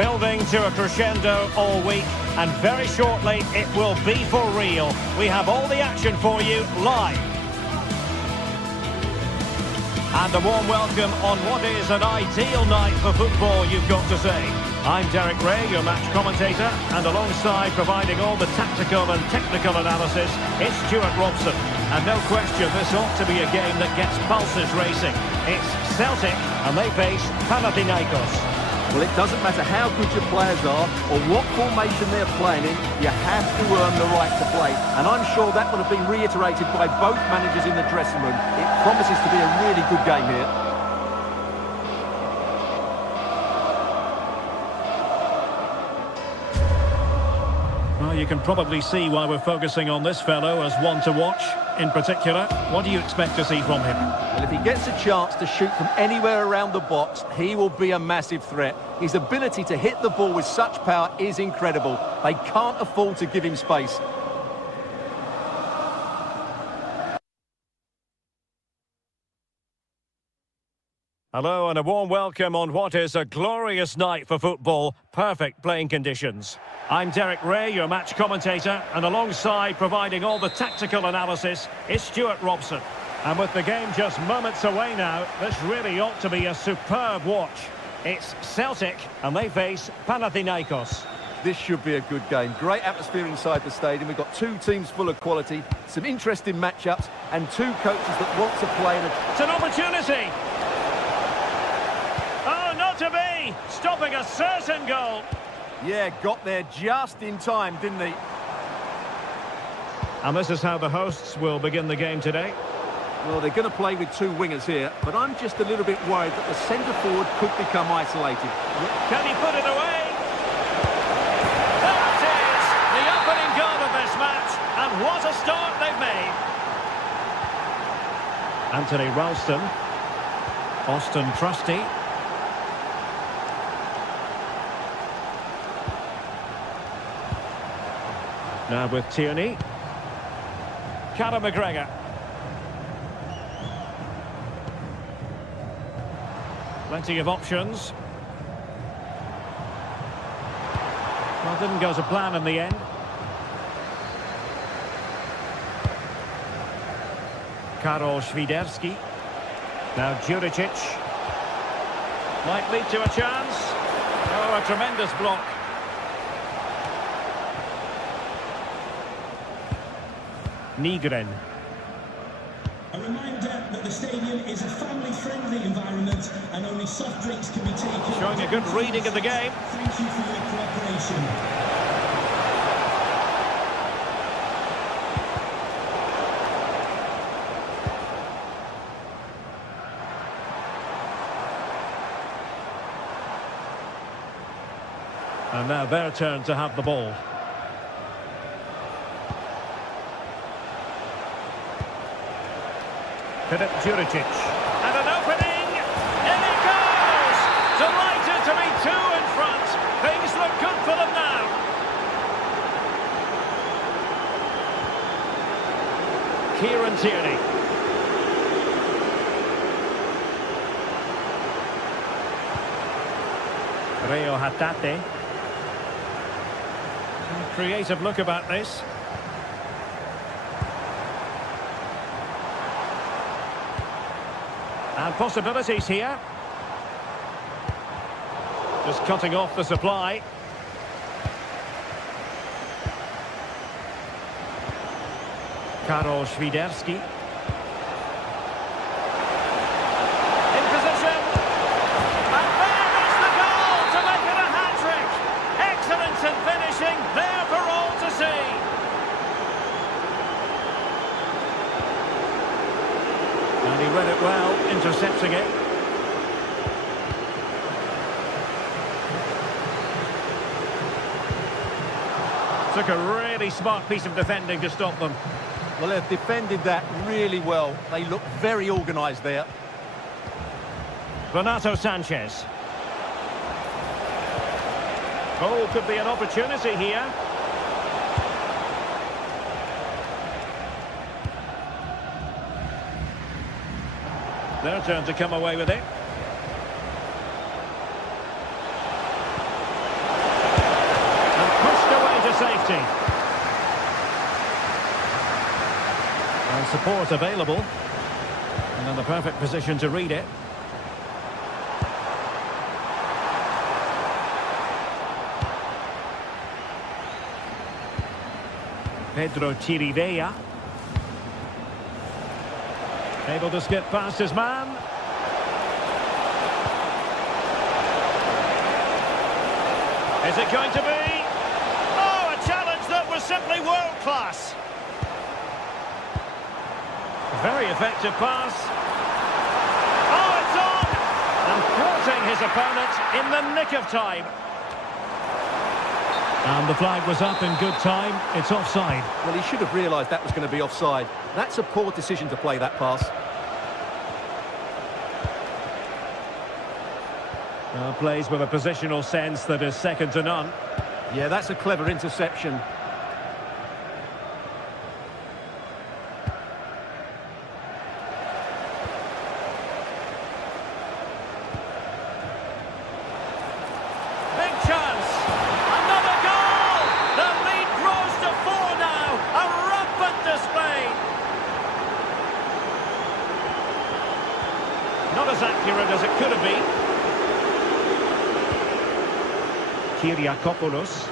Building to a crescendo all week, and very shortly it will be for real. We have all the action for you live. And a warm welcome on what is an ideal night for football, you've got to say. I'm Derek Ray, your match commentator, and alongside providing all the tactical and technical analysis, it's Stuart Robson. And no question, this ought to be a game that gets pulses racing. It's Celtic, and they face Panathinaikos. Well, it doesn't matter how good your players are or what formation they're playing in, you have to earn the right to play. And I'm sure that would have been reiterated by both managers in the dressing room. It promises to be a really good game here. Well, you can probably see why we're focusing on this fellow as one to watch. In particular, what do you expect to see from him? Well, if he gets a chance to shoot from anywhere around the box, he will be a massive threat. His ability to hit the ball with such power is incredible. They can't afford to give him space. Hello and a warm welcome on what is a glorious night for football. Perfect playing conditions. I'm Derek Ray, your match commentator, and alongside providing all the tactical analysis, is Stuart Robson. And with the game just moments away now, this really ought to be a superb watch. It's Celtic, and they face Panathinaikos. This should be a good game. Great atmosphere inside the stadium. We've got two teams full of quality, some interesting matchups, and two coaches that want to play. It's an opportunity! Oh, not to be! Stopping a certain goal! Yeah, got there just in time, didn't he? And this is how the hosts will begin the game today. Well, they're going to play with two wingers here, but I'm just a little bit worried that the centre-forward could become isolated. Can he put it away? There it is! The opening goal of this match, and what a start they've made! Anthony Ralston. Austin Trusty. Now with Tierney. Callum McGregor. Plenty of options. Well, didn't go to plan in the end. Karol Świderski. Now Juricic. Might lead to a chance. Oh, a tremendous block. Nygren. A reminder that the stadium is a family-friendly environment and only soft drinks can be taken. Showing a good reading of the game. Thank you for your cooperation. And now their turn to have the ball. Filip Juricic. And an opening! In he goes! Delighted to be two in front. Things look good for them now. Kieran Tierney. Reo Hatate. Creative look about this. And possibilities here. Just cutting off the supply. Karol Świderski. In position. And there is the goal to make it a hat-trick. Excellence in finishing, there for all to see. And he read it well, intercepting it. Took a really smart piece of defending to stop them. Well, they've defended that really well. They look very organised there. Renato Sanchez. Oh, could be an opportunity here. Their turn to come away with it. opportunity. And support available. And in the perfect position to read it. Pedro Chirivella. Able to skip past his man. Is it going to be? Oh, a challenge that was simply world-class. Very effective pass. Oh, it's on! And thwarting his opponent in the nick of time. And the flag was up in good time. It's offside. Well, he should have realised that was going to be offside. That's a poor decision to play that pass. Plays with a positional sense that is second to none. Yeah, that's a clever interception. Big chance! Another goal! The lead grows to 4 now. A rampant display. Not as accurate as it could have been. Kyriakopoulos.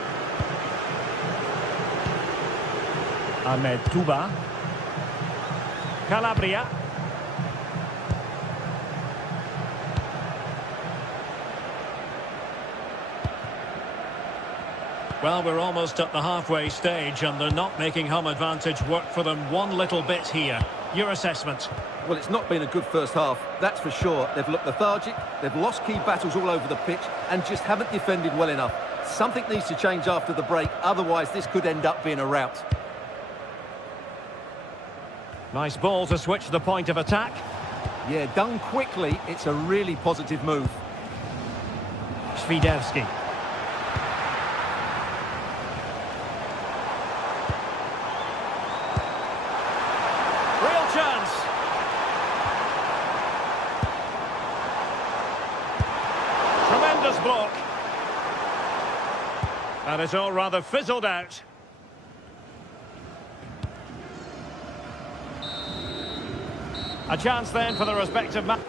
Ahmed Touba. Calabria. Well, we're almost at the halfway stage and they're not making home advantage work for them one little bit here. Your assessment? Well, it's not been a good first half, that's for sure. They've looked lethargic, they've lost key battles all over the pitch and just haven't defended well enough. Something needs to change after the break, otherwise this could end up being a rout. Nice ball to switch the point of attack. Yeah, done quickly, it's a really positive move. Świderski. Real chance. Tremendous block. And it's all rather fizzled out. A chance then for the respective man.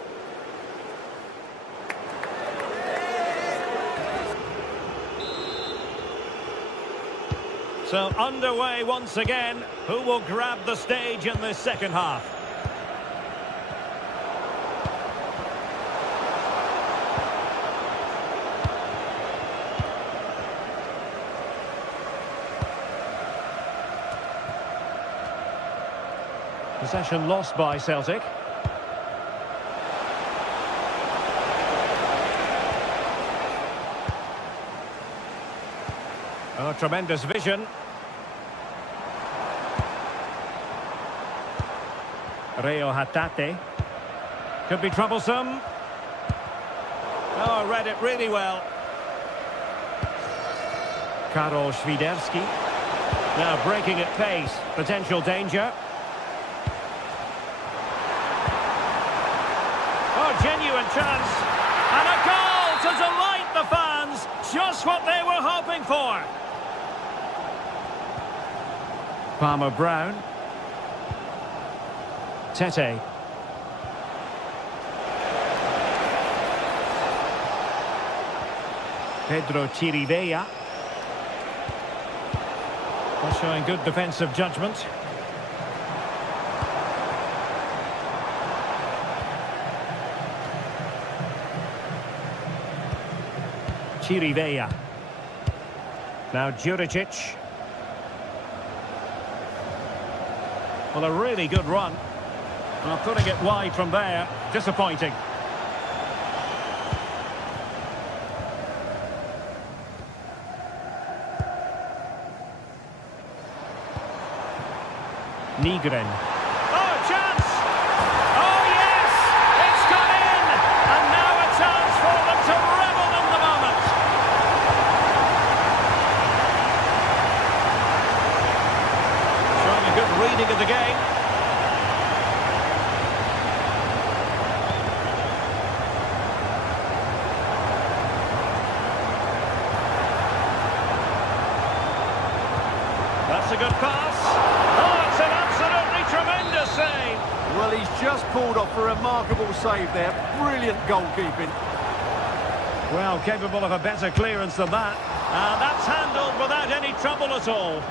So underway once again. Who will grab the stage in this second half? Possession lost by Celtic. Oh, tremendous vision. Reo Hatate. Could be troublesome. Oh, read it really well. Karol Świderski. Now breaking at pace. Potential danger. Oh, genuine chance. And a goal to delight the fans. Just what they were hoping for. Palmer Brown. Tete. Pedro Chirivella. Showing good defensive judgment. Chirivella. Now Juricic. Well, a really good run. Well, putting it wide from there, disappointing. Nygren. Oh, chance! Oh, yes! It's gone in! And now a chance for them to revel in the moment. Showing a good reading of the game. called off for a remarkable save there. Brilliant goalkeeping. Well, capable of a better clearance than that. And that's handled without any trouble at all.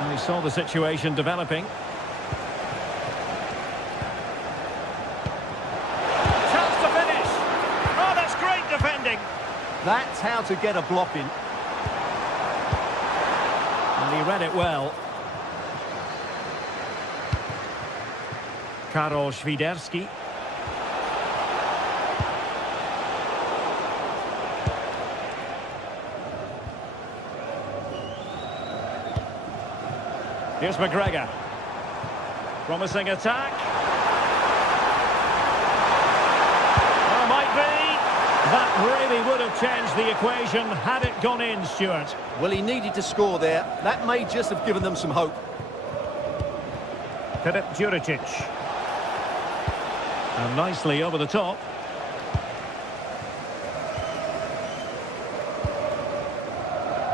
And he saw the situation developing. Chance to finish. Oh, that's great defending. That's how to get a block in. And he read it well. Karol Świderski. Here's McGregor. Promising attack. Oh, might be. That really would have changed the equation had it gone in, Stuart. Well, he needed to score there. That may just have given them some hope. Filip Juricic. And nicely over the top.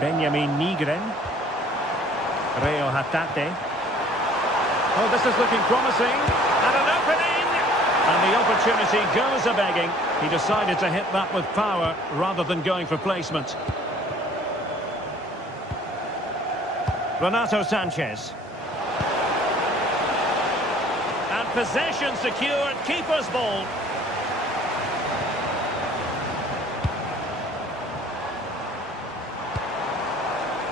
Benjamin Nygren. Reo Hatate. Oh, this is looking promising. And an opening! And the opportunity goes a-begging. He decided to hit that with power rather than going for placement. Renato Sanchez. And possession secured, keeper's ball.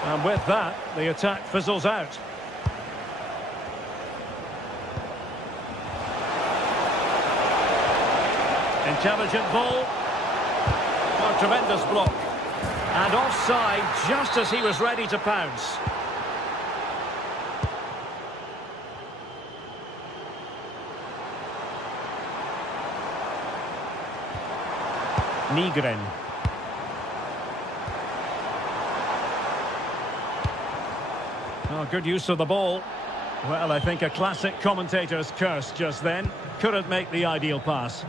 And with that, the attack fizzles out. Intelligent ball. Oh, tremendous block. And offside just as he was ready to pounce. Nygren. Oh, good use of the ball. Well, I think a classic commentator's curse just then. Couldn't make the ideal pass.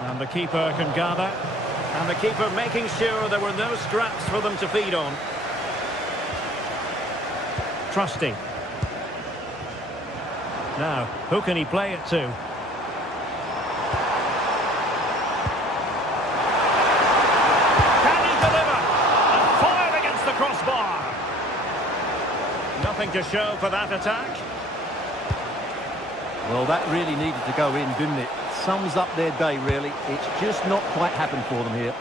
And the keeper can gather. And the keeper making sure there were no scraps for them to feed on. Trusty. Now, who can he play it to? Nothing to show for that attack. Well, that really needed to go in, didn't it? Sums up their day, really. It's just not quite happened for them here.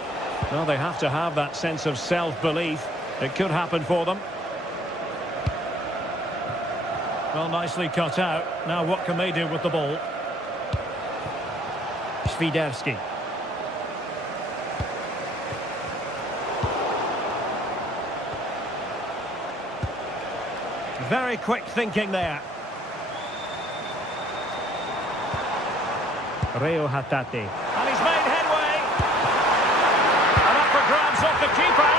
Well, they have to have that sense of self-belief. It could happen for them. Well, nicely cut out. Now, what can they do with the ball? Świderski. Very quick thinking there. Reo Hatate. And he's made headway. And up for grabs off the keeper.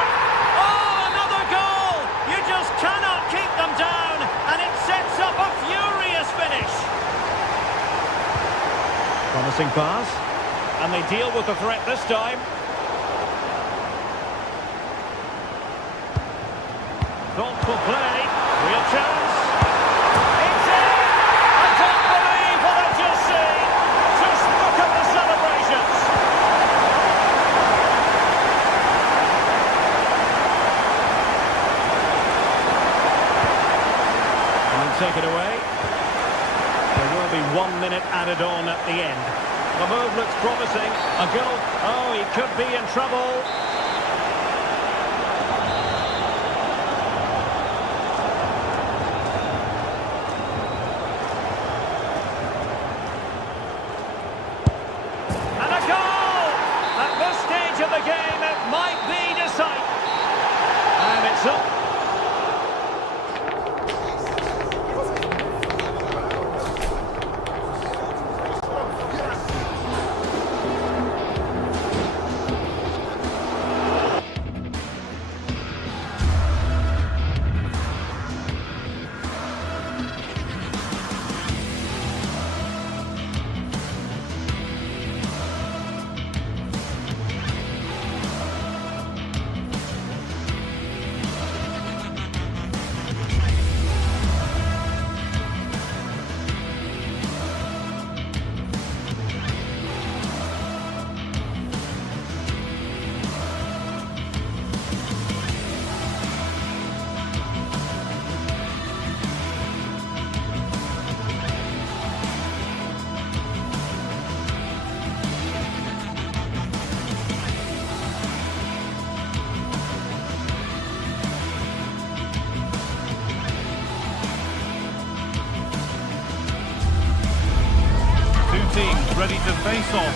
Oh, another goal! You just cannot keep them down. And it sets up a furious finish. Promising pass. And they deal with the threat this time. Thoughtful play. Real chance. It's in! I can't believe what I've just seen. Just look at the celebrations. And take it away. There will be 1 minute added on at the end. The move looks promising. A goal. Oh, he could be in trouble. Of the game, it might be decided. And it's up.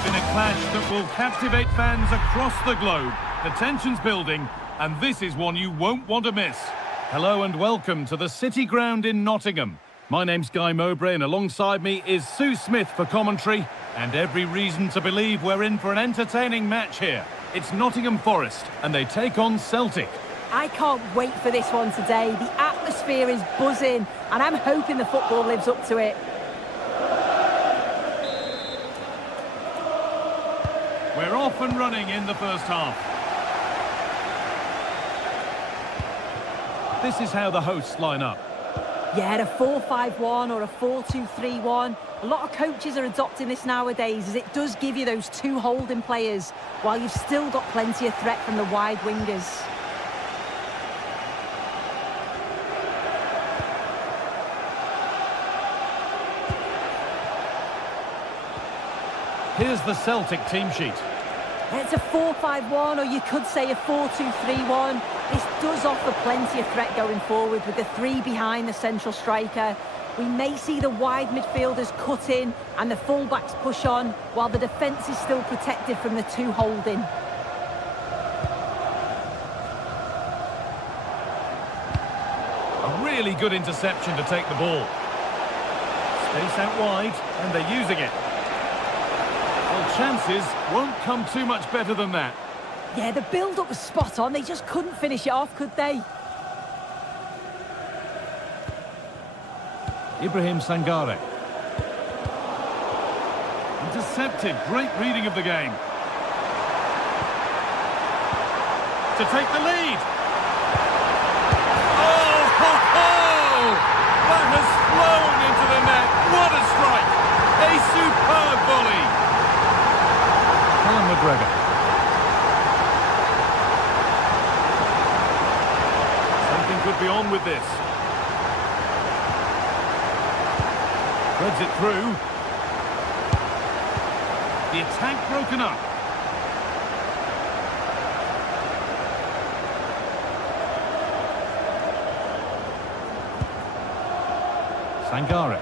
been a clash that will captivate fans across the globe. The tension's building, and this is one you won't want to miss. Hello and welcome to the City Ground in Nottingham. My name's Guy Mowbray, and alongside me is Sue Smith for commentary, and every reason to believe we're in for an entertaining match here. It's Nottingham Forest, and they take on Celtic. I can't wait for this one today. The atmosphere is buzzing, and I'm hoping the football lives up to it. We're off and running in the first half. This is how the hosts line up. Yeah, a 4-5-1 or a 4-2-3-1. A lot of coaches are adopting this nowadays, as it does give you those two holding players, while you've still got plenty of threat from the wide wingers. Here's the Celtic team sheet. It's a 4-5-1, or you could say a 4-2-3-1. This does offer plenty of threat going forward with the three behind the central striker. We may see the wide midfielders cut in and the fullbacks push on, while the defence is still protected from the two holding. A really good interception to take the ball. Space out wide, and they're using it. Well, chances won't come too much better than that. Yeah, the build-up was spot on. They just couldn't finish it off, could they? Ibrahim Sangare. Intercepted. Great reading of the game. To take the lead. Oh, ho, ho! That has flown into the net. What a strike! A superb volley. Alan McGregor. Something could be on with this. Threads it through. The attack broken up. Sangare.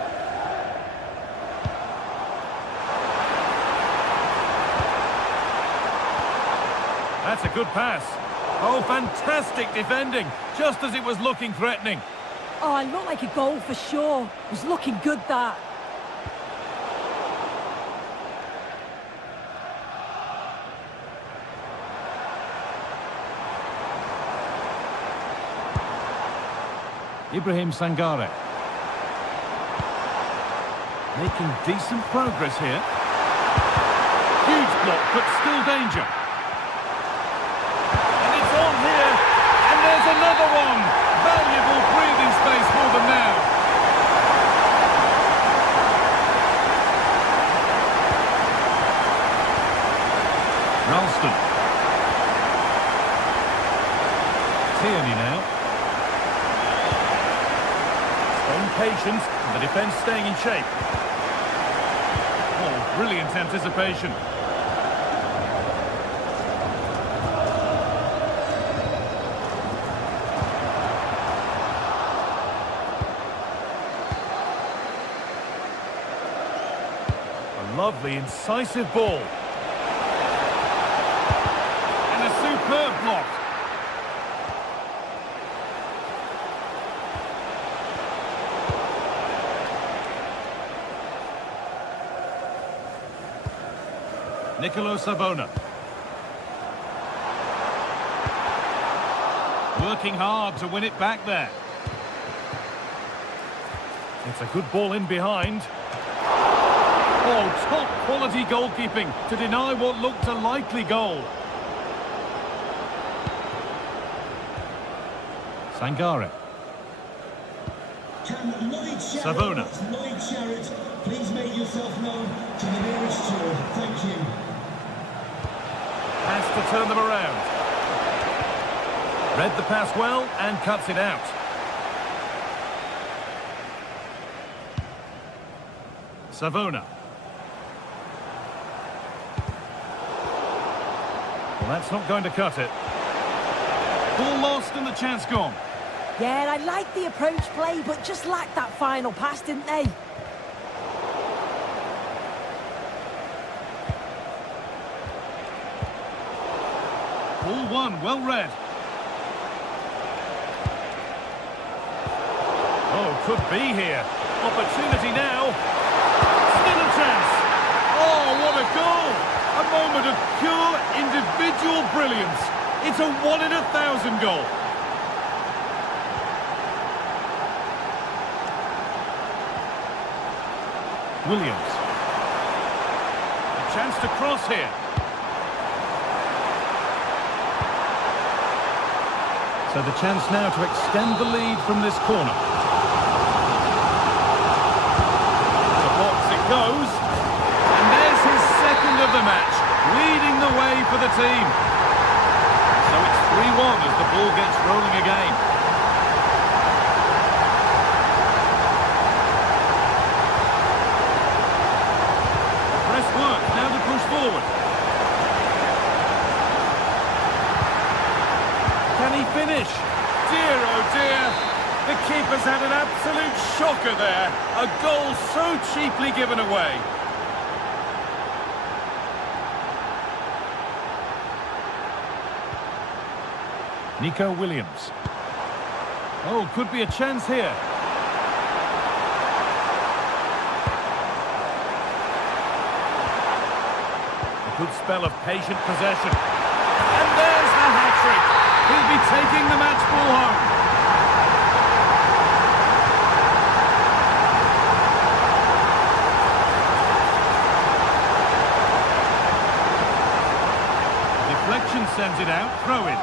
That's a good pass. Oh, fantastic defending, just as it was looking threatening. Oh, it looked like a goal for sure. It was looking good, that. Ibrahim Sangare. Making decent progress here. Huge block, but still danger. And it's on here, and there's another one. Valuable breathing space for them now. Ralston. Tierney now. Staying patient, and the defence staying in shape. Oh, brilliant anticipation. Lovely, incisive ball. And a superb block. Nicolo Savona. Working hard to win it back there. It's a good ball in behind. Oh, top quality goalkeeping to deny what looked a likely goal. Sangare. Savona. Please make yourself known to the nearest two. Thank you. Has to turn them around. Read the pass well and cuts it out. Savona. Well, that's not going to cut it. Ball lost and the chance gone. Yeah, I liked the approach play, but just lacked that final pass, didn't they? Ball one, well read. Oh, could be here. Opportunity now. Still a chance. Oh, what a goal! A moment of pure individual brilliance. It's a 1 in 1,000 goal. Williams. A chance to cross here. So the chance now to extend the lead from this corner. The box it goes. And there's his second of the match, leading the way for the team. So it's 3-1 as the ball gets rolling again. Press work, now to push forward. Can he finish? Dear, oh dear. The keeper's had an absolute shocker there. A goal so cheaply given away. Nico Williams. Oh, could be a chance here. A good spell of patient possession. And there's the hat-trick. He'll be taking the match ball home. The deflection sends it out, throw in.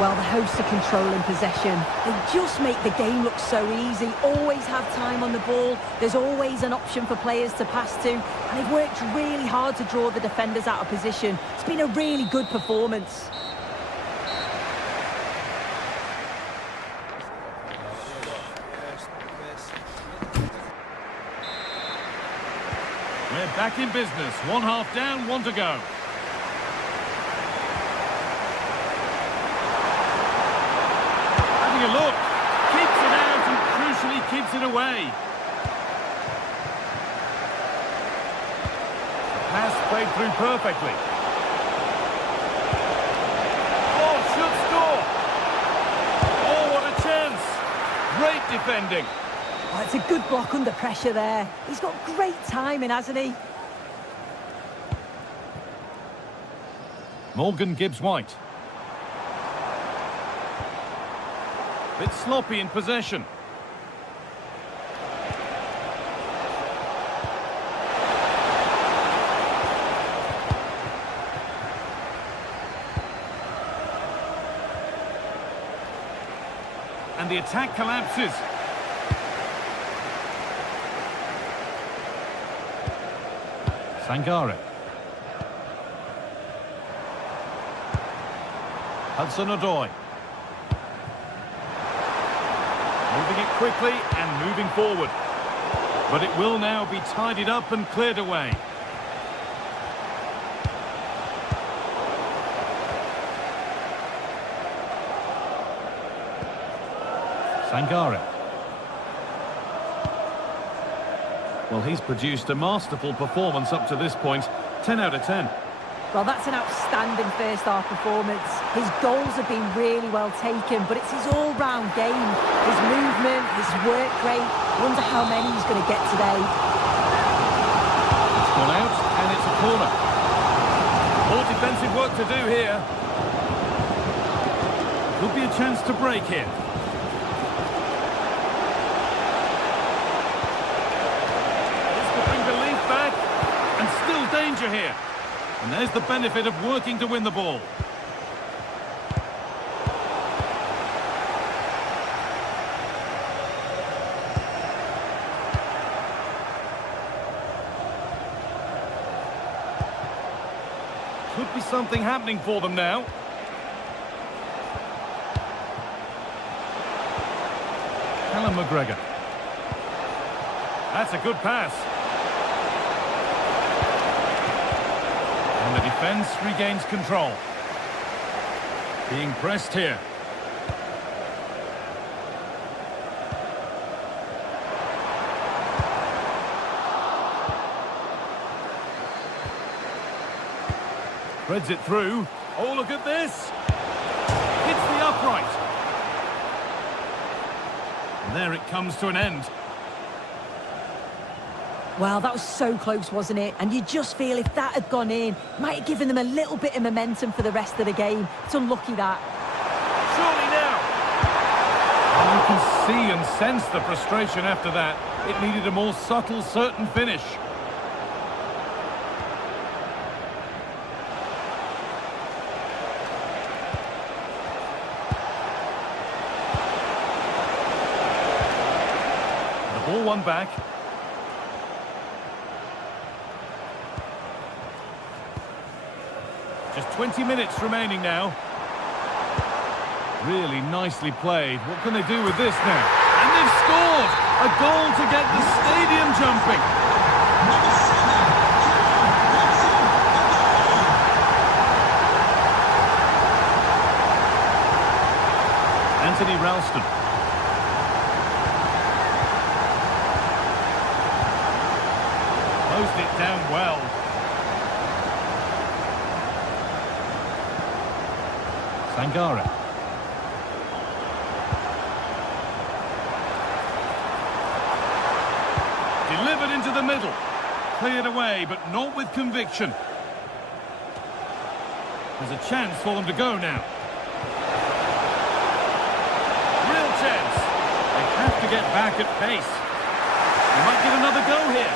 Well, the hosts are controlling possession. They just make the game look so easy. Always have time on the ball. There's always an option for players to pass to. And they've worked really hard to draw the defenders out of position. It's been a really good performance. We're back in business. 1 half down, 1 to go. Having a look. Keeps it out and crucially keeps it away. Pass played through perfectly. Oh, should score. Oh, what a chance. Great defending. Oh, it's a good block under pressure there. He's got great timing, hasn't he? Morgan Gibbs-White. Bit sloppy in possession. And the attack collapses. Sangare. Hudson-Odoi. Moving it quickly and moving forward. But it will now be tidied up and cleared away. Sangare. Well, he's produced a masterful performance up to this point. 10 out of 10. Well, that's an outstanding first-half performance. His goals have been really well taken, but it's his all-round game. His movement, his work rate. Wonder how many he's going to get today. It's gone out, and it's a corner. More defensive work to do here. Could be a chance to break here. This could bring belief back, and still danger here. And there's the benefit of working to win the ball. Could be something happening for them now. Callum McGregor. That's a good pass. And the defence regains control. Being pressed here. Threads it through. Oh, look at this. Hits the upright. And there it comes to an end. Well, that was so close, wasn't it? And you just feel if that had gone in, might have given them a little bit of momentum for the rest of the game. It's unlucky that. Surely now. And you can see and sense the frustration after that. It needed a more subtle, certain finish. The ball won back. Just 20 minutes remaining now. Really nicely played. What can they do with this now? And they've scored! A goal to get the stadium jumping. Anthony Ralston. Closed it down well. Sangare. Delivered into the middle. Cleared away, but not with conviction. There's a chance for them to go now. Real chance. They have to get back at pace. They might get another go here.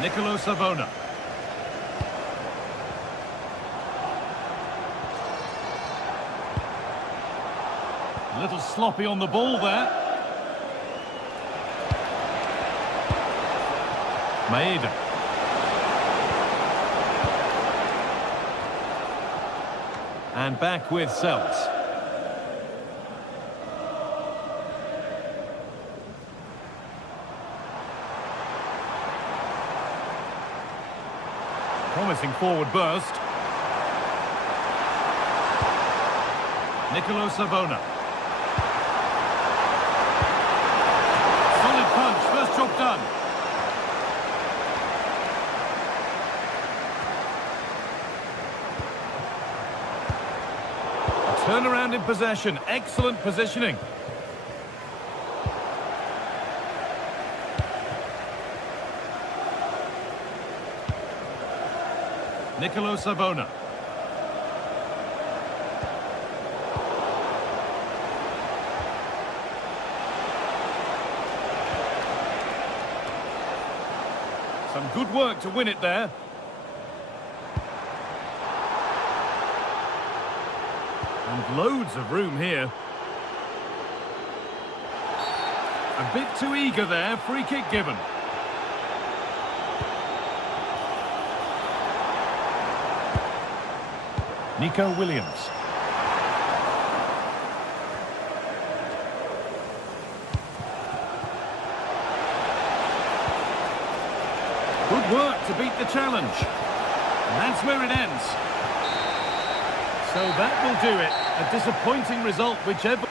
Nicolo Savona. A little sloppy on the ball there. Maeda. And back with Sells. Promising forward burst. Nicolo Savona. Solid punch, first job done. A turnaround in possession, excellent positioning. Nicolo Savona. Some good work to win it there. And loads of room here. A bit too eager there, free kick given. Nico Williams. Good work to beat the challenge. And that's where it ends. So that will do it. A disappointing result, whichever...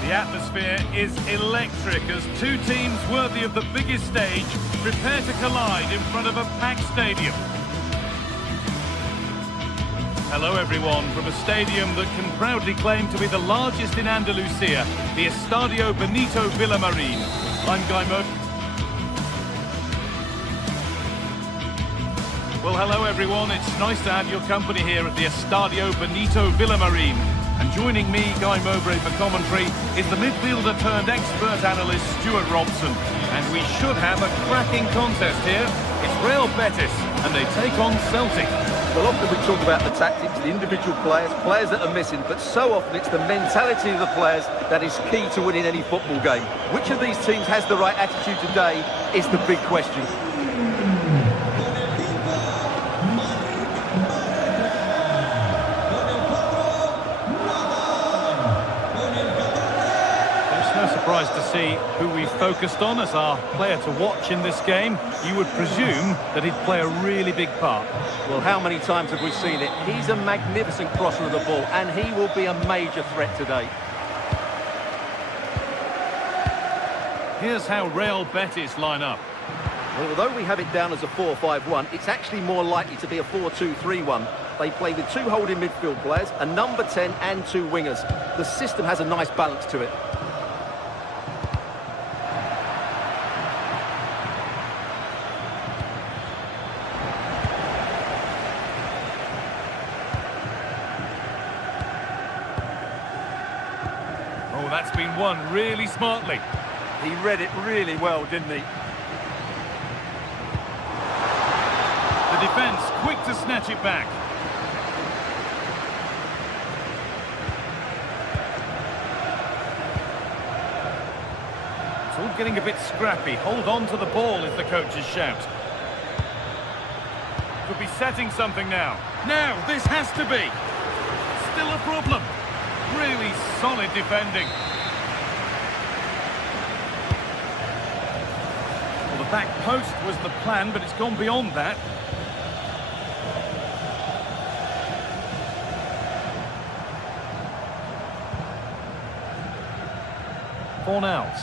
The atmosphere is electric as two teams worthy of the biggest stage prepare to collide in front of a packed stadium. Hello everyone from a stadium that can proudly claim to be the largest in Andalusia, the Estadio Benito Villamarin. I'm Guy Murphy. Well, hello everyone, it's nice to have your company here at the Estadio Benito Villamarin. And joining me, Guy Mowbray, for commentary is the midfielder turned expert analyst Stuart Robson. And we should have a cracking contest here. It's Real Betis, and they take on Celtic. Well, often we talk about the tactics, the individual players that are missing, but so often it's the mentality of the players that is key to winning any football game. Which of these teams has the right attitude today is the big question. No surprise to see who we focused on as our player to watch in this game. You would presume that he'd play a really big part. Well, how many times have we seen it? He's a magnificent crosser of the ball, and he will be a major threat today. Here's how Real Betis line up. Well, although we have it down as a 4-5-1, it's actually more likely to be a 4-2-3-1. They play with 2 holding midfield players, a number 10 and 2 wingers. The system has a nice balance to it. Oh, that's been won really smartly. He read it really well, didn't he? The defence quick to snatch it back. It's all getting a bit scrappy. Hold on to the ball is the coach's shout. Could be setting something now. Now, this has to be. Still a problem. Really solid defending. Well, the back post was the plan, but it's gone beyond that. Fornals.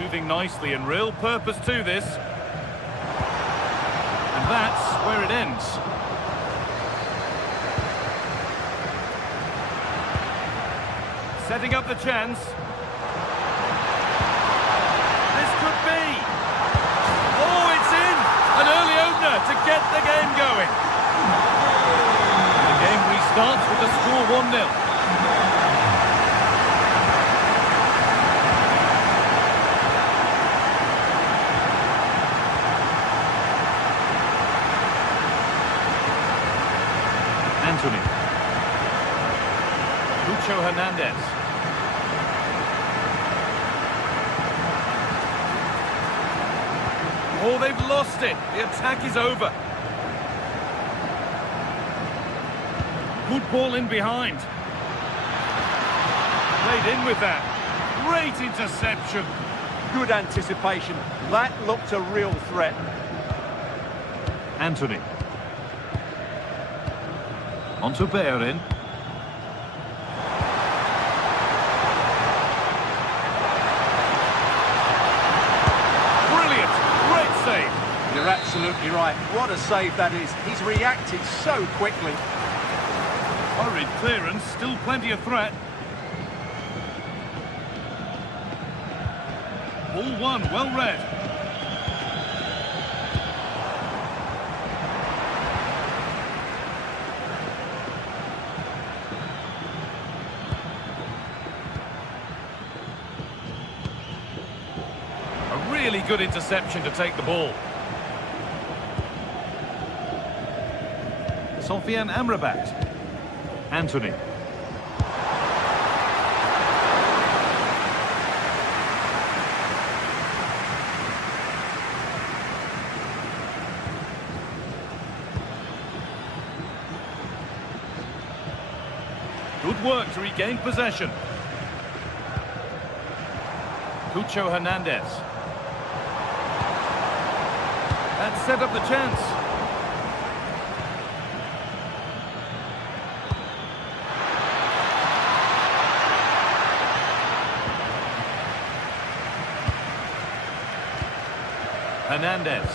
Moving nicely and real purpose to this. And that's where it ends. Setting up the chance. This could be. Oh, it's in! An early opener to get the game going. The game restarts with the score 1-0. Anthony. Lucho Hernandez. Oh, they've lost it. The attack is over. Good ball in behind. Played in with that. Great interception. Good anticipation. That looked a real threat. Anthony. On to Bellerin. Brilliant. Great save. You're absolutely right. What a save that is. He's reacted so quickly. Hurried clearance. Still plenty of threat. Ball one. Well read. Really good interception to take the ball. Sofian Amrabat. Anthony. Good work to regain possession. Lucho Hernandez. That set up the chance. Hernandez.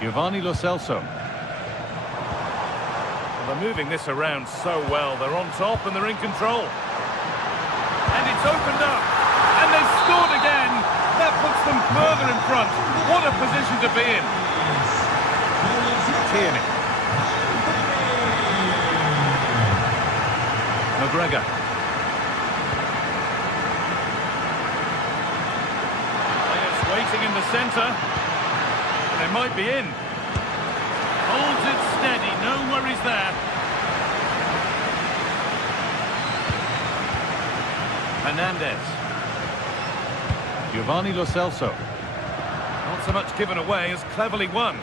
Giovanni Lo Celso. Well, they're moving this around so well. They're on top and they're in control. And it's opened up. And they've scored again. That puts them further in front. What a position to be in. Tierney. McGregor. centre. They might be in. Holds it steady, no worries there. Hernandez. Giovanni Lo Celso. Not so much given away as cleverly won.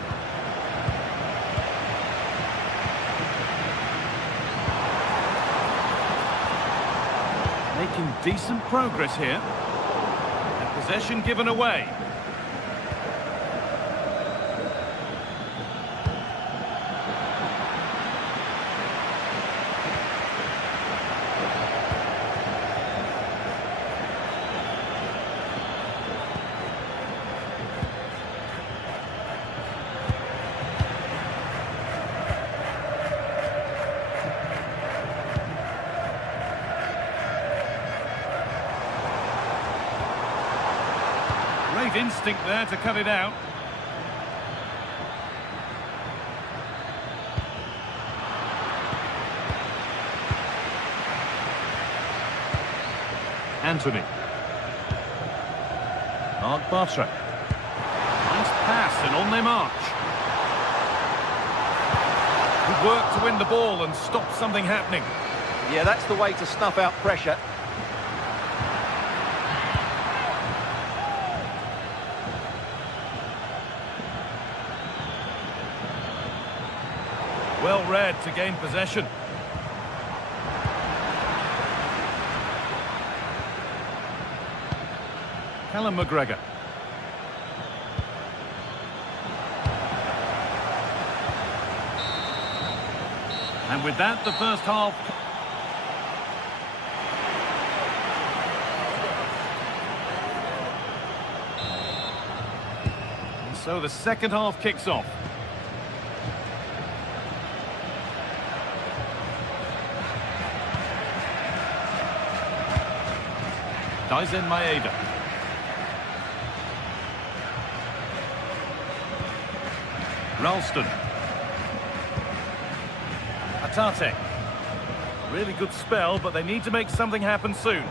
Making decent progress here. And possession given away. Great instinct there to cut it out. Anthony. Mark Bartra. Nice pass and on they march. Good work to win the ball and stop something happening. Yeah, that's the way to snuff out pressure. Well read to gain possession. Callum McGregor. And with that, the first half. And so the second half kicks off. Daisen Maeda. Ralston. Atate. Really good spell, but they need to make something happen soon.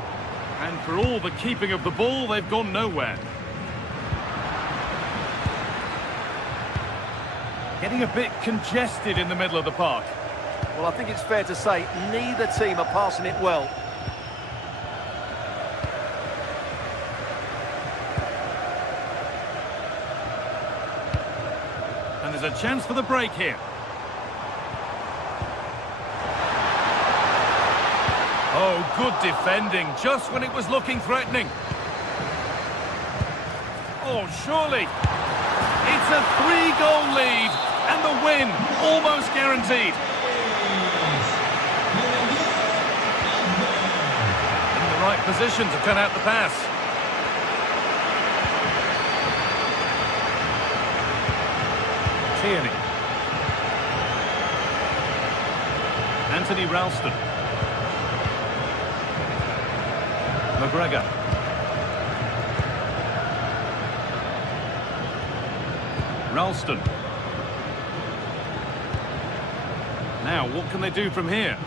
And for all the keeping of the ball, they've gone nowhere. Getting a bit congested in the middle of the park. Well, I think it's fair to say neither team are passing it well. And there's a chance for the break here. Oh, good defending, just when it was looking threatening. Oh, surely. It's a 3-goal lead, and the win almost guaranteed. In the right position to cut out the pass. Tierney. Anthony Ralston. McGregor. Ralston. Now, what can they do from here?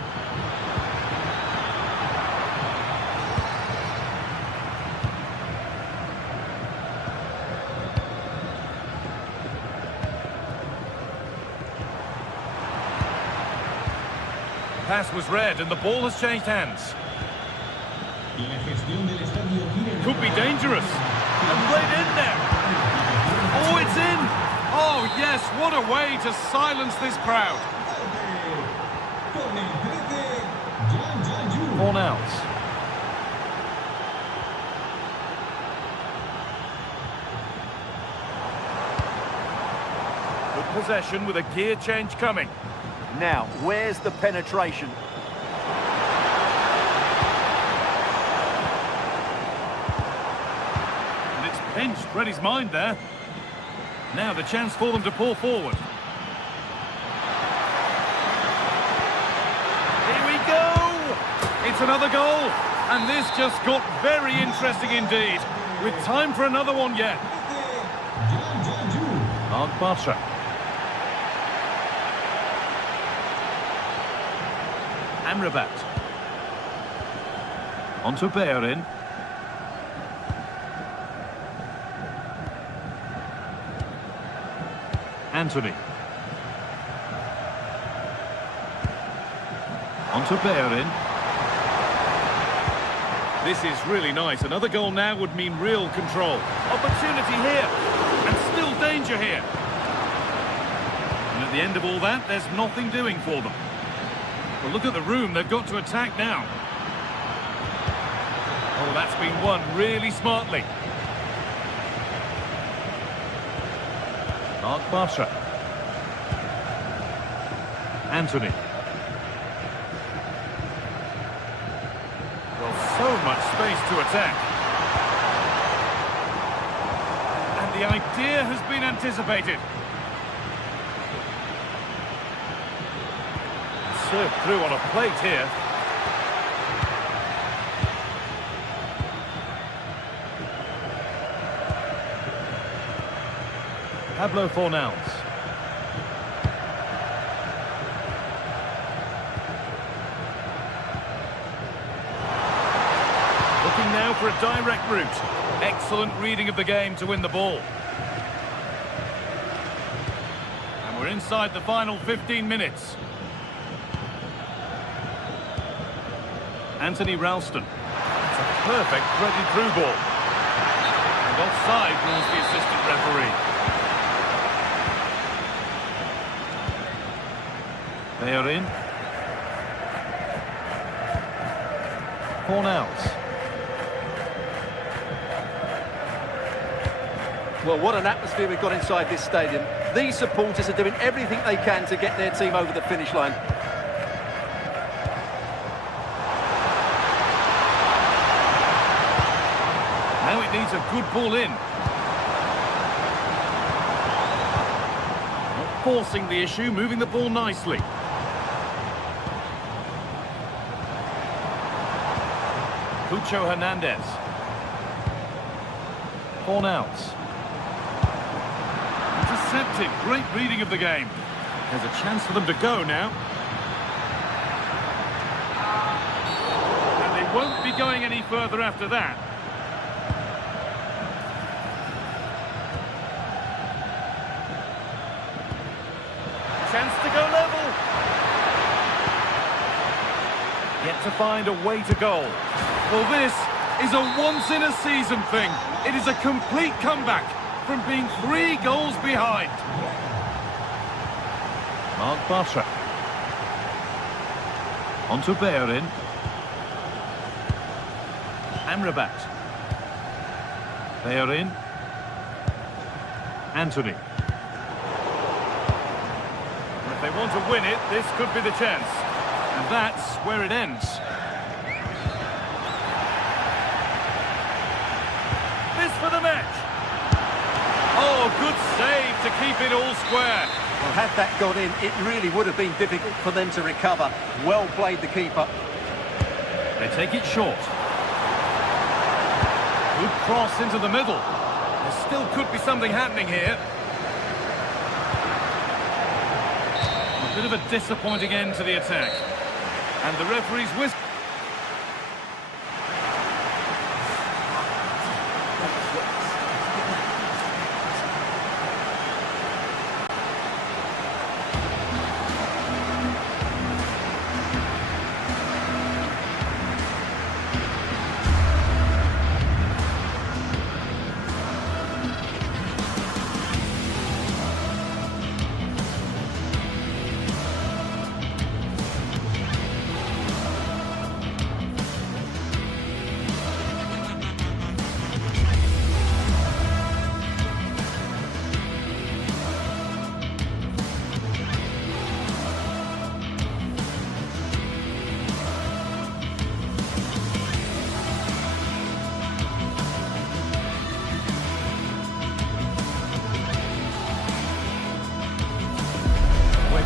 Pass was read and the ball has changed hands. Could be dangerous. And played in there. Oh, it's in. Oh, yes, what a way to silence this crowd. Born out. Good possession with a gear change coming. Now, where's the penetration? And it's pinched Reddy's mind there. Now the chance for them to pull forward. Here we go! It's another goal! And this just got very interesting indeed. With time for another one yet. Mark Bartra. Amrabat. On to Bellerin. Anthony. On to Bellerin. This is really nice. Another goal now would mean real control. Opportunity here. And still danger here. And at the end of all that, there's nothing doing for them. Well, look at the room. They've got to attack now. Oh, that's been won really smartly. Mark Bartra. Anthony. Well, so much space to attack. And the idea has been anticipated. Served through on a plate here. Pablo Fornals. Looking now for a direct route. Excellent reading of the game to win the ball. And we're inside the final 15 minutes. Anthony Ralston. It's a perfect threaded through ball. And offside rules the assistant referee. They are in. Fornals. Well, what an atmosphere we've got inside this stadium. These supporters are doing everything they can to get their team over the finish line. Now it needs a good ball in. Not forcing the issue, moving the ball nicely. Cucho Hernandez. Fornals. Intercepted. Great reading of the game. There's a chance for them to go now. And they won't be going any further after that. Chance to go level. Yet to find a way to goal. Well, this is a once-in-a-season thing. It is a complete comeback from being 3 goals behind. Mark Bartra. On to Bellerin. Amrabat. Bellerin. Anthony. If they want to win it, this could be the chance. And that's where it ends. This for the match. Oh, good save to keep it all square. Well, had that gone in, it really would have been difficult for them to recover. Well played, the keeper. They take it short. Good cross into the middle. There still could be something happening here. A bit of a disappointing end to the attack. And the referee's whistle.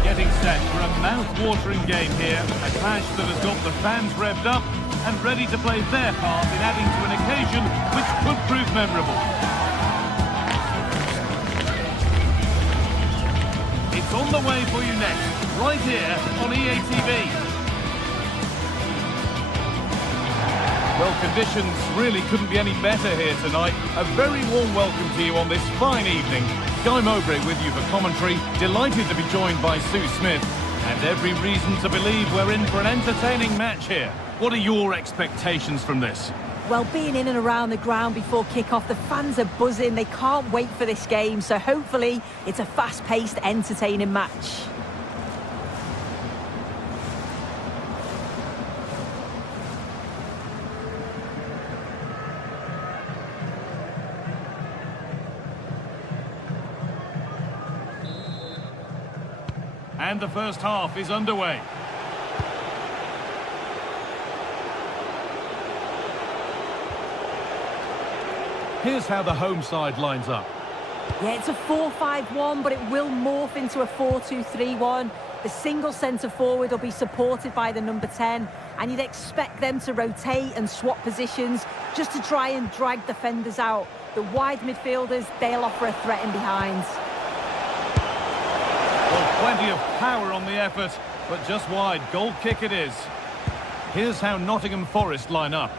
Getting set for a mouth-watering game here, a clash that has got the fans revved up and ready to play their part in adding to an occasion which could prove memorable. It's on the way for you next, right here on EA TV. Well, conditions really couldn't be any better here tonight. A very warm welcome to you on this fine evening. Guy Mowbray with you for commentary. Delighted to be joined by Sue Smith. And every reason to believe we're in for an entertaining match here. What are your expectations from this? Well, being in and around the ground before kick-off, the fans are buzzing. They can't wait for this game. So hopefully it's a fast-paced, entertaining match. And the first half is underway. Here's how the home side lines up. Yeah, it's a 4-5-1, but it will morph into a 4-2-3-1. The single centre forward will be supported by the number 10, and you'd expect them to rotate and swap positions just to try and drag defenders out. The wide midfielders, they'll offer a threat in behind. Well, plenty of power on the effort, but just wide. Goal kick it is. Here's how Nottingham Forest line up.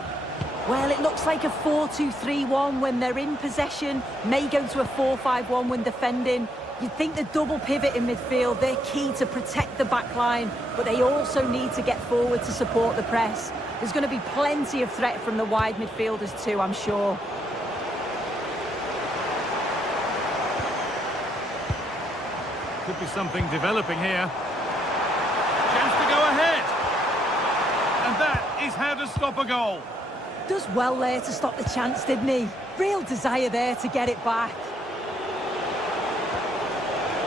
Well, it looks like a 4-2-3-1 when they're in possession, may go to a 4-5-1 when defending. You'd think the double pivot in midfield, they're key to protect the back line, but they also need to get forward to support the press. There's going to be plenty of threat from the wide midfielders too, I'm sure. Could be something developing here. Chance to go ahead. And that is how to stop a goal. Does well there to stop the chance, didn't he? Real desire there to get it back.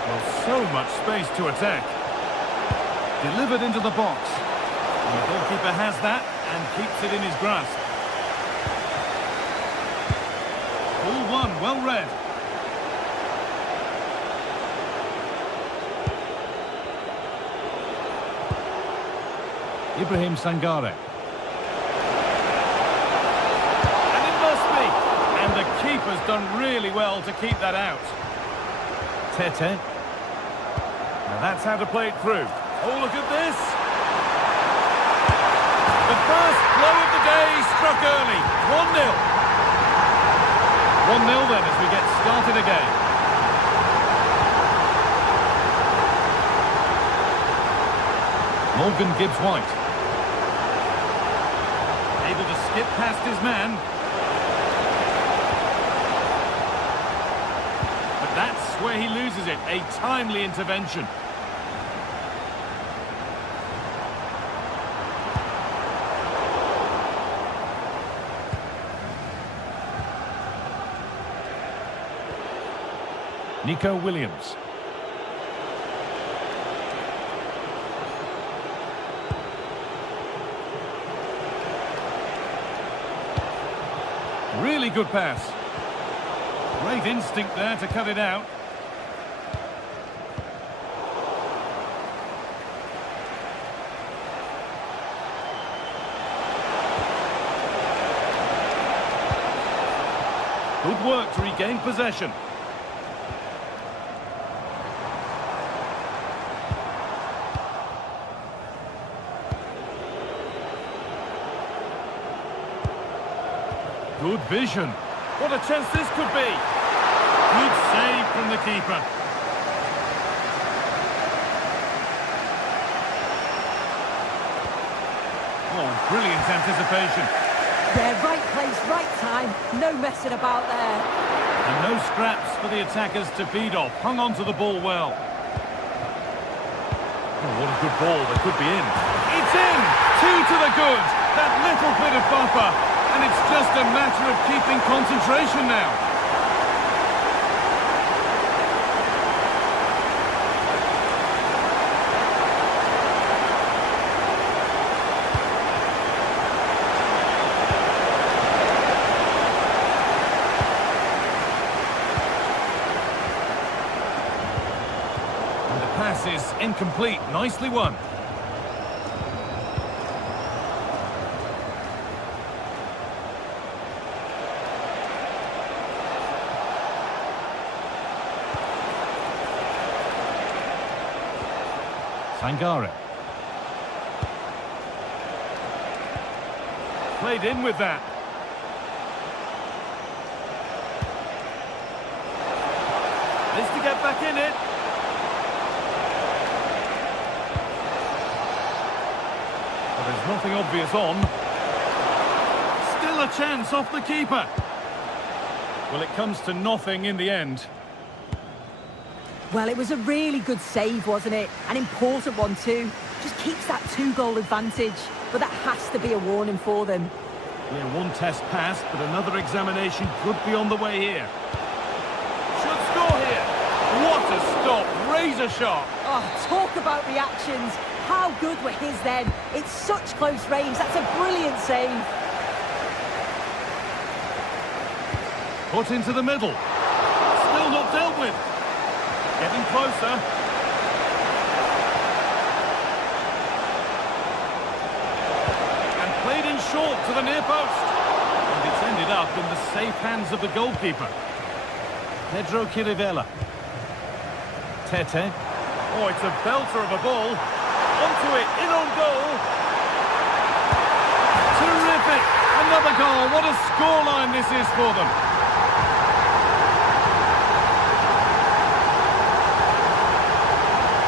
Well, so much space to attack. Delivered into the box. And the goalkeeper has that and keeps it in his grasp. Ball one, well read. Ibrahim Sangare. And it must be. And the keeper's done really well to keep that out. Tete. Now that's how to play it through. Oh, look at this. The first blow of the day struck early. 1-0. 1-0 then as we get started again. Morgan Gibbs-White. Able to skip past his man. But that's where he loses it. A timely intervention. Nico Williams. Really good pass. Great instinct there to cut it out. Good work to regain possession. Good vision. What a chance this could be. Good save from the keeper. Oh, brilliant anticipation. Yeah, right place, right time. No messing about there. And no scraps for the attackers to feed off. Hung on to the ball well. Oh, what a good ball. They could be in. It's in! 2 to the good. That little bit of buffer. And it's just a matter of keeping concentration now. And the pass is incomplete. Nicely won. Sangare. Played in with that. Needs to get back in it. But there's nothing obvious on. Still a chance off the keeper. Well, it comes to nothing in the end. Well, it was a really good save, wasn't it? An important one too. Just keeps that 2-goal advantage. But that has to be a warning for them. Yeah, one test passed, but another examination could be on the way here. Should score here. What a stop. Razor sharp. Oh, talk about reactions. How good were his then? It's such close range. That's a brilliant save. Put into the middle. Still not dealt with. Getting closer. And played in short to the near post. And it's ended up in the safe hands of the goalkeeper. Pedro Chirivella. Tete. Oh, it's a belter of a ball. Onto it, in on goal. Terrific. Another goal. What a scoreline this is for them.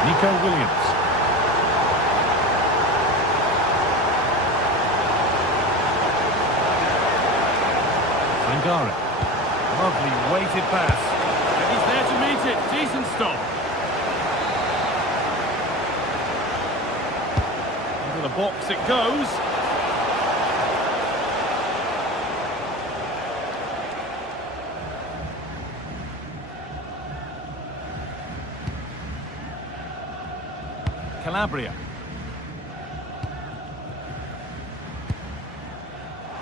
Nico Williams. Sangare. Lovely weighted pass. And he's there to meet it. Decent stop. Into the box it goes. Calabria.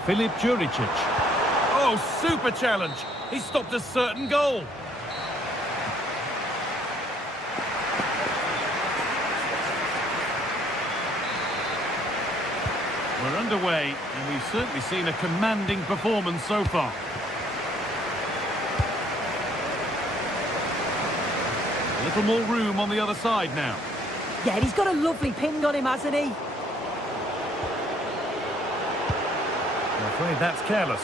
Filip Juricic. Oh, super challenge. He stopped a certain goal. We're underway, and we've certainly seen a commanding performance so far. A little more room on the other side now. Yeah, he's got a lovely ping on him, hasn't he? I'm afraid that's careless.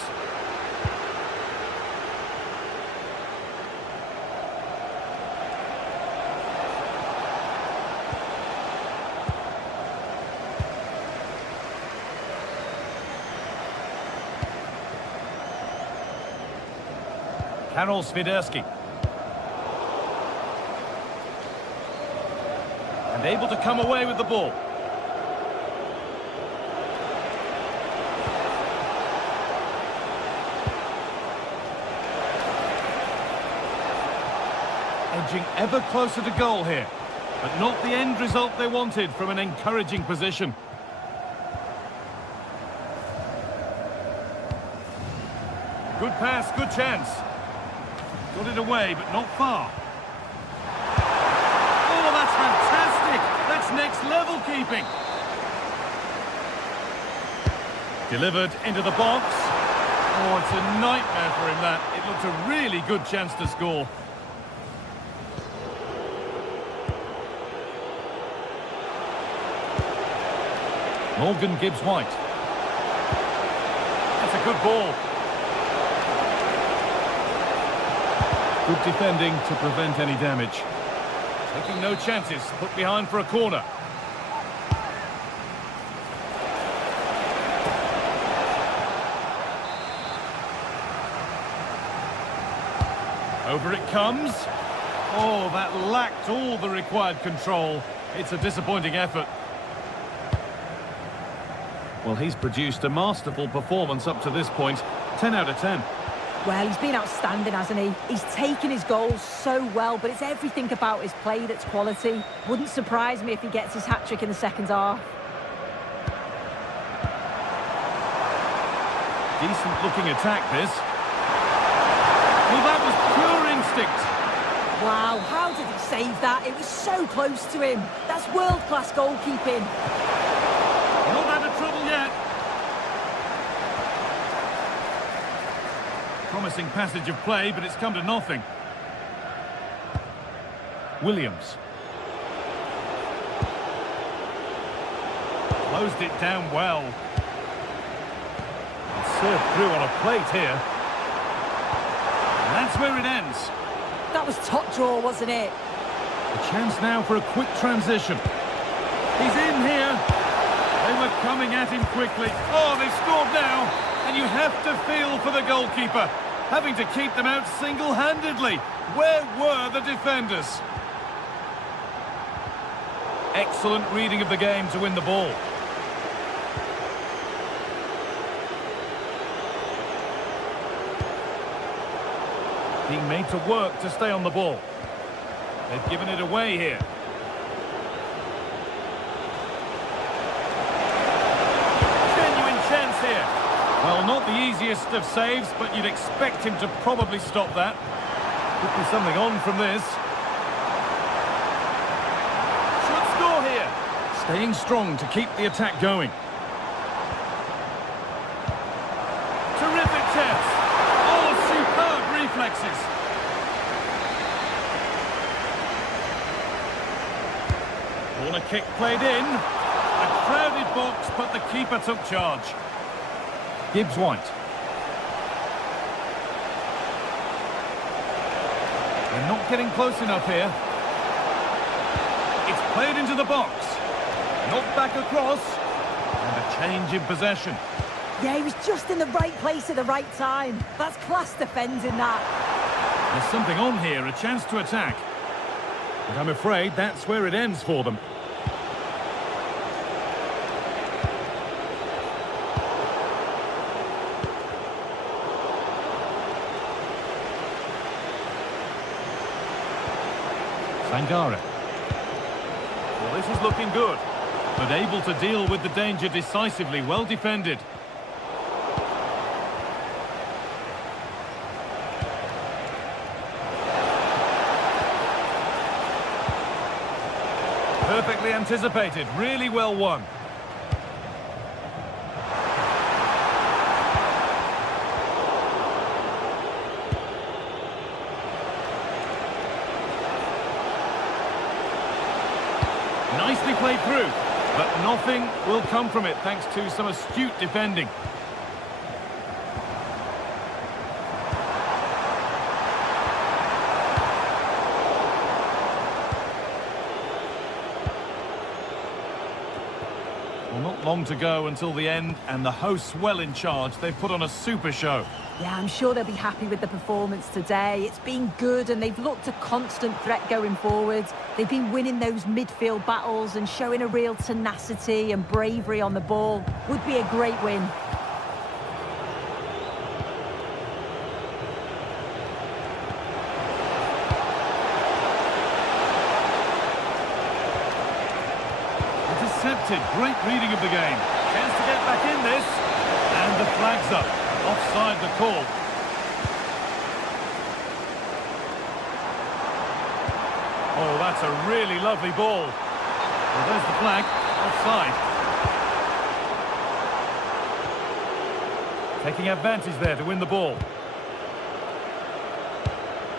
Karol Swiderski. And able to come away with the ball. Edging ever closer to goal here, but not the end result they wanted from an encouraging position. Good pass, good chance. Got it away, but not far. Oh, that's fantastic! That's next level keeping. Delivered into the box. Oh, it's a nightmare for him, that. It looked a really good chance to score. Morgan Gibbs-White. That's a good ball. Good defending to prevent any damage. Taking no chances, put behind for a corner. Over it comes. Oh, that lacked all the required control. It's a disappointing effort. Well, he's produced a masterful performance up to this point. 10 out of 10. Well, he's been outstanding, hasn't he? He's taken his goals so well, but it's everything about his play that's quality. Wouldn't surprise me if he gets his hat-trick in the second half. Decent-looking attack, this. Well, that was pure instinct. Wow, how did he save that? It was so close to him. That's world-class goalkeeping. Not out of trouble yet. Promising passage of play, but it's come to nothing. Williams. Closed it down well. And served through on a plate here. And that's where it ends. That was top draw, wasn't it? A chance now for a quick transition. He's in here. They were coming at him quickly. Oh, they've scored now. And you have to feel for the goalkeeper, having to keep them out single-handedly. Where were the defenders? Excellent reading of the game to win the ball. Being made to work to stay on the ball. They've given it away here. Genuine chance here. Well, not the easiest of saves, but you'd expect him to probably stop that. Could be something on from this. Should score here. Staying strong to keep the attack going. Terrific chance. Oh, superb reflexes. Corner kick played in. A crowded box, but the keeper took charge. Gibbs-White. They're not getting close enough here. It's played into the box. Knocked back across. And a change in possession. Yeah, he was just in the right place at the right time. That's class defending, that. There's something on here, a chance to attack. But I'm afraid that's where it ends for them. Sangare. Well, this is looking good, but able to deal with the danger decisively. Well defended. Perfectly anticipated, really well won. Nicely played through, but nothing will come from it thanks to some astute defending. Well, not long to go until the end, and the hosts well in charge. They've put on a super show. Yeah, I'm sure they'll be happy with the performance today. It's been good and they've looked a constant threat going forwards. They've been winning those midfield battles and showing a real tenacity and bravery on the ball. Would be a great win. Intercepted, great reading of the game. Chance to get back in this. And the flag's up. Offside the call. Oh, that's a really lovely ball. Well, there's the flag. Offside. Taking advantage there to win the ball.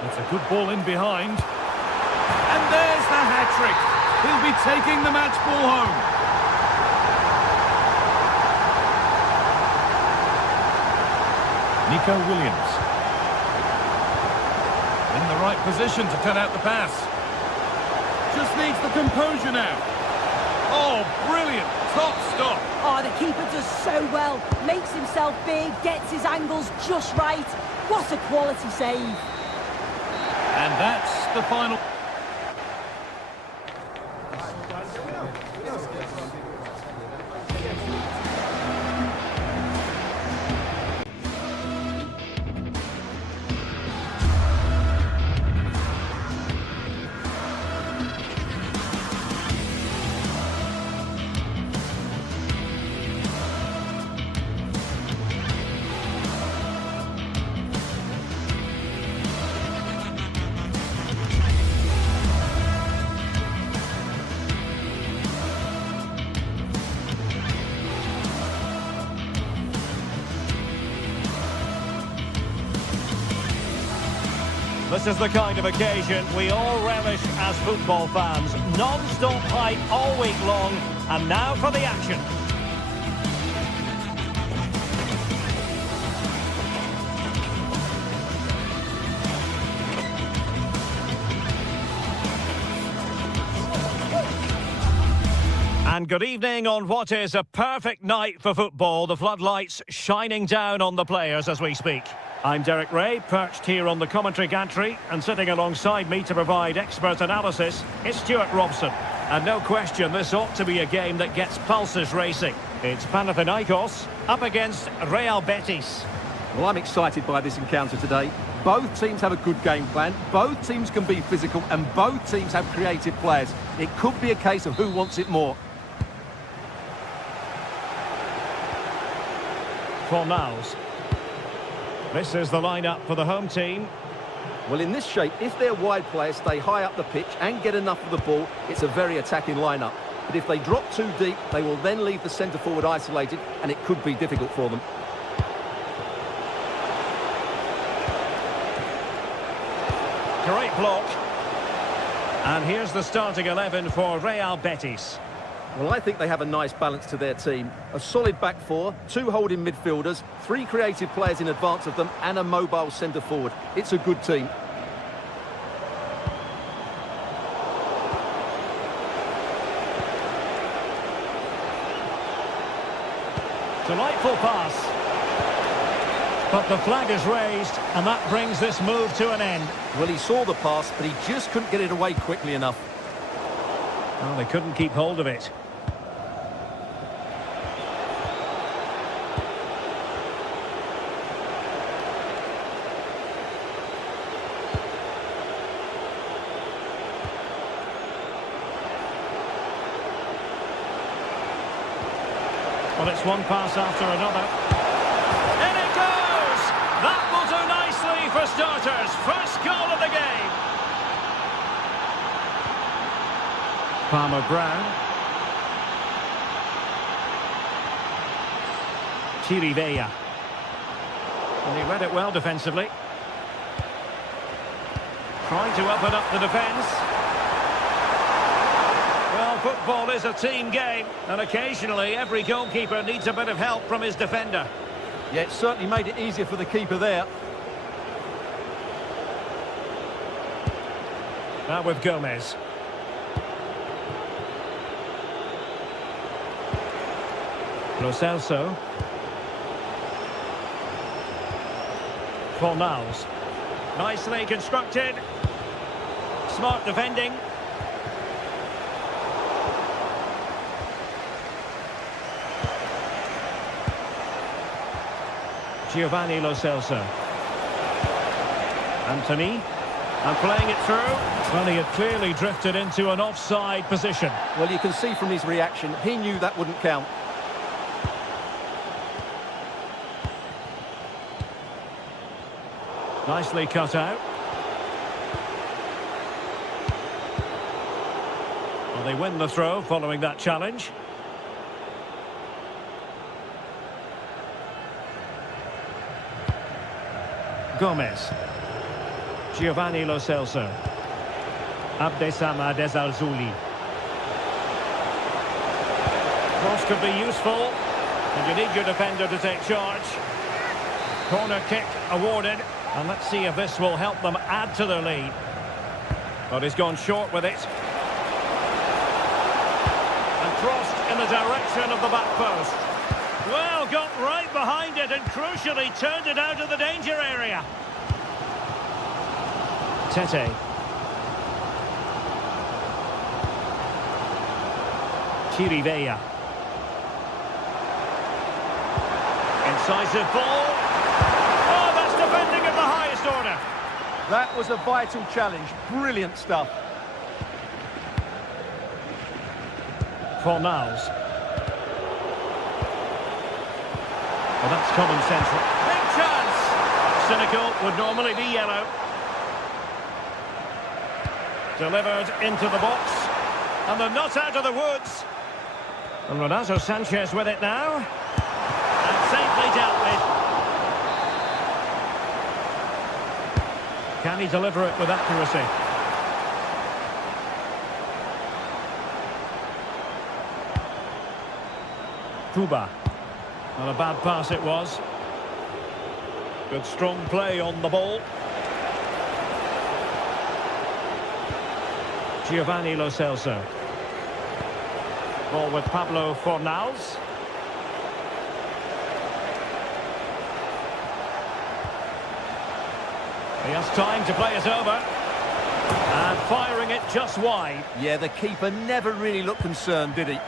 That's a good ball in behind. And there's the hat-trick. He'll be taking the match ball home. Nico Williams. In the right position to cut out the pass. Just needs the composure now. Oh, brilliant. Top stop. Oh, the keeper does so well. Makes himself big, gets his angles just right. What a quality save. And that's the final. This is the kind of occasion we all relish as football fans. Non-stop hype all week long, and now for the action. And good evening on what is a perfect night for football. The floodlights shining down on the players as we speak. I'm Derek Ray, perched here on the commentary gantry, and sitting alongside me to provide expert analysis is Stuart Robson. And no question, this ought to be a game that gets pulses racing. It's Panathinaikos up against Real Betis. Well, I'm excited by this encounter today. Both teams have a good game plan, both teams can be physical, and both teams have creative players. It could be a case of who wants it more. Fornals. This is the lineup for the home team. Well, in this shape, if their wide players stay high up the pitch and get enough of the ball, it's a very attacking lineup. But if they drop too deep, they will then leave the centre-forward isolated, and it could be difficult for them. Great block. And here's the starting 11 for Real Betis. Well, I think they have a nice balance to their team. A solid back four, two holding midfielders, three creative players in advance of them, and a mobile centre-forward. It's a good team. Delightful pass. But the flag is raised, and that brings this move to an end. Well, he saw the pass, but he just couldn't get it away quickly enough. Oh, they couldn't keep hold of it. Well, it's one pass after another. In it goes! That will do nicely for starters. First goal of the game. Palmer Brown. Chirivella. And he read it well defensively. Trying to open up the defence. Well, football is a team game, and occasionally every goalkeeper needs a bit of help from his defender. Yeah, it certainly made it easier for the keeper there. Now with Gomez. Lo Celso. Fornals. Nicely constructed. Smart defending. Giovanni Lo Celso. Anthony. And playing it through. Well, he had clearly drifted into an offside position. Well, you can see from his reaction, he knew that wouldn't count. Nicely cut out. Well, they win the throw following that challenge. Gomez. Giovanni Lo Celso. Abdesama Desalzuli. Cross could be useful, and you need your defender to take charge. Corner kick awarded, and let's see if this will help them add to their lead. But he's gone short with it. And crossed in the direction of the back post. Well, got right behind it and crucially turned it out of the danger area. Tete. Chirivella. Incisive ball. Oh, that's defending of the highest order. That was a vital challenge. Brilliant stuff. Fornals. Well, that's common sense. Big chance! Cynical would normally be yellow. Delivered into the box. And they're not out of the woods. And Renato Sanchez with it now. And safely dealt with. Can he deliver it with accuracy? Kuba. Not a bad pass it was. Good strong play on the ball. Giovanni Lo Celso. Ball with Pablo Fornals. He has time to play it over. And firing it just wide. Yeah, the keeper never really looked concerned, did he?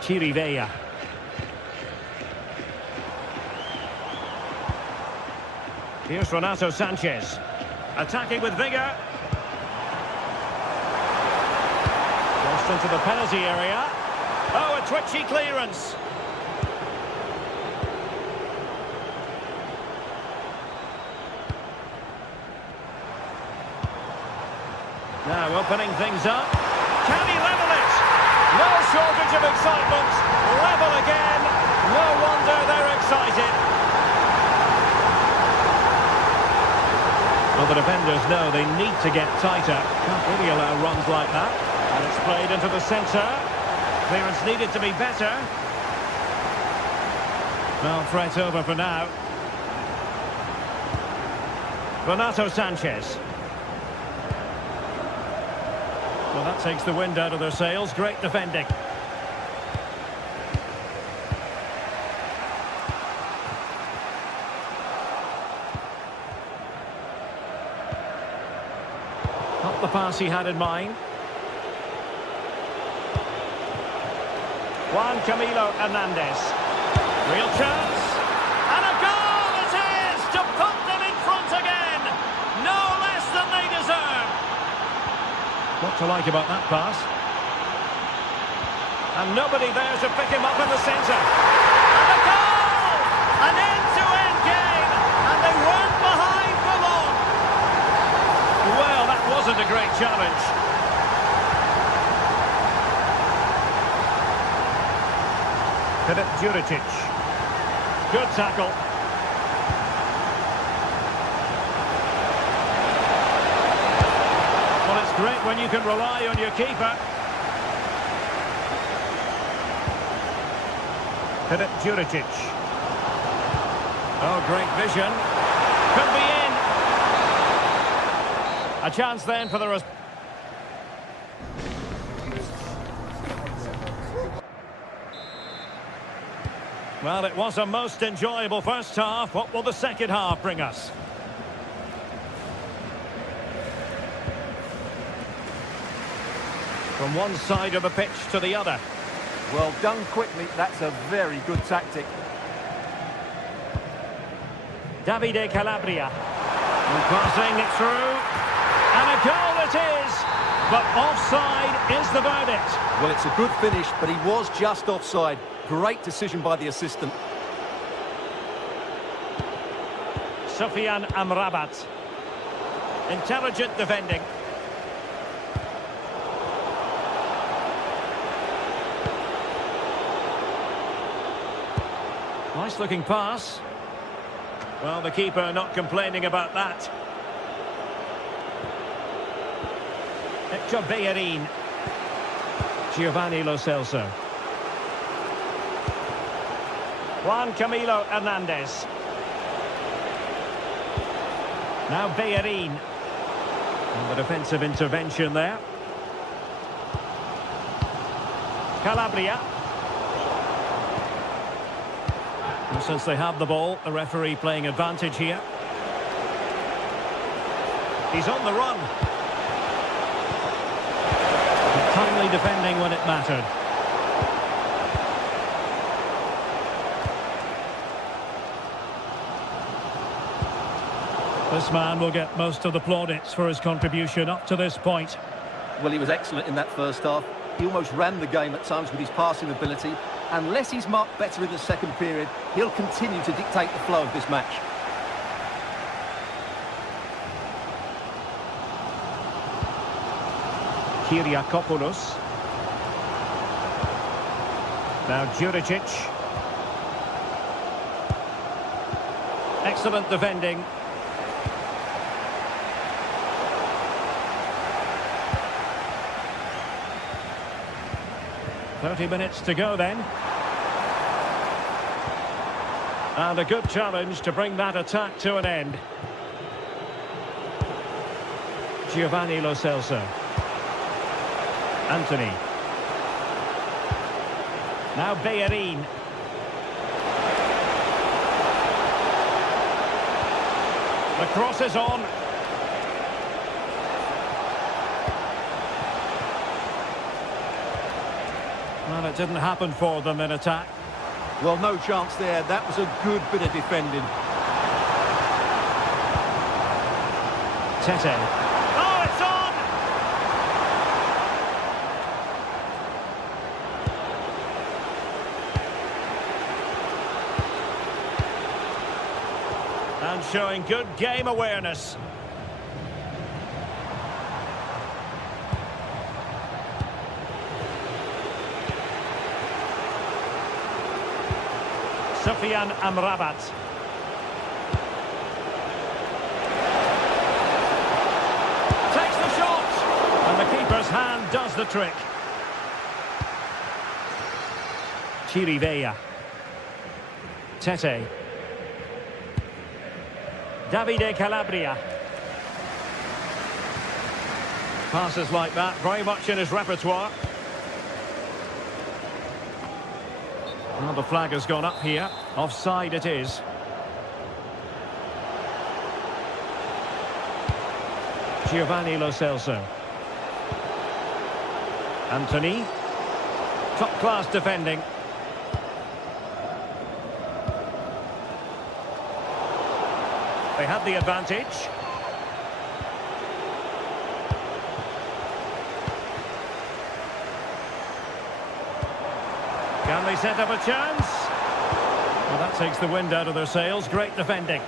Chirivella. Here's Renato Sanchez. Attacking with vigour. Crossed into the penalty area. Oh, a twitchy clearance. Now opening things up. Can he level it? No shortage of excitement. Level again. No wonder they're excited. Well, the defenders know they need to get tighter. Can't really allow runs like that. And it's played into the centre. Clearance needed to be better. Well, threat over for now. Renato Sanchez. Well, that takes the wind out of their sails. Great defending. Not the pass he had in mind. Juan Camilo Hernandez. Real chance. And a goal it is to put them in front again. No less than they deserve. What to like about that pass? And nobody there to pick him up in the centre. And a goal! An end-to-end game, and they weren't behind for long. Well, that wasn't a great challenge. Philip Juricic. Good tackle. Well, it's great when you can rely on your keeper. Philip Juricic. Oh, great vision. Could be in. A chance then for the... Well, it was a most enjoyable first half. What will the second half bring us? From one side of the pitch to the other. Well, done quickly. That's a very good tactic. Davide Calabria. And passing it through. And a goal it is. But offside is the verdict. Well, it's a good finish, but he was just offside. Great decision by the assistant. Sofian Amrabat. Intelligent defending. Nice looking pass. Well, the keeper not complaining about that. Hector Bellerin. Giovanni Lo Celso. Juan Camilo Hernandez. Now Bellerin. And the defensive intervention there. Calabria. And since they have the ball, the referee playing advantage here. He's on the run. But timely defending when it mattered. This man will get most of the plaudits for his contribution up to this point. Well, he was excellent in that first half. He almost ran the game at times with his passing ability. Unless he's marked better in the second period, he'll continue to dictate the flow of this match. Kyriakopoulos. Now Juricic. Excellent defending. "30 minutes to go then. And a good challenge to bring that attack to an end. Giovanni Lo Celso. Anthony. Now Bellerin. The cross is on. Well, it didn't happen for them in attack. Well, no chance there. That was a good bit of defending. Tete. Oh, it's on! And showing good game awareness. Sufyan Amrabat. Takes the shot! And the keeper's hand does the trick. Chirivella. Tete. Davide Calabria. Passes like that, very much in his repertoire. Well, the flag has gone up here. Offside it is. Giovanni Lo Celso. Anthony. Top-class defending. They had the advantage. Can they set up a chance? Well, that takes the wind out of their sails. Great defending.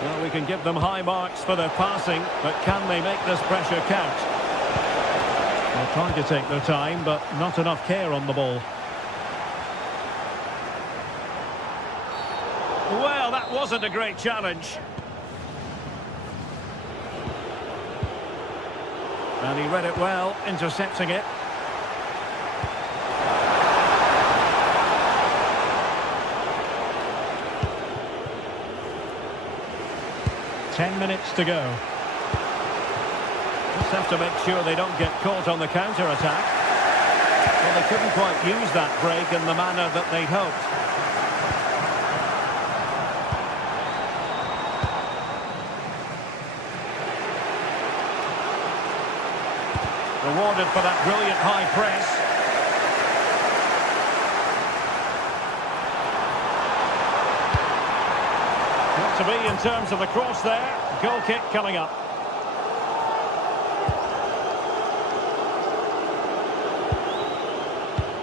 Well, we can give them high marks for their passing, but can they make this pressure count? They're trying to take their time, but not enough care on the ball. Well, that wasn't a great challenge. And he read it well, intercepting it. Ten minutes to go. Just have to make sure they don't get caught on the counter-attack. Well, they couldn't quite use that break in the manner that they'd hoped. Rewarded for that brilliant high press. Not to be in terms of the cross there. Goal kick coming up.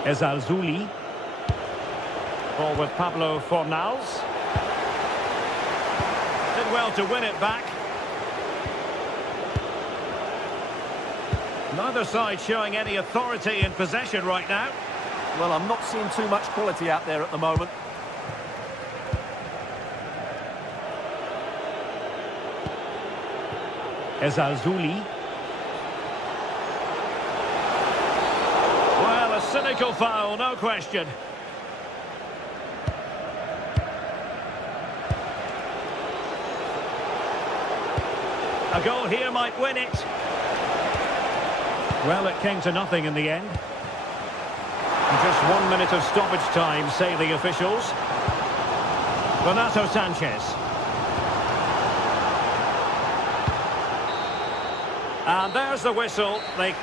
Ezalzouli. Ball with Pablo Fornals. Did well to win it back. Neither side showing any authority in possession right now. Well, I'm not seeing too much quality out there at the moment. Ezalzouli. Well, a cynical foul, no question. A goal here might win it. Well, it came to nothing in the end. Just 1 minute of stoppage time, say the officials. Renato Sanchez. And there's the whistle. They...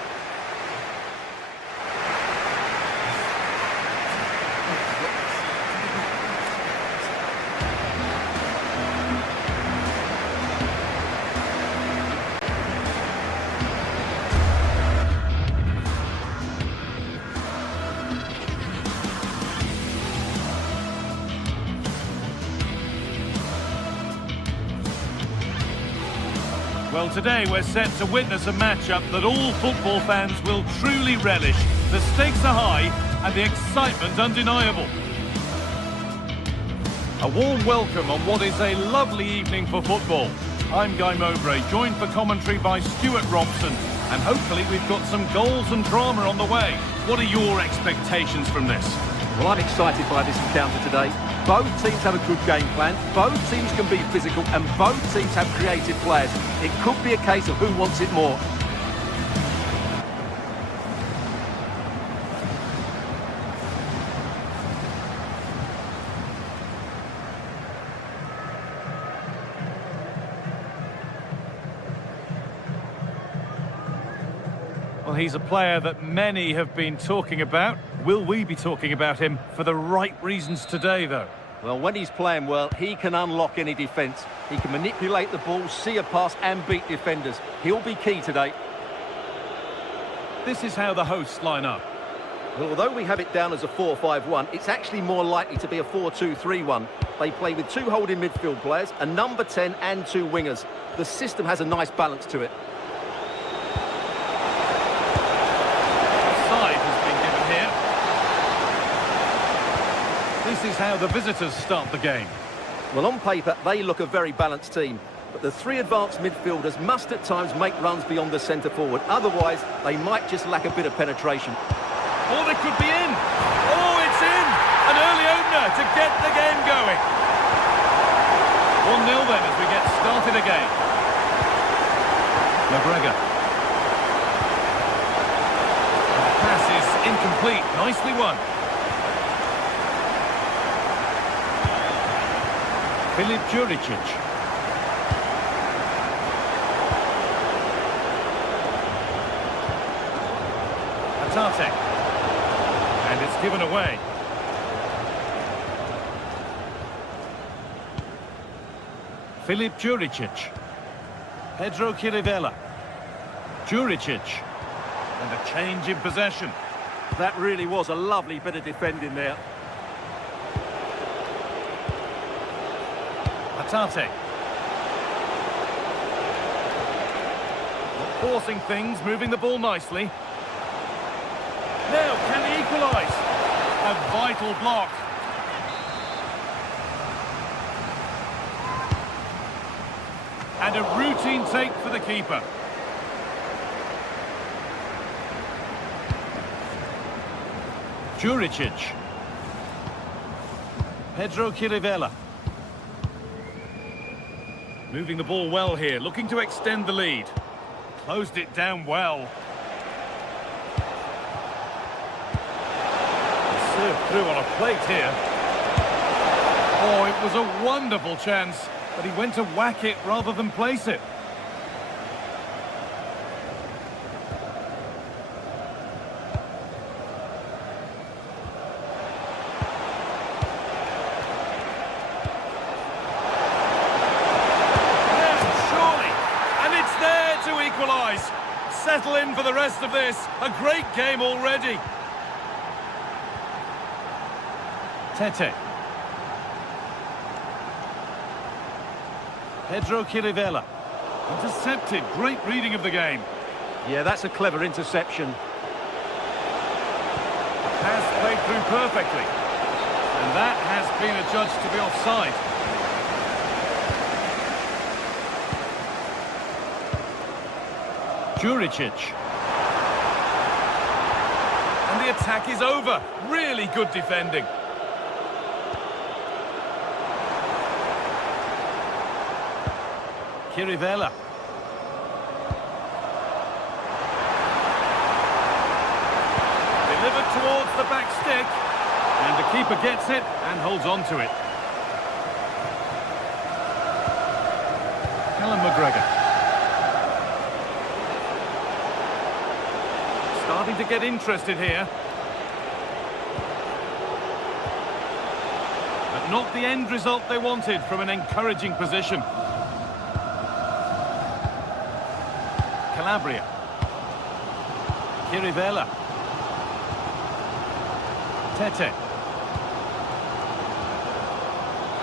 Well, today we're set to witness a matchup that all football fans will truly relish. The stakes are high and the excitement undeniable. A warm welcome on what is a lovely evening for football. I'm Guy Mowbray, joined for commentary by Stuart Robson, and hopefully we've got some goals and drama on the way. What are your expectations from this? Well, I'm excited by this encounter today. Both teams have a good game plan, both teams can be physical, and both teams have creative players. It could be a case of who wants it more. Well, he's a player that many have been talking about. Will we be talking about him for the right reasons today, though? Well, when he's playing well, he can unlock any defence. He can manipulate the ball, see a pass and beat defenders. He'll be key today. This is how the hosts line up. Well, although we have it down as a 4-5-1, it's actually more likely to be a 4-2-3-1. They play with 2 holding midfield players, a number 10 and 2 wingers. The system has a nice balance to it. This is how the visitors start the game. Well, on paper, they look a very balanced team. But the 3 advanced midfielders must at times make runs beyond the centre forward. Otherwise, they might just lack a bit of penetration. Oh, they could be in. Oh, it's in. An early opener to get the game going. 1-0 then as we get started again. McGregor. The pass is incomplete. Nicely won. Filip Juricic. Atate. And it's given away. Filip Juricic. Pedro Chirivella. Juricic. And a change in possession. That really was a lovely bit of defending there. Atate. Forcing things, moving the ball nicely. Now, can he equalise? A vital block. And a routine take for the keeper. Juricic. Pedro Chirivella. Moving the ball well here, looking to extend the lead. Closed it down well. Served through on a plate here. Oh, it was a wonderful chance, but he went to whack it rather than place it. Settle in for the rest of this. A great game already. Tete. Pedro Chirivella. Intercepted. Great reading of the game. Yeah, that's a clever interception. Pass played through perfectly. And that has been adjudged to be offside. Juricic. And the attack is over. Really good defending. Chirivella. Delivered towards the back stick. And the keeper gets it and holds on to it. Callum McGregor. Starting to get interested here. But not the end result they wanted from an encouraging position. Calabria. Chirivella. Tete.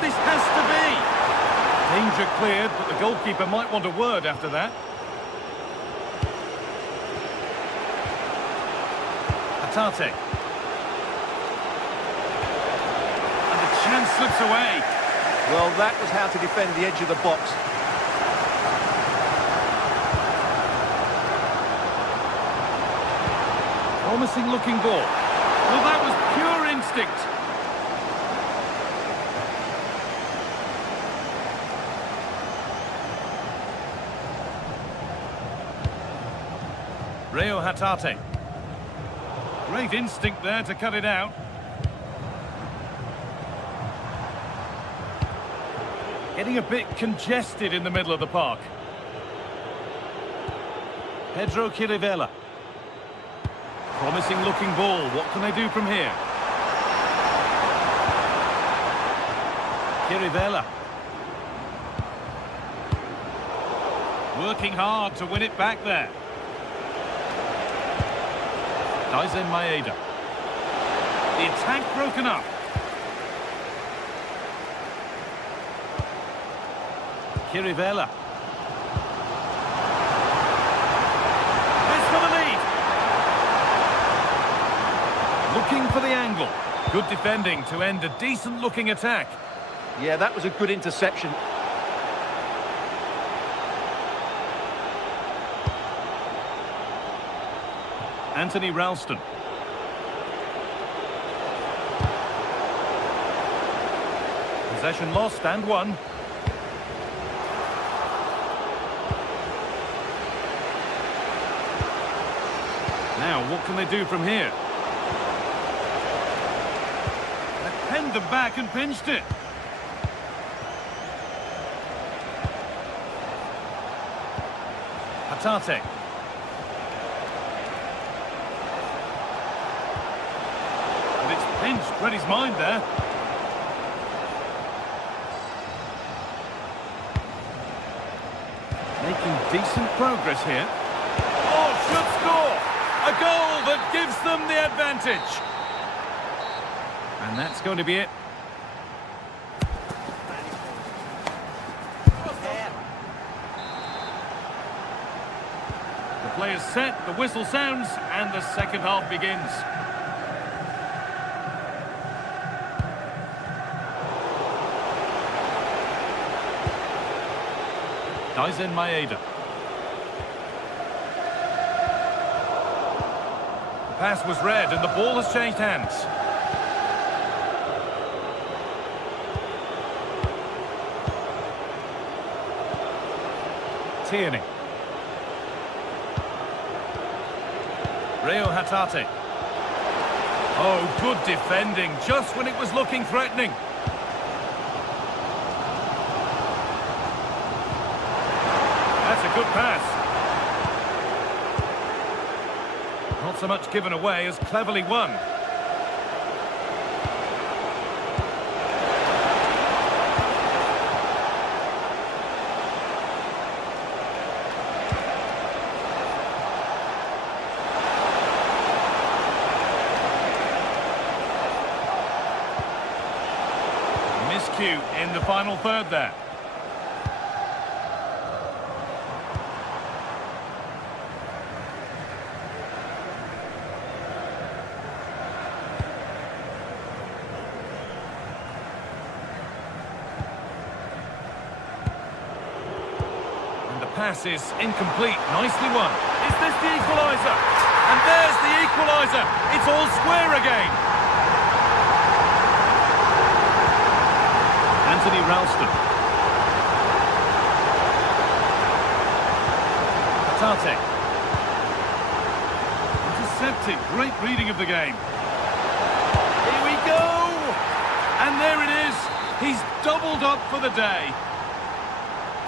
This has to be! Danger cleared, but the goalkeeper might want a word after that. Atate. And the chance slips away. Well, that was how to defend the edge of the box. Promising looking ball. Well, that was pure instinct. instinct. Reo Hatate. Great instinct there to cut it out. Getting a bit congested in the middle of the park. Pedro Chirivella. Promising looking ball. What can they do from here? Chirivella. Working hard to win it back there. Daisen Maeda. The attack broken up. Chirivella. It's for the lead. Looking for the angle. Good defending to end a decent-looking attack. Yeah, that was a good interception. Anthony Ralston. Possession lost and won. Now, what can they do from here? They penned them back and pinched it. Hatate. But it's pinched, read his mind there. Making decent progress here. Oh, should score! A goal that gives them the advantage. And that's going to be it. The player's set, the whistle sounds, and the second half begins. Daisen Maeda. The pass was read and the ball has changed hands. Tierney. Reo Hatate. Oh, good defending, just when it was looking threatening. That's a good pass. Not so much given away as cleverly won. Miscue in the final third there. Pass is incomplete. Nicely won. Is this the equaliser? And there's the equaliser. It's all square again. Anthony Ralston. Hatate. Intercepted. Great reading of the game. Here we go. And there it is. He's doubled up for the day.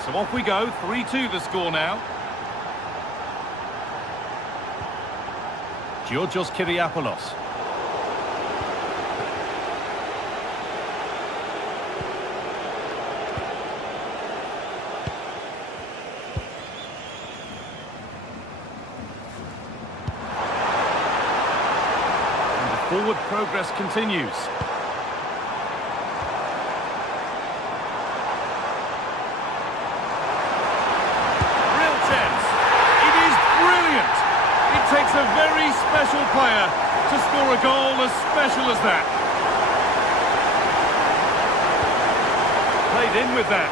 So off we go, 3-2 the score now. Georgios Kyriapoulos. And the forward progress continues. Takes a very special player to score a goal as special as that. Played in with that.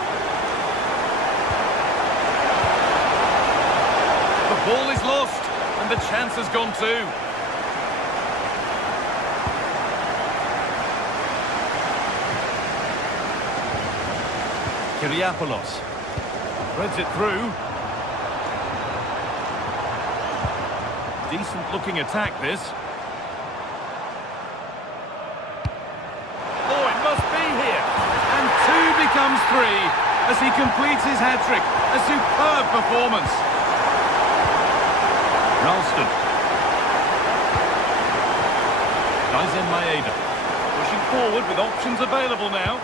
The ball is lost and the chance has gone too. Kyriapoulos. Threads it through. Decent looking attack, this. Oh, it must be here. And 2 becomes 3 as he completes his hat-trick. A superb performance. Ralston. Kaizen Maeda. Pushing forward with options available now.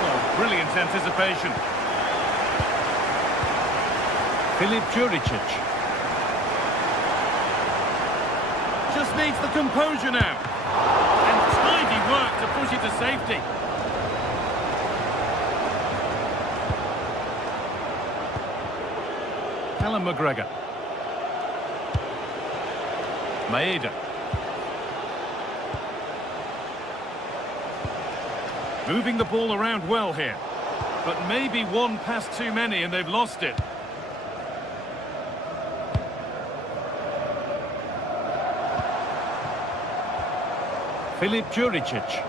Oh, brilliant anticipation. Filip Juricic. Just needs the composure now. And tidy work to push it to safety. Callum McGregor. Maeda. Moving the ball around well here. But maybe one pass too many and they've lost it. Filip Juricic.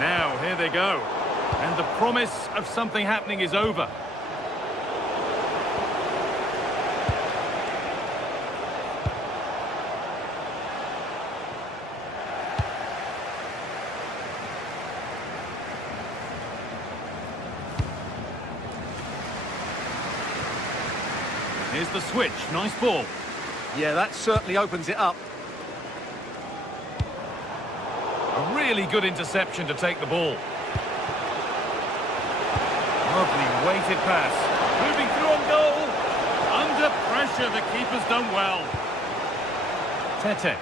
Now, here they go. And the promise of something happening is over. Here's the switch. Nice ball. Yeah, that certainly opens it up. A really good interception to take the ball. Lovely weighted pass. Moving through on goal. Under pressure, the keeper's done well. Tete.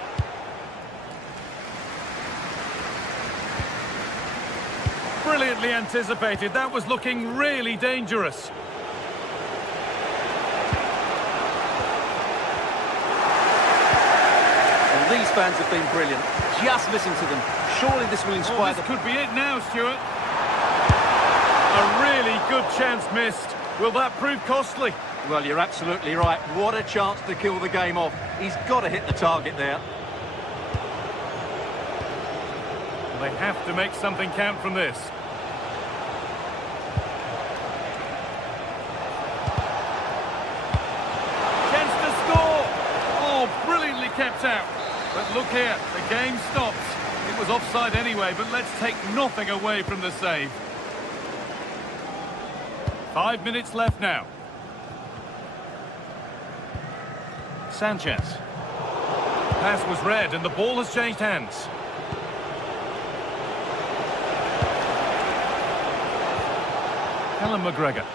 Brilliantly anticipated. That was looking really dangerous. Well, these fans have been brilliant. Just listen to them. Surely this will inspire This them. could be it now, Stuart. A really good chance missed. Will that prove costly? Well, you're absolutely right. What a chance to kill the game off. He's got to hit the target there. They have to make something count from this. Chance to score! Oh, brilliantly kept out. But look here, the game stops. It was offside anyway, but let's take nothing away from the save. 5 minutes left now. Sanchez. Pass was read and the ball has changed hands. Callum McGregor.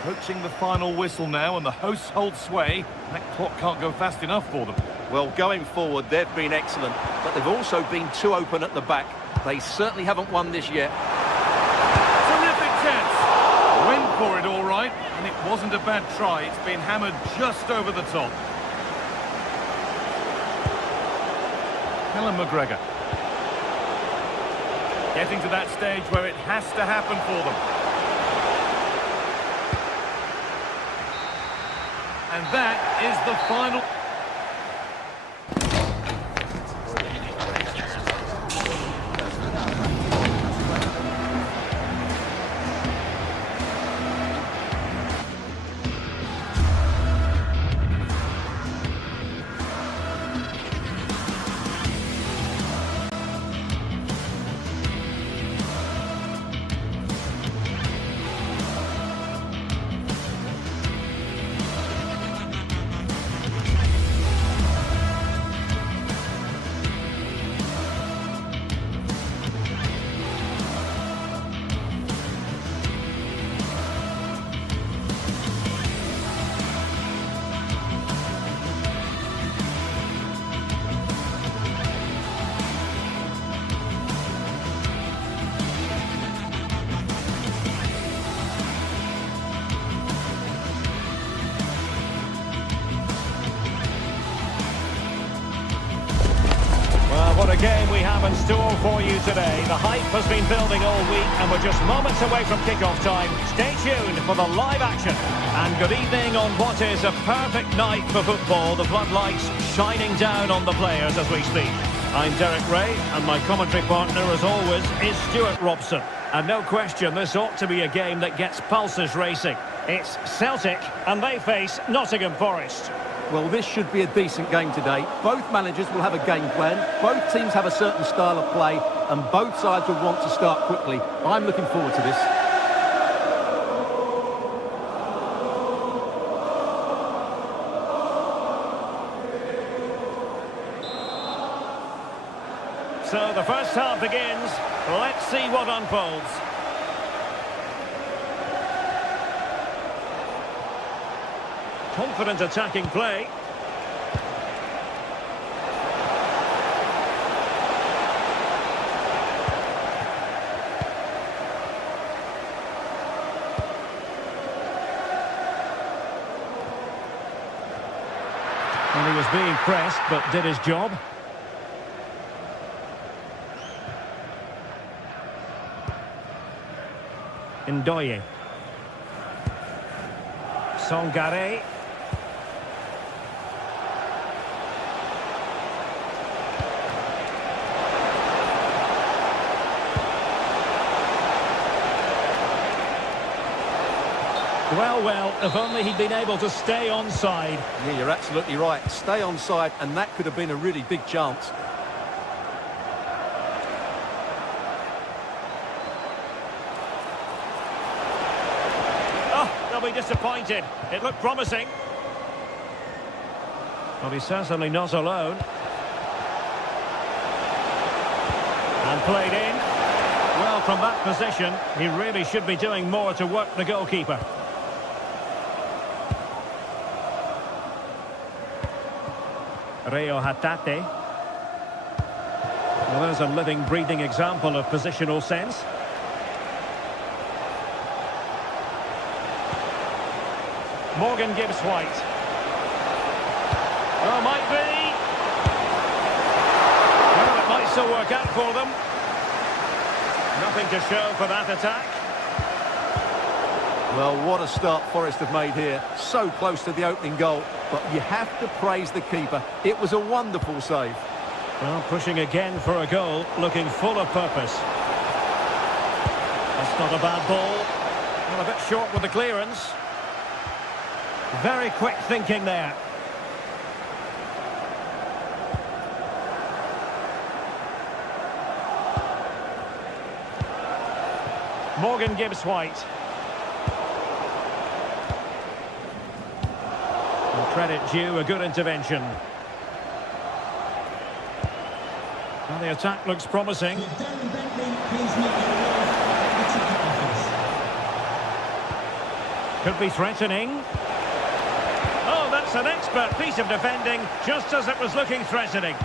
Approaching the final whistle now and the hosts hold sway. That clock can't go fast enough for them. Well, going forward, they've been excellent, but they've also been too open at the back. They certainly haven't won this yet. Terrific chance. Went for it all right, and it wasn't a bad try. It's been hammered just over the top. Callum McGregor. Getting to that stage where it has to happen for them. And that is the final... What a game we have in store for you today. The hype has been building all week and we're just moments away from kick-off time. Stay tuned for the live action. And good evening on what is a perfect night for football. The floodlights shining down on the players as we speak. I'm Derek Ray, and my commentary partner, as always, is Stuart Robson. And no question, this ought to be a game that gets pulses racing. It's Celtic, and they face Nottingham Forest. Well, this should be a decent game today. Both managers will have a game plan. Both teams have a certain style of play, and both sides will want to start quickly. I'm looking forward to this. So the first half begins. Let's see what unfolds. Confident attacking play. And he was being pressed, but did his job. Ndoye. Songare. Well, if only he'd been able to stay onside. Yeah, you're absolutely right. Stay onside, and that could have been a really big chance. They'll be disappointed. It looked promising. Well, he's certainly not alone. And played in. Well, from that position, he really should be doing more to work the goalkeeper. Reo Hatate. Well, there's a living, breathing example of positional sense. Morgan Gibbs White. Oh, might be. Well, it might still work out for them. Nothing to show for that attack. Well, what a start Forest have made here. So close to the opening goal, but you have to praise the keeper. It was a wonderful save. Well, pushing again for a goal, looking full of purpose. That's not a bad ball. Well, a bit short with the clearance. Very quick thinking there. Morgan Gibbs White. And credit due, a good intervention. Well, the attack looks promising. Could be threatening. Oh, that's an expert piece of defending, just as it was looking threatening.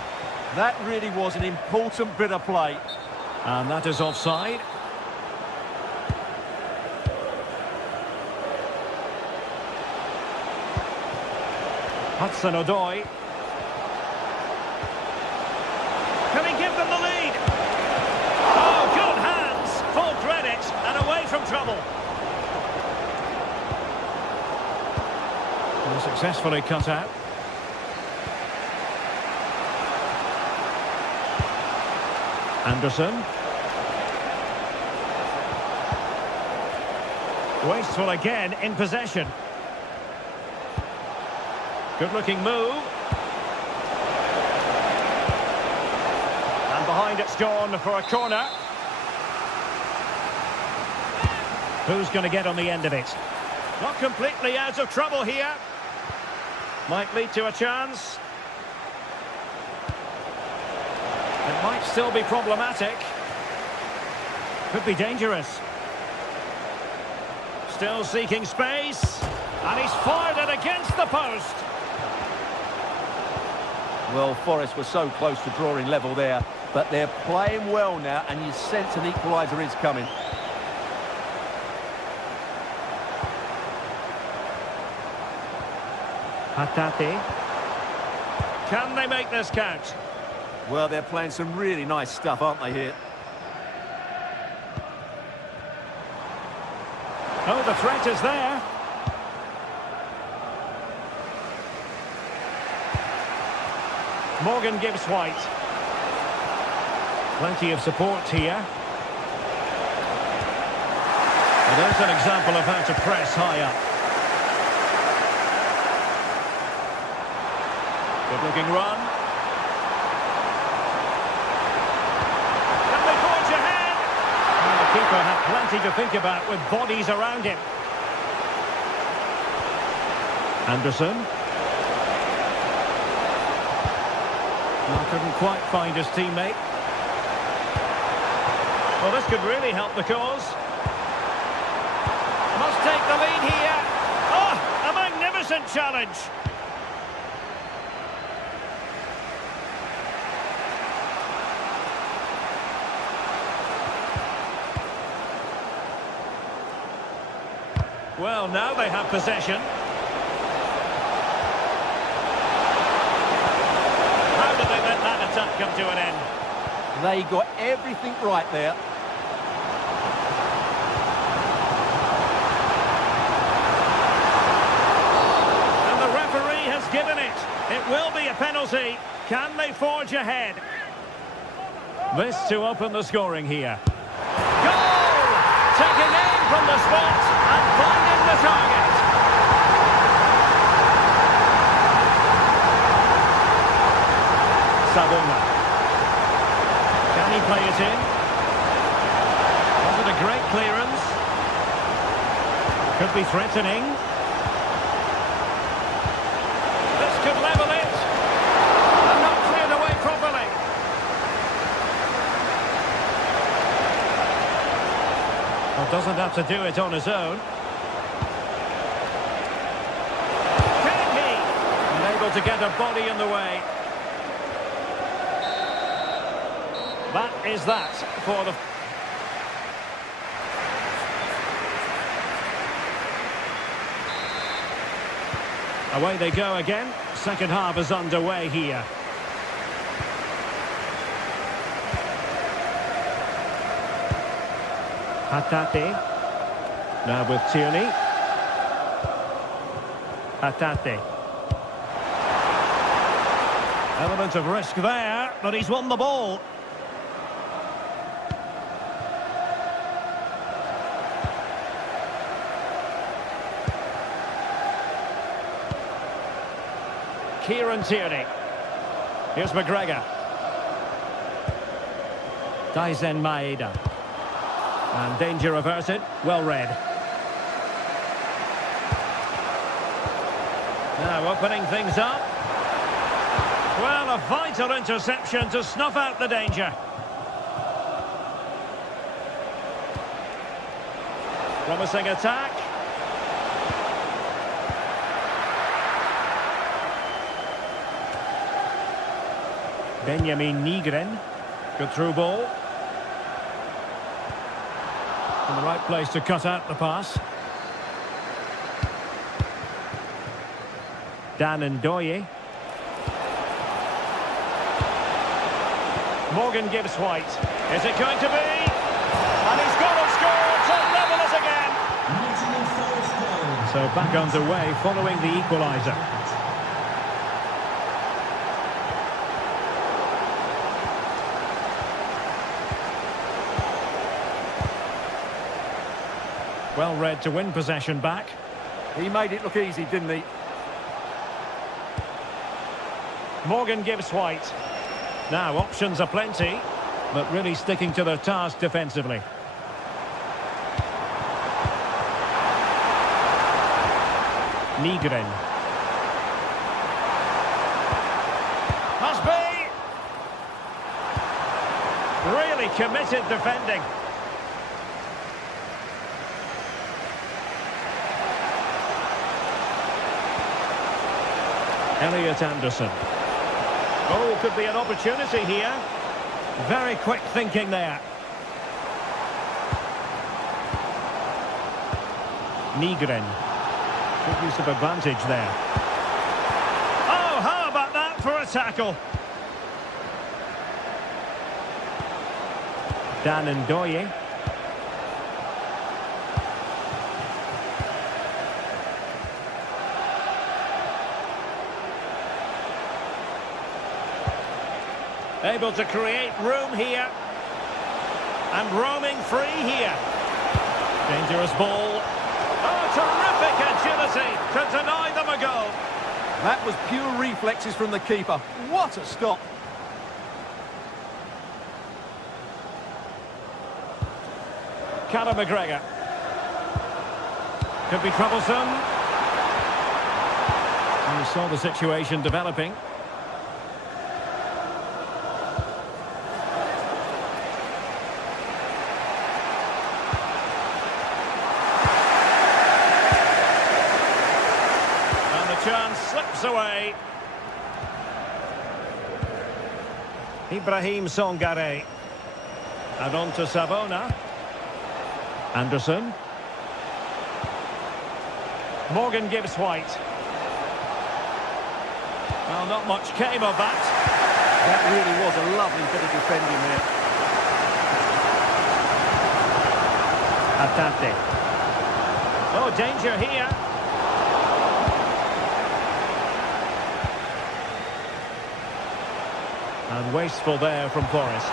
That really was an important bit of play. And that is offside. Hudson-Odoi. Can he give them the lead? Oh, good hands. Full credit and away from trouble. And successfully cut out. Anderson. Wasteful again in possession. Good-looking move. And behind it's gone for a corner. Who's going to get on the end of it? Not completely out of trouble here. Might lead to a chance. It might still be problematic. Could be dangerous. Still seeking space. And he's fired it against the post. Well, Forest were so close to drawing level there, but they're playing well now, and you sense an equaliser is coming. Hatate. Can they make this count? Well, they're playing some really nice stuff, aren't they, here? Oh, the threat is there. Morgan Gibbs White. Plenty of support here. Well, there's an example of how to press high up. Good-looking run. Can they forge ahead? And the keeper had plenty to think about with bodies around him. Anderson. Well, couldn't quite find his teammate. Well, this could really help the cause. Must take the lead here. Oh, a magnificent challenge. Well, now they have possession. How did they let that attack come to an end? They got everything right there. And the referee has given it. It will be a penalty. Can they forge ahead? This to open the scoring here. Goal! Taking aim from the spot and finding the target. Savona. Can he play it in? Was it a great clearance? Could be threatening. This could level it. And not cleared away properly. Well, doesn't have to do it on his own. Can he? Unable to get a body in the way. That is that for the... Away they go again. Second half is underway here. Hatate. Now with Tierney. Hatate. Element of risk there, but he's won the ball. Kieran Tierney. Here's McGregor. Daizen Maeda. And danger averted. Well read. Now opening things up. Well, a vital interception to snuff out the danger. Promising attack. Benjamin Nygren. Good through ball. In the right place to cut out the pass. Dan Ndoye. Morgan Gibbs White. Is it going to be? And he's got to score to level it again. So back underway following the equaliser. Well read to win possession back. He made it look easy, didn't he? Morgan Gibbs White. Now, options are plenty, but really sticking to their task defensively. Nygren. Must be! Really committed defending. Elliot Anderson. Oh, could be an opportunity here. Very quick thinking there. Nygren. Good use of advantage there. Oh, how about that for a tackle? Dan Ndoye. Able to create room here. And roaming free here. Dangerous ball. Oh, terrific agility to deny them a goal. That was pure reflexes from the keeper. What a stop. Callum McGregor. Could be troublesome. You saw the situation developing. And the chance slips away. Ibrahim Songare. And on to Savona. Anderson. Morgan Gibbs White. Well, not much came of that. That really was a lovely bit of defending there. Atate. Oh, danger here. And wasteful there from Forest.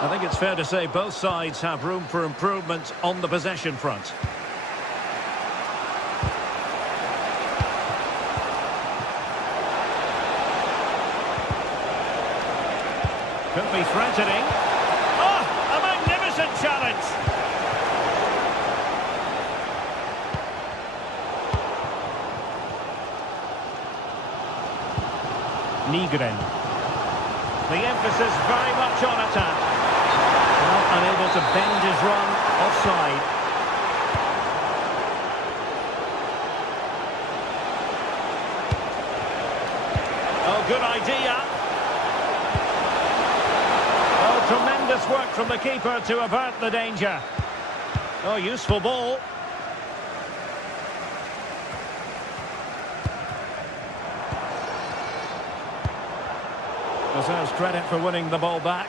I think it's fair to say both sides have room for improvement on the possession front. Could be threatening. Oh, a magnificent challenge. Nygren. The emphasis very much on attack. Well, unable to bend his run, offside. Oh, good idea. Oh, tremendous work from the keeper to avert the danger. Oh, useful ball. Deserves credit for winning the ball back.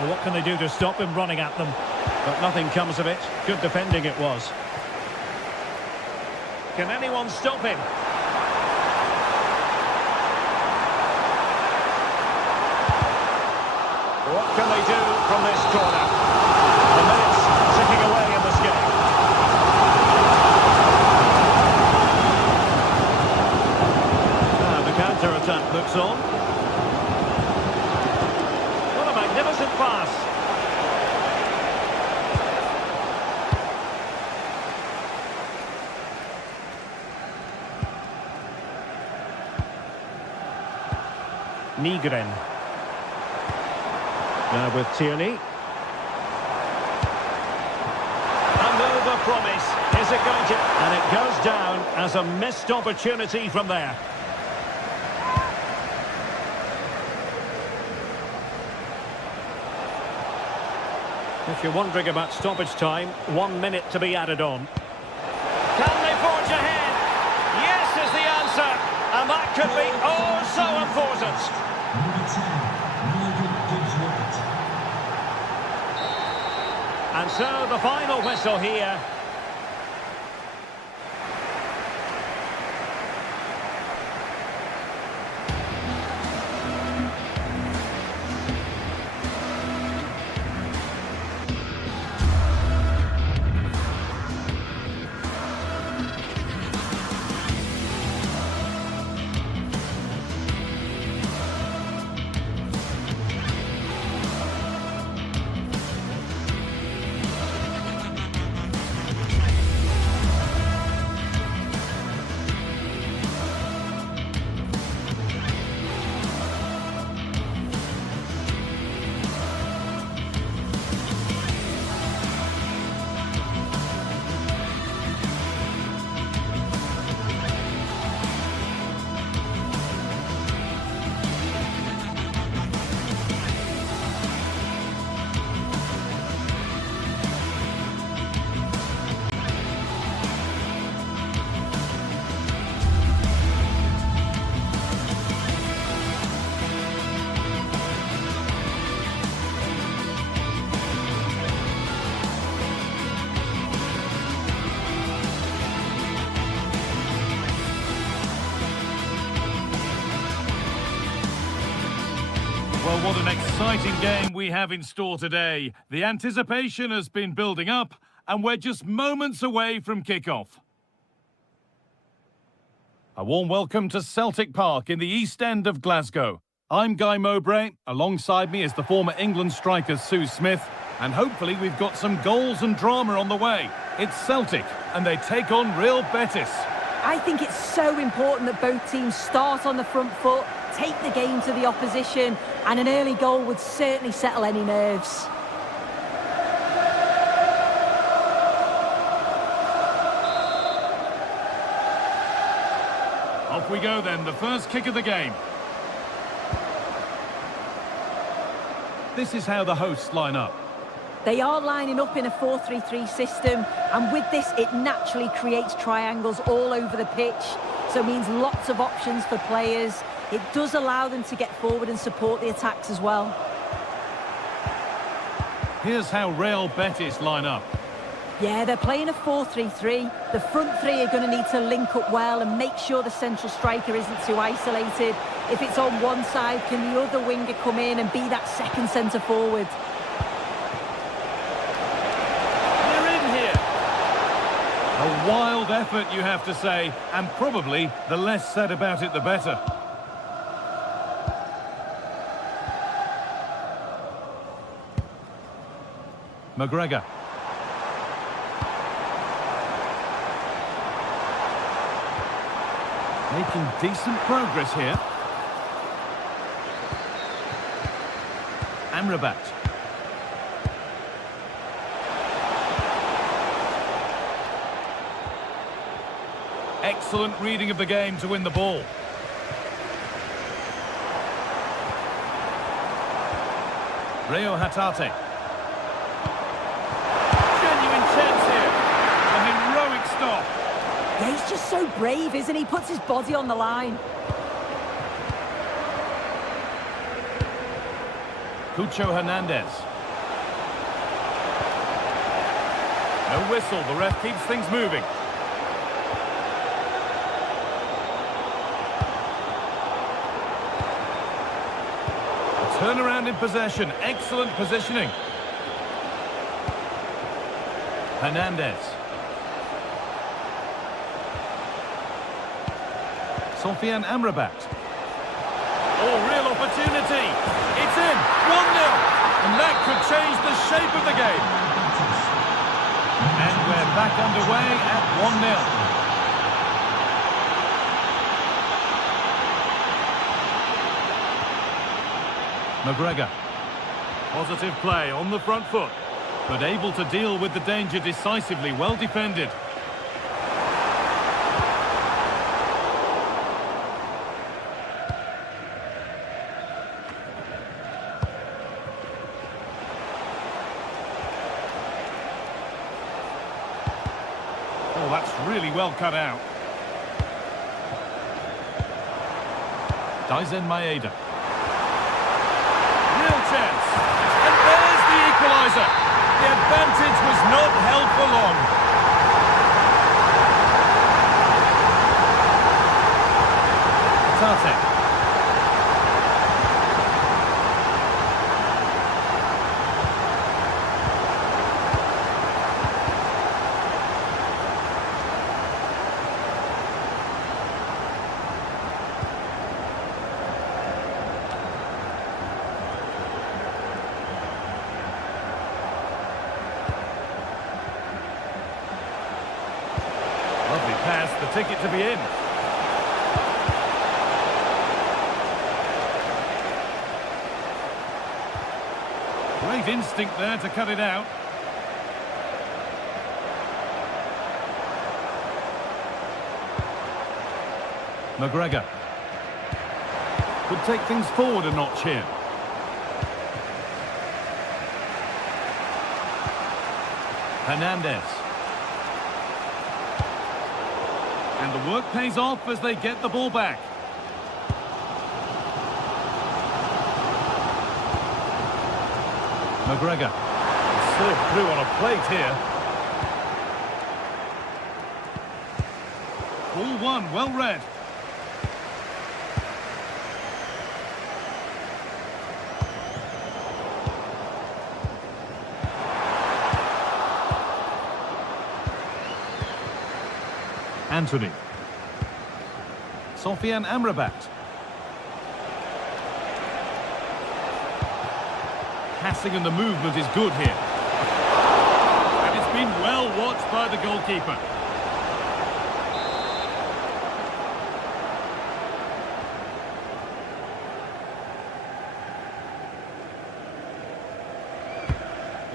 Well, what can they do to stop him running at them? But nothing comes of it. Good defending it was. Can anyone stop him? What can they do from this corner? The minutes ticking away in this game. The counter-attack looks on. What a magnificent pass. Nygren. Now with Tierney. And over promise. Is it going to... And it goes down as a missed opportunity from there. If you're wondering about stoppage time, 1 minute to be added on. Can they forge ahead? Yes is the answer. And that could be oh so important. Number 10, Morgan Gibbs White. And so the final whistle here. Well, what an exciting game we have in store today. The anticipation has been building up, and we're just moments away from kick-off. A warm welcome to Celtic Park in the East End of Glasgow. I'm Guy Mowbray. Alongside me is the former England striker Sue Smith. And hopefully we've got some goals and drama on the way. It's Celtic, and they take on Real Betis. I think it's so important that both teams start on the front foot, take the game to the opposition, and an early goal would certainly settle any nerves. Off we go then, the first kick of the game. This is how the hosts line up. They are lining up in a 4-3-3 system, and with this it naturally creates triangles all over the pitch, so it means lots of options for players. It does allow them to get forward and support the attacks as well. Here's how Real Betis line up. Yeah, they're playing a 4-3-3. The front three are going to need to link up well and make sure the central striker isn't too isolated. If it's on one side, can the other winger come in and be that second centre forward? A wild effort, you have to say, and probably the less said about it, the better. McGregor. Making decent progress here. Amrabat. Excellent reading of the game to win the ball. Rio Hatate. Genuine chance here. A heroic stop. Yeah, he's just so brave, isn't he? Puts his body on the line. Cucho Hernandez. No whistle, the ref keeps things moving. Turnaround in possession, excellent positioning. Hernandez. Sofian Amrabat. Oh, real opportunity. It's in, 1-0. And that could change the shape of the game. And we're back underway at 1-0. McGregor. Positive play on the front foot, but able to deal with the danger decisively, well defended. Oh, that's really well cut out. Daizen Maeda. Chance. And there's the equaliser. The advantage was not held for long. Tate. Lovely pass, the ticket to be in. Great instinct there to cut it out. McGregor. Could take things forward a notch here. Hernandez. And the work pays off as they get the ball back. McGregor. Served through on a plate here. Ball one, well read. Anthony. Sofian Amrabat. Passing and the movement is good here. And it's been well watched by the goalkeeper.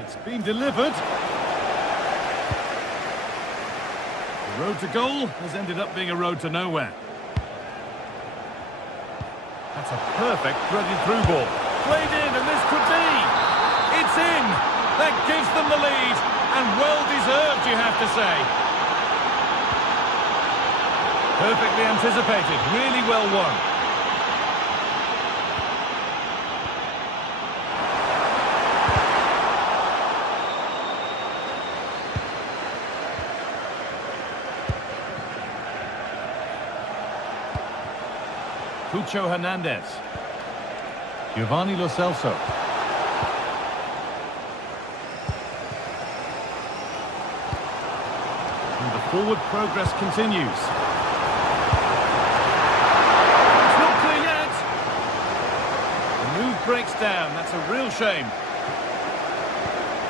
It's been delivered. The road to goal has ended up being a road to nowhere. That's a perfect threaded through ball. Played in, and this could be. It's in. That gives them the lead, and well deserved, you have to say. Perfectly anticipated, really well won. Cucho Hernandez. Giovanni Lo Celso. And the forward progress continues. It's not clear yet. The move breaks down. That's a real shame.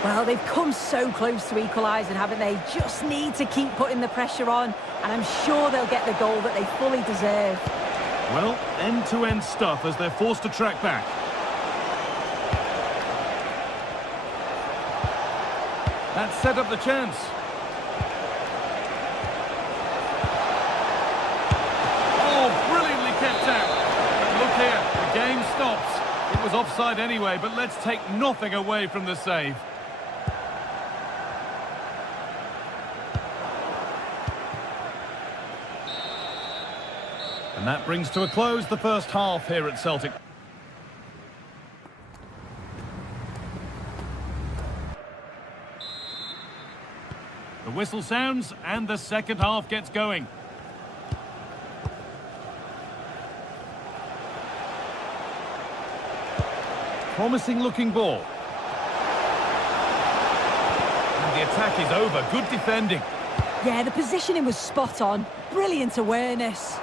Well, they've come so close to equalising, haven't they? Just need to keep putting the pressure on, and I'm sure they'll get the goal that they fully deserve. Well, end-to-end stuff as they're forced to track back. That set up the chance. Oh, brilliantly kept out. But look here, the game stops. It was offside anyway, but let's take nothing away from the save. And that brings to a close the first half here at Celtic. The whistle sounds and the second half gets going. Promising looking ball. And the attack is over. Good defending. Yeah, the positioning was spot on. Brilliant awareness.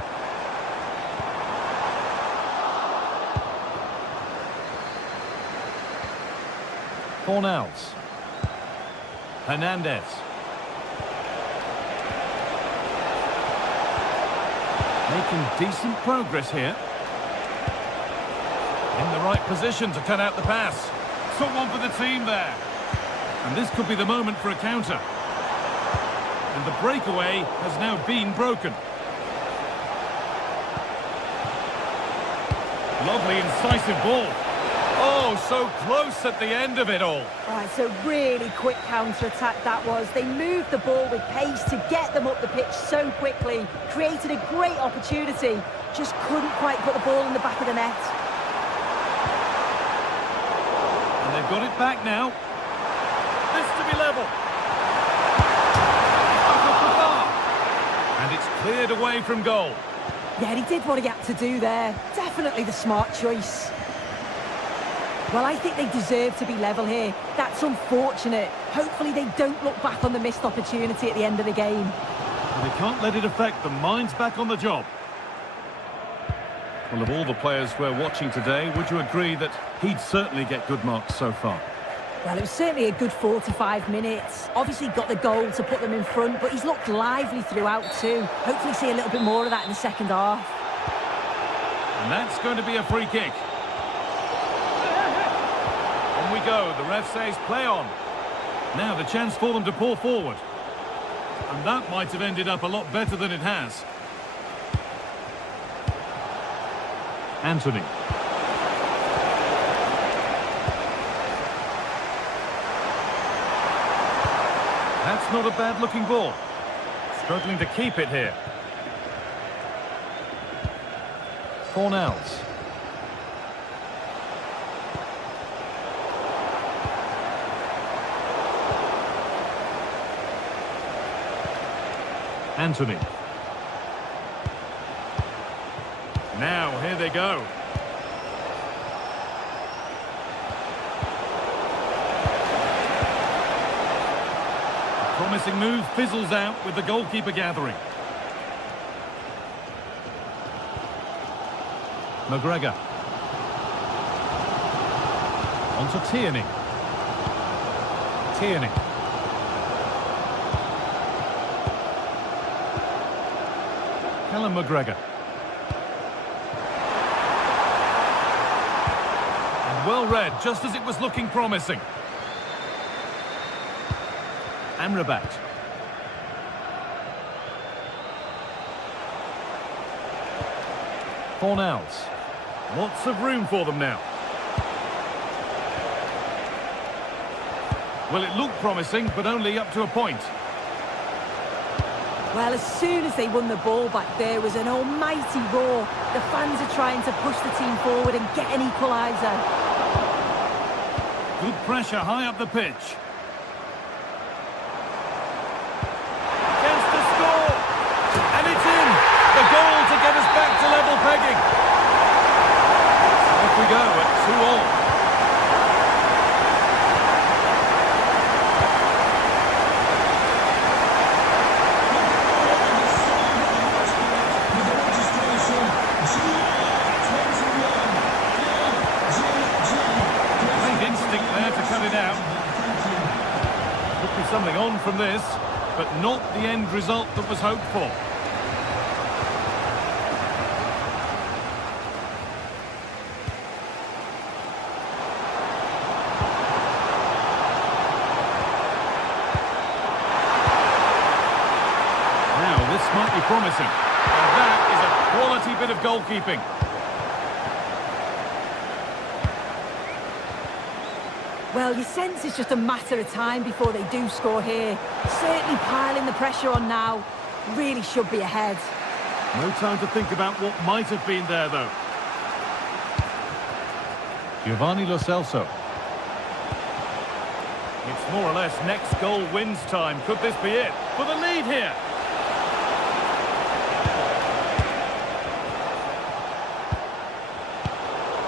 Fornals. Hernandez. Making decent progress here. In the right position to cut out the pass. Someone for the team there. And this could be the moment for a counter. And the breakaway has now been broken. Lovely incisive ball. Oh, so close at the end of it all. Right, so really quick counter-attack that was. They moved the ball with pace to get them up the pitch so quickly. Created a great opportunity. Just couldn't quite put the ball in the back of the net. And they've got it back now. This to be level. And it's cleared away from goal. Yeah, he did what he had to do there. Definitely the smart choice. Well, I think they deserve to be level here. That's unfortunate. Hopefully they don't look back on the missed opportunity at the end of the game. And they can't let it affect them. Mind's back on the job. Well, of all the players we're watching today, would you agree that he'd certainly get good marks so far? Well, it was certainly a good 45 minutes. Obviously got the goal to put them in front, but he's looked lively throughout too. Hopefully see a little bit more of that in the second half. And that's going to be a free kick. On we go. The ref says play on. Now the chance for them to pour forward. And that might have ended up a lot better than it has. Anthony. That's not a bad-looking ball. Struggling to keep it here. Fornals. Anthony. Now, here they go. The promising move fizzles out with the goalkeeper gathering. McGregor. On to Tierney. Tierney. Callum McGregor. And well read, just as it was looking promising. Amrabat. Fornals. Lots of room for them now. Well, it looked promising, but only up to a point. Well, as soon as they won the ball back, there was an almighty roar. The fans are trying to push the team forward and get an equaliser. Good pressure high up the pitch. Chance to score! And it's in! The goal to get us back to level pegging. Off we go at 2-2. Something on from this, but not the end result that was hoped for. Now this might be promising, and that is a quality bit of goalkeeping. Well, you sense it's just a matter of time before they do score here. Certainly piling the pressure on now. Really should be ahead. No time to think about what might have been there, though. Giovanni Lo Celso. It's more or less next goal wins time. Could this be it? For the lead here.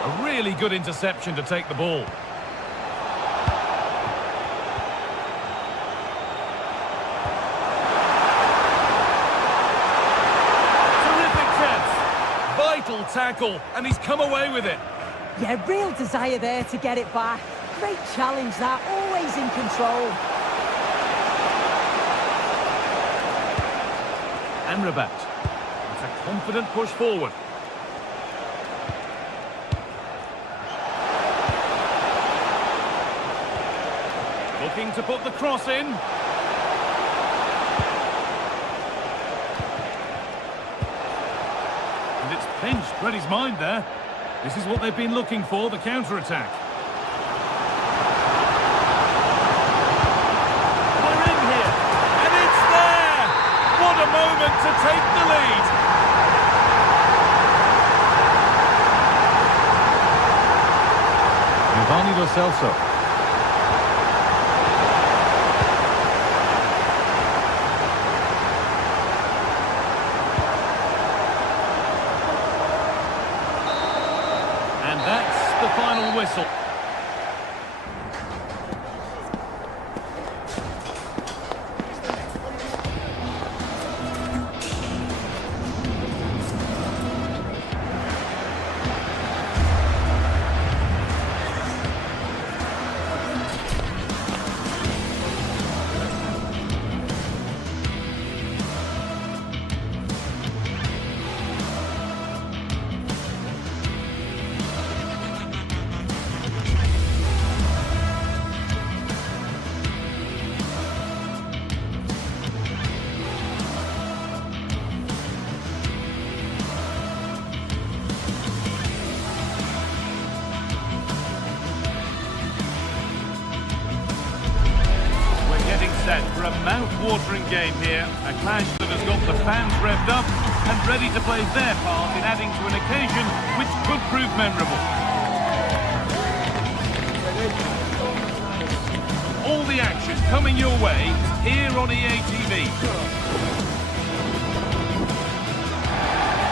A really good interception to take the ball. Tackle, and he's come away with it. Yeah, real desire there to get it back. Great challenge that, always in control. Amrabat. It's a confident push forward. Looking to put the cross in. Pinch read his mind there. This is what they've been looking for, the counter-attack. We're in here, and it's there! What a moment to take the lead! Giovanni Lo Celso. The final whistle. Set for a mouth-watering game here, a clash that has got the fans revved up and ready to play their part in adding to an occasion which could prove memorable. All the action coming your way here on EA TV.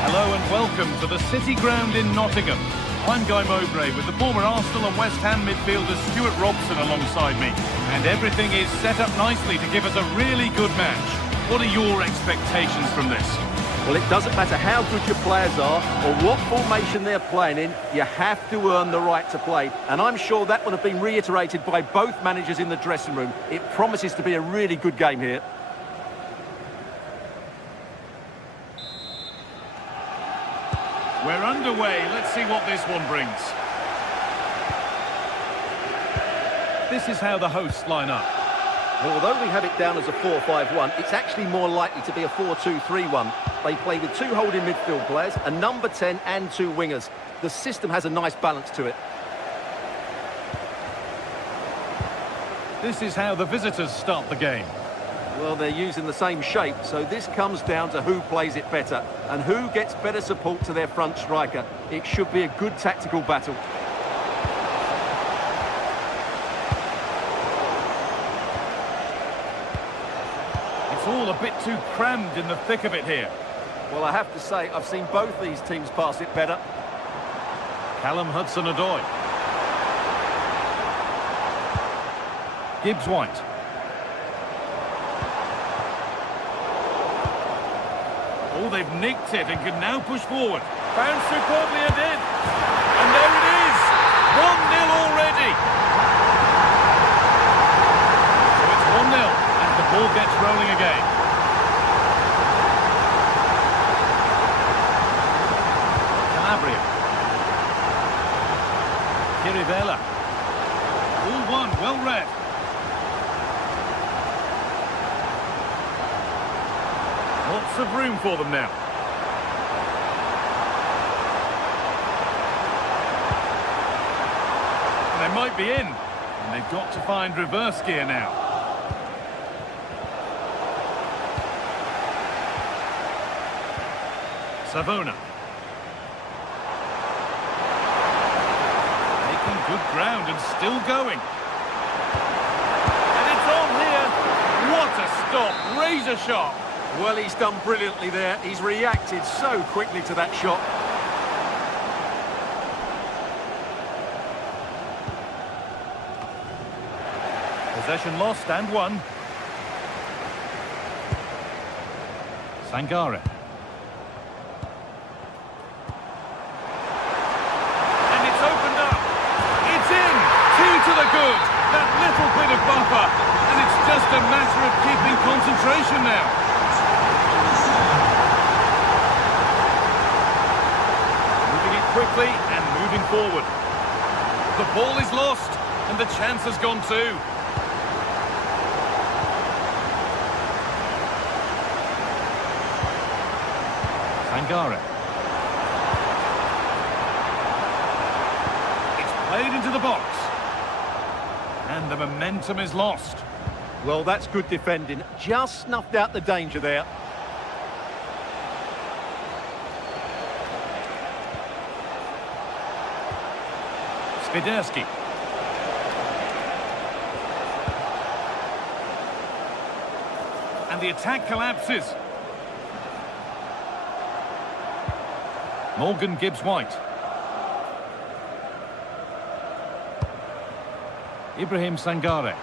Hello and welcome to the City Ground in Nottingham. I'm Guy Mowbray with the former Arsenal and West Ham midfielder Stuart Robson alongside me. And everything is set up nicely to give us a really good match. What are your expectations from this? Well, it doesn't matter how good your players are or what formation they're playing in, you have to earn the right to play. And I'm sure that would have been reiterated by both managers in the dressing room. It promises to be a really good game here. We're underway. Let's see what this one brings. This is how the hosts line up. Well, although we have it down as a 4-5-1, it's actually more likely to be a 4-2-3-1. They play with 2 holding midfield players, a number 10 and 2 wingers. The system has a nice balance to it. This is how the visitors start the game. Well, they're using the same shape, so this comes down to who plays it better and who gets better support to their front striker. It should be a good tactical battle. It's all a bit too crammed in the thick of it here. Well, I have to say, I've seen both these teams pass it better. Callum Hudson-Odoi. Gibbs-White. Oh, they've nicked it and can now push forward. Bounced superbly and in. And there it is! 1-0 already! So it's 1-0 as the ball gets rolling again. Calabria. Kirivella. All one, well read. Lots of room for them now. And they might be in. And they've got to find reverse gear now. Savona. Making good ground and still going. And it's on here. What a stop. Razor sharp. Well, he's done brilliantly there. He's reacted so quickly to that shot. Possession lost and won. Sangare. And it's opened up. It's in. 2 to the good. That little bit of buffer. And it's just a matter of keeping concentration now. Quickly and moving forward. The ball is lost and the chance has gone too. Sangare. It's played into the box. And the momentum is lost. Well, that's good defending. Just snuffed out the danger there. Viderski. And the attack collapses. Morgan Gibbs-White. Ibrahim Sangare.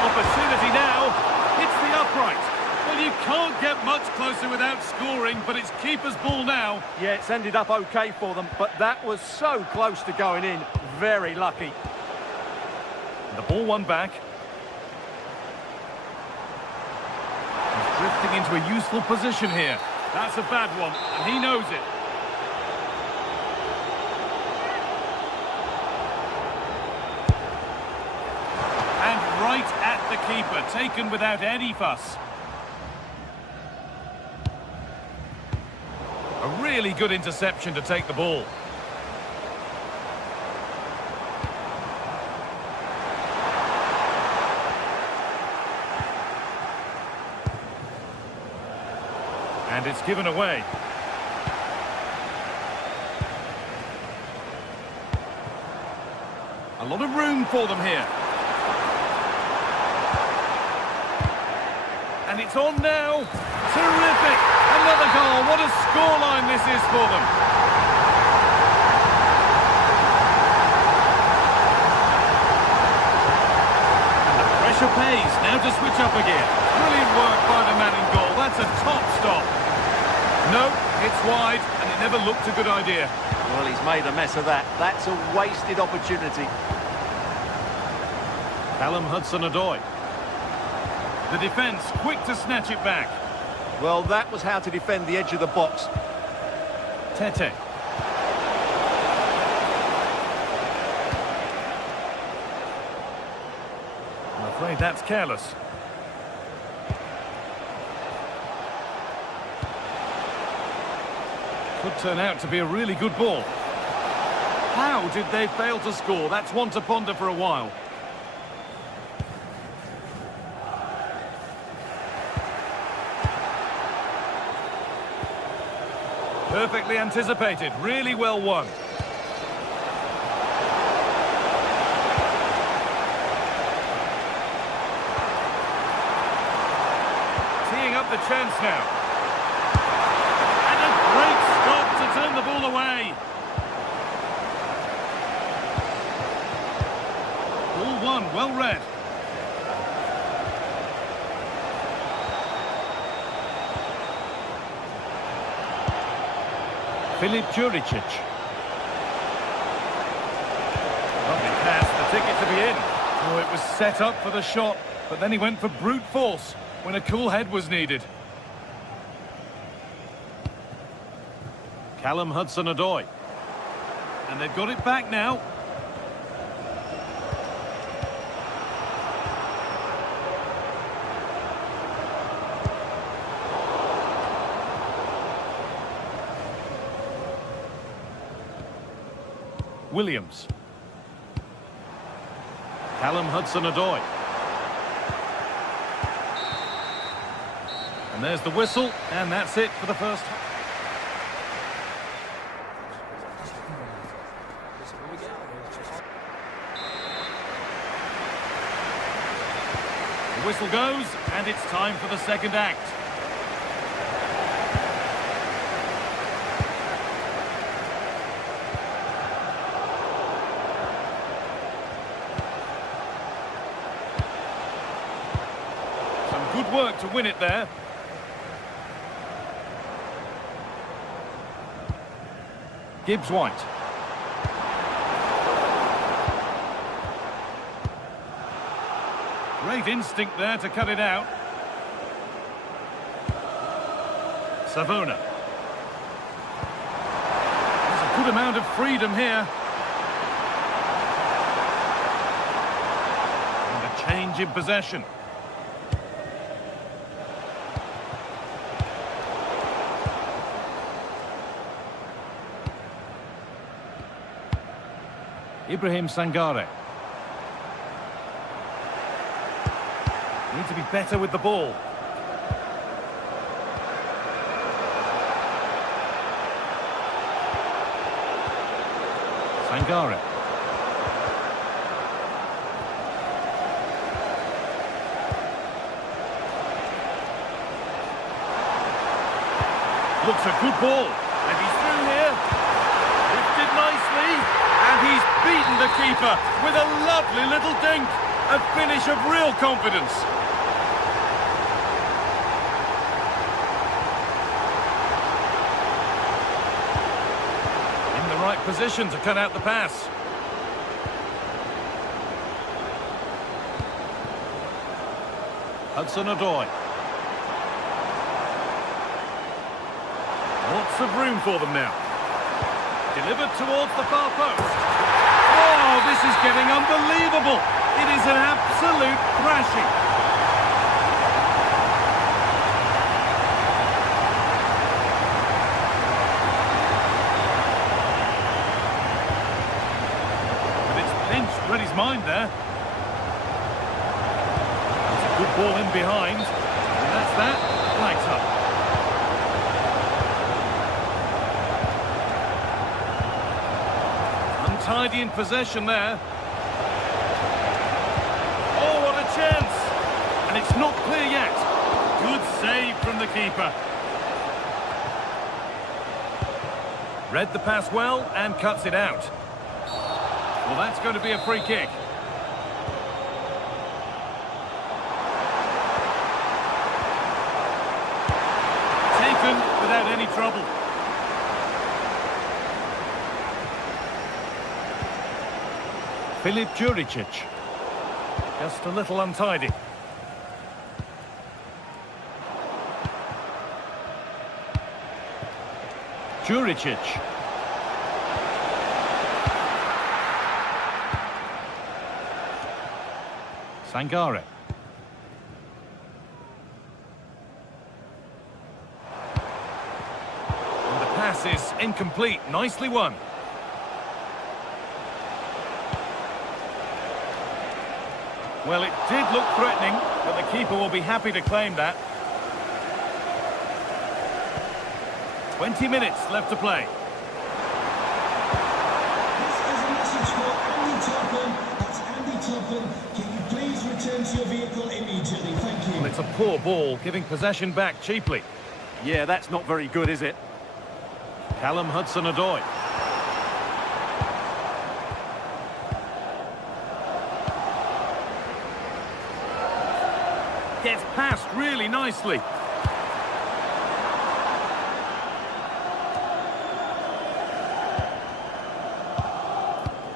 Opportunity now. Hits the upright. Well, you can't get much closer without scoring, but it's keeper's ball now. Yeah, it's ended up okay for them, but that was so close to going in. Very lucky. And the ball won back. He's drifting into a useful position here. That's a bad one, and he knows it. And right at the keeper, taken without any fuss. A really good interception to take the ball. And it's given away. A lot of room for them here. And it's on now. Terrific. Another goal. What a scoreline this is for them. And the pressure pays. Now to switch up again. Brilliant work by the man in goal. that's a top stop. No, it's wide, and it never looked a good idea. Well, he's made a mess of that. That's a wasted opportunity. Callum Hudson-Odoi. The defence quick to snatch it back. Well, that was how to defend the edge of the box. Tete. I'm afraid that's careless. Could turn out to be a really good ball. How did they fail to score? That's one to ponder for a while. Perfectly anticipated, really well won. Teeing up the chance now. And a great stop to turn the ball away. Ball one, well read. Filip Juricic. Lovely pass, the ticket to be in. Oh, it was set up for the shot, but then he went for brute force when a cool head was needed. Callum Hudson-Odoi. And they've got it back now. Williams. Callum Hudson-Odoi. And there's the whistle, and that's it for the first half. The whistle goes, and it's time for the second act. Good work to win it there. Gibbs-White. Great instinct there to cut it out. Savona. There's a good amount of freedom here. And a change in possession. Ibrahim Sangare. Need to be better with the ball. Sangare. Looks a good ball. And he's through here. Lifted nicely. And he's beaten the keeper with a lovely little dink. A finish of real confidence. In the right position to cut out the pass. Hudson-Odoi. Lots of room for them now. Delivered towards the far post. Oh, this is getting unbelievable. It is an absolute thrashing. But it's pinched Reddy's mind there. It's a good ball in behind. And that's that. Flags up. Tidy in possession there. Oh, what a chance! And it's not clear yet. Good save from the keeper. Read the pass well and cuts it out. Well, that's going to be a free kick. Juricic. Just a little untidy. Juricic. Sangare. And the pass is incomplete. Nicely won. Well, it did look threatening, but the keeper will be happy to claim that. 20 minutes left to play. This is a message for Andy Topham. That's Andy Topham. Can you please return to your vehicle immediately? Thank you. Well, it's a poor ball, giving possession back cheaply. Yeah, that's not very good, is it? Callum Hudson-Odoi. Gets past really nicely.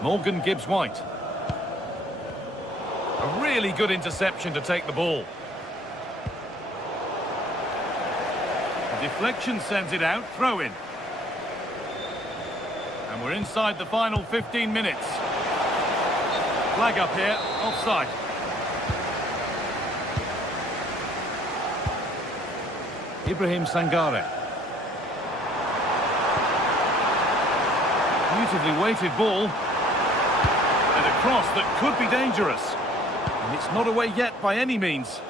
Morgan Gibbs-White. A really good interception to take the ball. The deflection sends it out, throw in. And we're inside the final 15 minutes. Flag up here, offside. Ibrahim Sangare. Beautifully weighted ball. And a cross that could be dangerous. And it's not away yet by any means.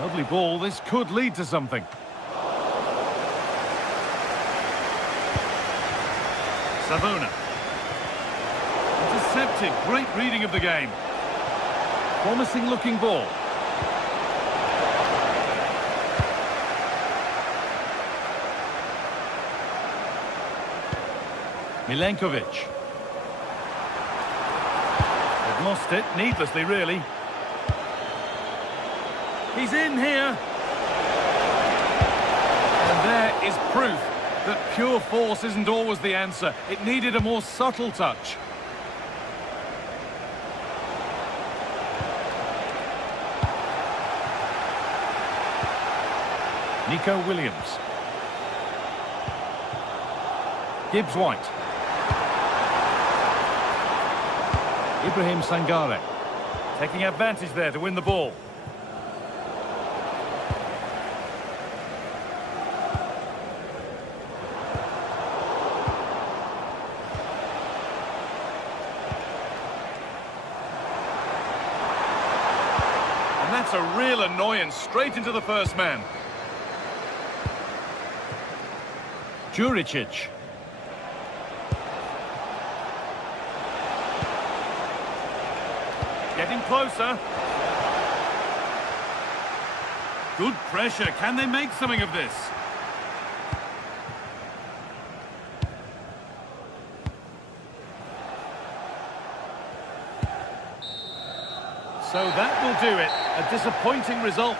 Lovely ball, this could lead to something. Savona. Intercepted, great reading of the game. Promising looking ball. Milenkovic. They've lost it, needlessly really. He's in here. And there is proof that pure force isn't always the answer. It needed a more subtle touch. Nico Williams. Gibbs-White. Ibrahim Sangare. Taking advantage there to win the ball. And that's a real annoyance, straight into the first man. Juricic. Getting closer. Good pressure. Can they make something of this? So that will do it. A disappointing result.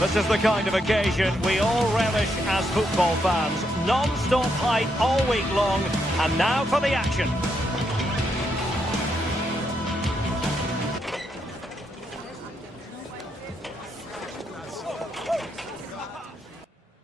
This is the kind of occasion we all relish as football fans. Non-stop hype all week long, and now for the action.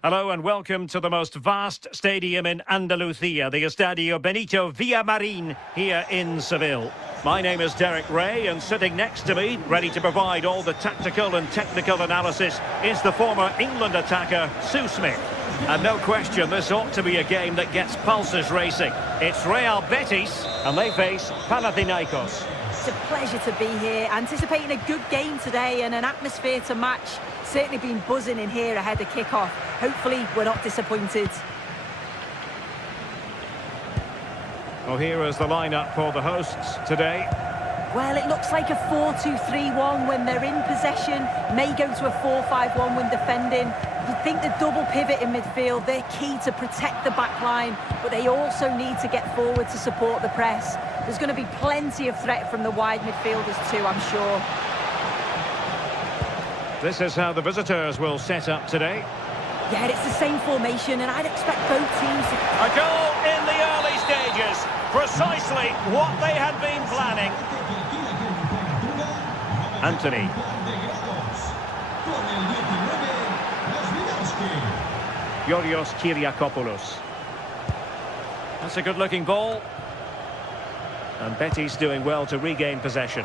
Hello and welcome to the most vast stadium in Andalusia, the Estadio Benito Villamarin here in Seville. My name is Derek Ray, and sitting next to me, ready to provide all the tactical and technical analysis, is the former England attacker, Sue Smith. And no question, this ought to be a game that gets pulses racing. It's Real Betis, and they face Panathinaikos. It's a pleasure to be here, anticipating a good game today and an atmosphere to match. Certainly been buzzing in here ahead of kick-off. Hopefully we're not disappointed. Well, here is the lineup for the hosts today. Well, it looks like a 4-2-3-1 when they're in possession. May go to a 4-5-1 when defending. You'd think the double pivot in midfield, they're key to protect the back line, but they also need to get forward to support the press. There's going to be plenty of threat from the wide midfielders too, I'm sure. This is how the visitors will set up today. Yeah, it's the same formation, and I'd expect both teams to... A goal in the early stages. Precisely what they had been planning. Anthony. Yorios Kyriakopoulos. That's a good-looking ball. And Betis doing well to regain possession.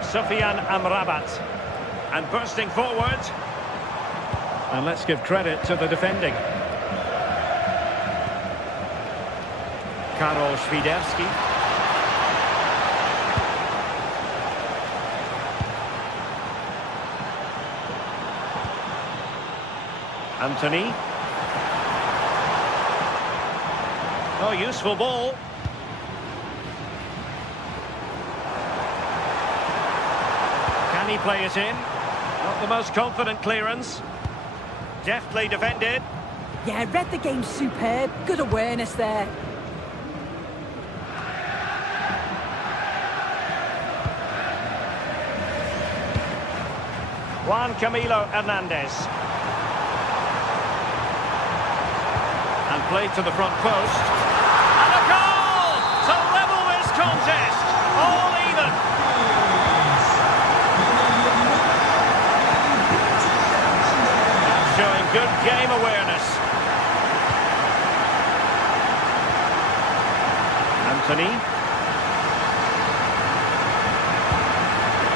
Sofian Amrabat. And bursting forward. And let's give credit to the defending. Karol Świderski. Anthony. Oh, useful ball. Can he play it in? Not the most confident clearance. Deftly defended. Yeah, read the game superb. Good awareness there. Juan Camilo Hernandez. And played to the front post. And a goal to level this contest. All even. Showing good game awareness. Anthony.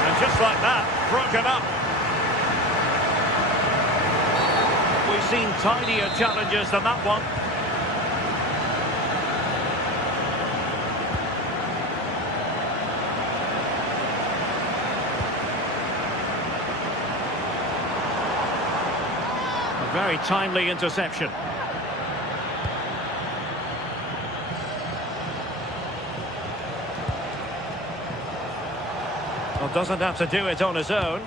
And just like that, broken up. We've seen tidier challenges than that one. A very timely interception. Well, doesn't have to do it on his own.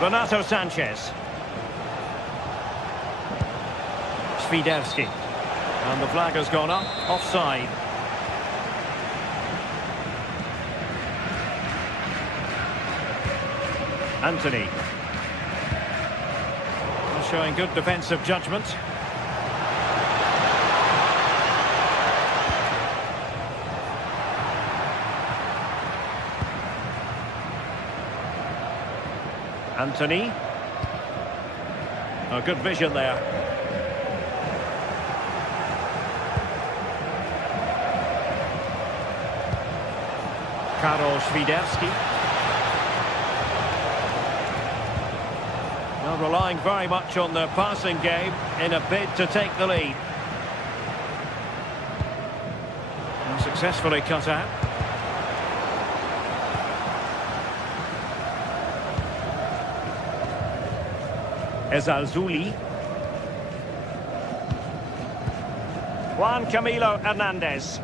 Renato Sanchez. Świderski. And the flag has gone up, offside. Anthony. Showing good defensive judgment. Anthony. Oh, good vision there. Karol Świderski. Now relying very much on their passing game in a bid to take the lead. And successfully cut out. Ezalzouli. Juan Camilo Hernandez.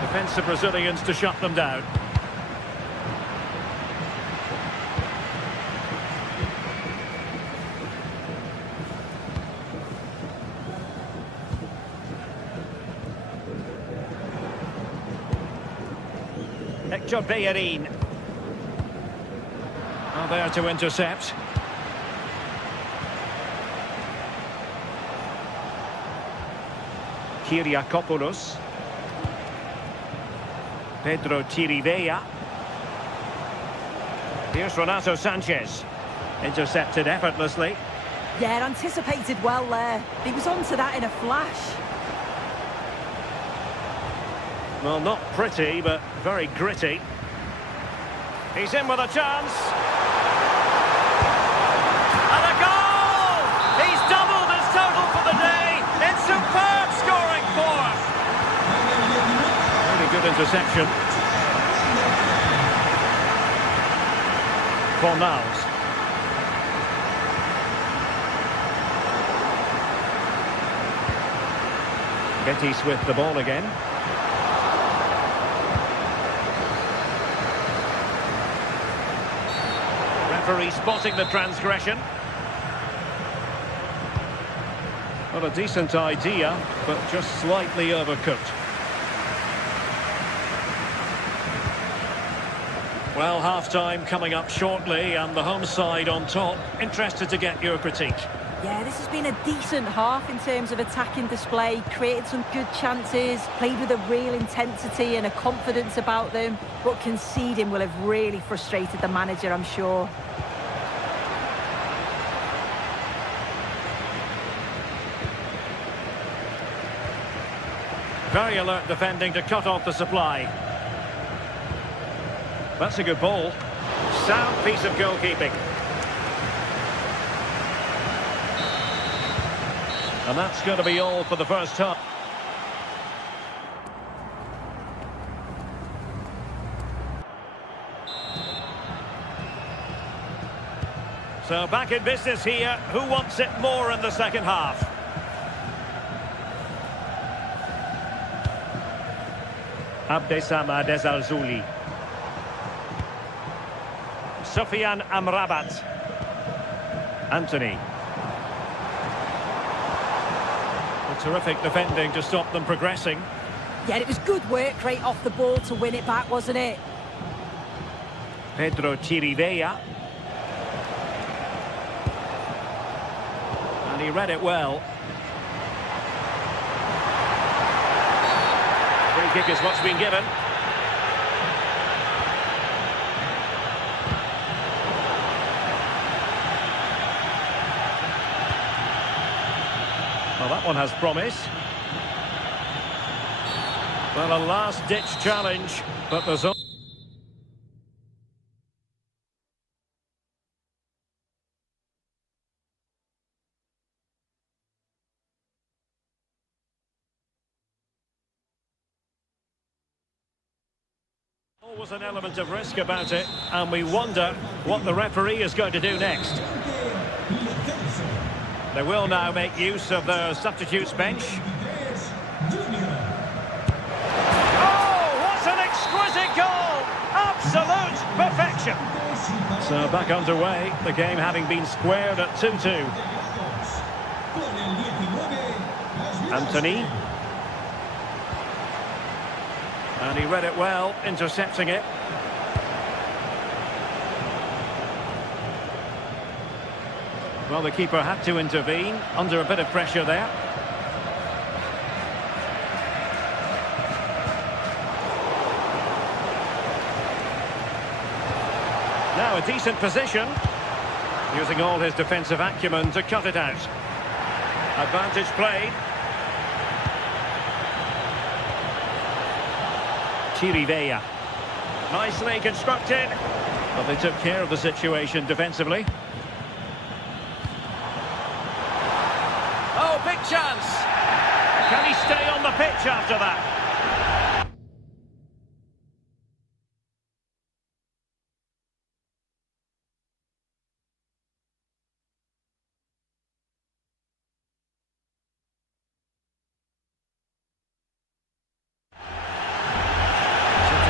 Defensive Brazilians to shut them down. Hector Bellerin. Now there to intercept. Kyriakopoulos. Pedro Chirivella. Here's Renato Sanchez. Intercepted effortlessly. Yeah, anticipated well there. He was onto that in a flash. Well, not pretty, but very gritty. He's in with a chance. And a goal! He's doubled his total for the day. It's superb scoring force. Really good interception. Fornals. Betis with the ball again. Referee spotting the transgression. Not a decent idea, but just slightly overcooked. Well, half-time coming up shortly, and the home side on top. Interested to get your critique. Yeah, this has been a decent half in terms of attacking display, created some good chances, played with a real intensity and a confidence about them, but conceding will have really frustrated the manager, I'm sure. Very alert defending to cut off the supply. That's a good ball. Sound piece of goalkeeping. And that's going to be all for the first half. So back in business here. Who wants it more in the second half? Abdessamad Ezalzouli. Sofiane Amrabat. Anthony. Terrific defending to stop them progressing. Yeah, it was good work right off the ball to win it back, wasn't it? Pedro Chirivella. And he read it well. Free kick is what's been given. Well, that one has promise. Well, a last-ditch challenge, but there's always an element of risk about it, and we wonder what the referee is going to do next. They will now make use of their substitutes bench. Oh, what an exquisite goal! Absolute perfection! So back underway, the game having been squared at 2-2. Anthony. And he read it well, intercepting it. Well, the keeper had to intervene, under a bit of pressure there. Now a decent position, using all his defensive acumen to cut it out. Advantage played. Chirivella. Nicely constructed. But they took care of the situation defensively. Oh, big chance. Can he stay on the pitch after that?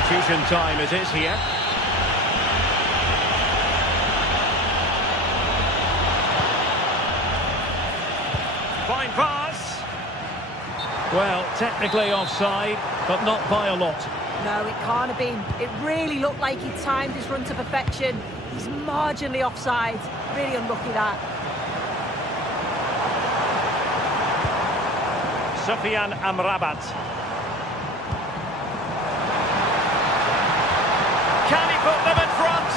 Substitution time it is here. Fine pass. Well, technically offside, but not by a lot. No, it can't have been. It really looked like he timed his run to perfection. He's marginally offside. Really unlucky that. Sofiane Amrabat. Can he put them in front?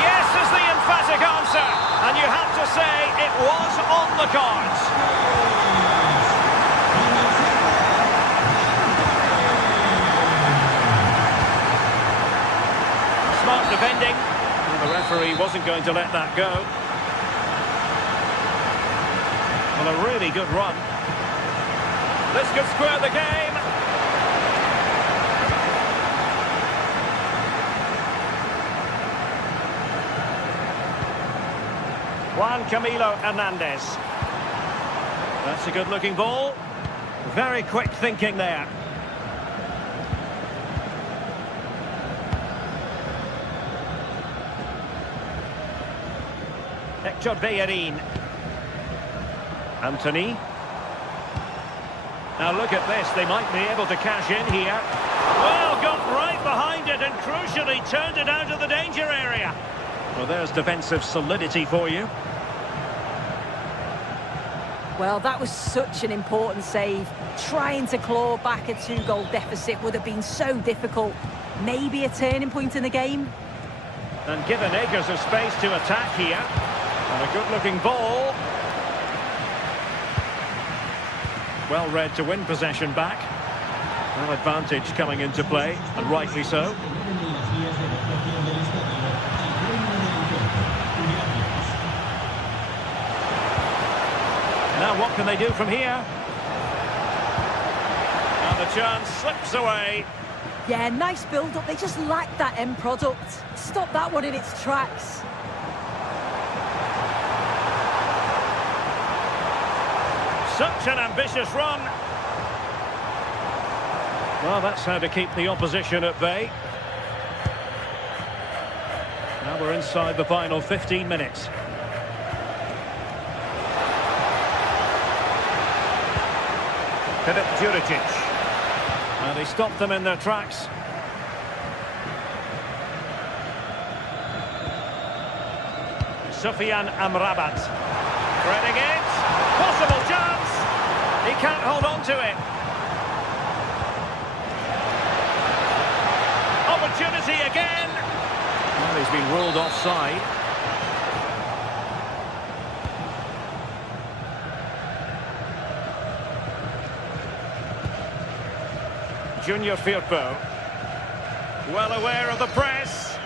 Yes! say it was on the cards. Smart defending. And the referee wasn't going to let that go. Well, a really good run. This could square the game. Juan Camilo Hernandez. That's a good-looking ball. Very quick thinking there. Hector Bellerin. Anthony. Now look at this, they might be able to cash in here. Well, got right behind it and crucially turned it out of the danger area. Well, there's defensive solidity for you. Well, that was such an important save. Trying to claw back a 2-goal deficit would have been so difficult. Maybe a turning point in the game. And given acres of space to attack here. And a good-looking ball. Well read to win possession back. Well, advantage coming into play, and rightly so. Now what can they do from here? And the chance slips away. Yeah, nice build-up. They just lacked that end product. Stop that one in its tracks. Such an ambitious run. Well, that's how to keep the opposition at bay. Now we're inside the final 15 minutes. Philip Juricic. And he stopped them in their tracks. Sufyan Amrabat. Threading it. Possible chance. He can't hold on to it. Opportunity again. Well, he's been ruled offside. Junior Firpo. Well aware of the press.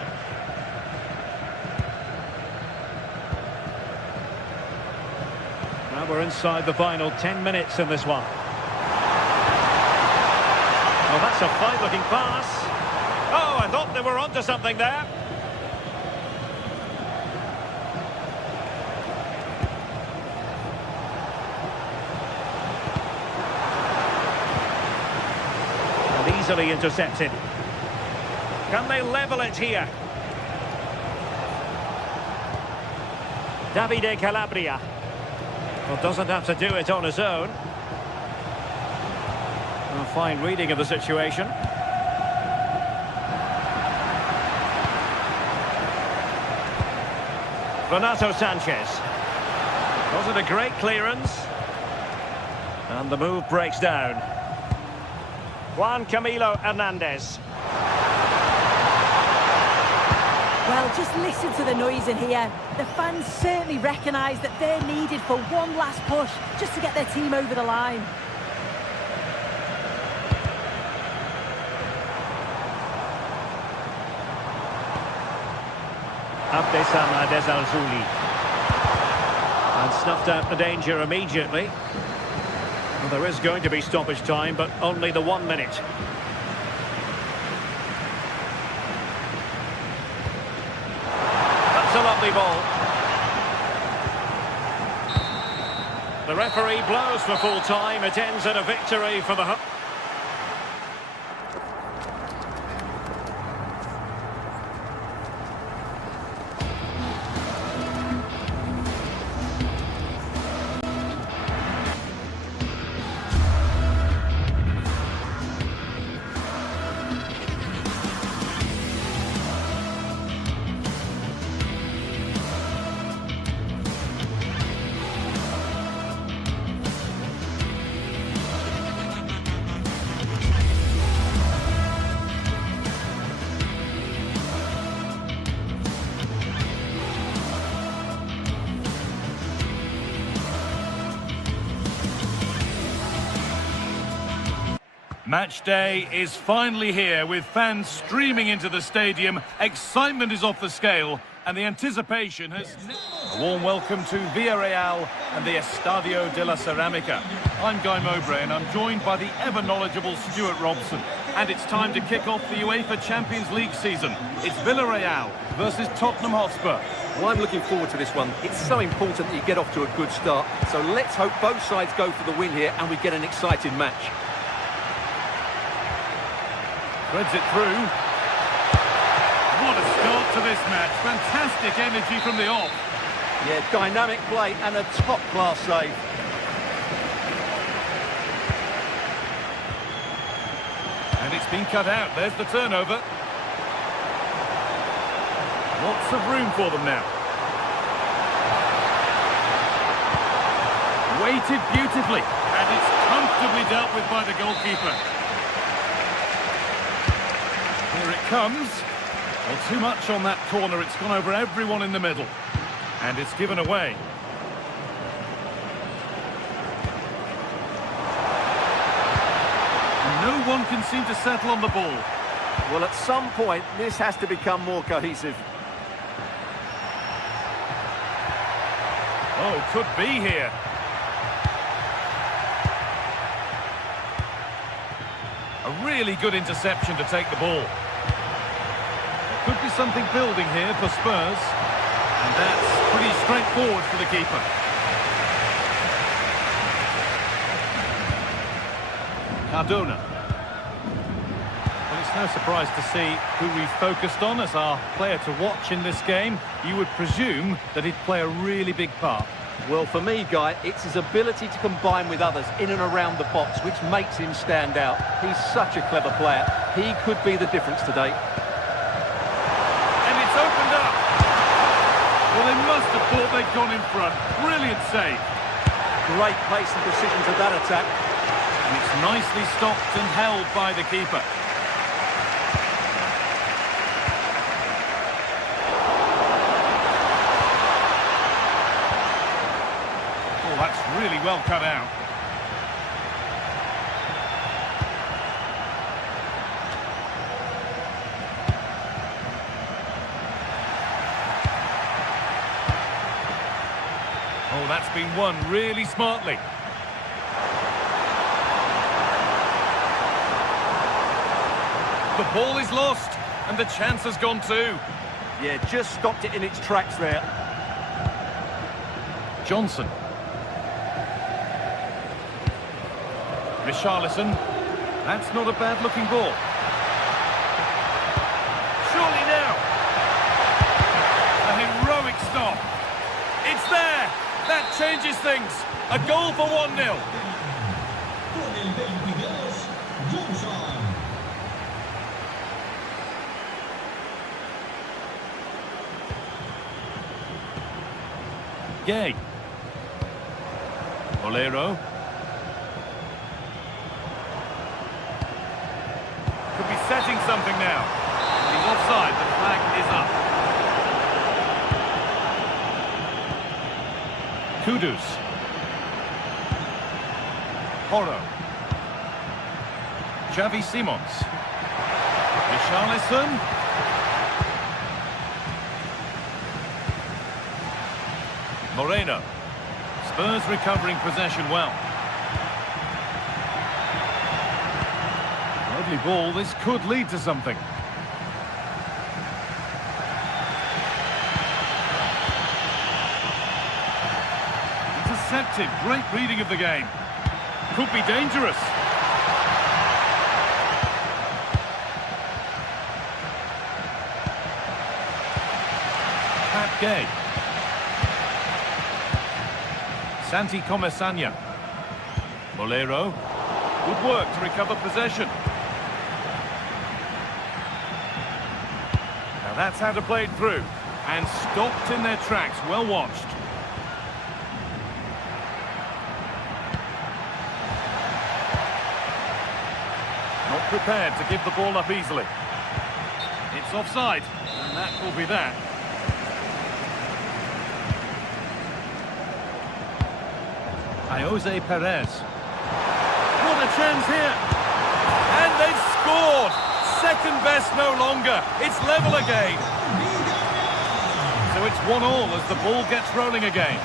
Now we're inside the final 10 minutes in this one. Oh, that's a fine-looking pass. Oh, I thought they were onto something there. And easily intercepted. Can they level it here? Davide Calabria. Well, doesn't have to do it on his own. A fine reading of the situation. Renato Sanchez. Wasn't a great clearance. And the move breaks down. Juan Camilo Hernandez. Well, just listen to the noise in here. The fans certainly recognise that they're needed for one last push just to get their team over the line. Abdesam Adezalzouli. And snuffed out the danger immediately. Well, there is going to be stoppage time, but only the 1 minute. That's a lovely ball. The referee blows for full time. It ends in a victory for the... Match day is finally here with fans streaming into the stadium. Excitement is off the scale and the anticipation has... A warm welcome to Villarreal and the Estadio de la Ceramica. I'm Guy Mowbray and I'm joined by the ever-knowledgeable Stuart Robson. And it's time to kick off the UEFA Champions League season. It's Villarreal versus Tottenham Hotspur. Well, I'm looking forward to this one. It's so important that you get off to a good start. So let's hope both sides go for the win here and we get an exciting match. Threads it through. What a start to this match. Fantastic energy from the off. Yeah, dynamic play and a top-class save. And it's been cut out. There's the turnover. Lots of room for them now. Weighted beautifully. And it's comfortably dealt with by the goalkeeper. Here it comes. Well, too much on that corner. It's gone over everyone in the middle. And it's given away. No one can seem to settle on the ball. Well, at some point, this has to become more cohesive. Oh, could be here. A really good interception to take the ball. There could be something building here for Spurs. And that's pretty straightforward for the keeper. Cardona. Well, it's no surprise to see who we've focused on as our player to watch in this game. You would presume that he'd play a really big part. Well, for me, Guy, it's his ability to combine with others in and around the box, which makes him stand out. He's such a clever player. He could be the difference today. And it's opened up. Well, they must have thought they'd gone in front. Brilliant save. Great pace and precision to that attack. And it's nicely stopped and held by the keeper. Oh, that's really well cut out. Oh, that's been won really smartly. The ball is lost, and the chance has gone too. Yeah, just stopped it in its tracks there. Johnson. Richarlison. That's not a bad-looking ball. Surely now. A heroic stop. It's there. That changes things. A goal for 1-0. Johnson. Gay. Bolero. Could be setting something now. He's offside. The flag is up. Kudus. Horo. Xavi Simons. Richarlison. Moreno. Spurs recovering possession well. Lovely ball. This could lead to something. Intercepted. Great reading of the game. Could be dangerous. Pat Gay. Santi Comesania. Bolero. Good work to recover possession. Now that's how to play it through. And stopped in their tracks. Well watched. Not prepared to give the ball up easily. It's offside. And that will be that. Jose Perez. What a chance here! And they've scored! Second best no longer. It's level again. So it's 1-1 as the ball gets rolling again.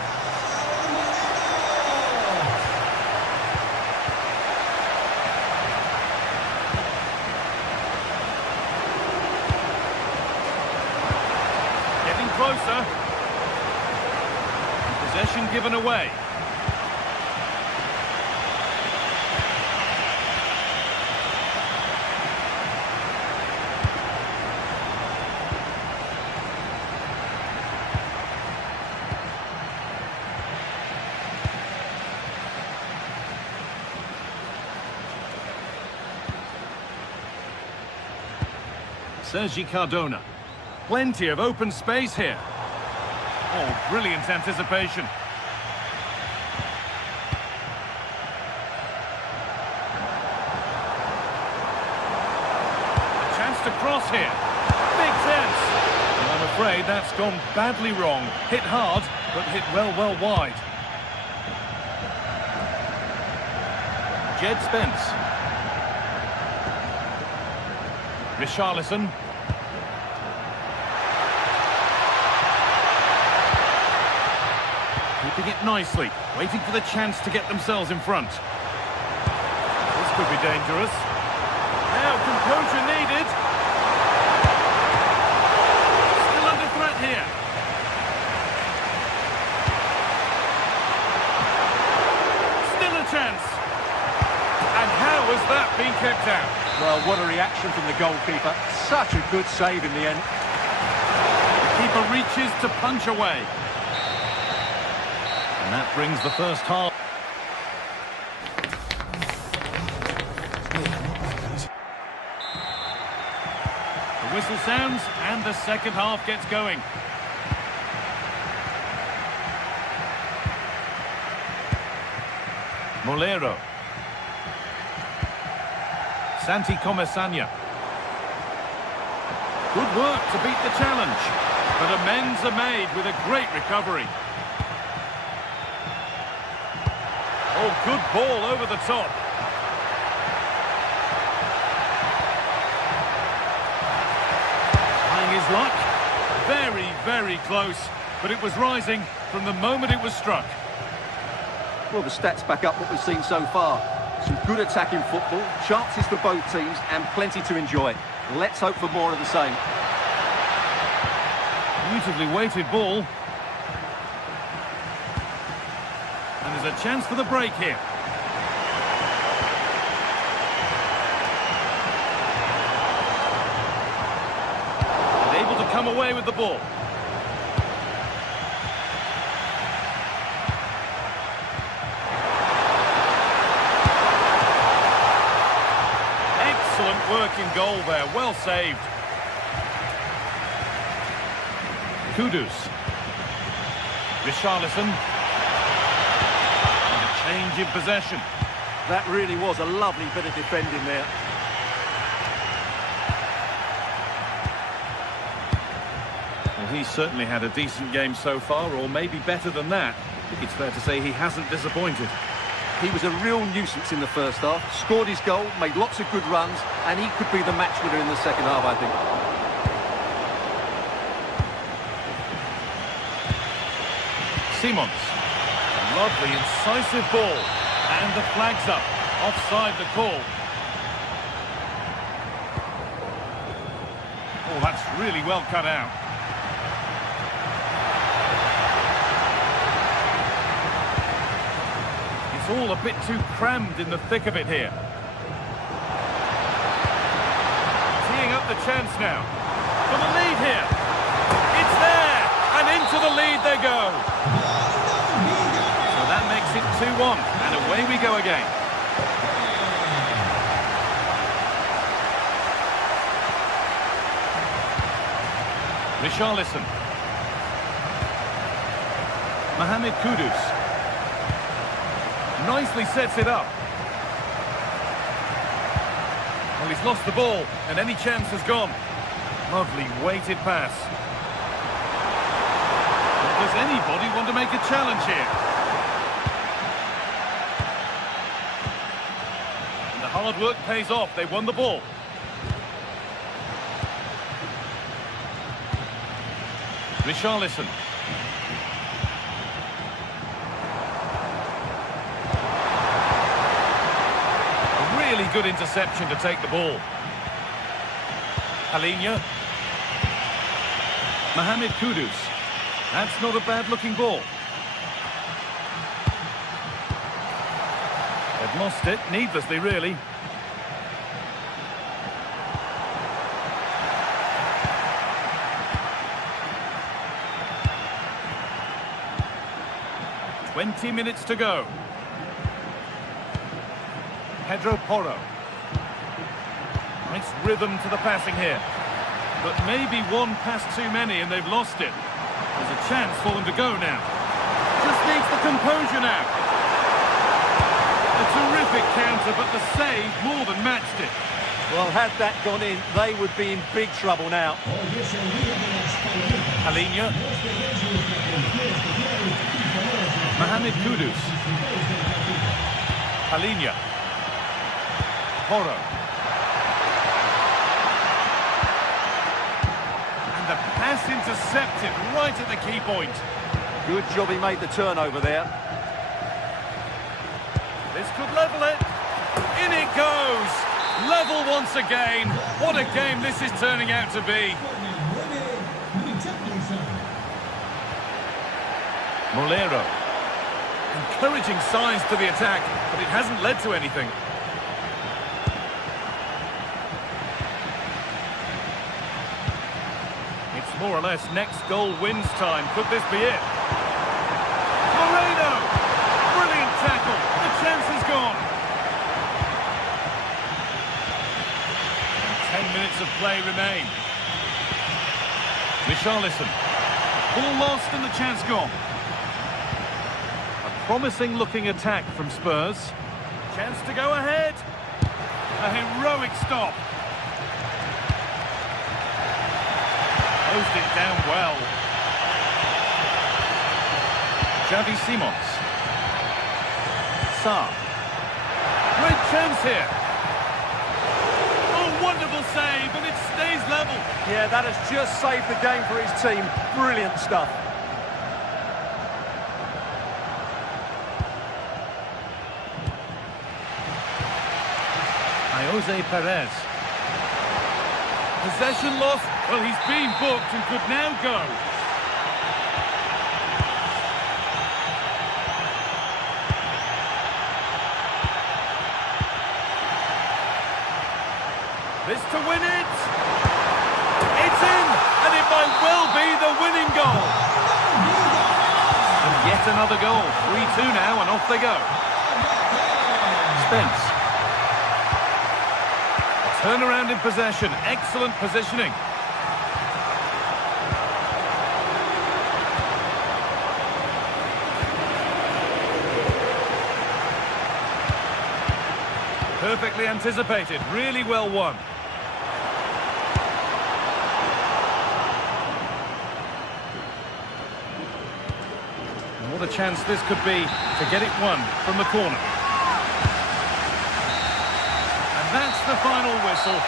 Getting closer. Possession given away. Sergi Cardona. Plenty of open space here. Oh, brilliant anticipation. A chance to cross here. Big chance. And I'm afraid that's gone badly wrong. Hit hard, but hit well wide. Jed Spence. Richarlison. Keeping it nicely, waiting for the chance to get themselves in front. This could be dangerous. Now composure needed. Still under threat here. Still a chance. And how has that been kept out? Well, what a reaction from the goalkeeper. Such a good save in the end. The keeper reaches to punch away. And that brings the first half. The whistle sounds and the second half gets going. Molero. Santi Comesania. Good work to beat the challenge, but amends are made with a great recovery. Oh, good ball over the top. Trying his luck. Very close, but it was rising from the moment it was struck. Well, the stats back up what we've seen so far. Some good attacking football, chances for both teams, and plenty to enjoy. Let's hope for more of the same. Beautifully weighted ball. And there's a chance for the break here. And able to come away with the ball. Excellent work in goal there, well saved. Kudus. Richarlison. And a change in possession. That really was a lovely bit of defending there. Well, he's certainly had a decent game so far, or maybe better than that. I think it's fair to say he hasn't disappointed. He was a real nuisance in the first half, scored his goal, made lots of good runs, and he could be the match winner in the second half, I think. Simons. A lovely, incisive ball. And the flag's up. Offside the call. Oh, that's really well cut out. It's all a bit too crammed in the thick of it here. Teeing up the chance now. For the lead here. It's there. And into the lead they go. So that makes it 2-1. And away we go again. Richarlison. Mohamed Kudus. Nicely sets it up. Well, he's lost the ball, and any chance has gone. Lovely weighted pass. Does anybody want to make a challenge here? And the Hard work pays off. They won the ball. Richarlison. A really good interception to take the ball. Alinya. Mohamed Kudus. That's not a bad-looking ball. They've lost it, needlessly, really. "20 minutes to go. Pedro Porro. Nice rhythm to the passing here. But maybe one pass too many and they've lost it. There's a chance for them to go now. Just needs the composure now. A terrific counter, but the save more than matched it. Well, had that gone in, they would be in big trouble now. Alinya. Mohamed Kudus. Alinya. Porro. And the pass intercepted right at the key point. Good job he made the turnover there. This could level it. In it goes. Level once again. What a game this is turning out to be. Molero. Encouraging signs to the attack, but it hasn't led to anything. It's more or less next goal wins time. Could this be it? Moreno! Brilliant tackle. The chance is gone. 10 minutes of play remain. Richarlison. Ball lost and the chance gone. A promising looking attack from Spurs. Chance to go ahead. A heroic stop. Closed it down well. Xavi Simons. Sarr. Great chance here. Oh, wonderful save, and it stays level. Yeah, that has just saved the game for his team. Brilliant stuff. Jose Perez. Possession lost. Well, he's been booked and could now go. This to win it. It's in, and it might well be the winning goal. And yet another goal. 3-2 now, and off they go. Spence. Turnaround in possession. Excellent positioning. Perfectly anticipated. Really well won. And what a chance this could be to get it won from the corner. That's the final whistle.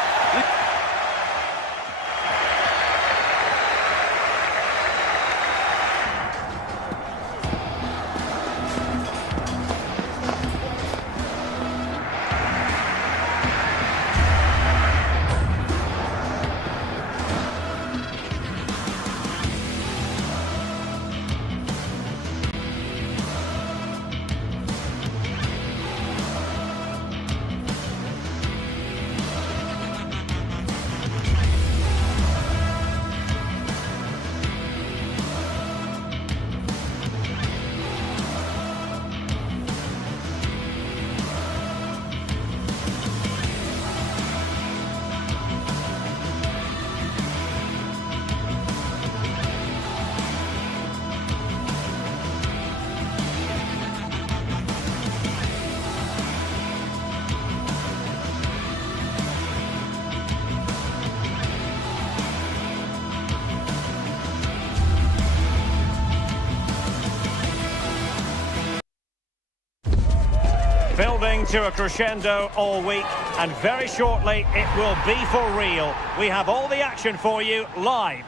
Building to a crescendo all week, and very shortly it will be for real. We have all the action for you live.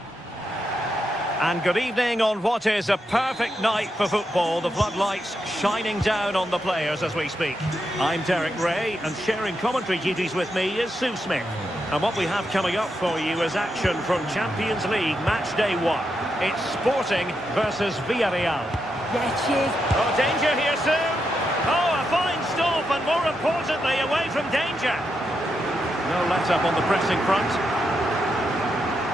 And good evening on what is a perfect night for football. The floodlights shining down on the players as we speak. I'm Derek Ray, and sharing commentary duties with me is Sue Smith. And what we have coming up for you is action from Champions League match day 1. It's Sporting versus Villarreal. Yeah, cheers. Oh, danger here, Sue. Oh, a fine stop, and more importantly, away from danger. No let-up on the pressing front.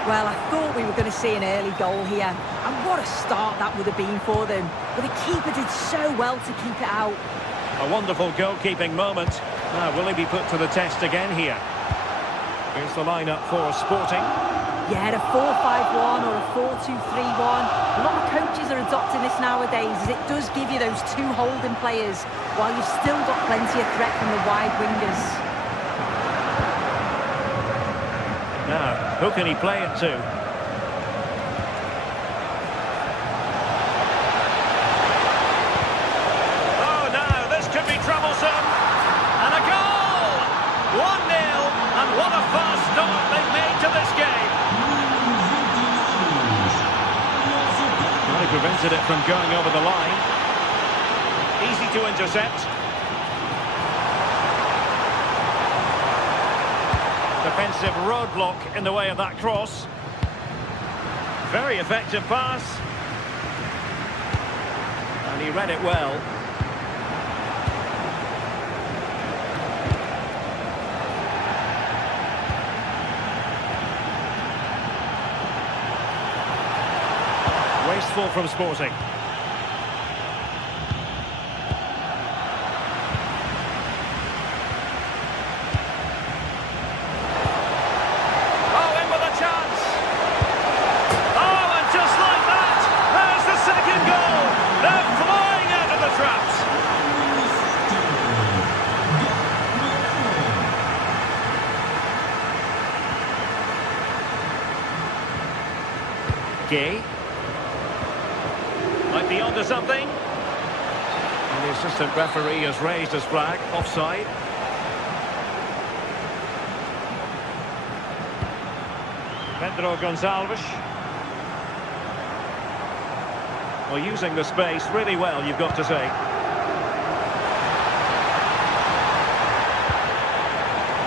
Well, I thought we were going to see an early goal here. And what a start that would have been for them. But the keeper did so well to keep it out. A wonderful goalkeeping moment. Now, will he be put to the test again here? Here's the lineup for Sporting. Yeah, a 4-5-1 or a 4-2-3-1. A lot of coaches are adopting this nowadays, as it does give you those two holding players, while you've still got plenty of threat from the wide wingers. Now, who can he play it to? Oh, now, this could be troublesome. And a goal! 1-0, and what a fast start they've made to this game. Well, he prevented it from going over the line. Easy to intercept. Defensive roadblock in the way of that cross. Very effective pass. And he read it well. Wasteful from Sporting. Gay. Might be onto something. And the assistant referee has raised his flag. Offside. Pedro Gonçalves. Well, using the space really well, you've got to say.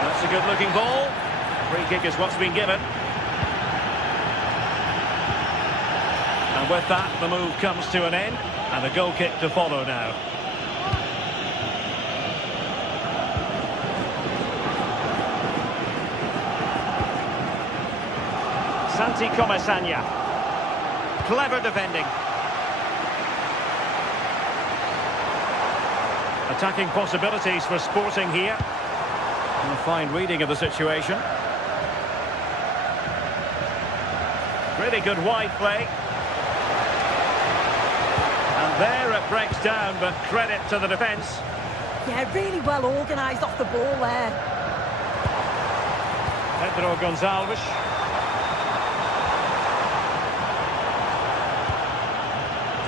That's a good-looking ball. Free kick is what's been given. And with that, the move comes to an end, and a goal kick to follow now. Santi Comesaña. Clever defending. Attacking possibilities for Sporting here. And a fine reading of the situation. Really good wide play. There it breaks down, but credit to the defence. Yeah, really well organised off the ball there. Pedro Gonçalves.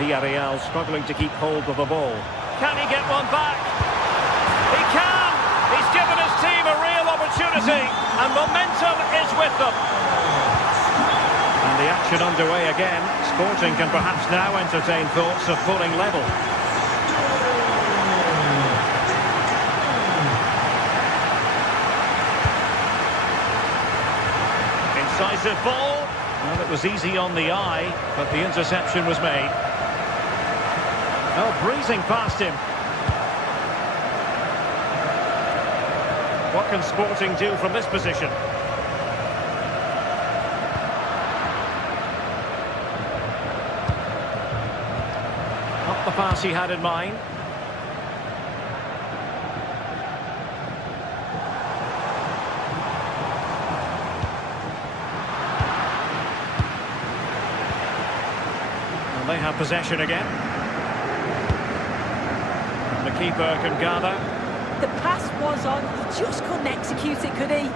Villarreal struggling to keep hold of the ball. Can he get one back? He can! He's given his team a real opportunity, and momentum is with them. And the action underway again. Sporting can perhaps now entertain thoughts of pulling level. Incisive ball. Well, it was easy on the eye, but the interception was made. Oh, breezing past him. What can Sporting do from this position? Not the pass he had in mind. And they have possession again. And the keeper can gather. The pass was on, he just couldn't execute it, could he?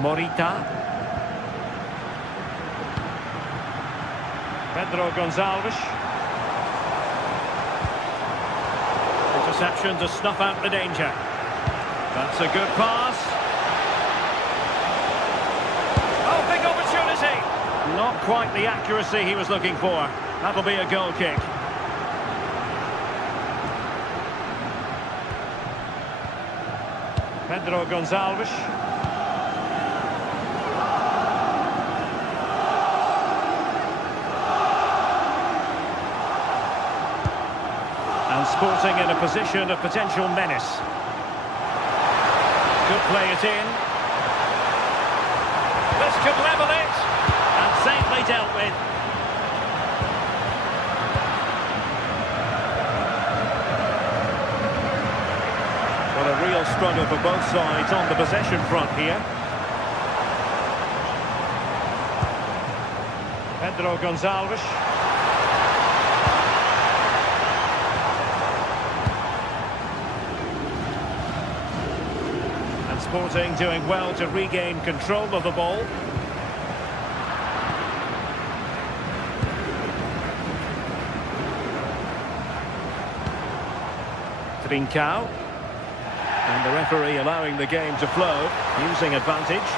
Morita. Pedro Gonçalves. interception to snuff out the danger. That's a good pass. Oh, big opportunity. Not quite the accuracy he was looking for. That'll be a goal kick. Pedro Gonçalves. And Sporting in a position of potential menace. Could play it in. This could level it. And safely dealt with. Well, a real struggle for both sides on the possession front here. Pedro Gonçalves. And Sporting doing well to regain control of the ball. Trincao. And the referee allowing the game to flow, using advantage.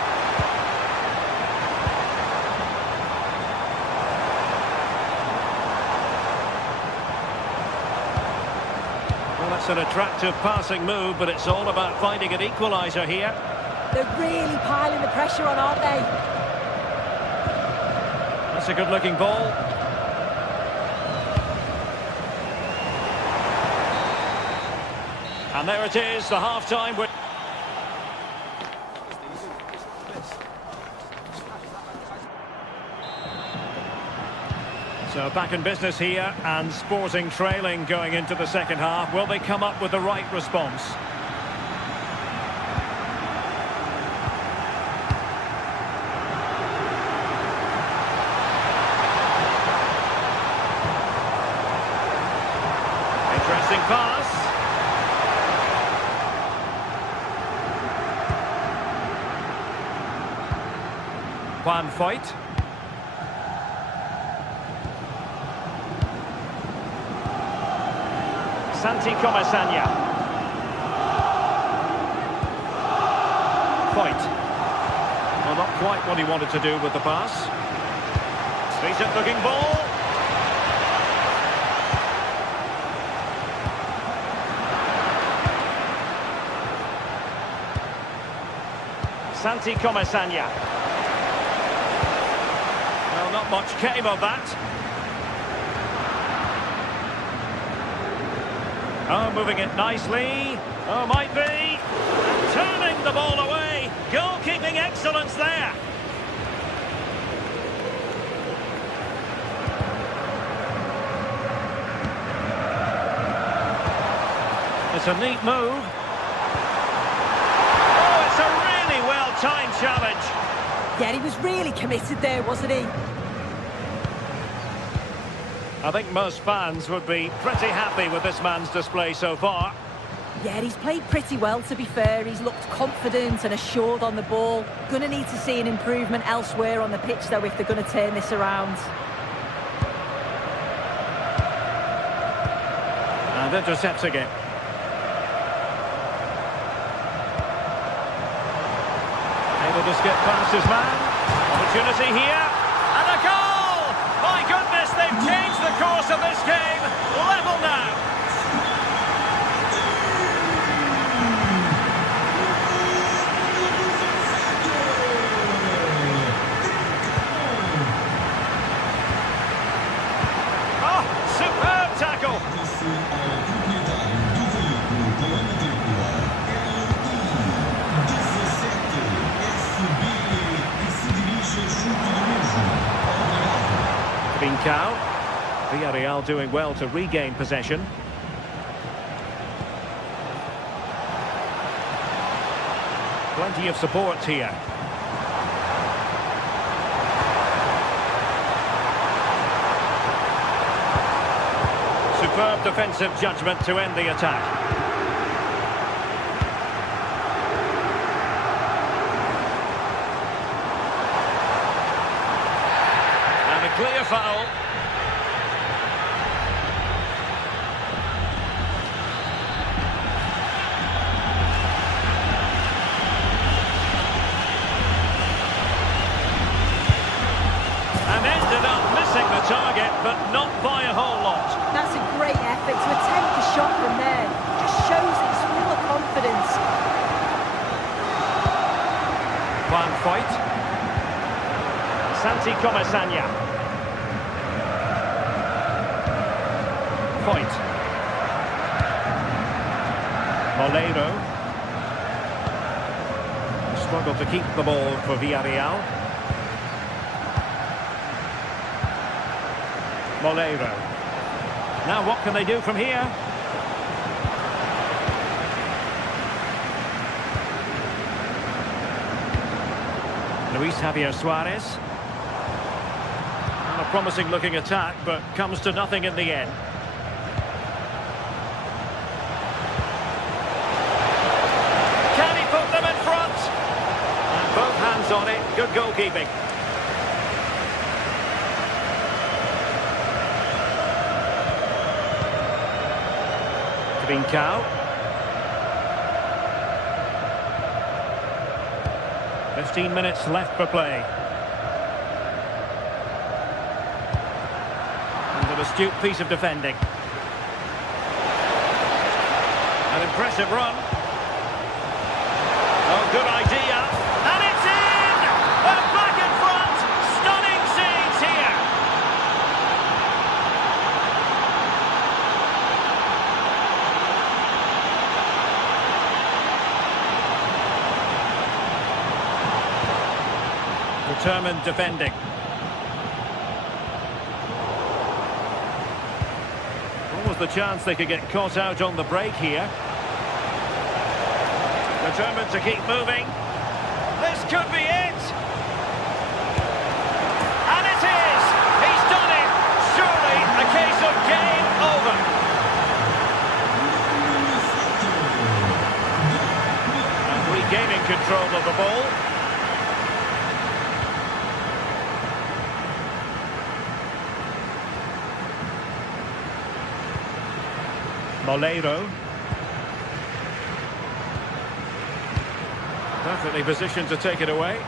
Well, that's an attractive passing move, but it's all about finding an equaliser here. They're really piling the pressure on, aren't they? That's a good-looking ball. And there it is, the half-time. So back in business here, and Sporting trailing going into the second half. Will they come up with the right response? Interesting pass. Juan Foyt. Santi Comesaña. Foyt. Well, not quite what he wanted to do with the pass. Decent looking ball. Santi Comesaña. Well, not much came of that. Oh, moving it nicely. Oh, might be. Turning the ball away. Goalkeeping excellence there. It's a neat move. Oh, it's a really well-timed challenge. Yeah, he was really committed there, wasn't he? I think most fans would be pretty happy with this man's display so far. Yeah, he's played pretty well, to be fair. He's looked confident and assured on the ball. Going to need to see an improvement elsewhere on the pitch, though, if they're going to turn this around. And intercepting it. Able to skip past his man. Opportunity here. And a goal! My goodness, they've changed the course of this game. Level now. Oh, superb tackle. Trincao. Villarreal doing well to regain possession. Plenty of support here. Superb defensive judgment to end the attack. And a clear foul. but not by a whole lot. That's a great effort to attempt the shot from there. Just shows it's full of confidence. Juan Foyt. Santi Comesaña. Foyt. Moleiro. Struggled to keep the ball for Villarreal. Moleiro. Now what can they do from here? Luis Javier Suarez. A promising looking attack, but comes to nothing in the end. Can he put them in front? And both hands on it. Good goalkeeping. Trincao. 15 minutes left for play. And an astute piece of defending. An impressive run. Oh, good idea. And it's in! They're back in front! Stunning scenes here! Determined defending. What was the chance they could get caught out on the break here? Determined to keep moving. This could be it! And it is! He's done it! Surely a case of game over. And regaining control of the ball. Moleiro. Perfectly positioned to take it away.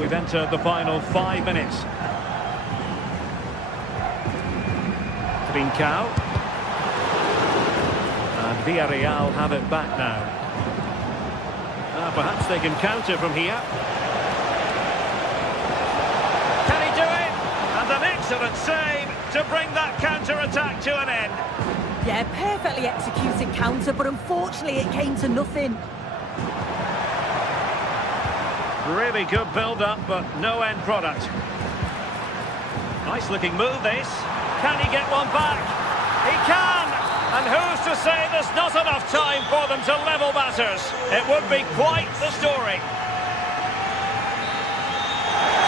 We've entered the final 5 minutes. Trincao. And Villarreal have it back now. Perhaps they can counter from here. Can he do it? And an excellent save to bring that counter-attack to an end. Yeah, perfectly executed counter, but unfortunately it came to nothing. Really good build-up, but no end product. Nice-looking move, this. Can he get one back? He can! And who's to say there's not enough time for them to level batters? It would be quite the story.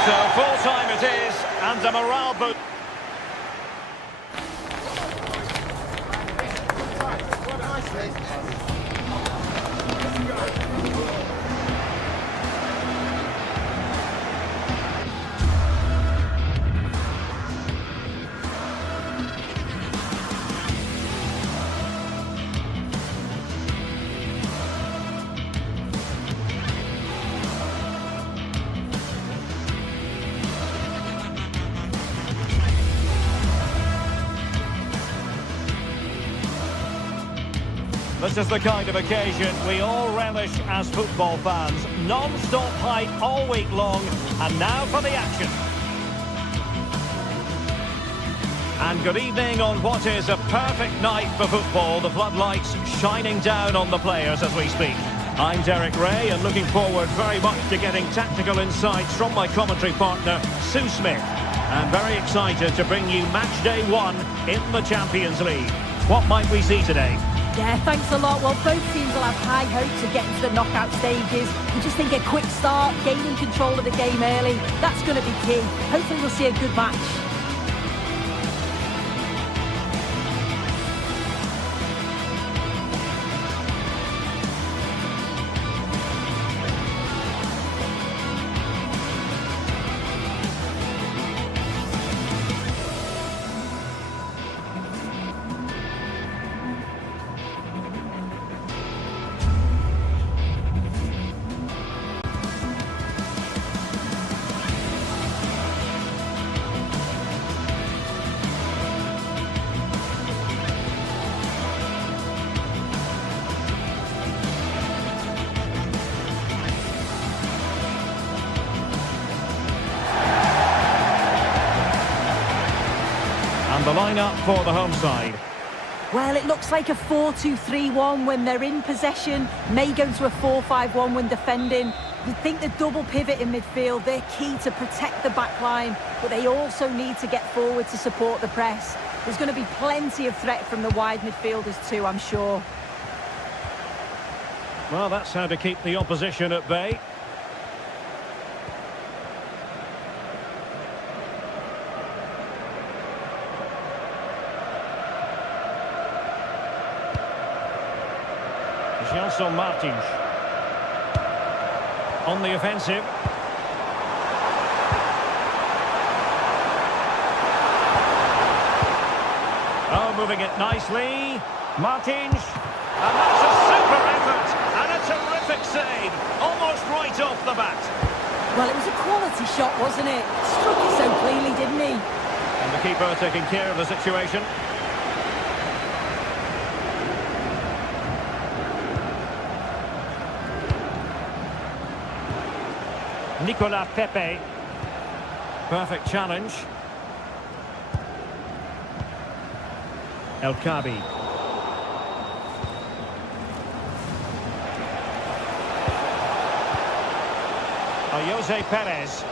So full-time it is, and a morale boost. This is the kind of occasion we all relish as football fans. Non-stop hype all week long, and now for the action. And good evening on what is a perfect night for football. The floodlights shining down on the players as we speak. I'm Derek Ray, and looking forward very much to getting tactical insights from my commentary partner, Sue Smith. And very excited to bring you match day 1 in the Champions League. What might we see today? Yeah, thanks a lot. Well, both teams will have high hopes of getting to the knockout stages. We just think a quick start, gaining control of the game early, that's going to be key. Hopefully we'll see a good match. the lineup for the home side. Well, it looks like a 4-2-3-1 when they're in possession, may go to a 4-5-1 when defending. You'd think the double pivot in midfield, they're key to protect the back line, but they also need to get forward to support the press. There's going to be plenty of threat from the wide midfielders too, I'm sure. Well, that's how to keep the opposition at bay. Gelson Martins on the offensive. Oh, moving it nicely. Martins. And that's a super effort. And a terrific save. Almost right off the bat. Well, it was a quality shot, wasn't it? Struck it so cleanly, didn't he? And the keeper taking care of the situation. Nicolas Pepe. Perfect challenge. El Kabi. Jose Perez.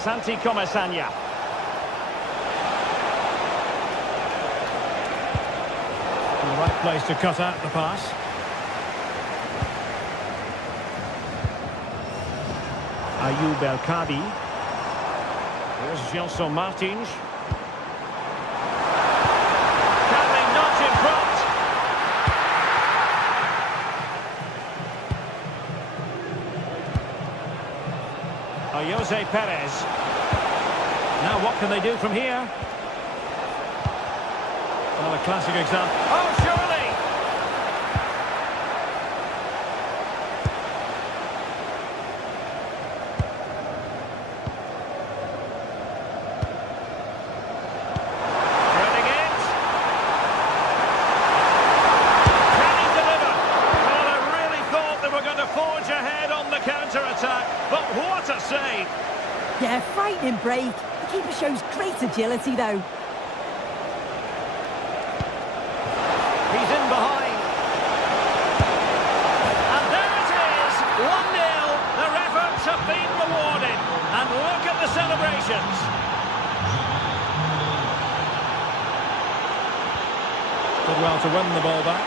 Santi Comesaña. The right place to cut out the pass. Ayoub El Kabi. Here's Gelson Martins. Can they not in front? Jose Perez. Now what can they do from here? Well, a classic example. Oh, surely! Yeah, frightening break. The keeper shows great agility, though. He's in behind. And there it is, 1-0. Their efforts have been rewarded. And look at the celebrations. Did well to win the ball back.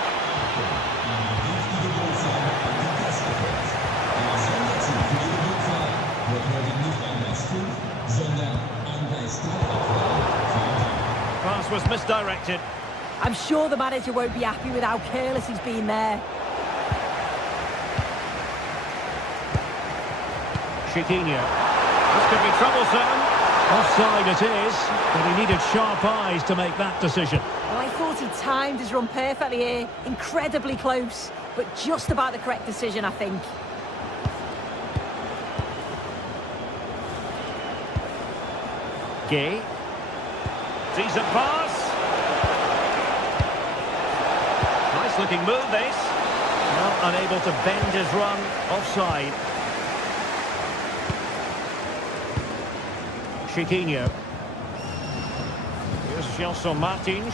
Pass was misdirected. I'm sure the manager won't be happy with how careless he's been there. Chiquinho. This could be troublesome. Offside it is, but he needed sharp eyes to make that decision. Well, I thought he timed his run perfectly here. Incredibly close, but just about the correct decision, I think. Gay. Decent pass. Nice looking move this. Well, unable to bend his run. Offside. Chiquinho. Here's Gelson Martins.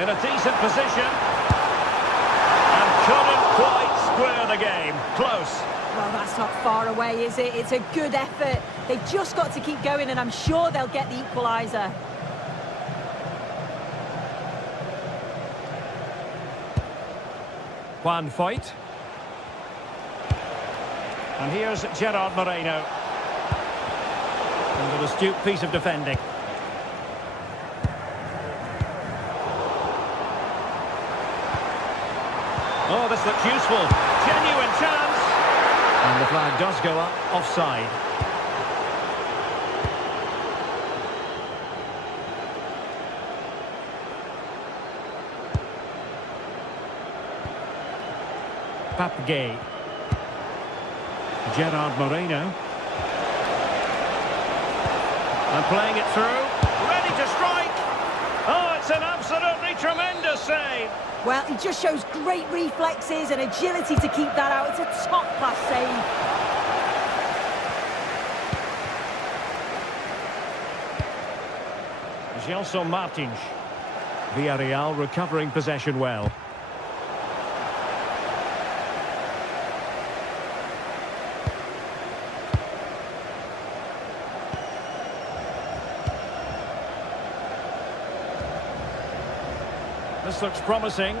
In a decent position. And couldn't quite square the game. Close. Well, that's not far away, is it? It's a good effort. They've just got to keep going, and I'm sure they'll get the equaliser. Juan Foyt. And here's Gerard Moreno. And an astute piece of defending. Oh, this looks useful. Genuine chance. And the flag does go up, offside. Pape Gay. Gerard Moreno. And playing it through. Ready to strike. Oh, it's an absolutely tremendous save. Well, he just shows great reflexes and agility to keep that out. It's a top-class save. Gelson Martins. Villarreal recovering possession well. This looks promising.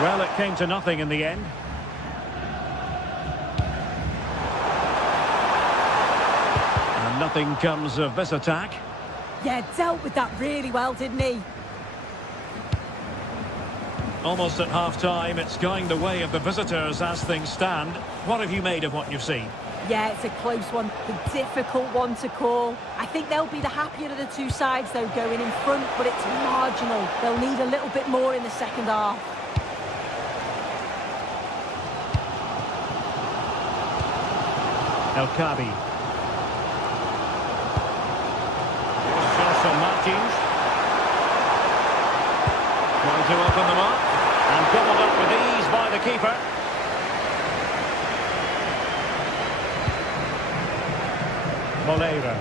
Well, it came to nothing in the end. And nothing comes of this attack. Yeah, dealt with that really well, didn't he? Almost at half-time, it's going the way of the visitors as things stand. What have you made of what you've seen? Yeah, it's a close one, a difficult one to call. I think they'll be the happier of the two sides, though, going in front, but it's marginal. They'll need a little bit more in the second half. El Kabi. Gelson Martins. Trying to open them up. And gobbled up with ease by the keeper. Moleiro.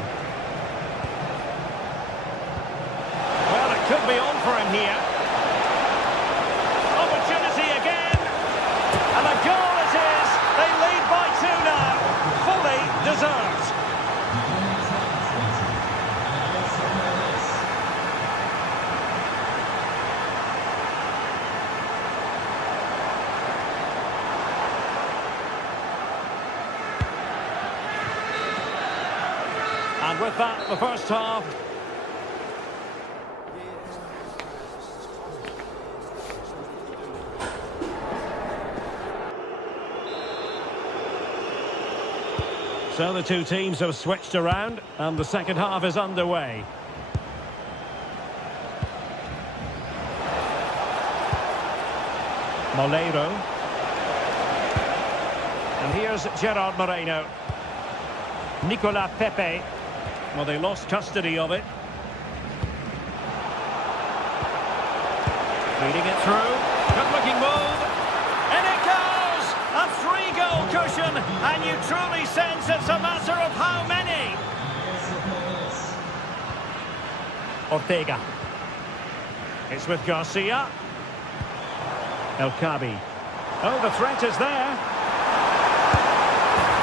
Well, it could be on for him here. Opportunity again. And a goal it is. They lead by 2 now. Fully deserved. And with that, the first half. So the two teams have switched around, and the second half is underway. Moleiro. And here's Gerard Moreno. Nicolas Pepe. Well, they lost custody of it. Feeding it through. Good-looking move. And it goes! A 3-goal cushion, and you truly sense it's a matter of how many. Ortega. It's with Garcia. El Kabi. Oh, the threat is there.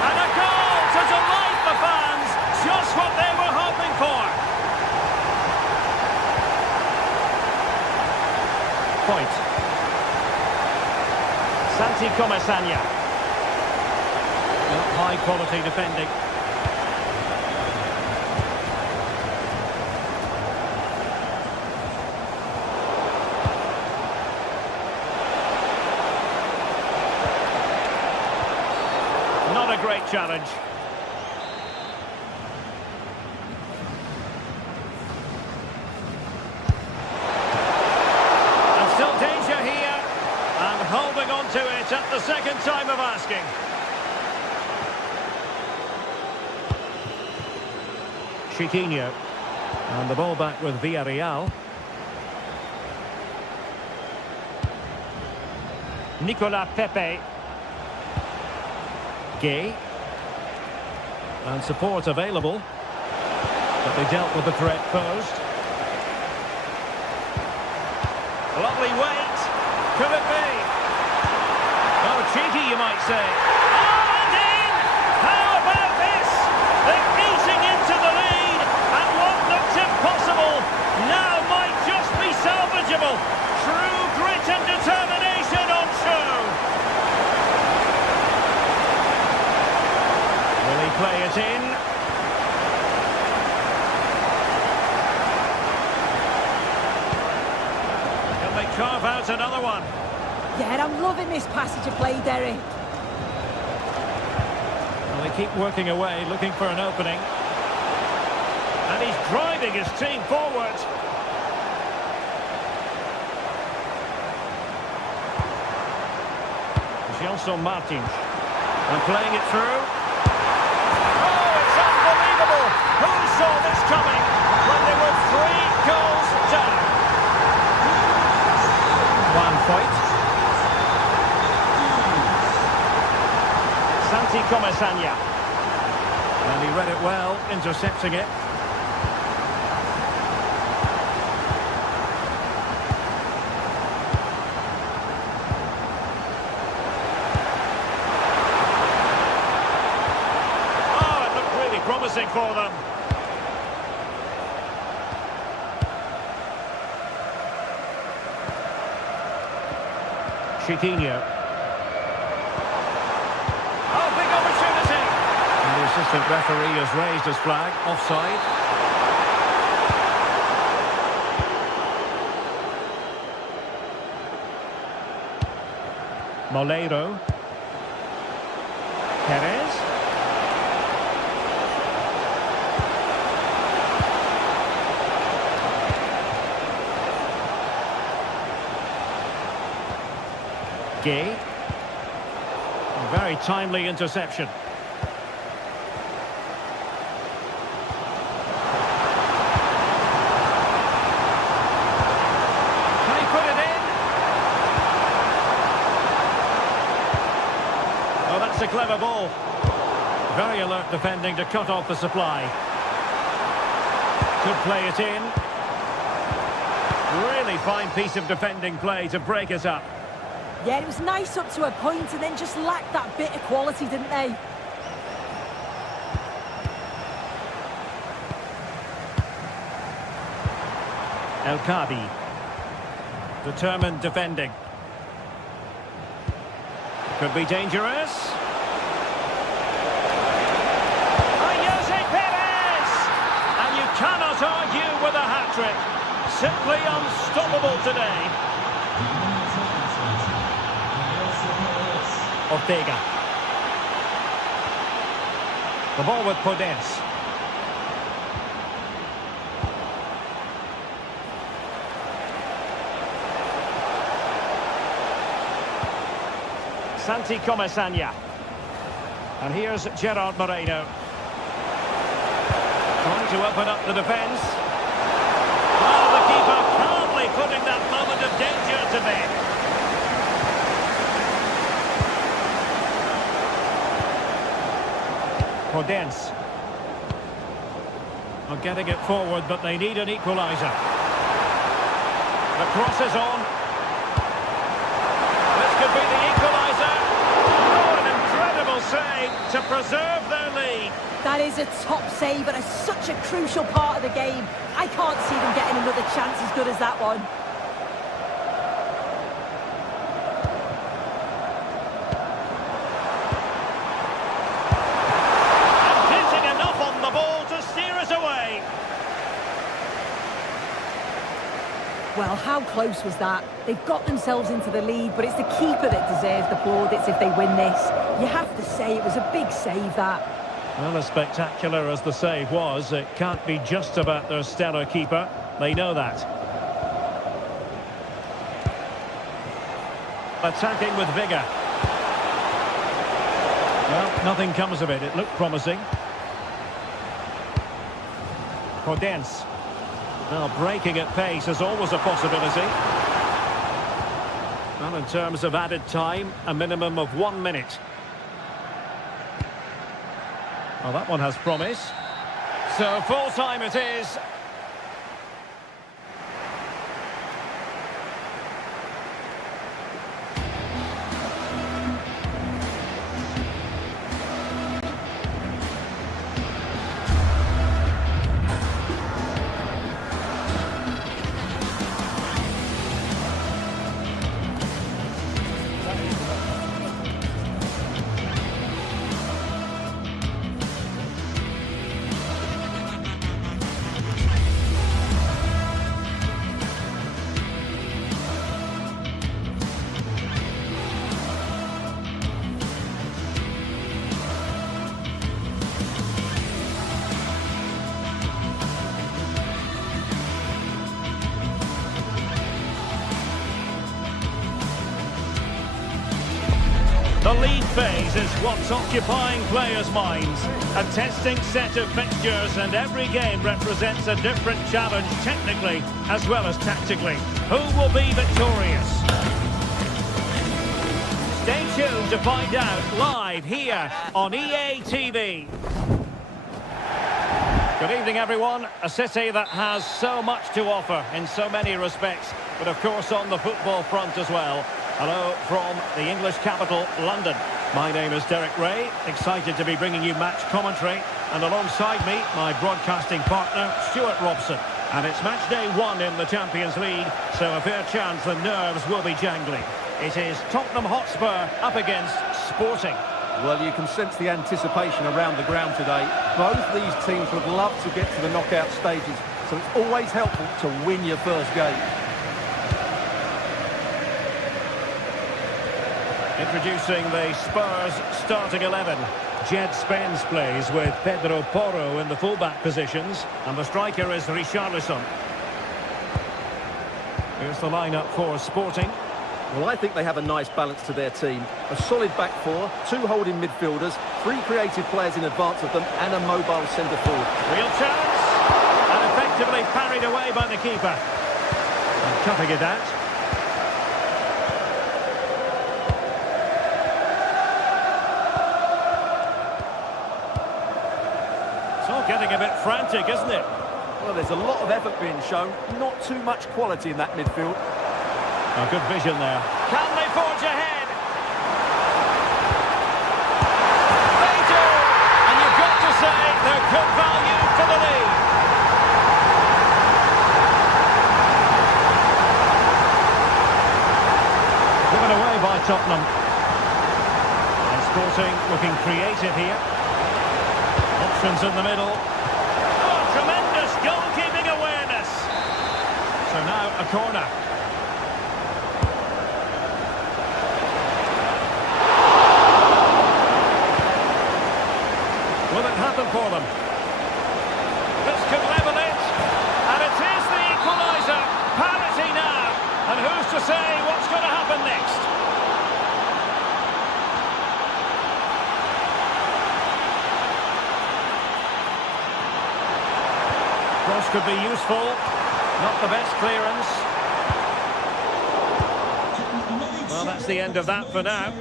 And a goal to delight the fans. Just what they were hoping for. Point. Santi Comesaña. High quality defending. Not a great challenge. Holding on to it at the second time of asking. Chiquinho. And the ball back with Villarreal. Nicolas Pepe. Gay. And support available. But they dealt with the threat posed. Lovely weight. Could it be? Oh, cheeky, you might say. Oh, and in! How about this? They're eating into the lead, and what looked impossible now might just be salvageable. True grit and determination on show. Will he play it in? Can they carve out another one? Yeah, I'm loving this passage of play, Derek. Well, they keep working away, looking for an opening. And he's driving his team forward. Gelson Martins. And playing it through. Oh, it's unbelievable! Who saw this coming when there were 3 goals down? One point. Santi Comesaña. And he read it well, intercepting it. music for them. Chiquinho. Oh, big opportunity! And the assistant referee has raised his flag, offside. Moleiro. Perez. Gay. A very timely interception. Can he put it in? Oh, that's a clever ball. Very alert defending to cut off the supply. Could play it in. Really fine piece of defending play to break it up. Yeah, it was nice up to a point and then just lacked that bit of quality, didn't they? El Khabi. Determined defending. Could be dangerous. Perez! And you cannot argue with a hat-trick. Simply unstoppable today. Ortega. The ball with Podence. Santi Comesaña. And here's Gerard Moreno. Trying to open up the defence. Oh, the keeper calmly putting that moment of danger to bed. Podence. Well, getting it forward, but they need an equaliser. The cross is on. This could be the equaliser. Oh, an incredible save to preserve their lead. That is a top save, but it's such a crucial part of the game. I can't see them getting another chance as good as that one. Well, how close was that? They've got themselves into the lead, but it's the keeper that deserves the plaudits if they win this. You have to say it was a big save, that. Well, as spectacular as the save was, it can't be just about their stellar keeper. They know that. Attacking with vigour. Well, nothing comes of it. It looked promising. Podence. Well, breaking at pace is always a possibility. Well, in terms of added time, a minimum of 1 minute. Well, that one has promise. So, full time it is. The league phase is what's occupying players' minds. A testing set of fixtures, and every game represents a different challenge technically as well as tactically. Who will be victorious? Stay tuned to find out live here on EA TV. Good evening, everyone. A city that has so much to offer in so many respects, but of course on the football front as well. Hello from the English capital, London. My name is Derek Ray, excited to be bringing you match commentary. And alongside me, my broadcasting partner, Stuart Robson. And it's match day 1 in the Champions League, so a fair chance the nerves will be jangling. It is Tottenham Hotspur up against Sporting. Well, you can sense the anticipation around the ground today. Both these teams would love to get to the knockout stages, so it's always helpful to win your first game. Introducing the Spurs starting 11. Jed Spence plays with Pedro Porro in the fullback positions, and the striker is Richarlison. Here's the lineup for Sporting. Well, I think they have a nice balance to their team. A solid back four, 2 holding midfielders, 3 creative players in advance of them, and a mobile centre-forward. Real chance! And effectively parried away by the keeper. And cutting it out. It's all getting a bit frantic, isn't it? Well, there's a lot of effort being shown, not too much quality in that midfield. Oh, good vision there. Can they forge ahead? They do! And you've got to say they're good value for the lead. Given away by Tottenham. And Sporting looking creative here. Options in the middle. Oh, tremendous goalkeeping awareness. So now a corner. Will it happen for them? This could level it. And it is the equaliser. Parity now. And who's to say what's going to happen next? Cross could be useful. Not the best clearance. Well, that's the end of that for now.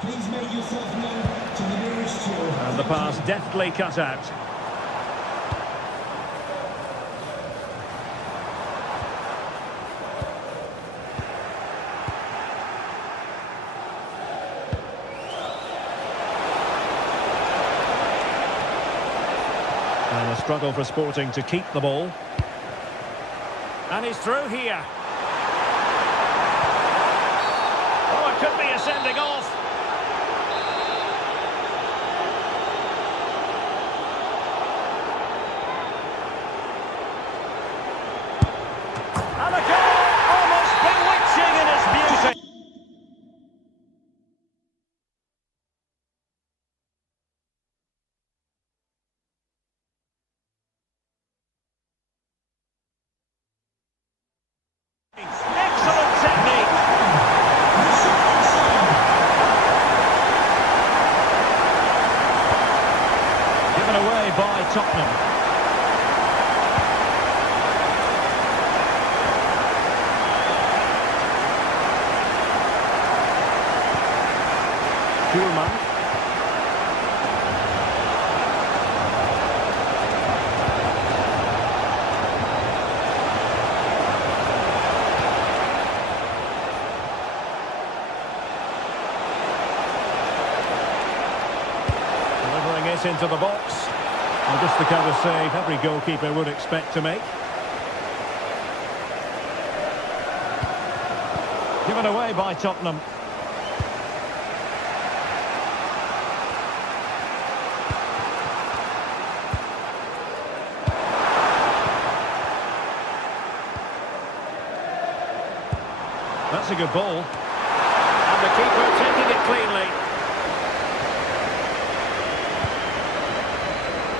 Please make yourself known to the nearest two. And the pass deftly cut out. And a struggle for Sporting to keep the ball. And he's through here. Oh, it could be a sending off. And a goal! Almost bewitching in its beauty. Excellent technique. Given away by Tottenham. Schulman. Delivering it into the box. And just the kind of save every goalkeeper would expect to make. Given away by Tottenham. That's a good ball. And the keeper taking it cleanly.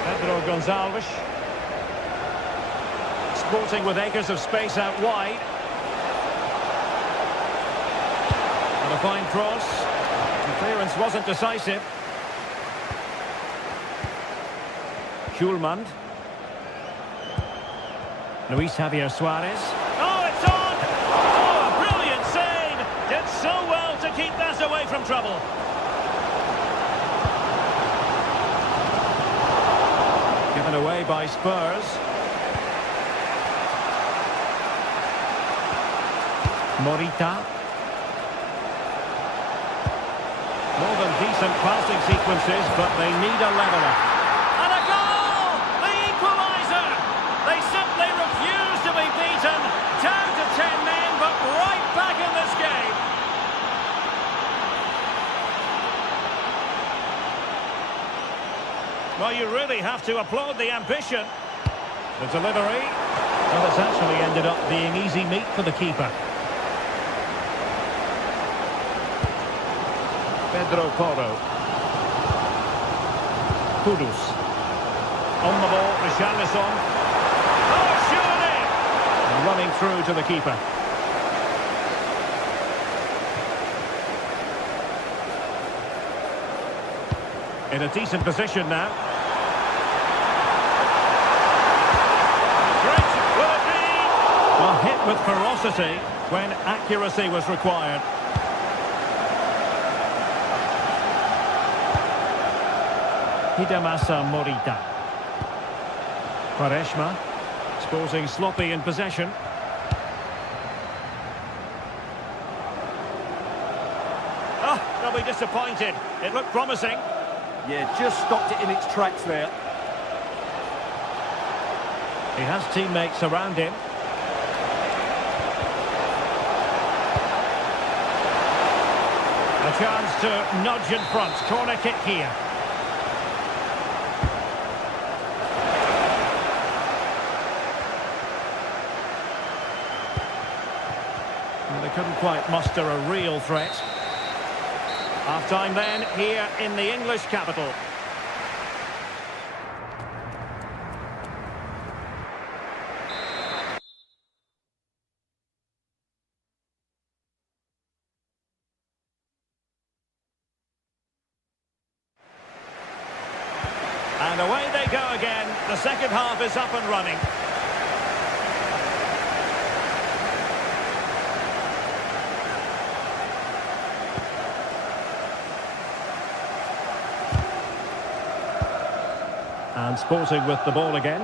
Pedro Gonçalves. Sporting with acres of space out wide. And a fine cross. The clearance wasn't decisive. Schulman. Luis Javier Suarez. Oh, it's on! Oh, a brilliant save! Did so well to keep that away from trouble. Given away by Spurs. Morita. More than decent passing sequences, but they need a leveller. And a goal! Well, you really have to applaud the ambition. The delivery. Well, it's actually ended up being easy meat for the keeper. Pedro Porro. Kudus. On the ball, Richarlison. Oh, surely! And running through to the keeper. In a decent position now. Great, will it be? Well, hit with ferocity when accuracy was required. Hidemasa Morita. Quaresma, exposing sloppy in possession. Oh, they'll be disappointed. It looked promising. Yeah, just stopped it in its tracks there. He has teammates around him. A chance to nudge in front. Corner kick here. Well, they couldn't quite muster a real threat. Half-time then, here in the English capital. And away they go again. The second half is up and running. And Sporting with the ball again.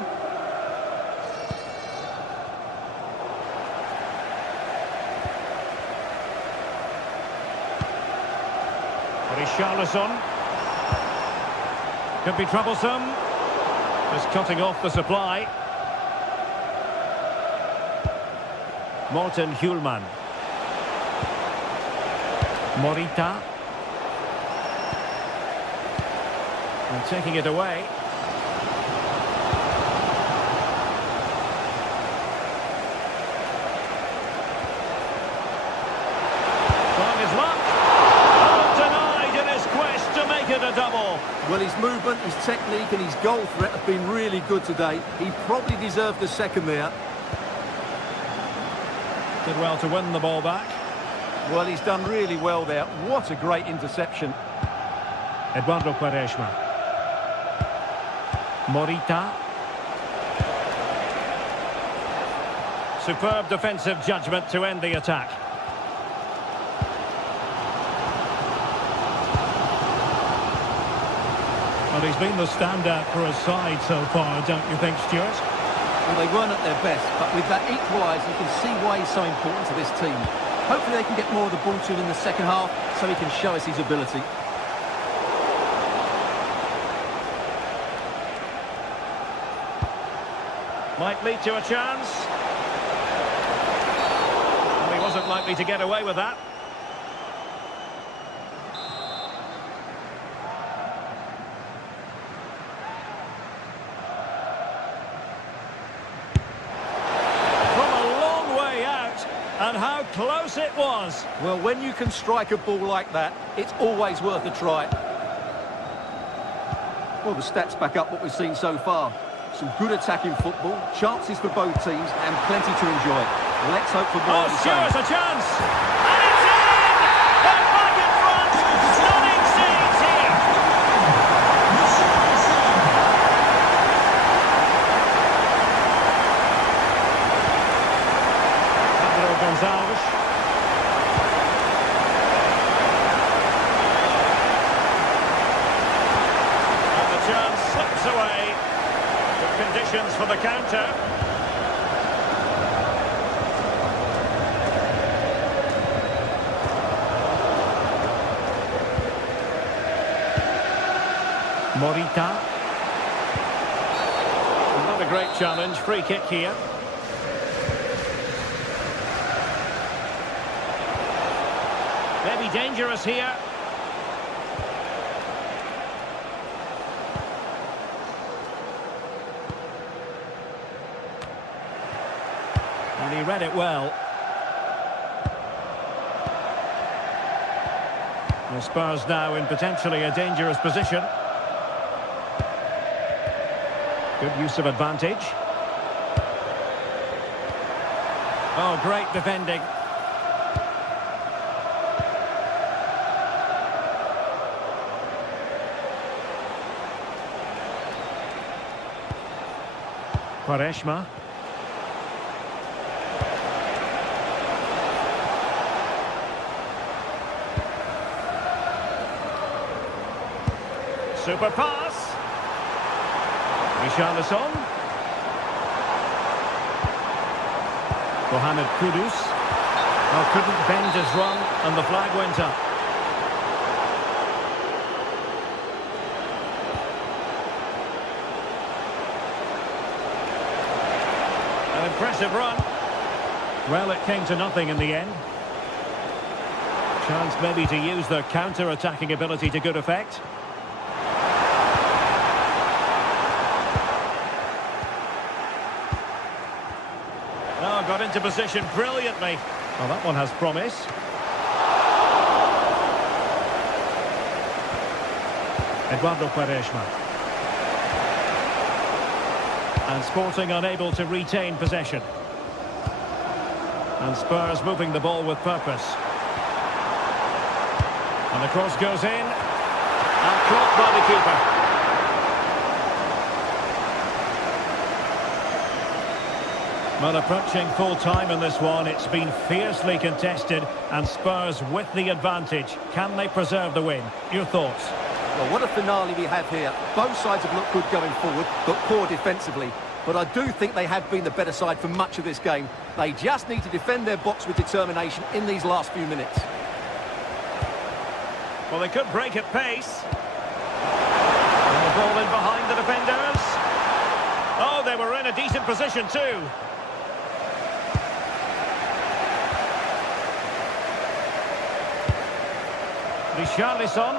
Richarlison. Could be troublesome. Just cutting off the supply. Morten Hjulman. Morita. And taking it away. A double. Well, his movement, his technique and his goal threat have been really good today. He probably deserved the second there. Did well to win the ball back. Well, he's done really well there. What a great interception. Eduardo Quaresma. Morita. Superb defensive judgment to end the attack. Well, he's been the standout for his side so far, don't you think, Stuart? Well, they weren't at their best, but with that equaliser, you can see why he's so important to this team. Hopefully they can get more of the ball to him in the second half, so he can show us his ability. Might lead to a chance. Well, he wasn't likely to get away with that. And how close it was. Well, when you can strike a ball like that, it's always worth a try. Well, the stats back up what we've seen so far. Some good attacking football, chances for both teams, and plenty to enjoy. Let's hope for more. Oh, sure, it's a chance. And it's in! They're back in front. Stunning scenes here. Gonzalez. And the chance slips away. The conditions for the counter. Morita. Not a great challenge. Free kick here. Maybe dangerous here. And he read it well. The Spurs now in potentially a dangerous position. Good use of advantage. Oh, great defending. Quaresma. Super pass. Richarlison. Mohamed Kudus. Oh, couldn't bend his run and the flag went up. An impressive run. Well, it came to nothing in the end. Chance maybe to use their counter-attacking ability to good effect. Oh, got into position brilliantly. Well, that one has promise. Eduardo Quaresma. And Sporting unable to retain possession. And Spurs moving the ball with purpose. And the cross goes in. And caught by the keeper. Well, approaching full time in this one, it's been fiercely contested and Spurs with the advantage. Can they preserve the win? Your thoughts? Well, what a finale we have here. Both sides have looked good going forward, but poor defensively. But I do think they have been the better side for much of this game. They just need to defend their box with determination in these last few minutes. Well, they could break at pace. And the ball in behind the defenders. Oh, they were in a decent position too. Richarlison.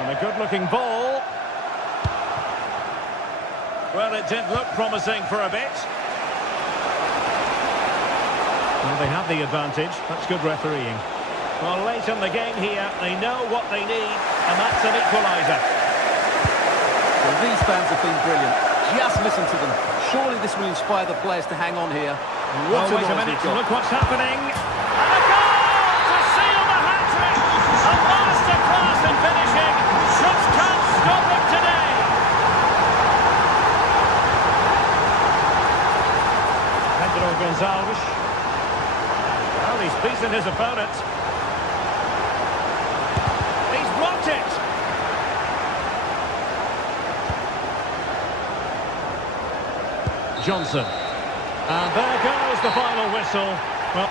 And a good-looking ball. Well, it did look promising for a bit. Well, they have the advantage. That's good refereeing. Well, late in the game here, they know what they need, and that's an equaliser. Well, these fans have been brilliant. Just listen to them. Surely this will inspire the players to hang on here. What wait a minute, look what's happening. And a goal to seal the hat-trick! A masterclass in finishing. Just can't stop it today. Pedro Gonçalves. Well, he's beaten his opponent. He's blocked it. Johnson. And there goes the final whistle. Well,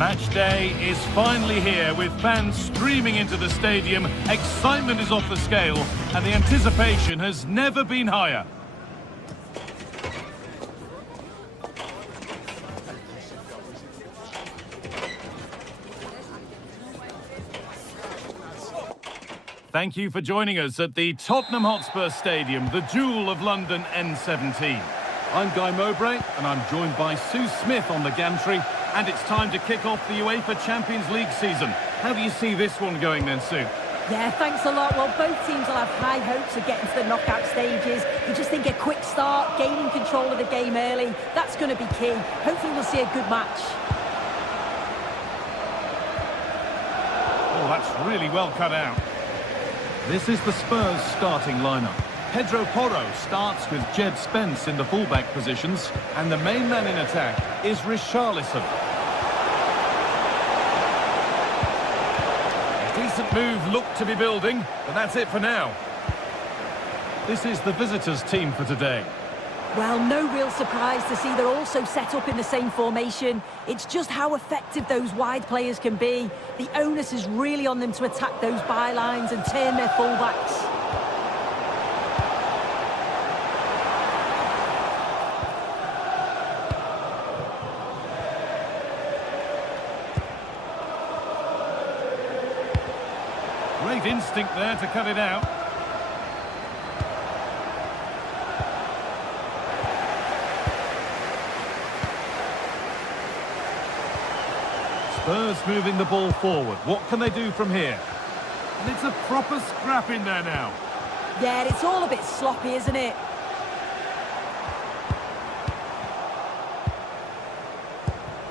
Match day is finally here with fans streaming into the stadium. Excitement is off the scale and the anticipation has never been higher. Thank you for joining us at the Tottenham Hotspur Stadium, the jewel of London N17. I'm Guy Mowbray and I'm joined by Sue Smith on the gantry. And it's time to kick off the UEFA Champions League season. How do you see this one going then, Sue? Yeah, thanks a lot. Well, both teams will have high hopes of getting to the knockout stages. You just think a quick start, gaining control of the game early, that's going to be key. Hopefully we'll see a good match. Oh, that's really well cut out. This is the Spurs starting lineup. Pedro Porro starts with Jed Spence in the fullback positions, and the main man in attack is Richarlison. A decent move looked to be building, but that's it for now. This is the visitors' team for today. Well, no real surprise to see they're also set up in the same formation. It's just how effective those wide players can be. The onus is really on them to attack those bylines and turn their fullbacks. Great instinct there to cut it out. Spurs moving the ball forward. What can they do from here? And it's a proper scrap in there now. Yeah, it's all a bit sloppy, isn't it?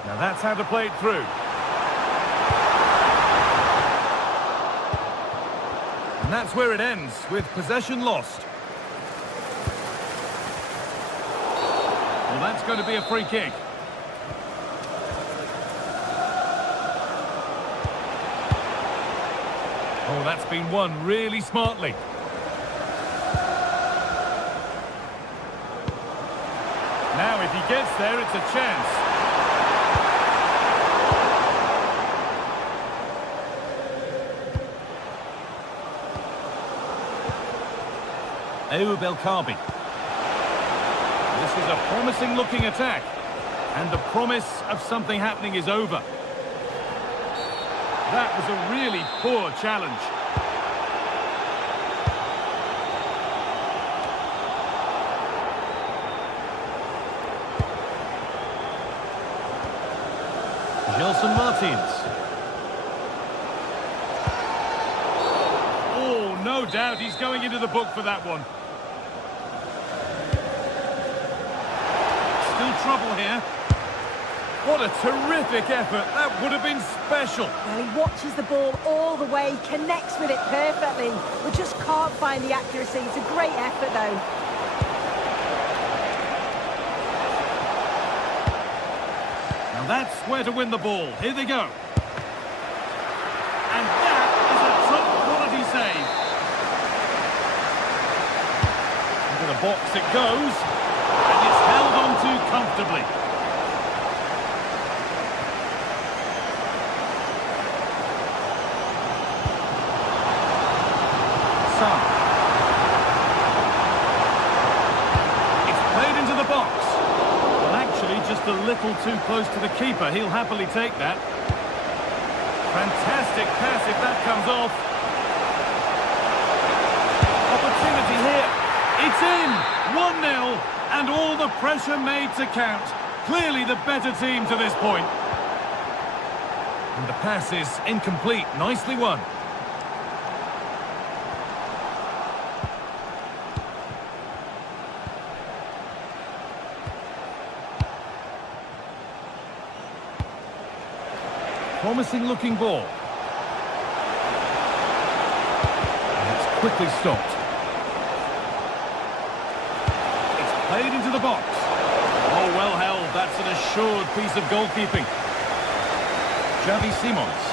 Now that's how to play it through. And that's where it ends, with possession lost. Well, that's going to be a free kick. Oh, that's been won really smartly. Now, if he gets there, it's a chance. Ayoub El Kaabi. This is a promising-looking attack. And the promise of something happening is over. That was a really poor challenge. Gelson Martins. Oh, no doubt he's going into the book for that one. Still trouble here. What a terrific effort. That would have been special. Well, he watches the ball all the way, connects with it perfectly, but just can't find the accuracy. It's a great effort, though. Now that's where to win the ball. Here they go. And that is a top-quality save. Into the box it goes. And it's held on to comfortably. It's played into the box. Well, actually, just a little too close to the keeper. He'll happily take that. Fantastic pass if that comes off. Opportunity here. It's in. 1-0. And all the pressure made to count. Clearly the better team to this point. And the pass is incomplete. Nicely won. Promising looking ball. And it's quickly stopped. It's played into the box. Oh, well held. That's an assured piece of goalkeeping. Xavi Simons.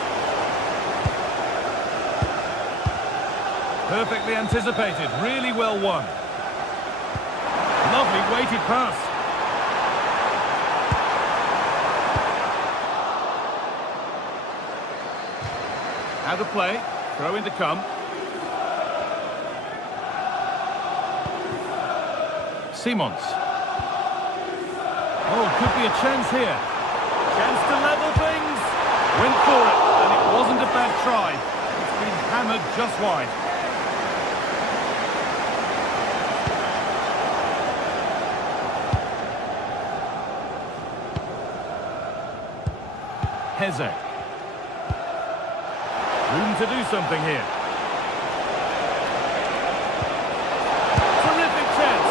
Perfectly anticipated. Really well won. Lovely weighted pass. How to play, throw in to come. Simons. Oh, could be a chance here. Chance to level things. Went for it, and it wasn't a bad try. It's been hammered just wide. Heze. Room to do something here. Terrific chance.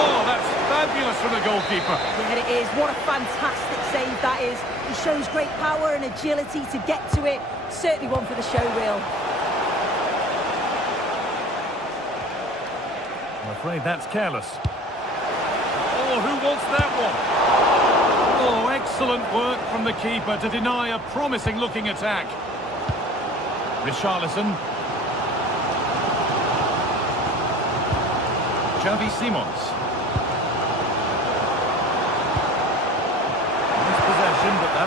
Oh, that's fabulous from the goalkeeper. Yeah, it is. What a fantastic save that is. He shows great power and agility to get to it. Certainly one for the show reel. I'm afraid that's careless. Oh, who wants that one? Oh, excellent work from the keeper to deny a promising-looking attack. Richarlison. Xavi Simons.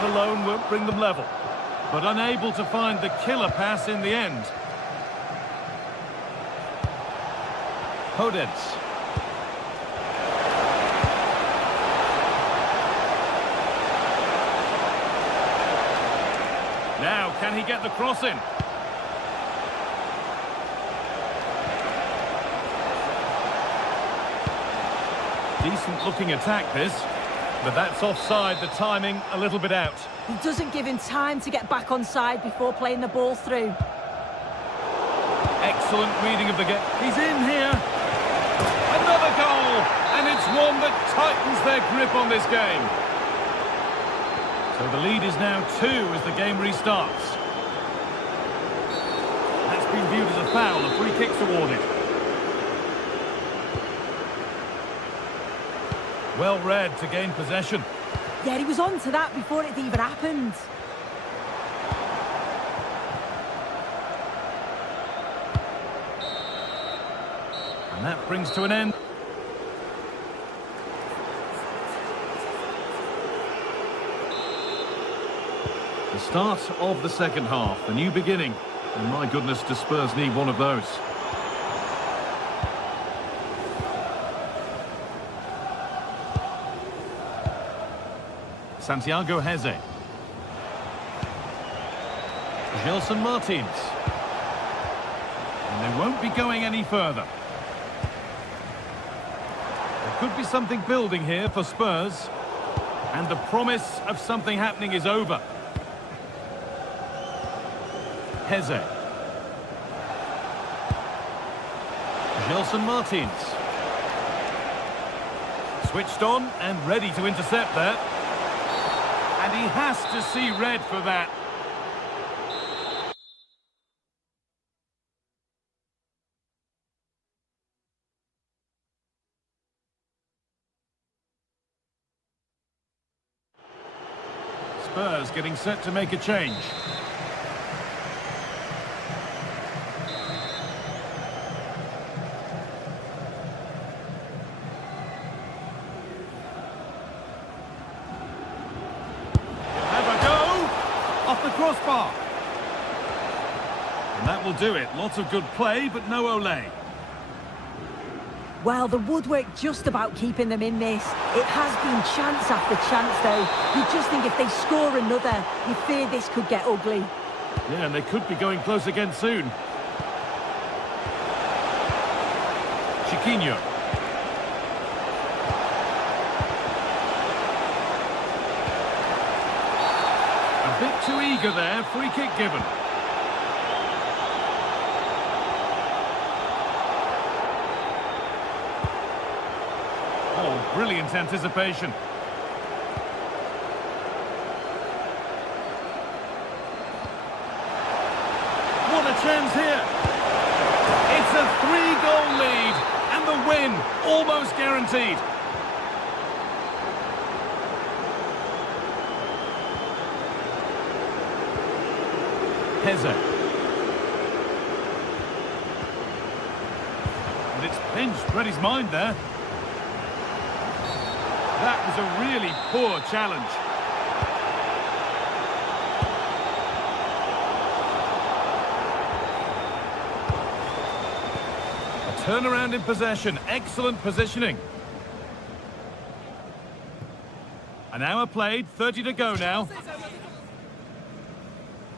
That alone won't bring them level, but unable to find the killer pass in the end. Podence. Now, can he get the cross in? Decent looking attack this, but that's offside, the timing a little bit out. He doesn't give him time to get back on side before playing the ball through. Excellent reading of the game. He's in here. Another goal, and it's one that tightens their grip on this game. So the lead is now 2 as the game restarts. That's been viewed as a foul, a free kick's awarded. Well read to gain possession. Yeah, he was on to that before it even happened. And that brings to an end. The start of the second half, a new beginning. And my goodness, does Spurs need one of those. Santiago Heze. Gelson Martins. And they won't be going any further. There could be something building here for Spurs. And the promise of something happening is over. Heze. Gelson Martins. Switched on and ready to intercept there. And he has to see red for that. Spurs getting set to make a change. The crossbar. And that will do it. Lots of good play, but no Ole. Well, the woodwork just about keeping them in this. It has been chance after chance, though. You just think if they score another, you fear this could get ugly. Yeah, and they could be going close again soon. Chiquinho. A bit too eager there, free kick given. Oh, brilliant anticipation. What a chance here. It's a 3-goal lead and the win almost guaranteed. Heze. And it's pinched, read his mind there. That was a really poor challenge. A turnaround in possession, excellent positioning. An hour played, 30 to go now.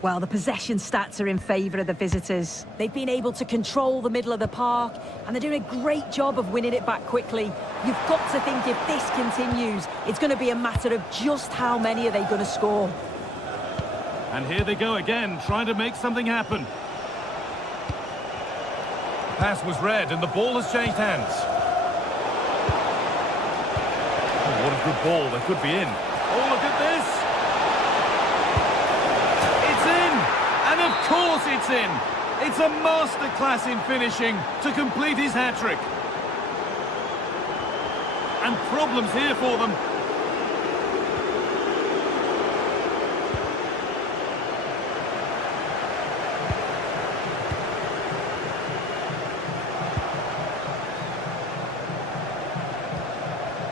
Well, the possession stats are in favour of the visitors. They've been able to control the middle of the park, and they're doing a great job of winning it back quickly. You've got to think if this continues, it's going to be a matter of just how many are they going to score. And here they go again, trying to make something happen. The pass was read, and the ball has changed hands. Oh, what a good ball, they could be in. Oh, look at this! And of course it's in. It's a masterclass in finishing to complete his hat-trick. And problems here for them.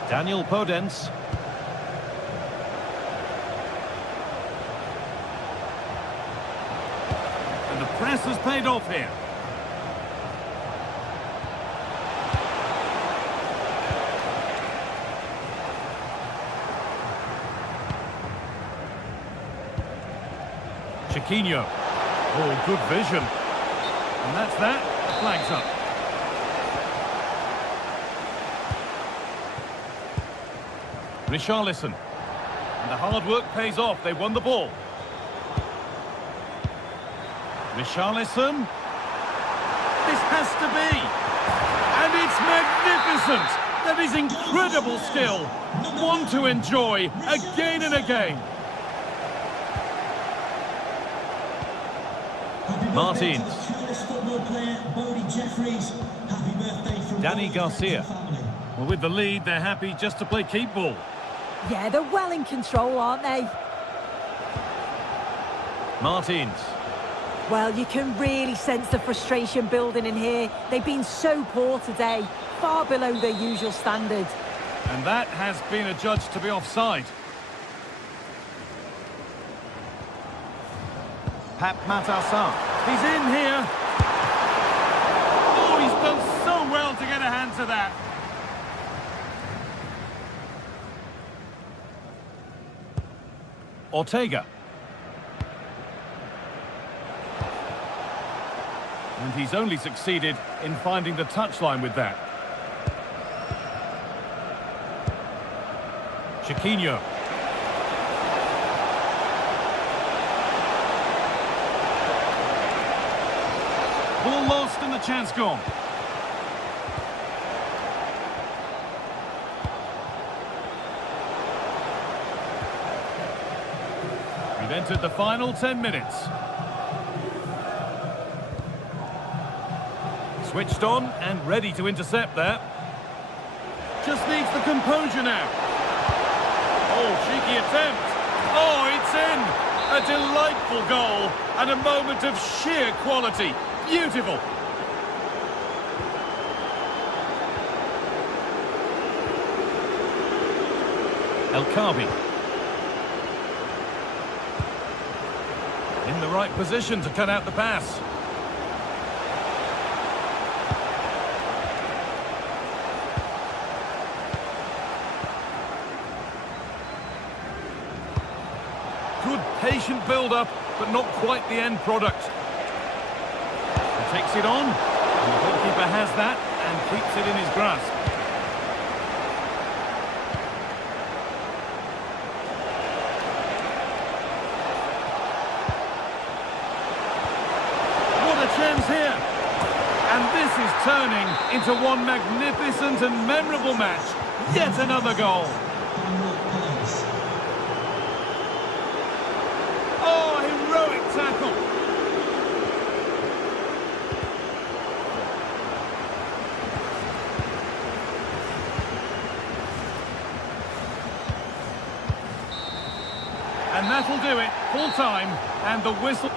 Daniel Podence. pass has paid off here. Chiquinho. Oh, good vision. And that's that. The flag's up. Richarlison. And the hard work pays off. They won the ball. Richarlison. This has to be. And it's magnificent. That is incredible skill. One to enjoy again and again. Martins. Danny Garcia. Well, with the lead, they're happy just to play keep ball. Yeah, they're well in control, aren't they? Martins. Well, you can really sense the frustration building in here. They've been so poor today, far below their usual standard. And that has been adjudged to be offside. Pap Matassar. He's in here. Oh, he's done so well to get a hand to that. Ortega. And he's only succeeded in finding the touchline with that. Chiquinho. Ball lost and the chance gone. We've entered the final 10 minutes. Switched on and ready to intercept there. Just needs the composure now. Oh, cheeky attempt. Oh, it's in. A delightful goal and a moment of sheer quality. Beautiful. El Khabi. In the right position to cut out the pass. Good patient build-up, but not quite the end product. He takes it on, and the goalkeeper has that and keeps it in his grasp. What a chance here! And this is turning into one magnificent and memorable match. Yet another goal. Tackle. And that'll do it. Full time and the whistle.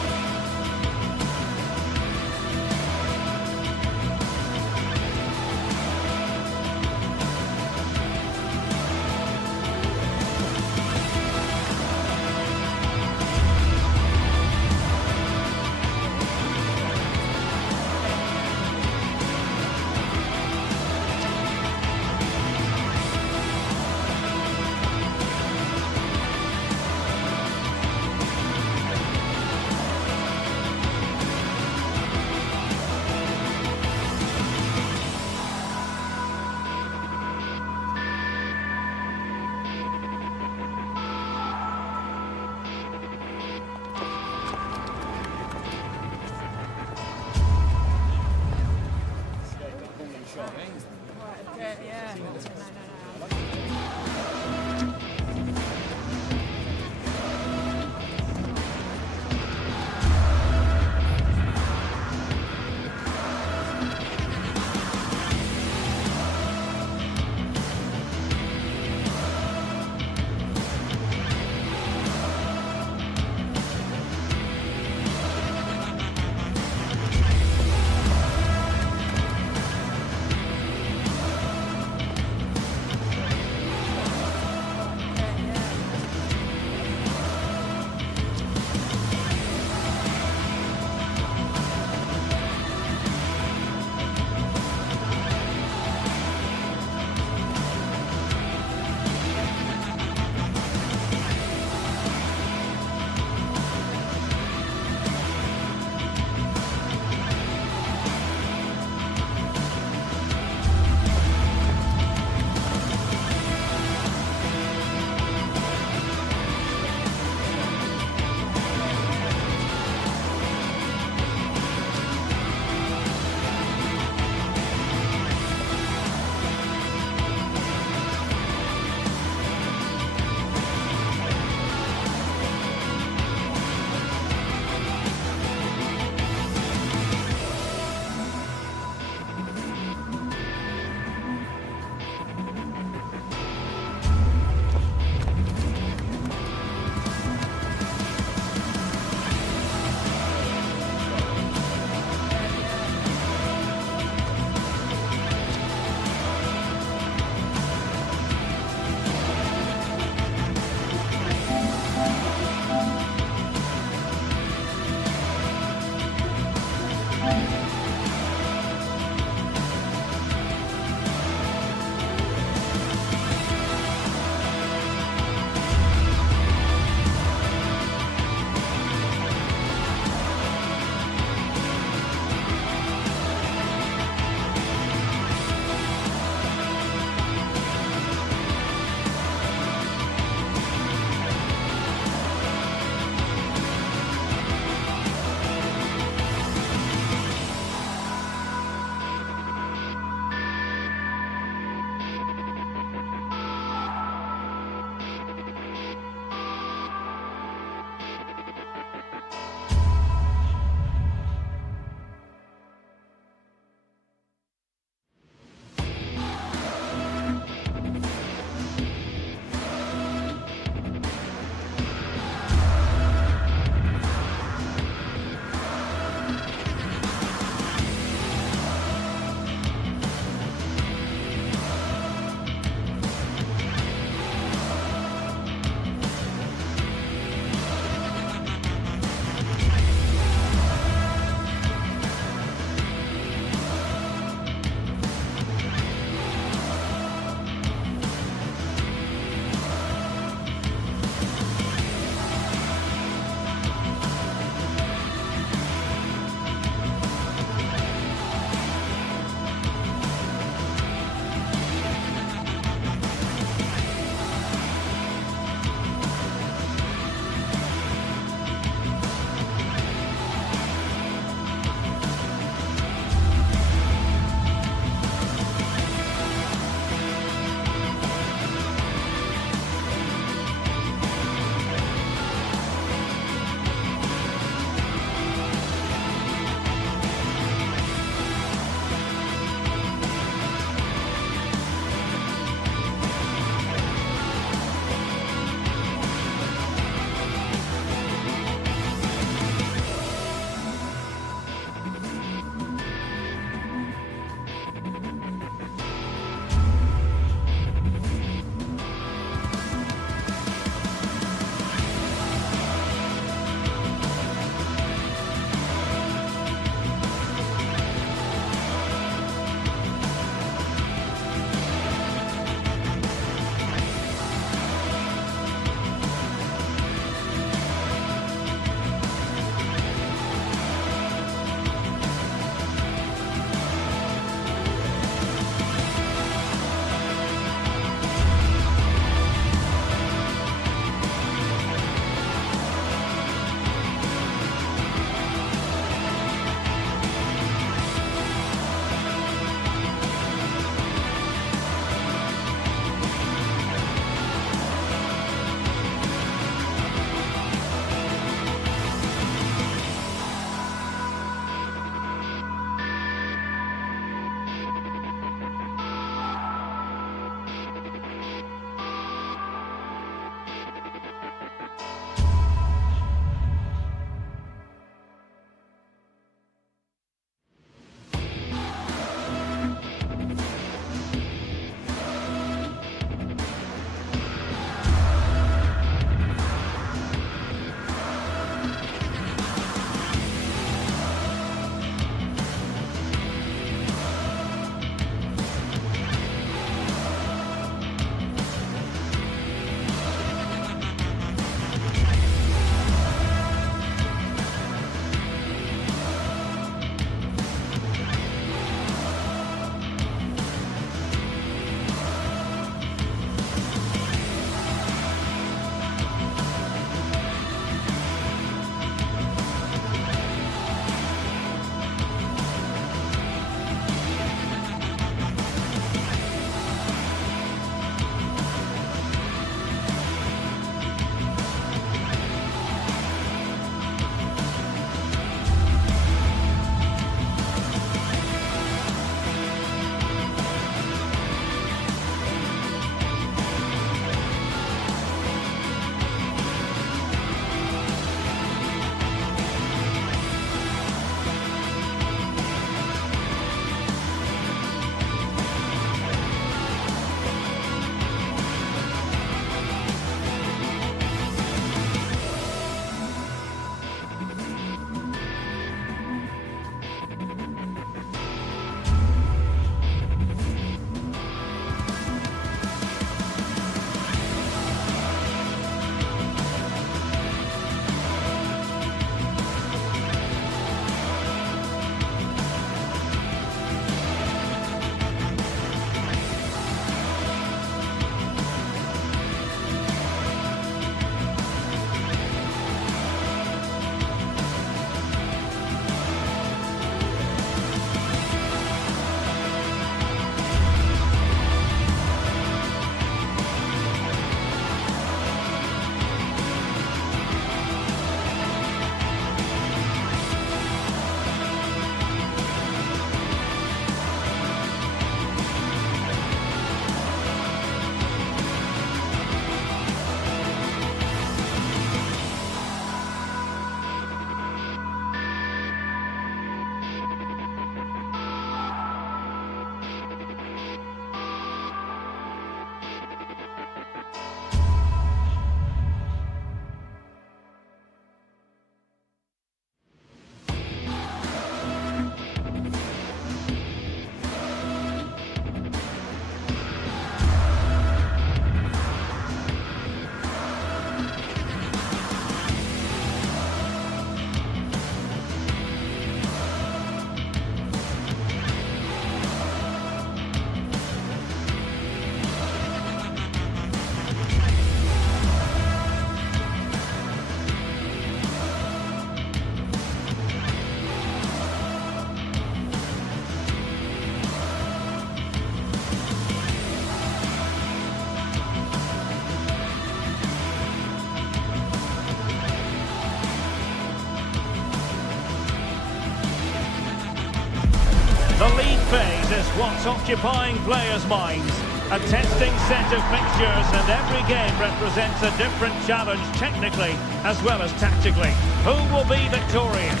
that's occupying players' minds. A testing set of fixtures, and every game represents a different challenge technically as well as tactically. Who will be victorious?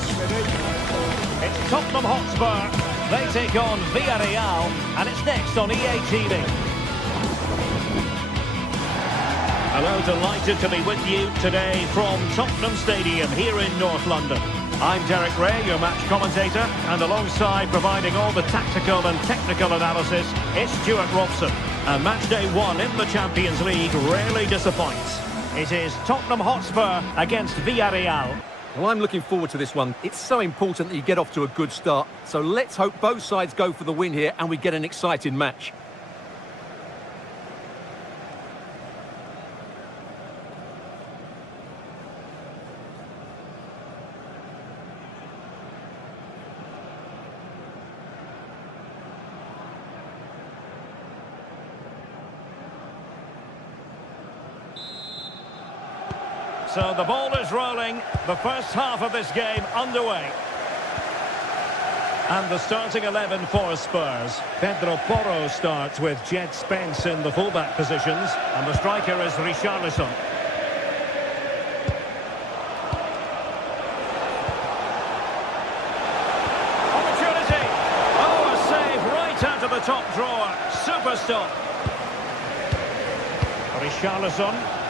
It's Tottenham Hotspur. They take on Villarreal, and it's next on EA TV. Hello, delighted to be with you today from Tottenham Stadium here in North London. I'm Derek Ray, your match commentator, and alongside providing all the tactical and technical analysis, it's Stuart Robson. And match day one in the Champions League rarely disappoints. It is Tottenham Hotspur against Villarreal. Well, I'm looking forward to this one. It's so important that you get off to a good start. So let's hope both sides go for the win here and we get an exciting match. So the ball is rolling, the first half of this game underway. And the starting 11 for Spurs. Pedro Porro starts with Jed Spence in the fullback positions, and the striker is Richarlison. Opportunity! Oh, a save right out of the top drawer. Super stop. Richarlison.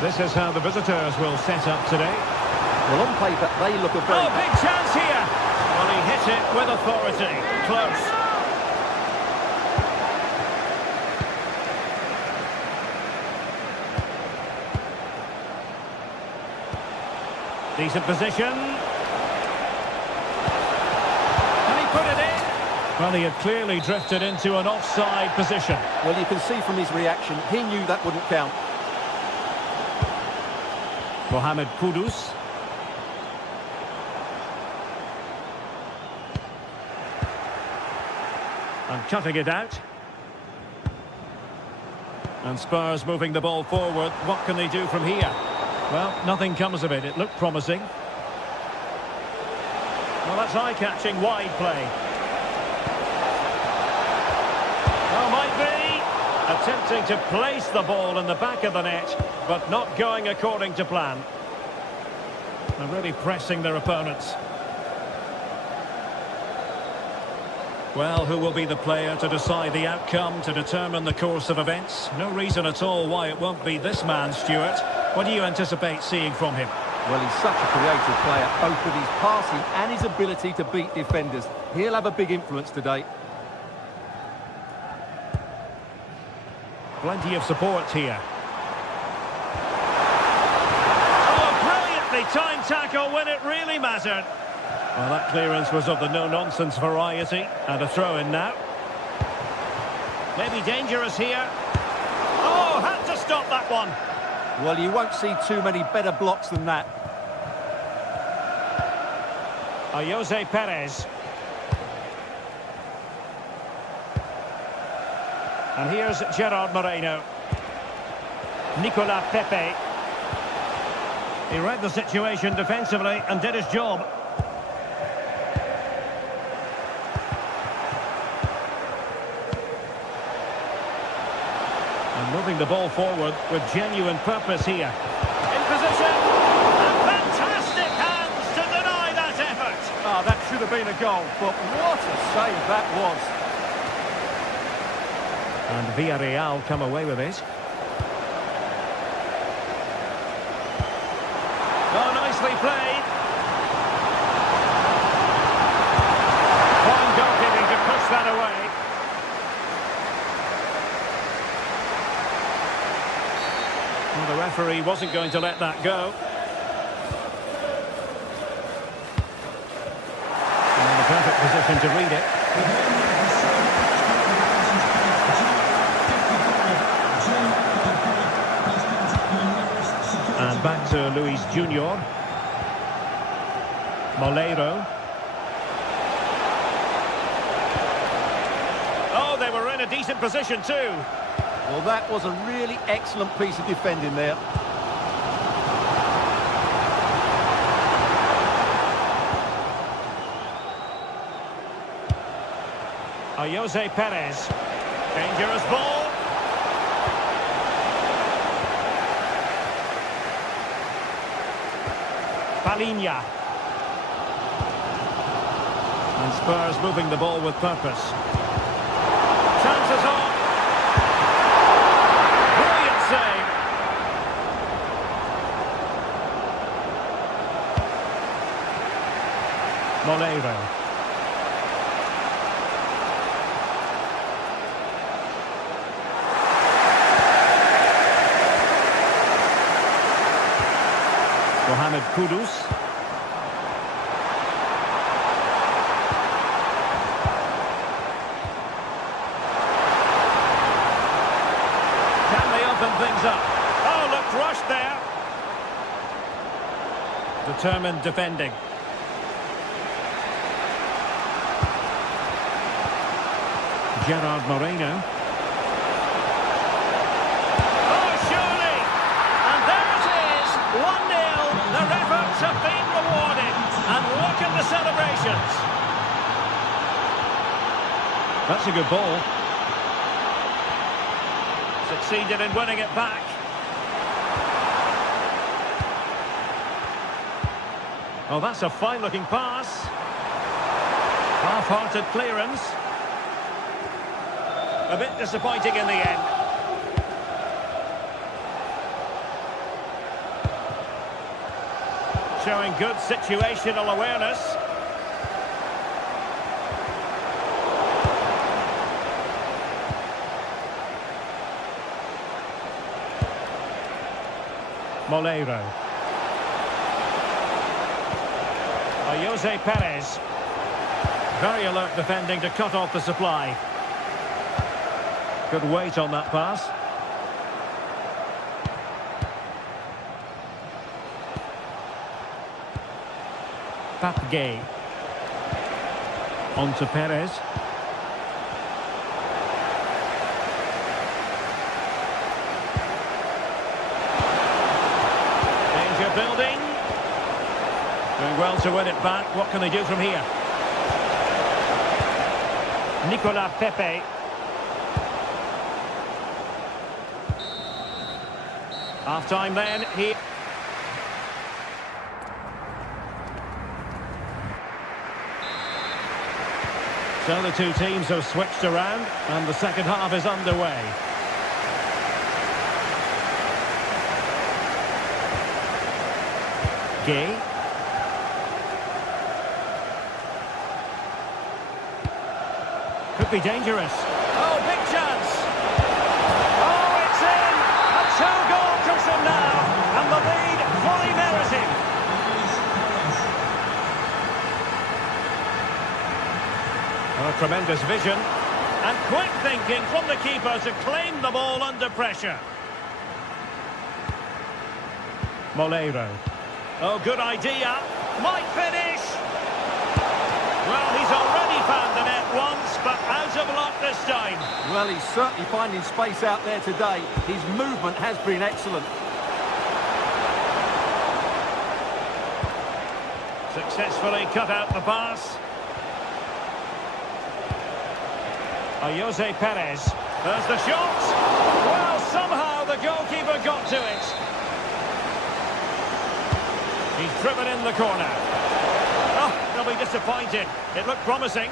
This is how the visitors will set up today. Well, on paper, they look a very... Oh, big chance here! Well, he hit it with authority. Close. Decent position. Can he put it in? Well, he had clearly drifted into an offside position. Well, you can see from his reaction, he knew that wouldn't count. Mohamed Kudus. And cutting it out. And Spurs moving the ball forward. What can they do from here? Well, nothing comes of it. It looked promising. Well, that's eye-catching wide play. Oh, might be. Attempting to place the ball in the back of the net, but not going according to plan. And really pressing their opponents. Well, who will be the player to decide the outcome, to determine the course of events? No reason at all why it won't be this man, Stuart. What do you anticipate seeing from him? Well, he's such a creative player, both with his passing and his ability to beat defenders. He'll have a big influence today. Plenty of support here. Oh, brilliantly timed tackle when it really mattered. Well, that clearance was of the no-nonsense variety. And a throw-in now. Maybe dangerous here. Oh, had to stop that one. Well, you won't see too many better blocks than that. Jose Perez. And here's Gerard Moreno. Nicolas Pepe. He read the situation defensively and did his job. And moving the ball forward with genuine purpose here. In position. And fantastic hands to deny that effort. Oh, that should have been a goal, but what a save that was. And Villarreal come away with it. Oh, nicely played. Fine goalkeeping to push that away. Well, the referee wasn't going to let that go. And in the perfect position to read it. And back to Luis Junior. Moleiro. Oh, they were in a decent position too. Well, that was a really excellent piece of defending there. Jose Perez. Dangerous ball. Palinha. And Spurs moving the ball with purpose. Chances on. Brilliant save. Moleiro. Mohamed Kudus. Can they open things up? Oh, look, rushed there. Determined defending. Gerard Moreno. Oh, surely! And there it is, 1-0. Their efforts have been rewarded. And look at the celebrations. That's a good ball. Succeeded in winning it back. Oh, that's a fine-looking pass. Half-hearted clearance. A bit disappointing in the end. Showing good situational awareness. Moleiro. Jose Perez. Very alert defending to cut off the supply. Good weight on that pass. Papgay. On to Perez. Danger building. Doing well to win it back. What can they do from here? Nicolas Pepe. Half-time then, he... So the two teams have switched around, and the second half is underway. Gay. Could be dangerous. Oh, big chance! Oh, it's in! A two-goal cushion now, and the lead fully merited. Oh, tremendous vision, and quick thinking from the keeper to claim the ball under pressure. Moleiro. Oh, good idea. Might finish. Well, he's already found the net once, but out of luck this time. Well, he's certainly finding space out there today. His movement has been excellent. Successfully cut out the pass. Jose Perez. There's the shot. Well, somehow the goalkeeper got to it. He's driven in the corner. Oh, they'll be disappointed. It looked promising.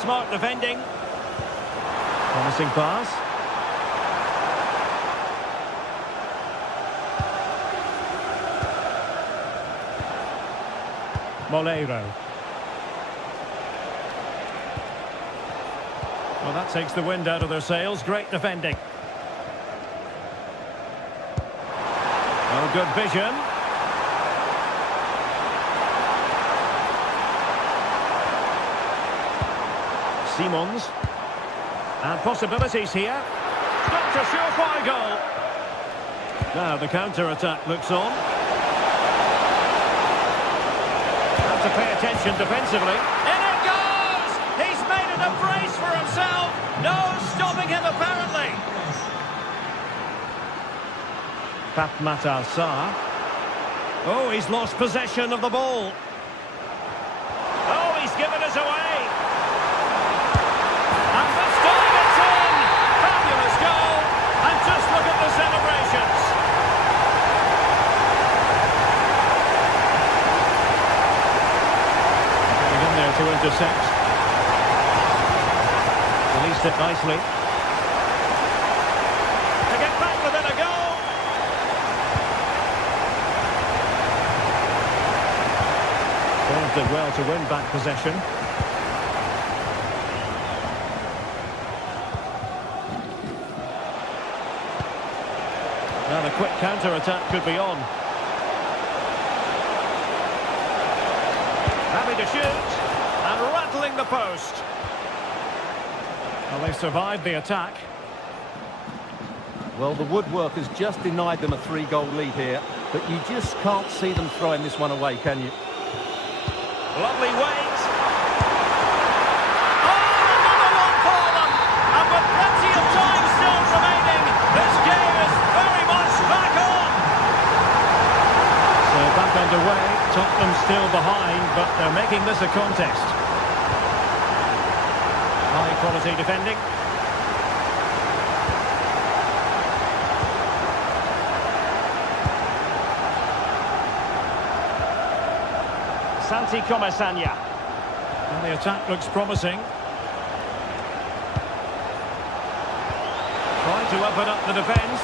Smart defending. Promising pass. Moleiro. Well, that takes the wind out of their sails. Great defending. Oh, good vision. Simons. And possibilities here. That's a surefire goal. Now the counter-attack looks on. Have to pay attention defensively. In it goes! He's made it a brace for himself. No stopping him, apparently. Papmatar Sarr. Oh, he's lost possession of the ball. Oh, he's given us away. And this time it's in. Fabulous goal. And just look at the celebrations. Getting in there to intercept. Released it nicely. To get back within a goal. Did well to win back possession. Now the quick counter-attack could be on. Happy to shoot and rattling the post. Well, they survived the attack. Well, the woodwork has just denied them a 3-goal lead here, but you just can't see them throwing this one away, can you? Lovely weight. Oh, another one for them. And with plenty of time still remaining, this game is very much back on. So back underway. Tottenham still behind, but they're making this a contest. High quality defending. Santi Comasagna. And the attack looks promising. Trying to open up the defence.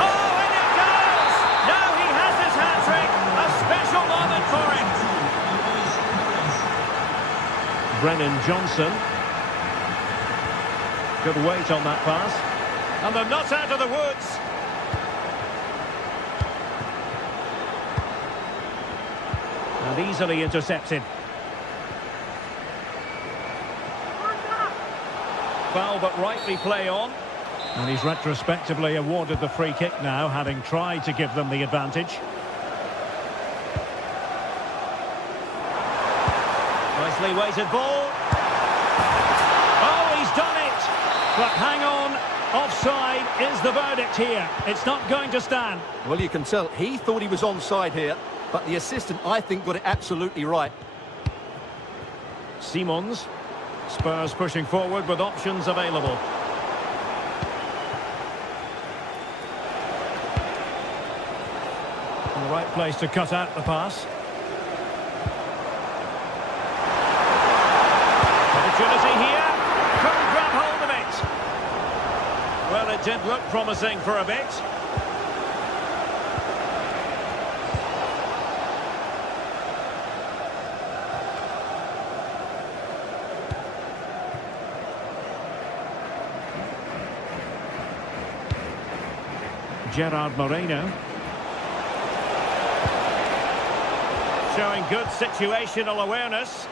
Oh, in it goes! Now he has his hat-trick. A special moment for him. Brennan Johnson. Good weight on that pass. And they're not out of the woods. And easily intercepted. Foul, but rightly play on. And he's retrospectively awarded the free kick now, having tried to give them the advantage. Nicely weighted ball. Oh, he's done it! But hang on, offside is the verdict here. It's not going to stand. Well, you can tell he thought he was onside here, but the assistant, I think, got it absolutely right. Simons. Spurs pushing forward with options available. In the right place to cut out the pass. Opportunity here. Couldn't grab hold of it. Well, it did look promising for a bit. Gerard Moreno. Showing good situational awareness.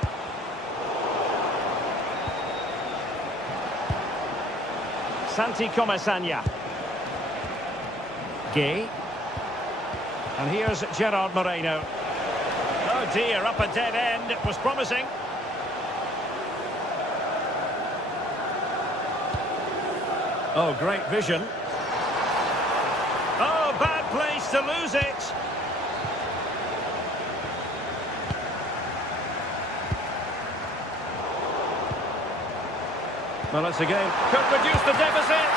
Santi Comasagna. Gay. And here's Gerard Moreno. Oh dear, up a dead end. It was promising. Oh, great vision. Oh, bad place to lose it. Well, it's again could reduce the deficit,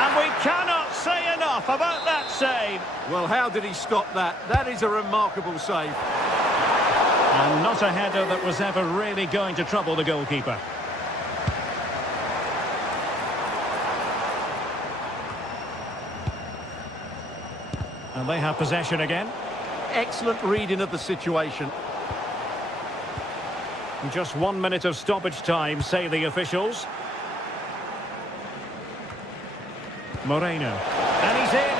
and we cannot say enough about that save. Well, how did he stop that? That is a remarkable save. And not a header that was ever really going to trouble the goalkeeper. And they have possession again. Excellent reading of the situation. Just 1 minute of stoppage time, say the officials. Moreno. And he's in.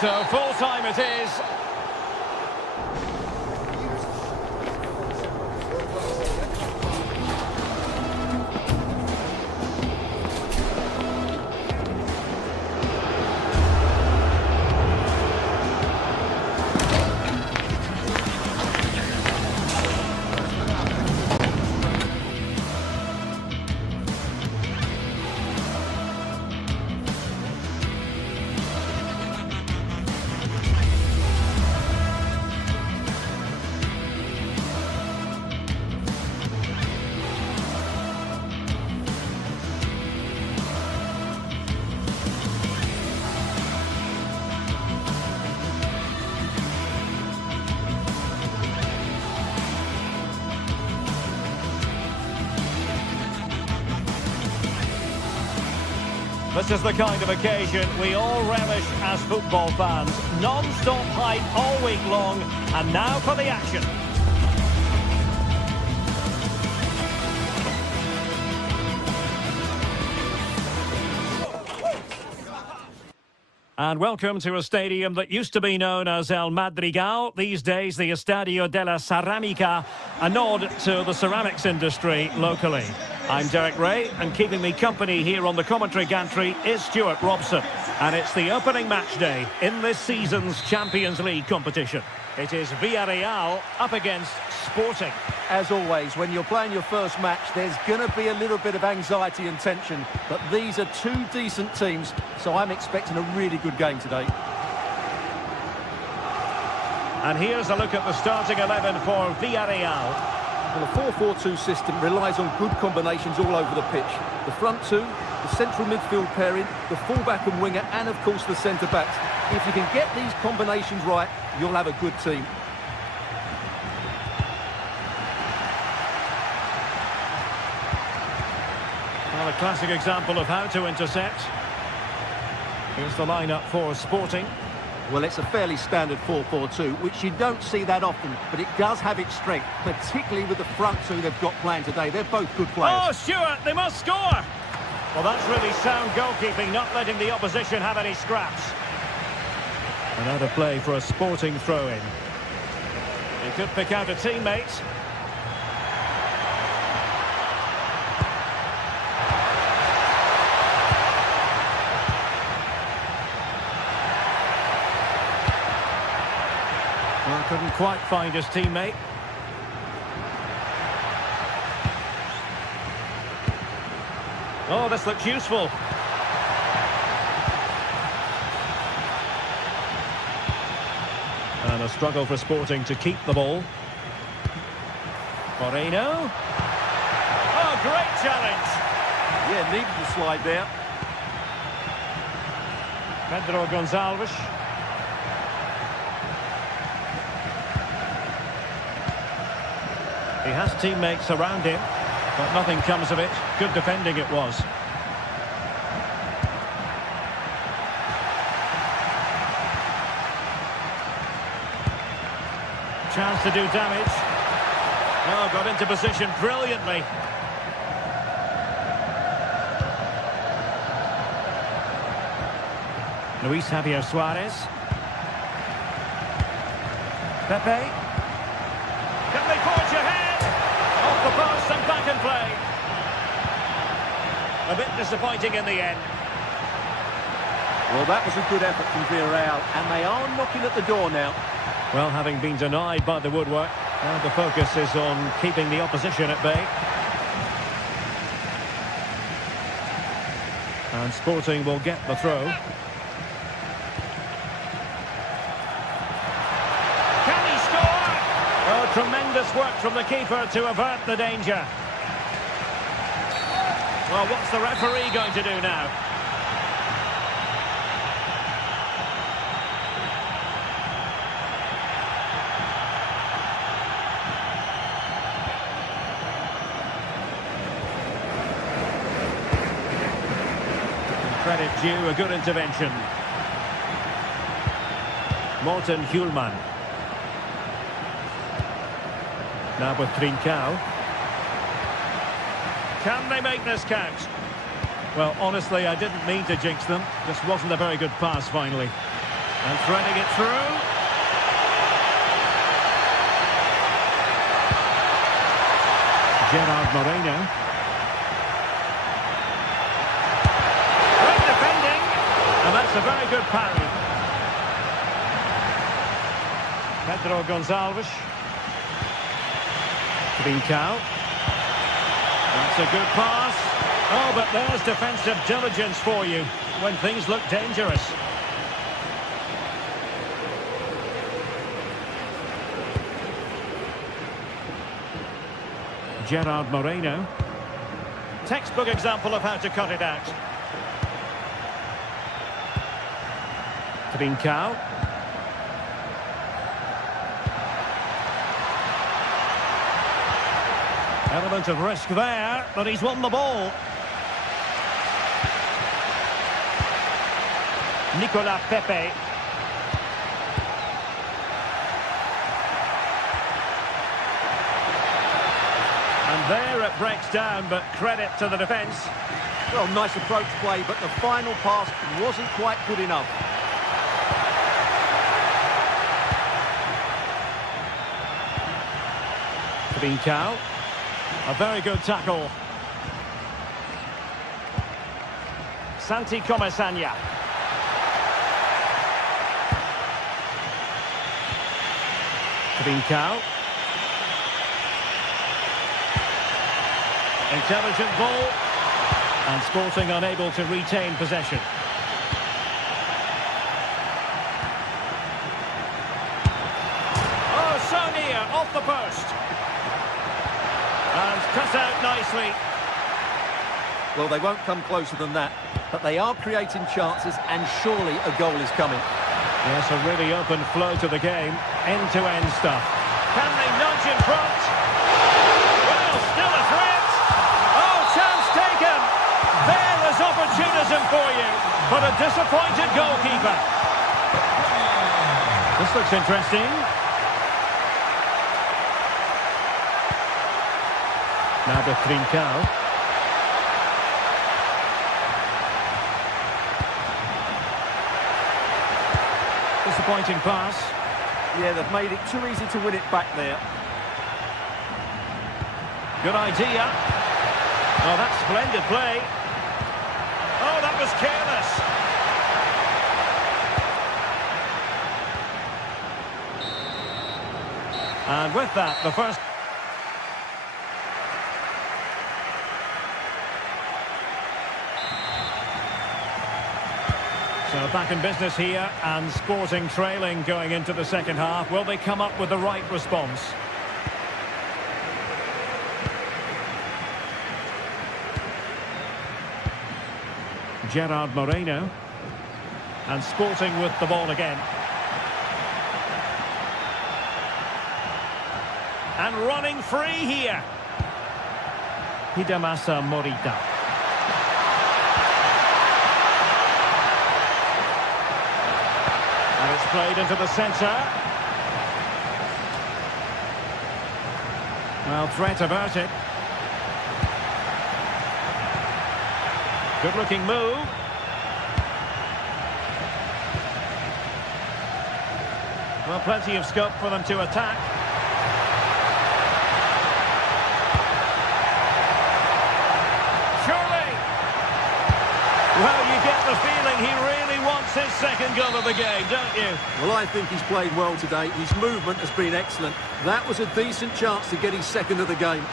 So full time it is. This is the kind of occasion we all relish as football fans. Non-stop hype all week long, and now for the action. And welcome to a stadium that used to be known as El Madrigal, these days the Estadio de la Ceramica, a nod to the ceramics industry locally. I'm Derek Ray, and keeping me company here on the commentary gantry is Stuart Robson. And it's the opening match day in this season's Champions League competition. It is Villarreal up against Sporting. As always, when you're playing your first match, there's going to be a little bit of anxiety and tension. But these are two decent teams, so I'm expecting a really good game today. And here's a look at the starting 11 for Villarreal. Well, the 4-4-2 system relies on good combinations all over the pitch. The front two, the central midfield pairing, the fullback and winger, and of course the centre-backs. If you can get these combinations right, you'll have a good team. Well, a classic example of how to intercept. Here's the lineup for Sporting. Well, it's a fairly standard 4-4-2, which you don't see that often, but it does have its strength, particularly with the front two they've got playing today. They're both good players. Oh, Stuart, they must score! Well, that's really sound goalkeeping, not letting the opposition have any scraps. Another play for a Sporting throw-in. He could pick out a teammate. Well, couldn't quite find his teammate. Oh, this looks useful. And a struggle for Sporting to keep the ball. Moreno. Oh, great challenge. Yeah, needed to slide there. Pedro Gonçalves. He has teammates around him, but nothing comes of it. Good defending it was. Chance to do damage. Oh, got into position brilliantly. Luis Javier Suarez. Pepe. Can they forge ahead? Off the post and back in play. A bit disappointing in the end. Well, that was a good effort from Villarreal, and they are knocking at the door now. Well, having been denied by the woodwork, now the focus is on keeping the opposition at bay. And Sporting will get the throw. Can he score? Oh, tremendous work from the keeper to avert the danger. Well, what's the referee going to do now? Credit due, a good intervention. Morten Hjulman. Now with Trincao. Can they make this count? Well, honestly, I didn't mean to jinx them. Just wasn't a very good pass, finally. And threading it through. Gerard Moreno. Great defending. And that's a very good parry. Pedro Gonçalves. Trincao. That's a good pass. Oh, but there's defensive diligence for you when things look dangerous. Gerard Moreno. Textbook example of how to cut it out. Trincao. Element of risk there, but he's won the ball. Nicolas Pepe. And there it breaks down, but credit to the defence. Well, nice approach play, but the final pass wasn't quite good enough. Trincao. A very good tackle. Santi Comesaña. Trincao. Intelligent ball. And Sporting unable to retain possession. Oh, so near, off the post. And cut out nicely. Well, they won't come closer than that, but they are creating chances, and surely a goal is coming. Yes, a really open flow to the game. End-to-end stuff. Can they nudge in front? Well, still a threat. Oh, chance taken. There is opportunism for you, but a disappointed goalkeeper. This looks interesting. Now the Trincao. Disappointing pass. Yeah, they've made it too easy to win it back there. Good idea. Oh, that's splendid play. Oh, that was careless. And with that, the first... So back in business here, and Sporting trailing going into the second half. Will they come up with the right response? Gerard Moreno. And Sporting with the ball again. And running free here. Hidemasa Morita. And it's played into the centre. Well, threat averted. Good-looking move. Well, plenty of scope for them to attack. Surely! Well, you get the feeling he really wants his second goal of the game, don't you? Well, I think he's played well today. His movement has been excellent. That was a decent chance to get his second of the game.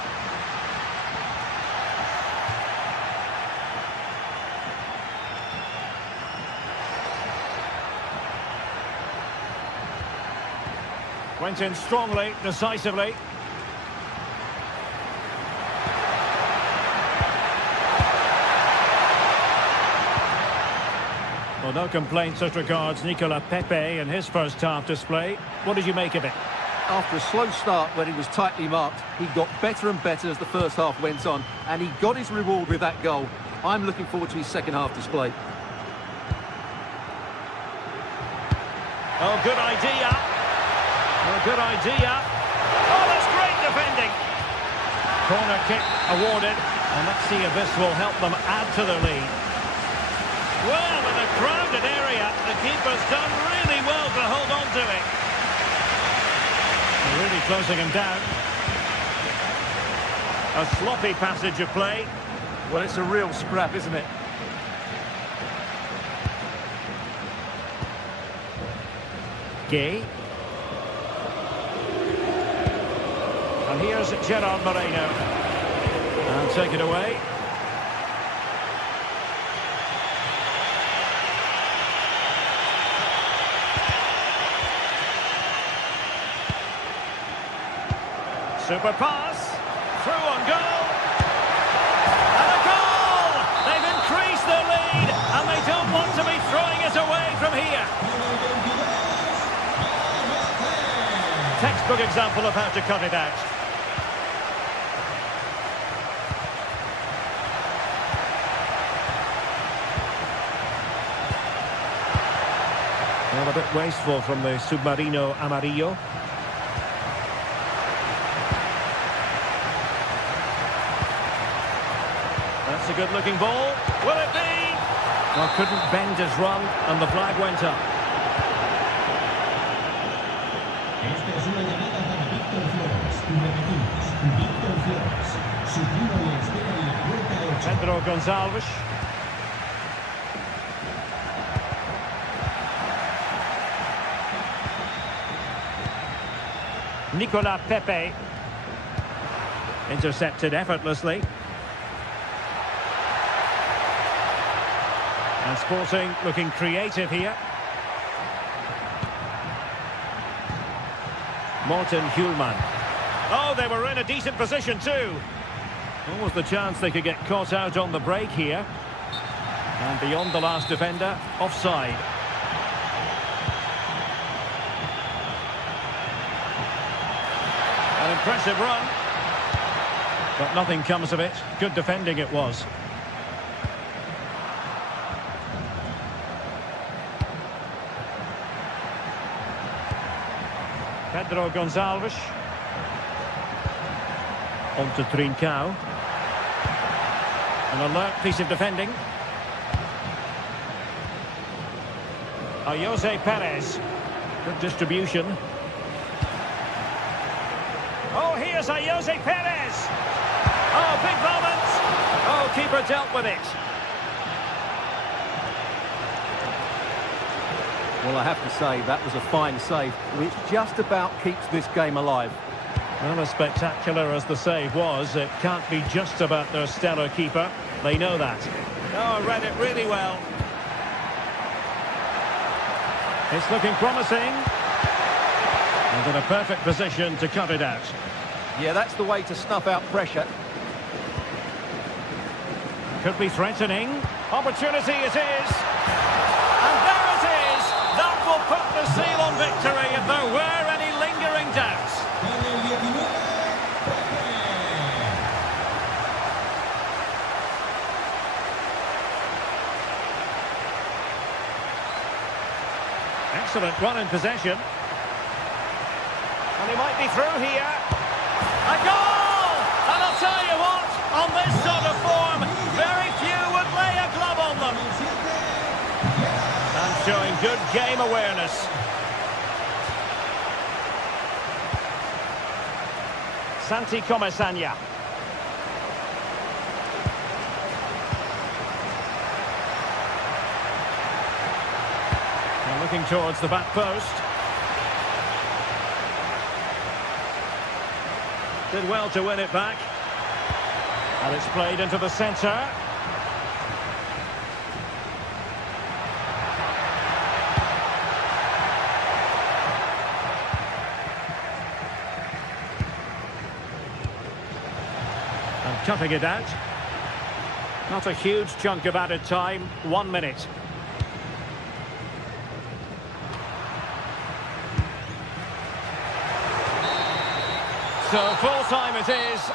Went in strongly, decisively. Well, no complaints as regards Nicolas Pepe in his first half display. What did you make of it? After a slow start when he was tightly marked, he got better and better as the first half went on, and he got his reward with that goal. I'm looking forward to his second half display. Oh, good idea. Oh, good idea. Oh, that's great defending. Corner kick awarded. And let's see if this will help them add to the lead. Well, in a crowded area, the keeper's done really well to hold on to it. They're really closing him down. A sloppy passage of play. Well, it's a real scrap, isn't it? Gay. And here's Gerard Moreno. And take it away. Super pass. Through on goal. And a goal! They've increased their lead, and they don't want to be throwing it away from here. Textbook example of how to cut it out. Well, a bit wasteful from the Submarino Amarillo. That's a good-looking ball. Will it be? Well, couldn't bend his run, and the flag went up. Esta es una llamada para Víctor Flores. Repetimos, Víctor Flores. Su primo le espera en la puerta 8. Pedro Gonçalves. Nicolas Pepe. Intercepted effortlessly. And Sporting looking creative here. Morten Hjulman. Oh, they were in a decent position too. What was the chance they could get caught out on the break here? And beyond the last defender, offside. An impressive run. But nothing comes of it. Good defending it was. Pedro Gonçalves. On to Trincao. An alert piece of defending. Jose Perez. Good distribution. Oh, here's Jose Perez. Oh, big moment. Oh, keeper dealt with it. Well, I have to say, that was a fine save, which just about keeps this game alive. Well, as spectacular as the save was, it can't be just about their stellar keeper. They know that. Oh, read it really well. It's looking promising. And in a perfect position to cut it out. Yeah, that's the way to snuff out pressure. Could be threatening. Opportunity it is. And there it is. That will put the seal on victory if there were any lingering doubts. Con el 19, Pepe. Excellent run in possession. And he might be through here. A goal! And I'll tell you what, on this sort of form, very few would lay a glove on them. And showing good game awareness. Santi Comesaña. And looking towards the back post. Did well to win it back. And it's played into the centre. And cutting it out. Not a huge chunk of added time. 1 minute. So full time it is.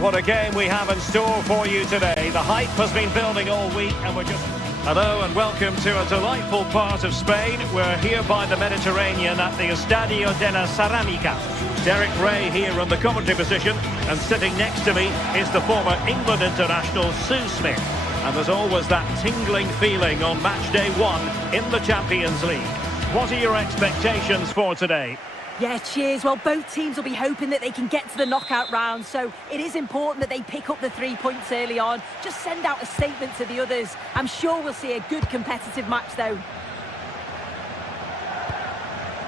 Well, what a game we have in store for you today. The hype has been building all week and we're just... Hello and welcome to a delightful part of Spain. We're here by the Mediterranean at the Estadio de la Ceramica. Derek Ray here on the commentary position, and sitting next to me is the former England international Sue Smith. And there's always that tingling feeling on match day 1 in the Champions League. What are your expectations for today? Yeah, cheers. Well, both teams will be hoping that they can get to the knockout round, so it is important that they pick up the 3 points early on. Just send out a statement to the others. I'm sure we'll see a good competitive match, though.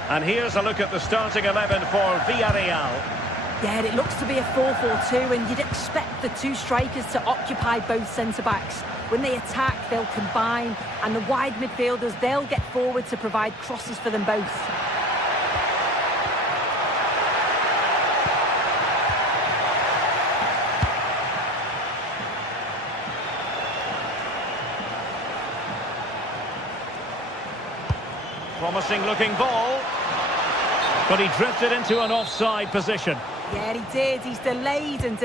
And here's a look at the starting 11 for Villarreal. Yeah, it looks to be a 4-4-2, and you'd expect the 2 strikers to occupy both centre-backs. When they attack, they'll combine, and the wide midfielders, they'll get forward to provide crosses for them both. Promising looking ball, but he drifted into an offside position. Yeah, he did. He's delayed, and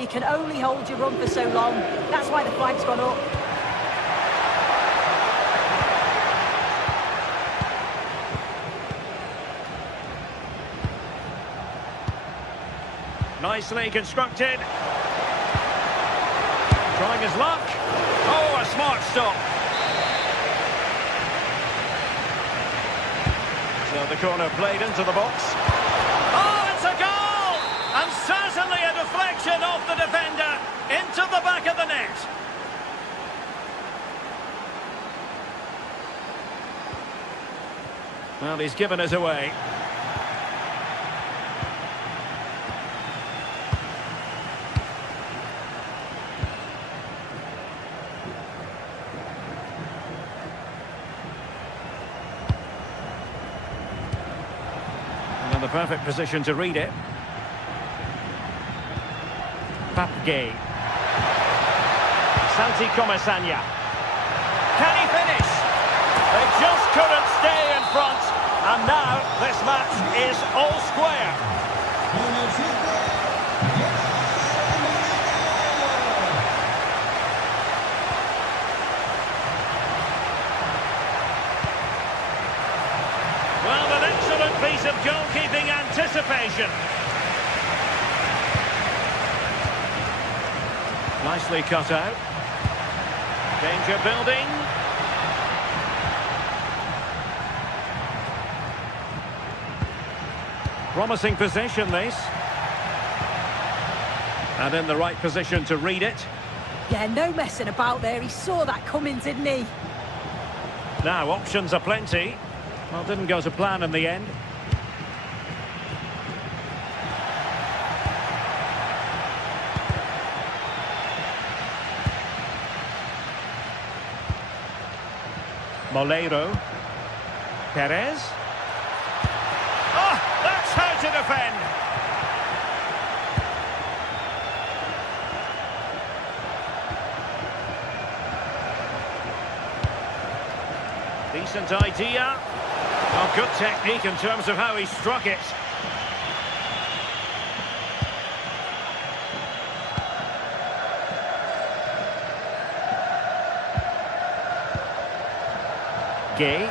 you can only hold your run for so long. That's why the flag's gone up. Nicely constructed. Trying his luck. Oh, a smart stop. So the corner played into the box. Oh, it's a goal! And certainly a deflection off the defender into the back of the net. Well, he's given us away. The perfect position to read it. Papgay. Santi Comesaña. Can he finish? They just couldn't stay in front. And now this match is all square. Well, an excellent piece of goalkeeping anticipation. Nicely cut out. Danger building. Promising position, this. And in the right position to read it. Yeah, no messing about there. He saw that coming, didn't he? Now, options are plenty. Well, didn't go to plan in the end. Moleiro. Perez. Oh, that's how to defend. Decent idea. Oh, good technique in terms of how he struck it. Gay.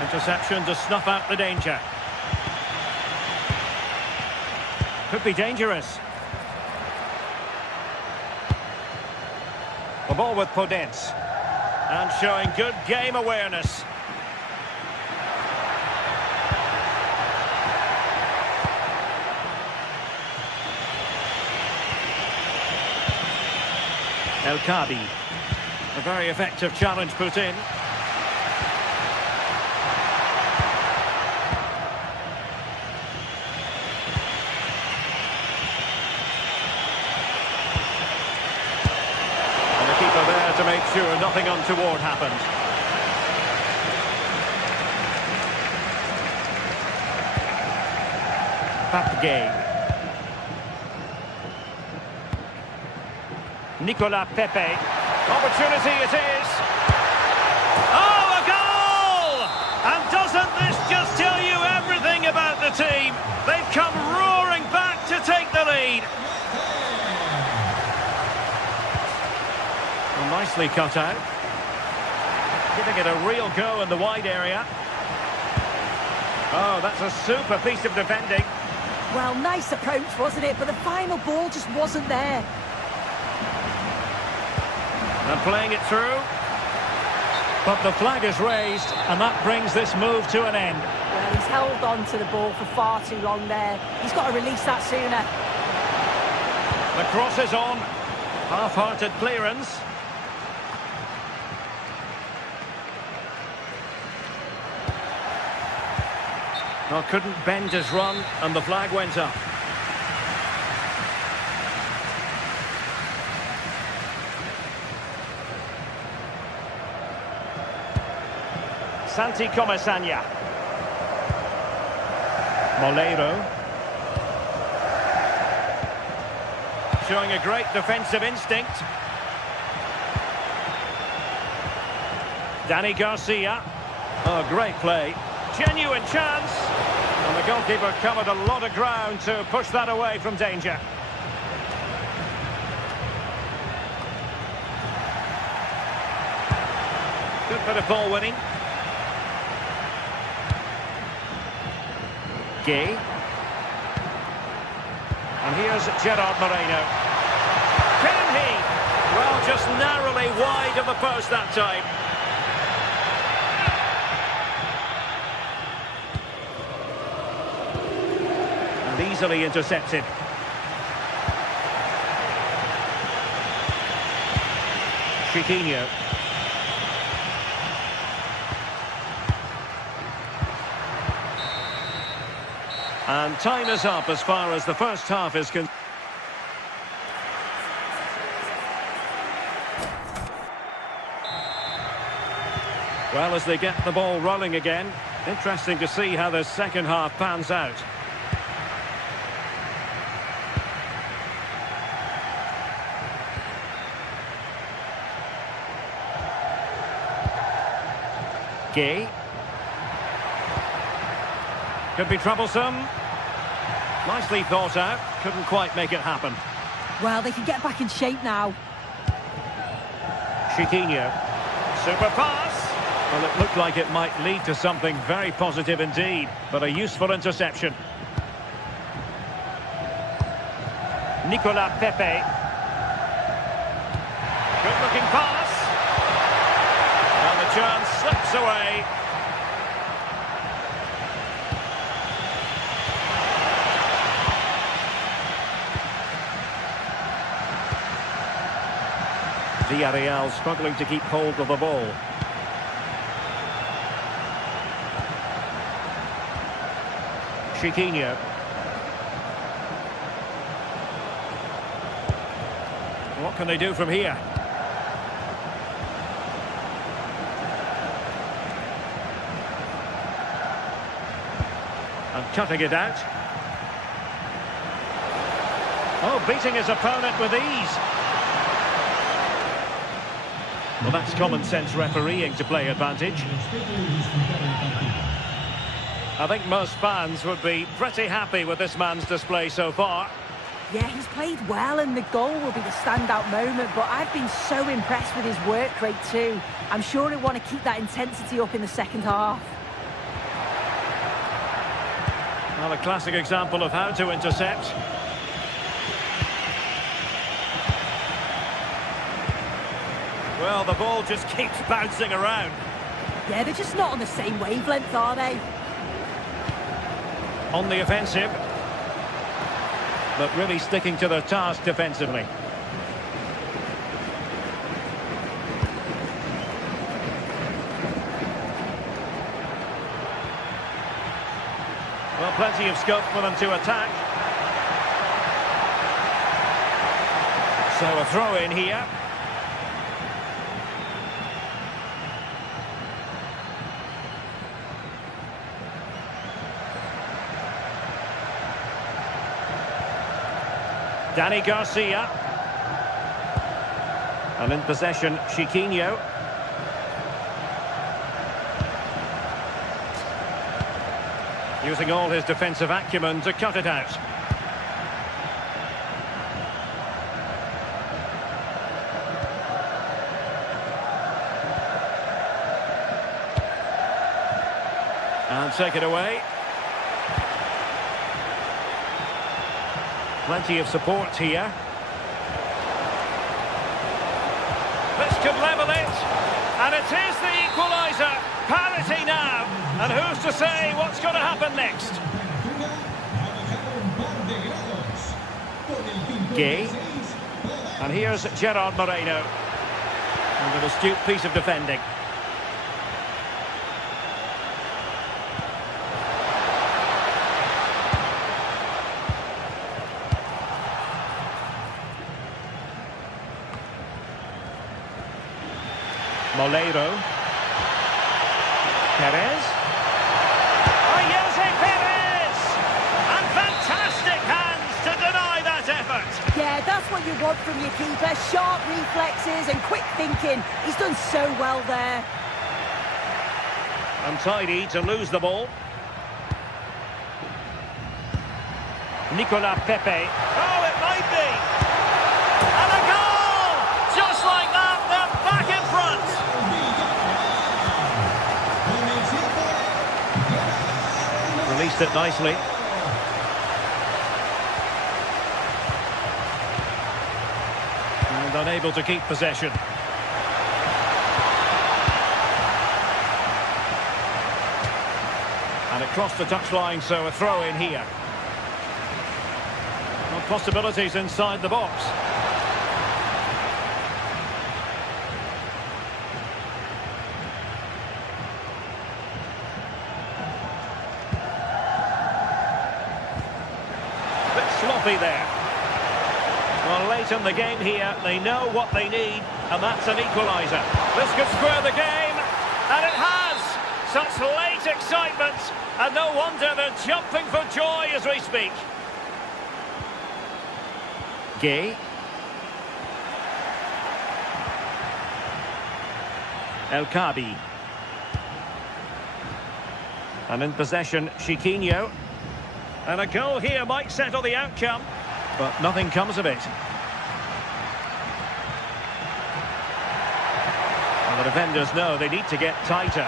Interception to snuff out the danger. Could be dangerous. The ball with Podence. And showing good game awareness. El Kadi. A very effective challenge put in. And the keeper there to make sure nothing untoward happened. Papgay. Nicolas Pepe. Opportunity it is. Oh, a goal! And doesn't this just tell you everything about the team? Nicely cut out. Giving it a real go in the wide area. Oh, that's a super piece of defending. Well, nice approach, wasn't it? But the final ball just wasn't there. And playing it through. But the flag is raised, and that brings this move to an end. Well, he's held on to the ball for far too long there. He's got to release that sooner. The cross is on. Half-hearted clearance. Well, couldn't bend his run, and the flag went up. Santi Comesaña. Molero. Showing a great defensive instinct. Dani Garcia. Oh, great play. Genuine chance. And the goalkeeper covered a lot of ground to push that away from danger. Good bit of ball winning. Gay. And here's Gerard Moreno. Can he? Well, just narrowly wide of the post that time. And easily intercepted. Chiquinho. And time is up as far as the first half is concerned. Well, as they get the ball rolling again, interesting to see how the second half pans out. Gay. Could be troublesome. Nicely thought out. Couldn't quite make it happen. Well, they can get back in shape now. Chiquinho. Super pass. Well, it looked like it might lead to something very positive indeed, but a useful interception. Nicolas Pepe. Good-looking pass. And the chance slips away. Villarreal struggling to keep hold of the ball. Chiquinho. What can they do from here? And cutting it out. Oh, beating his opponent with ease. Well, that's common sense refereeing to play advantage. I think most fans would be pretty happy with this man's display so far. Yeah, he's played well and the goal will be the standout moment, but I've been so impressed with his work rate too. I'm sure he'll want to keep that intensity up in the second half. Well, a classic example of how to intercept. Well, the ball just keeps bouncing around. Yeah, they're just not on the same wavelength, are they? On the offensive. But really sticking to their task defensively. Well, plenty of scope for them to attack. So a throw in here. Dani Garcia. And in possession, Chiquinho. Using all his defensive acumen to cut it out. And take it away. Plenty of support here. This could level it. And it is the equaliser. Parity now. And who's to say what's going to happen next? Gay. And here's Gerard Moreno. And an astute piece of defending. Moleiro. Perez. Jose Perez! And fantastic hands to deny that effort. Yeah, that's what you want from your keeper. Sharp reflexes and quick thinking. He's done so well there. Untidy to lose the ball. Nicolas Pepe. Oh, it might be. And a goal! Just like that, they're back in front. Released it nicely. And unable to keep possession. And it crossed the touchline, so a throw in here. Well, possibilities inside the box. Bit sloppy there. Well, late in the game here, they know what they need, and that's an equaliser. This could square the game, and it has! Such late excitement, and no wonder they're jumping for joy as we speak. Gay. El Kabi. And in possession, Chiquinho. And a goal here might settle the outcome, but nothing comes of it. And the defenders know they need to get tighter.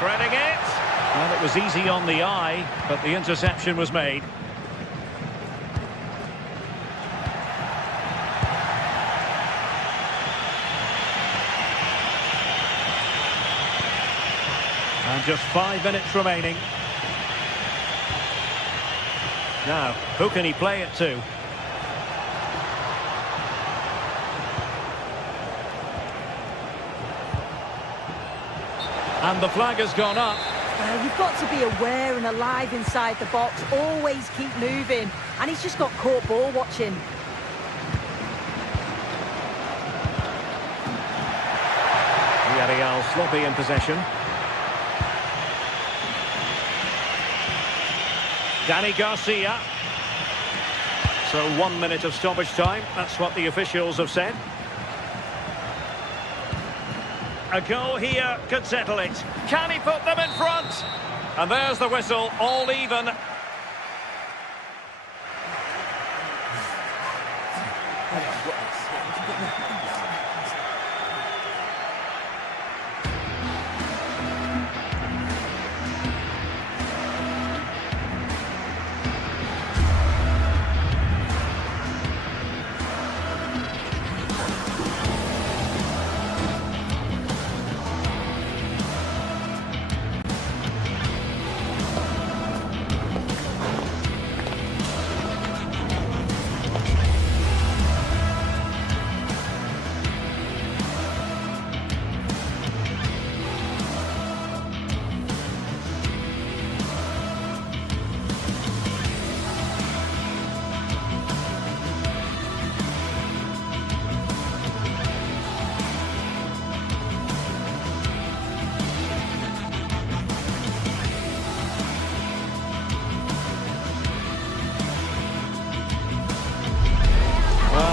Threading it. Well, it was easy on the eye, but the interception was made. And just 5 minutes remaining. Now, who can he play it to? And the flag has gone up. You've got to be aware and alive inside the box. Always keep moving. And he's just got caught ball watching. Villarreal sloppy in possession. Danny Garcia. So 1 minute of stoppage time. That's what the officials have said. A goal here could settle it. Can he put them in front? And there's the whistle, all even.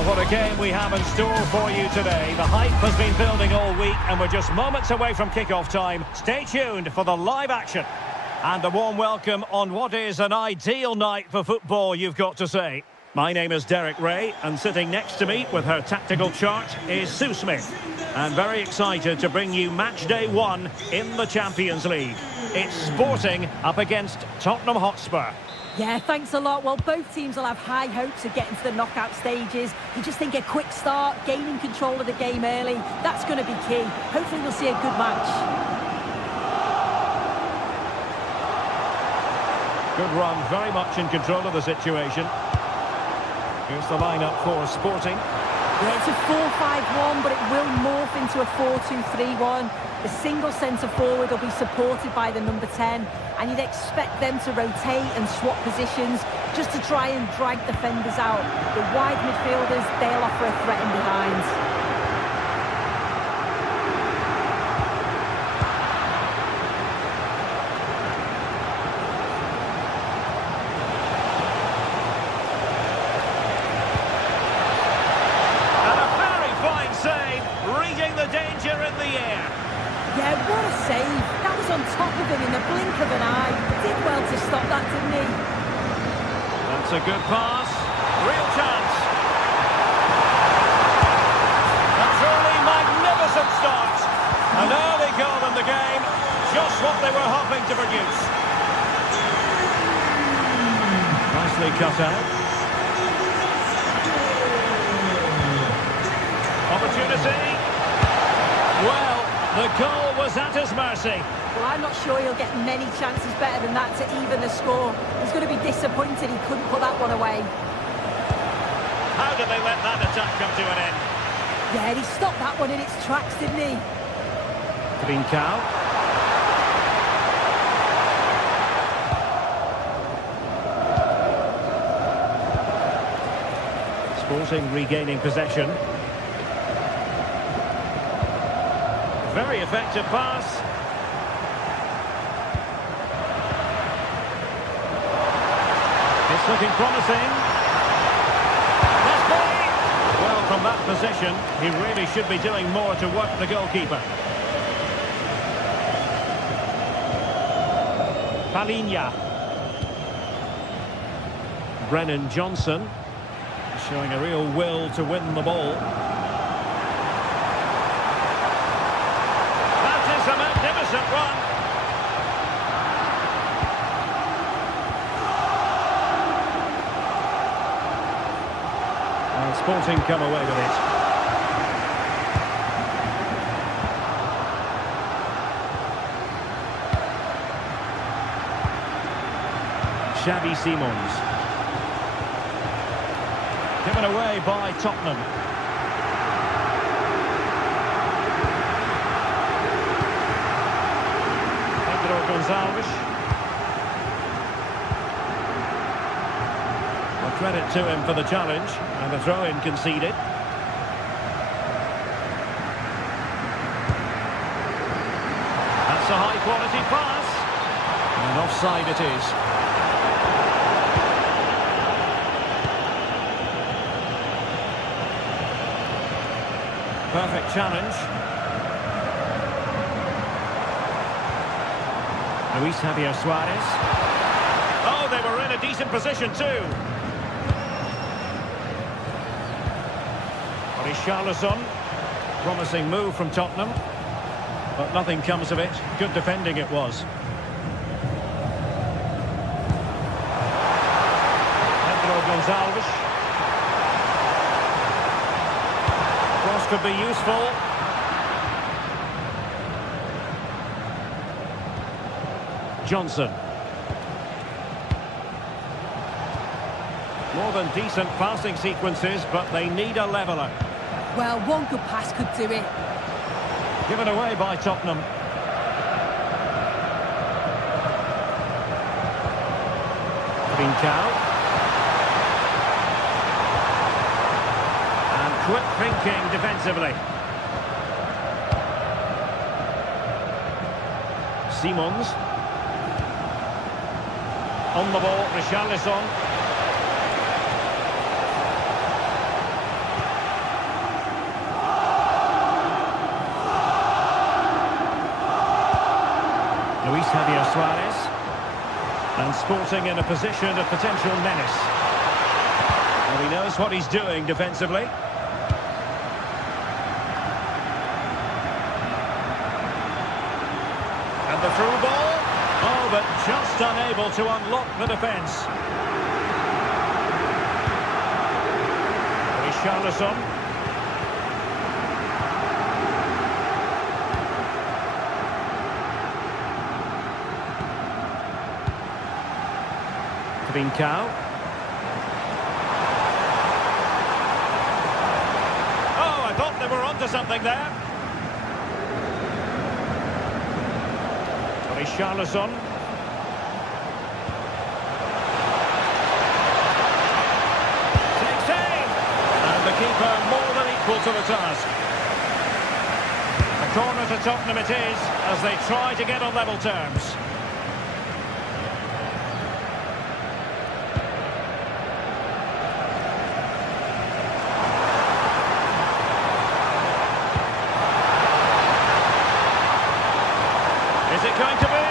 What a game we have in store for you today. The hype has been building all week and we're just moments away from kick-off time. Stay tuned for the live action. And a warm welcome on what is an ideal night for football, you've got to say. My name is Derek Ray, and sitting next to me with her tactical chart is Sue Smith. And very excited to bring you match day 1 in the Champions League. It's Sporting up against Tottenham Hotspur. Yeah, thanks a lot. Well, both teams will have high hopes of getting to the knockout stages. You just think a quick start, gaining control of the game early, that's going to be key. Hopefully we'll see a good match. Good run, very much in control of the situation. Here's the lineup for Sporting. Yeah, it's a 4-5-1, but it will morph into a 4-2-3-1. The single centre-forward will be supported by the number 10, and you'd expect them to rotate and swap positions just to try and drag defenders out. The wide midfielders, they'll offer a threat in behind. Yeah, what a save. That was on top of him in the blink of an eye. Did well to stop that, didn't he? That's a good pass. Real chance. A truly magnificent start. An early goal in the game. Just what they were hoping to produce. Nicely cut out. Opportunity. Well, the goal was at his mercy. Well, I'm not sure he'll get many chances better than that to even the score. He's going to be disappointed he couldn't put that one away. How did they let that attack come to an end? Yeah, he stopped that one in its tracks, didn't he? Trincao. Sporting regaining possession. Very effective pass. It's looking promising. Must be! Well, from that position, he really should be doing more to work the goalkeeper. Palinha. Brennan Johnson showing a real will to win the ball. A magnificent run. And Sporting come away with it. Xavi Simons. Given away by Tottenham. Gonzalez. Well, credit to him for the challenge, and the throw-in conceded. That's a high-quality pass, and offside it is. Perfect challenge. Luis Javier Suarez. Oh, they were in a decent position too. Richarlison. Promising move from Tottenham. But nothing comes of it. Good defending it was. Pedro Gonzalez. Cross could be useful. Johnson. More than decent passing sequences, but they need a leveller. Well, one good pass could do it. Given away by Tottenham. Trincao. And quick thinking defensively. Simons. On the ball, Richarlison. Luis Javier Suarez. And Sporting in a position of potential menace. Well, he knows what he's doing defensively. And the through ball. Oh, but just unable to unlock the defence. Richarlison. Trincao. Oh, I thought they were onto something there. Richarlison. Takes aim. And the keeper more than equal to the task. A corner to Tottenham it is, as they try to get on level terms. Is it going to be?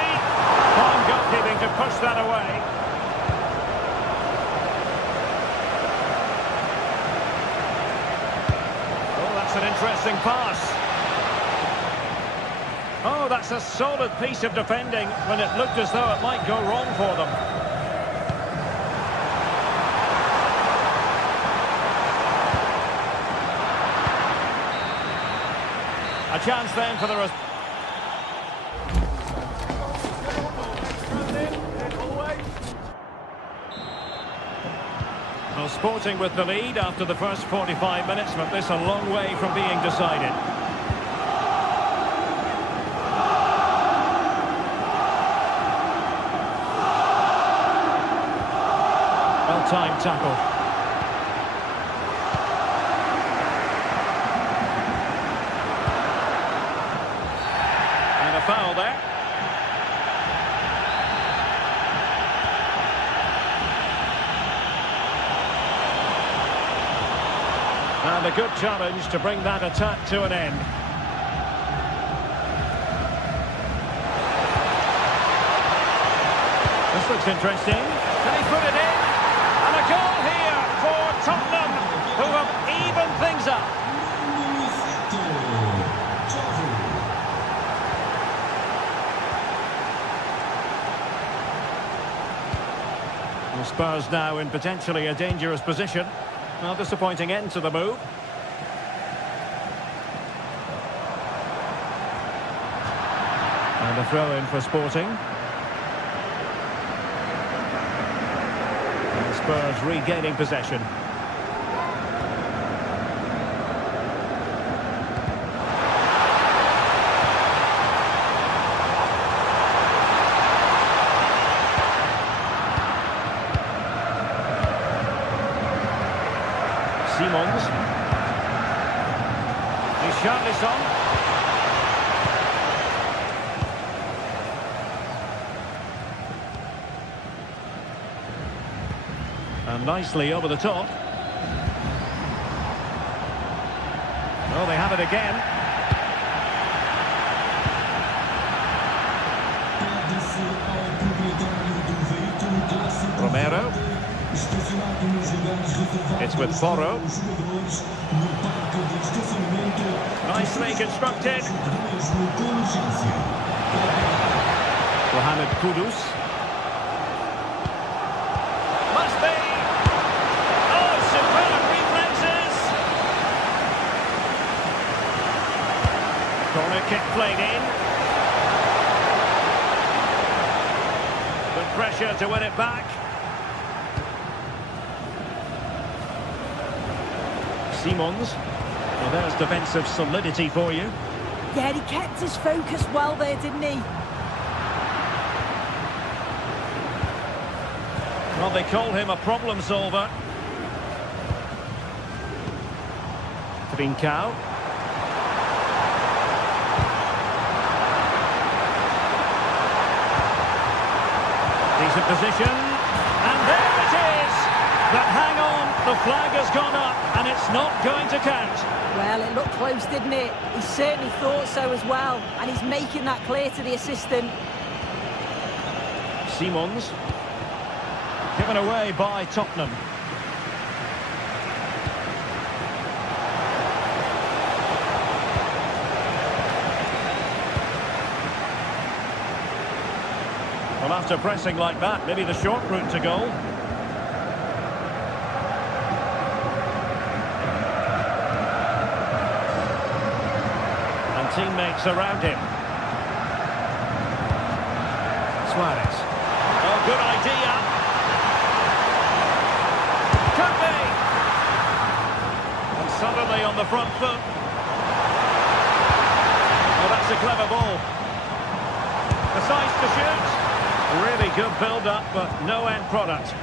Fine goalkeeping to push that away. Oh, that's an interesting pass. Oh, that's a solid piece of defending when it looked as though it might go wrong for them. A chance then for the... Well, Sporting with the lead after the first 45 minutes, but this a long way from being decided. Well-timed tackle. And a foul there. And a good challenge to bring that attack to an end. This looks interesting. Can he put it in? And a goal here for Tottenham, who have evened things up. The Spurs now in potentially a dangerous position. Well, disappointing end to the move. And a throw-in for Sporting. And Spurs regaining possession. Simons. Richarlison. And nicely over the top. Oh, they have it again. Romero. It's with Porro. Nicely constructed. Mohamed Kudus. Must be. Oh, superb reflexes. Corner kick played in. Good pressure to win it back. Simons. Well, there's defensive solidity for you. Yeah, he kept his focus well there, didn't he? Well, they call him a problem solver. Trincao. Decent position. And there it is! But hang on, the flag has gone up and it's not going to count. Well, it looked close, didn't it? He certainly thought so as well. And he's making that clear to the assistant. Simons. Given away by Tottenham. Well, after pressing like that, maybe the short route to goal. And teammates around him. Suarez. Oh, good idea. Could be. And suddenly on the front foot. Oh, that's a clever ball. Decides to shoot. Really good build-up, but no end product.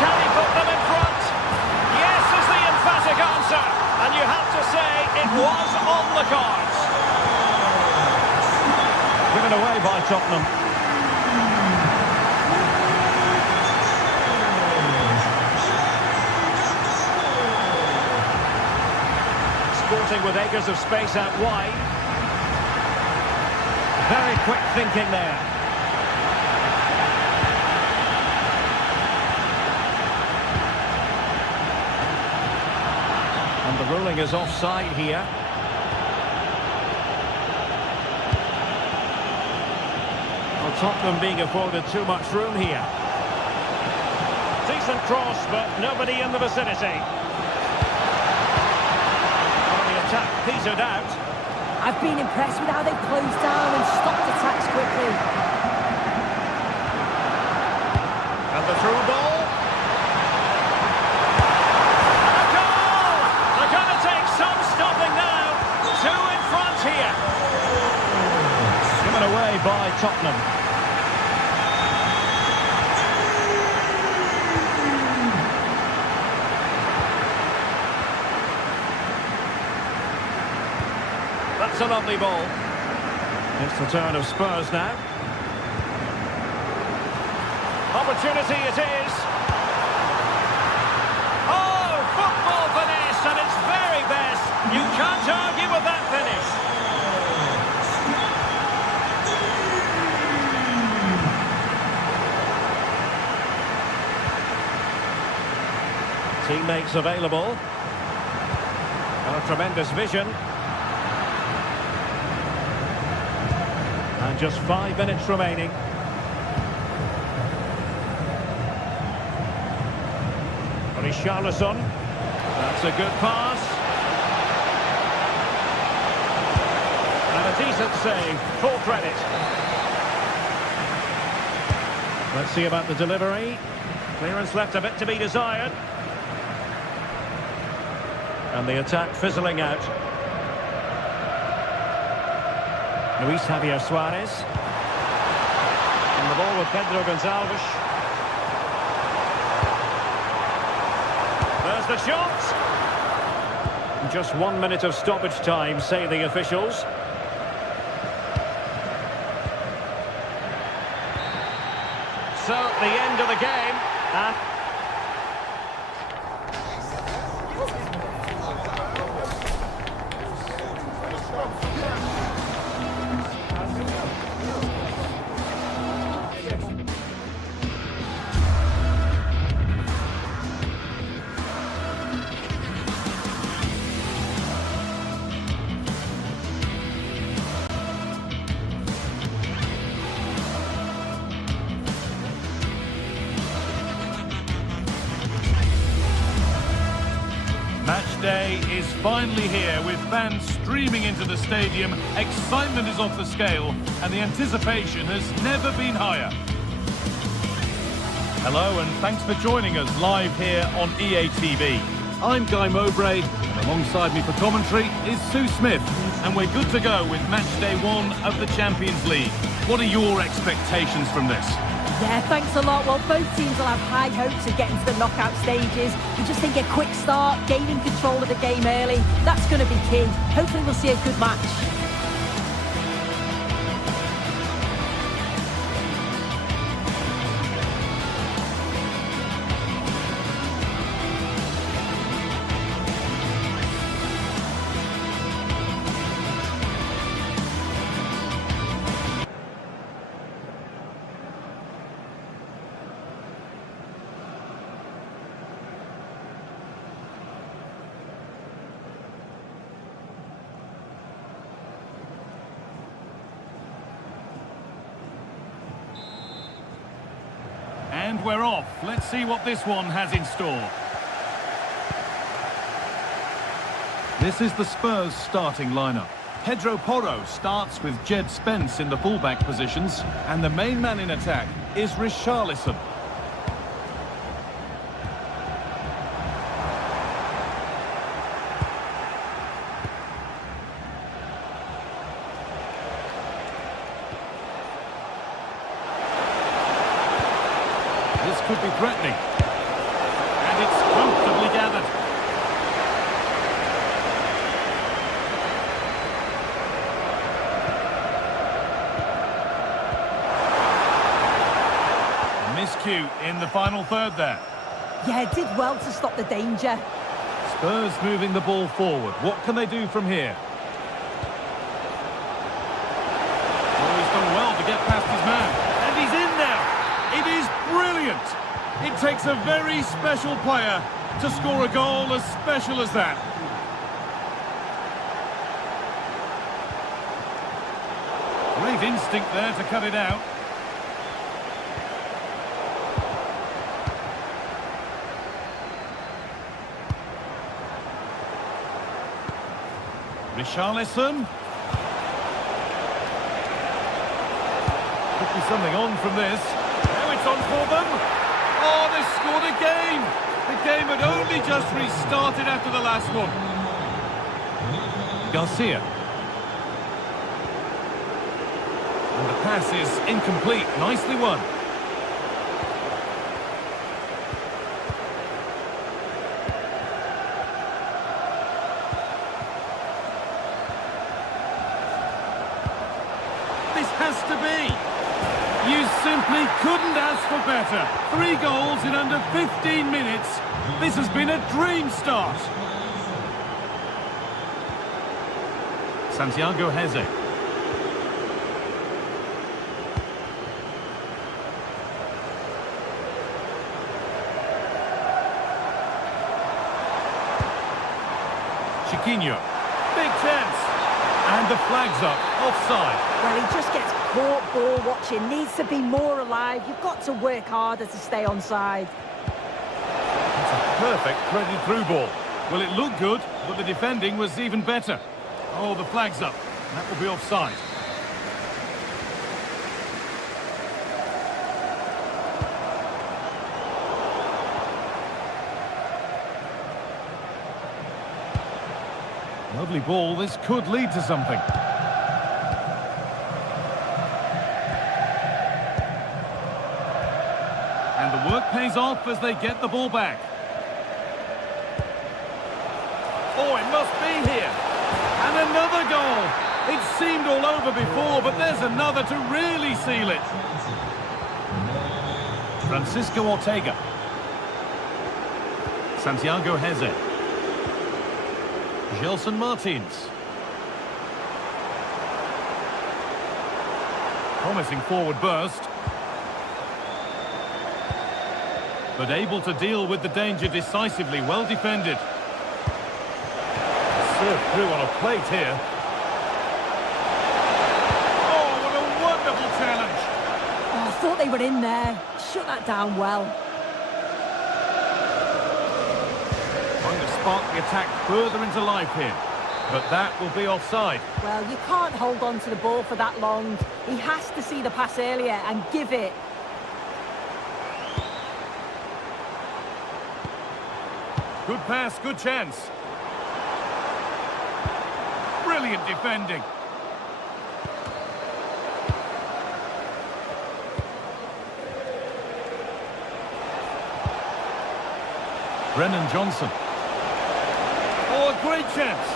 Can he put them in front? Yes is the emphatic answer. And you have to say it was on the cards. Given away by Tottenham. Sporting with acres of space out wide. Very quick thinking there. And the ruling is offside here. Well, Tottenham being afforded too much room here. Decent cross, but nobody in the vicinity. Well, the attack petered out. I've been impressed with how they've closed down and stopped attacks quickly. And the through ball. And a goal! They're going to take some stopping now. Two in front here. Given away by Tottenham. That's a lovely ball. It's the turn of Spurs now. Opportunity it is. Oh, football finesse at its very best. You can't argue with that finish. Teammates available. Oh, tremendous vision. And just 5 minutes remaining. Richarlison. That's a good pass. And a decent save. Full credit. Let's see about the delivery. Clearance left a bit to be desired. And the attack fizzling out. Luis Javier Suarez. And the ball with Pedro Gonçalves. There's the shot. Just 1 minute of stoppage time, say the officials. So, the end of the game. Match day is finally here with fans streaming into the stadium. Excitement is off the scale and the anticipation has never been higher. Hello and thanks for joining us live here on EA TV. I'm Guy Mowbray and alongside me for commentary is Sue Smith, and we're good to go with match day 1 of the Champions League. What are your expectations from this? Yeah, thanks a lot. Well, both teams will have high hopes of getting to the knockout stages. We just think a quick start, gaining control of the game early, that's going to be key. Hopefully we'll see a good match. And we're off. Let's see what this one has in store. This is the Spurs starting lineup. Pedro Porro starts with Jed Spence in the fullback positions, and the main man in attack is Richarlison. This could be threatening, and it's comfortably gathered. Miscue in the final third there. Yeah, did well to stop the danger. Spurs moving the ball forward. What can they do from here? Oh, he's done well to get past his man. And he's in now. It is brilliant. It takes a very special player to score a goal as special as that. Great instinct there to cut it out. Richarlison. Could be something on from this. Now it's on for them. Oh, they scored again. The game had only just restarted after the last one. Garcia. And the pass is incomplete. Nicely won. Has to be. You simply couldn't ask for better. 3 goals in under 15 minutes. This has been a dream start. Santiago Heze. Chiquinho. Big chance. And the flag's up. Offside. Well, he just gets caught ball watching. Needs to be more alive. You've got to work harder to stay onside. It's a perfect threaded through ball. Well, it looked good, but the defending was even better. Oh, the flag's up. That will be offside. Lovely ball. This could lead to something. And the work pays off as they get the ball back. Oh, it must be here. And another goal. It seemed all over before, but there's another to really seal it. Francisco Ortega. Santiago Heze. Gelson Martins. Promising forward burst. But able to deal with the danger decisively. Well defended. Served through on a plate here. Oh, what a wonderful challenge. Oh, I thought they were in there. Shut that down well. Trying to spark the attack further into life here. But that will be offside. Well, you can't hold on to the ball for that long. He has to see the pass earlier and give it. Good pass, good chance. Brilliant defending. Brennan Johnson. Oh, a great chance.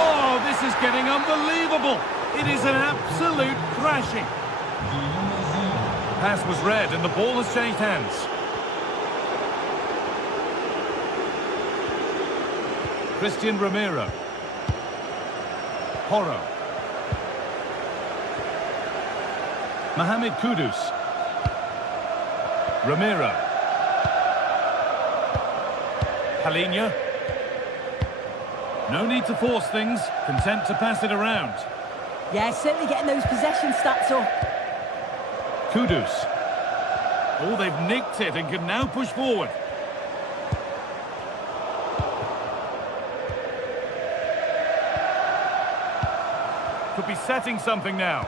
Oh, this is getting unbelievable. It is an absolute thrashing. Pass was read and the ball has changed hands. Christian Romero. Porro. Mohamed Kudus. Romero. Palinha. No need to force things. Content to pass it around. Yeah, certainly getting those possession stats up. Kudus. Oh, they've nicked it and can now push forward. Could be setting something now.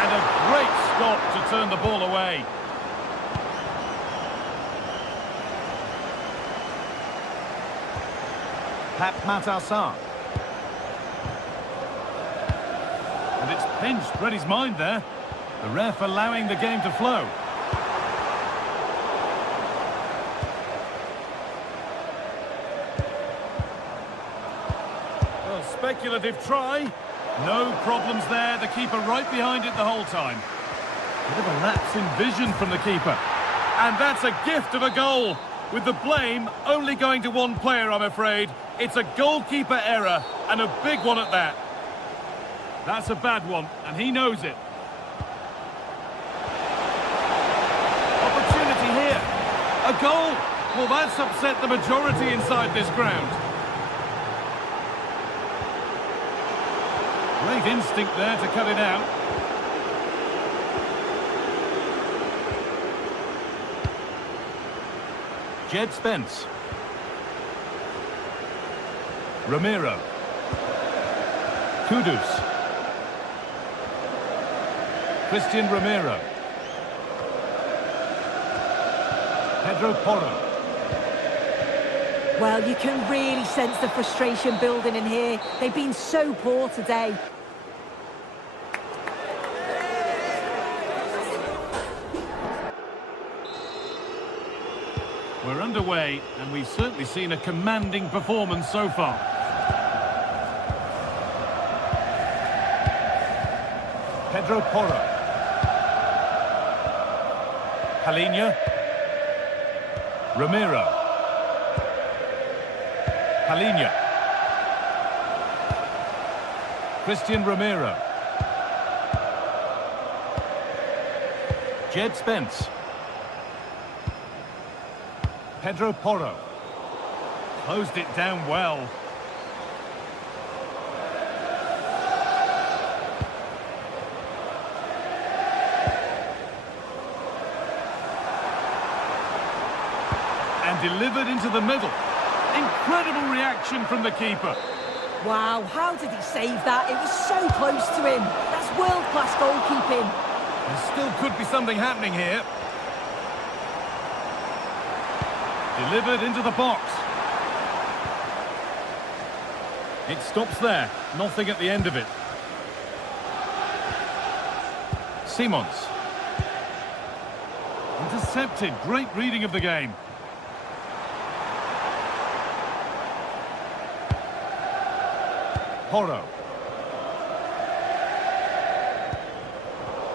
And a great stop to turn the ball away. Pap Matassar. And it's pinched Reddy's mind there. The ref allowing the game to flow. Well, speculative try. No problems there. The keeper right behind it the whole time. Bit of a lapse in vision from the keeper. And that's a gift of a goal. With the blame only going to one player, I'm afraid. It's a goalkeeper error, and a big one at that. That's a bad one, and he knows it. Opportunity here. A goal. Well, that's upset the majority inside this ground. Great instinct there to cut it out. Jed Spence. Ramiro. Kudus. Christian Ramiro. Pedro Porro. Well, you can really sense the frustration building in here. They've been so poor today. We're underway, and we've certainly seen a commanding performance so far. Pedro Porro. Palinha. Ramiro. Palinha. Christian Ramiro. Jed Spence. Pedro Porro. Closed it down well. And delivered into the middle. Incredible reaction from the keeper. Wow, how did he save that? It was so close to him. That's world-class goalkeeping. There still could be something happening here. Delivered into the box. It stops there. Nothing at the end of it. Simons. Intercepted. Great reading of the game. Porro.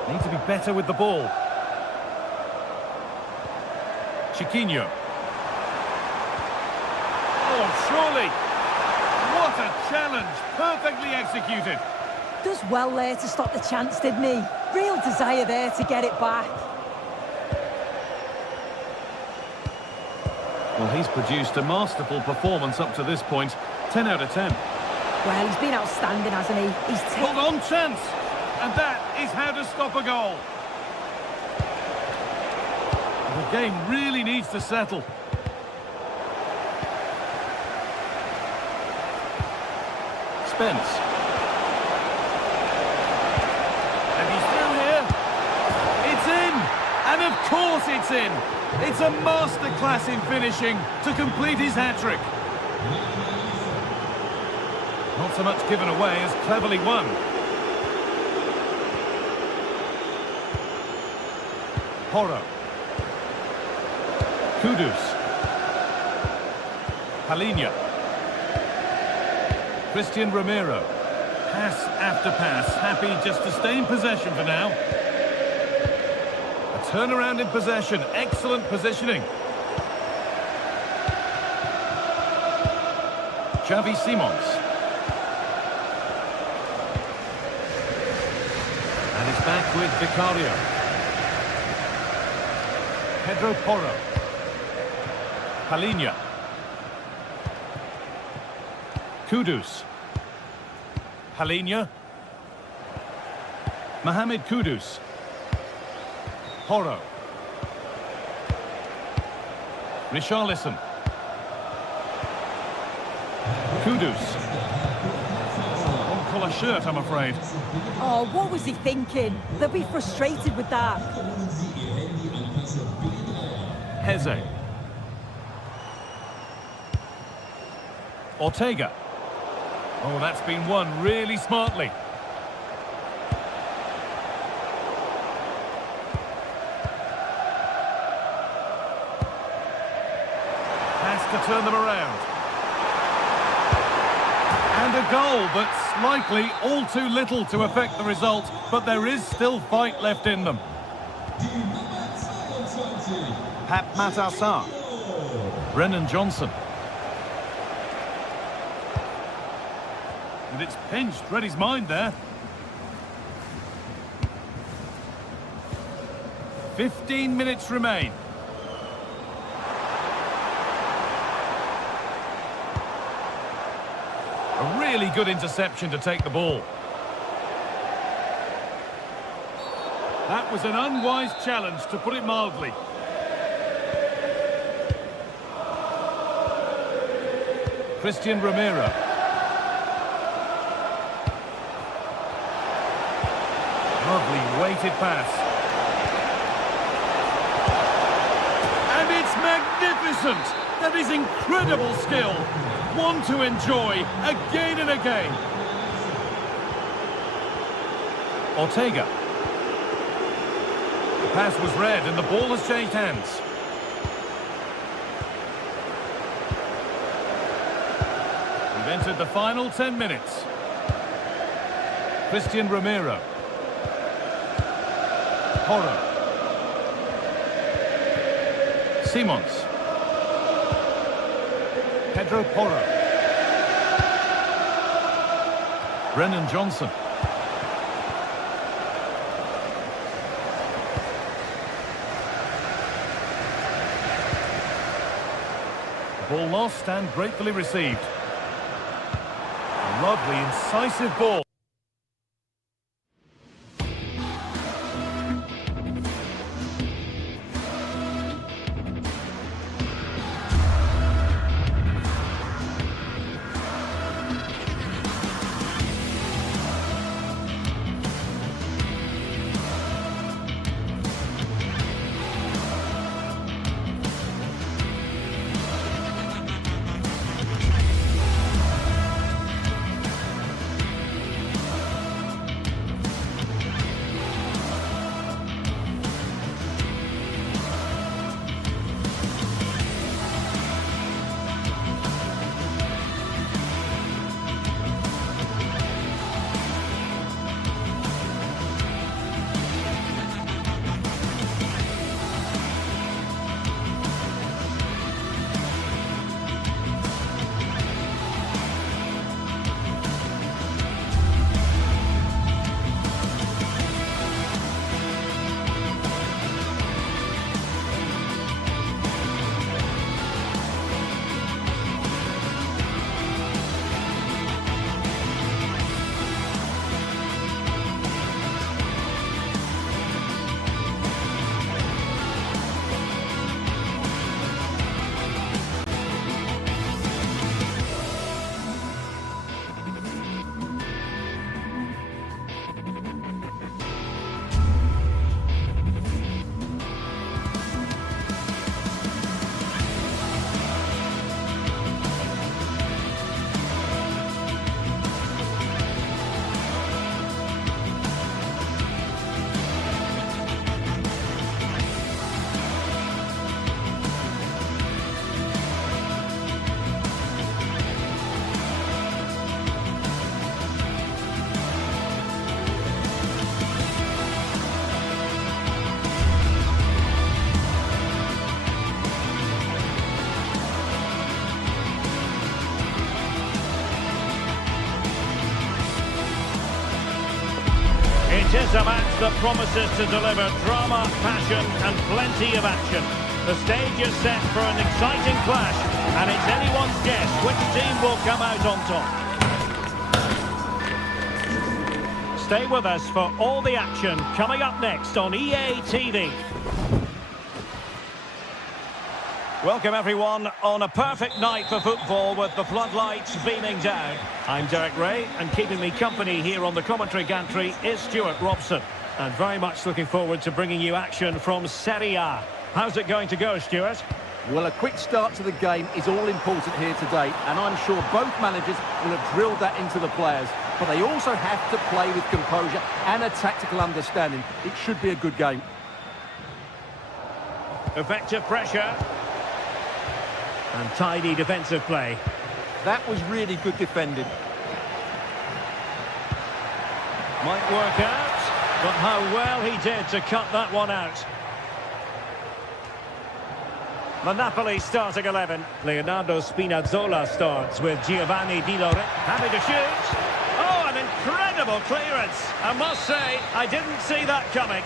Need to be better with the ball. Chiquinho. Oh, surely. What a challenge. Perfectly executed. Does well there to stop the chance, didn't he? Real desire there to get it back. Well, he's produced a masterful performance up to this point. 10 out of 10. Well, he's been outstanding, hasn't he? He's Hold on, chance. And that is how to stop a goal. The game really needs to settle. Spence. And he's through here. It's in. And of course it's in. It's a masterclass in finishing to complete his hat-trick. Not so much given away as cleverly won. Porro. Kudus. Palinha. Christian Ramiro. Pass after pass. Happy just to stay in possession for now. A turnaround in possession. Excellent positioning. Xavi Simons. And he's back with Vicario. Pedro Porro. Palinha. Kudus. Palinha. Mohamed Kudus. Porro. Richarlison. Kudus. Won't pull a shirt, I'm afraid. Oh, what was he thinking? They'll be frustrated with that. Heze. Ortega. Oh, that's been won really smartly. Has to turn them around. And a goal, but likely all too little to affect the result, but there is still fight left in them. Pep Matassar. Brennan Johnson. And it's pinched, read his mind there. 15 minutes remain. A really good interception to take the ball. That was an unwise challenge, to put it mildly. Christian Romero. Lovely weighted pass. And it's magnificent! That is incredible skill. One to enjoy again and again. Ortega. The pass was read and the ball has changed hands. We've entered the final 10 minutes. Christian Romero. Porro. Simons. Pedro Porro. Brennan Johnson. Ball lost and gratefully received. A lovely, incisive ball. It is a match that promises to deliver drama, passion and plenty of action. The stage is set for an exciting clash, and it's anyone's guess which team will come out on top. Stay with us for all the action coming up next on EA TV. Welcome everyone on a perfect night for football with the floodlights beaming down. I'm Derek Ray, and keeping me company here on the commentary gantry is Stuart Robson. And very much looking forward to bringing you action from Serie A. How's it going to go, Stuart? Well, a quick start to the game is all important here today, and I'm sure both managers will have drilled that into the players. But they also have to play with composure and a tactical understanding. It should be a good game. Effective pressure. And tidy defensive play. That was really good defending. Might work out, but how well he did to cut that one out. The Napoli starting 11. Leonardo Spinazzola starts with Giovanni Di Lorenzo. Happy to shoot. Oh, an incredible clearance. I must say, I didn't see that coming.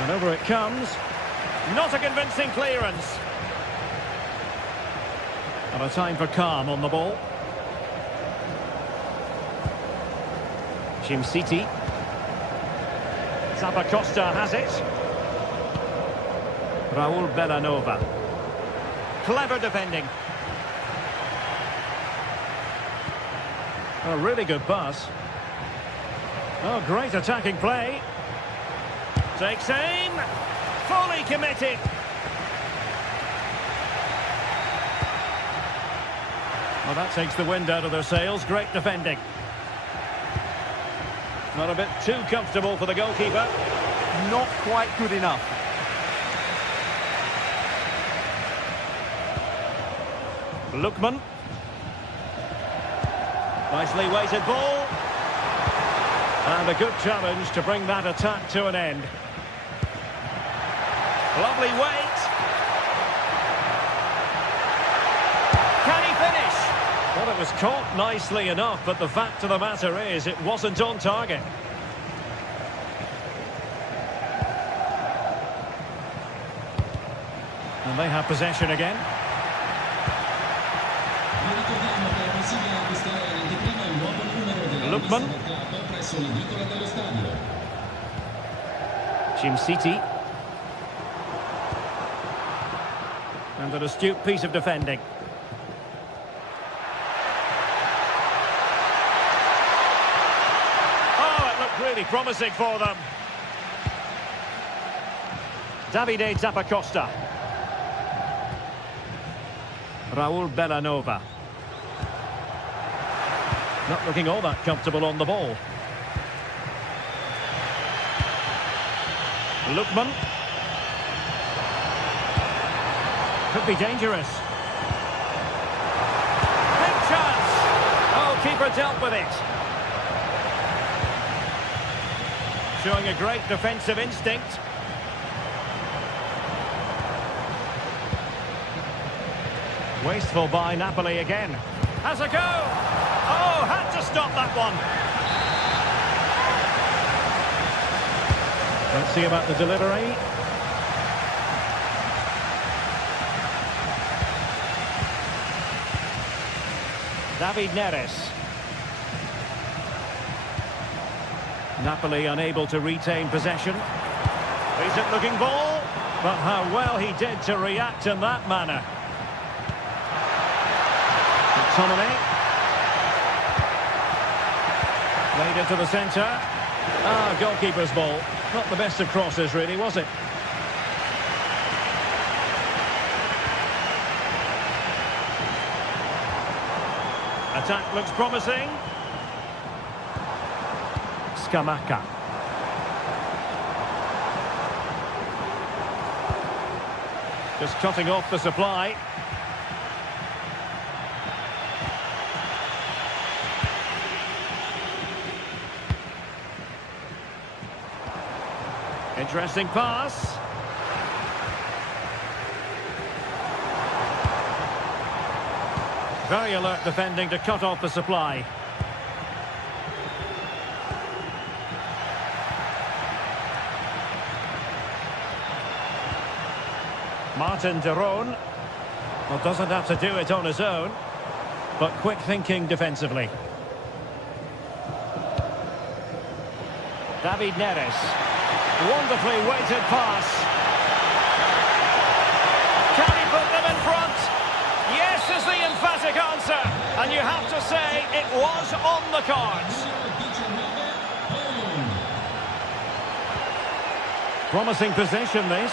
And over it comes. Not a convincing clearance. And a time for calm on the ball. City. Zappacosta has it. Raul Bellanova. Clever defending. A really good pass. Oh, great attacking play. Takes aim. Fully committed. Well, that takes the wind out of their sails. Great defending. Not a bit too comfortable for the goalkeeper. Not quite good enough. Lookman. Nicely weighted ball. And a good challenge to bring that attack to an end. Lovely weight. Can he finish? Well, it was caught nicely enough, but the fact of the matter is it wasn't on target. And they have possession again. Lookman. City. And an astute piece of defending. Oh, it looked really promising for them. Davide Zappacosta. Raul Bellanova. Not looking all that comfortable on the ball. Lookman. Could be dangerous. Big chance. Oh, keeper dealt with it. Showing a great defensive instinct. Wasteful by Napoli again. Has a go. Oh, had to stop that one. Let's see about the delivery. David Neres. Napoli unable to retain possession. Decent looking ball, but how well he did to react in that manner. McTominay. Laid into the centre. Ah, goalkeeper's ball. Not the best of crosses, really, was it? Attack looks promising. Scamacca. Just cutting off the supply. Interesting pass. Very alert defending to cut off the supply. Martin de Roon. Well, doesn't have to do it on his own, but quick thinking defensively. David Neres. Wonderfully weighted pass. Can he put them in front? Yes is the emphatic answer. And you have to say it was on the cards. Promising possession, this.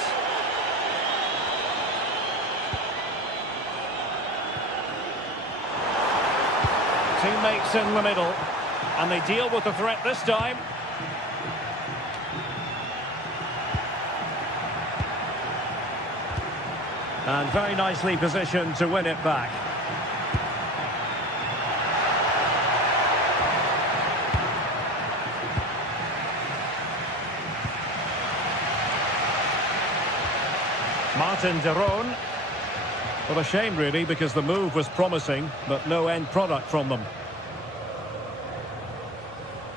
Teammates in the middle. And they deal with the threat this time. And very nicely positioned to win it back. Martin de Roon. Well, a shame really, because the move was promising, but no end product from them.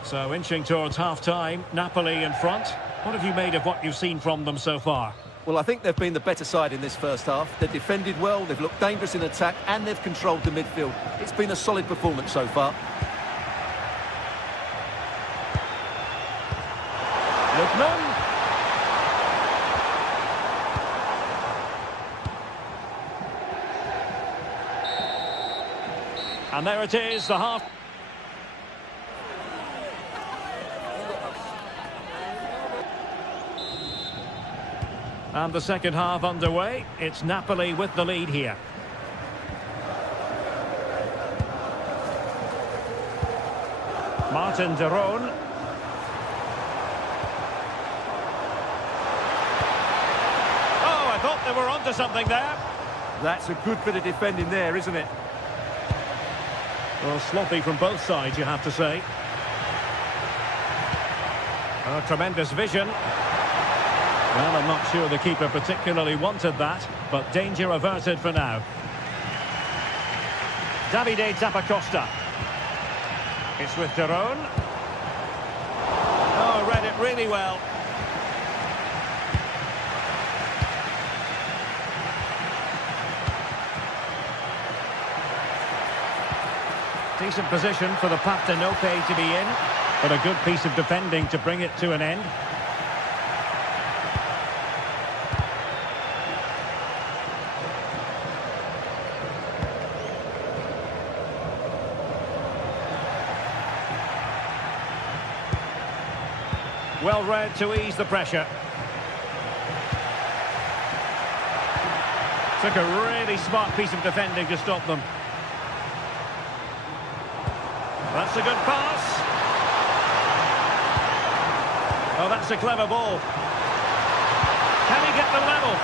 So inching towards half-time, Napoli in front. What have you made of what you've seen from them so far? Well, I think they've been the better side in this first half. They've defended well, they've looked dangerous in attack, and they've controlled the midfield. It's been a solid performance so far. Lookman. And there it is, the half. And the second half underway. It's Napoli with the lead here. Martin de Roon. Oh, I thought they were onto something there. That's a good bit of defending there, isn't it? Well, sloppy from both sides, you have to say. Oh, tremendous vision. Well, I'm not sure the keeper particularly wanted that, but danger averted for now. Davide Zappacosta. It's with de Roon. Oh, read it really well. Decent position for the Partenope to be in, but a good piece of defending to bring it to an end. Well read to ease the pressure. Took a really smart piece of defending to stop them. That's a good pass. Oh, that's a clever ball. Can he get the level?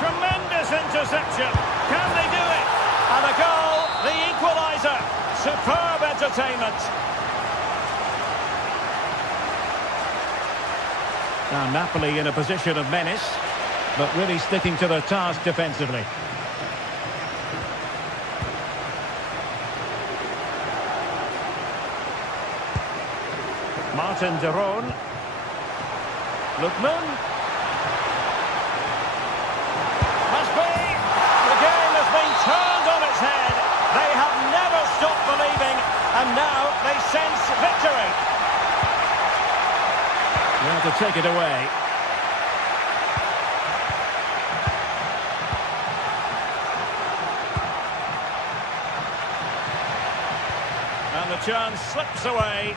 Tremendous interception. Can they do it? And a goal, the equaliser. Superb entertainment. Now Napoli in a position of menace, but really sticking to their task defensively. Martin de Roon. Lookman. Must be. The game has been turned on its head. They have never stopped believing, and now they sense victory. Well, to take it away. And the chance slips away.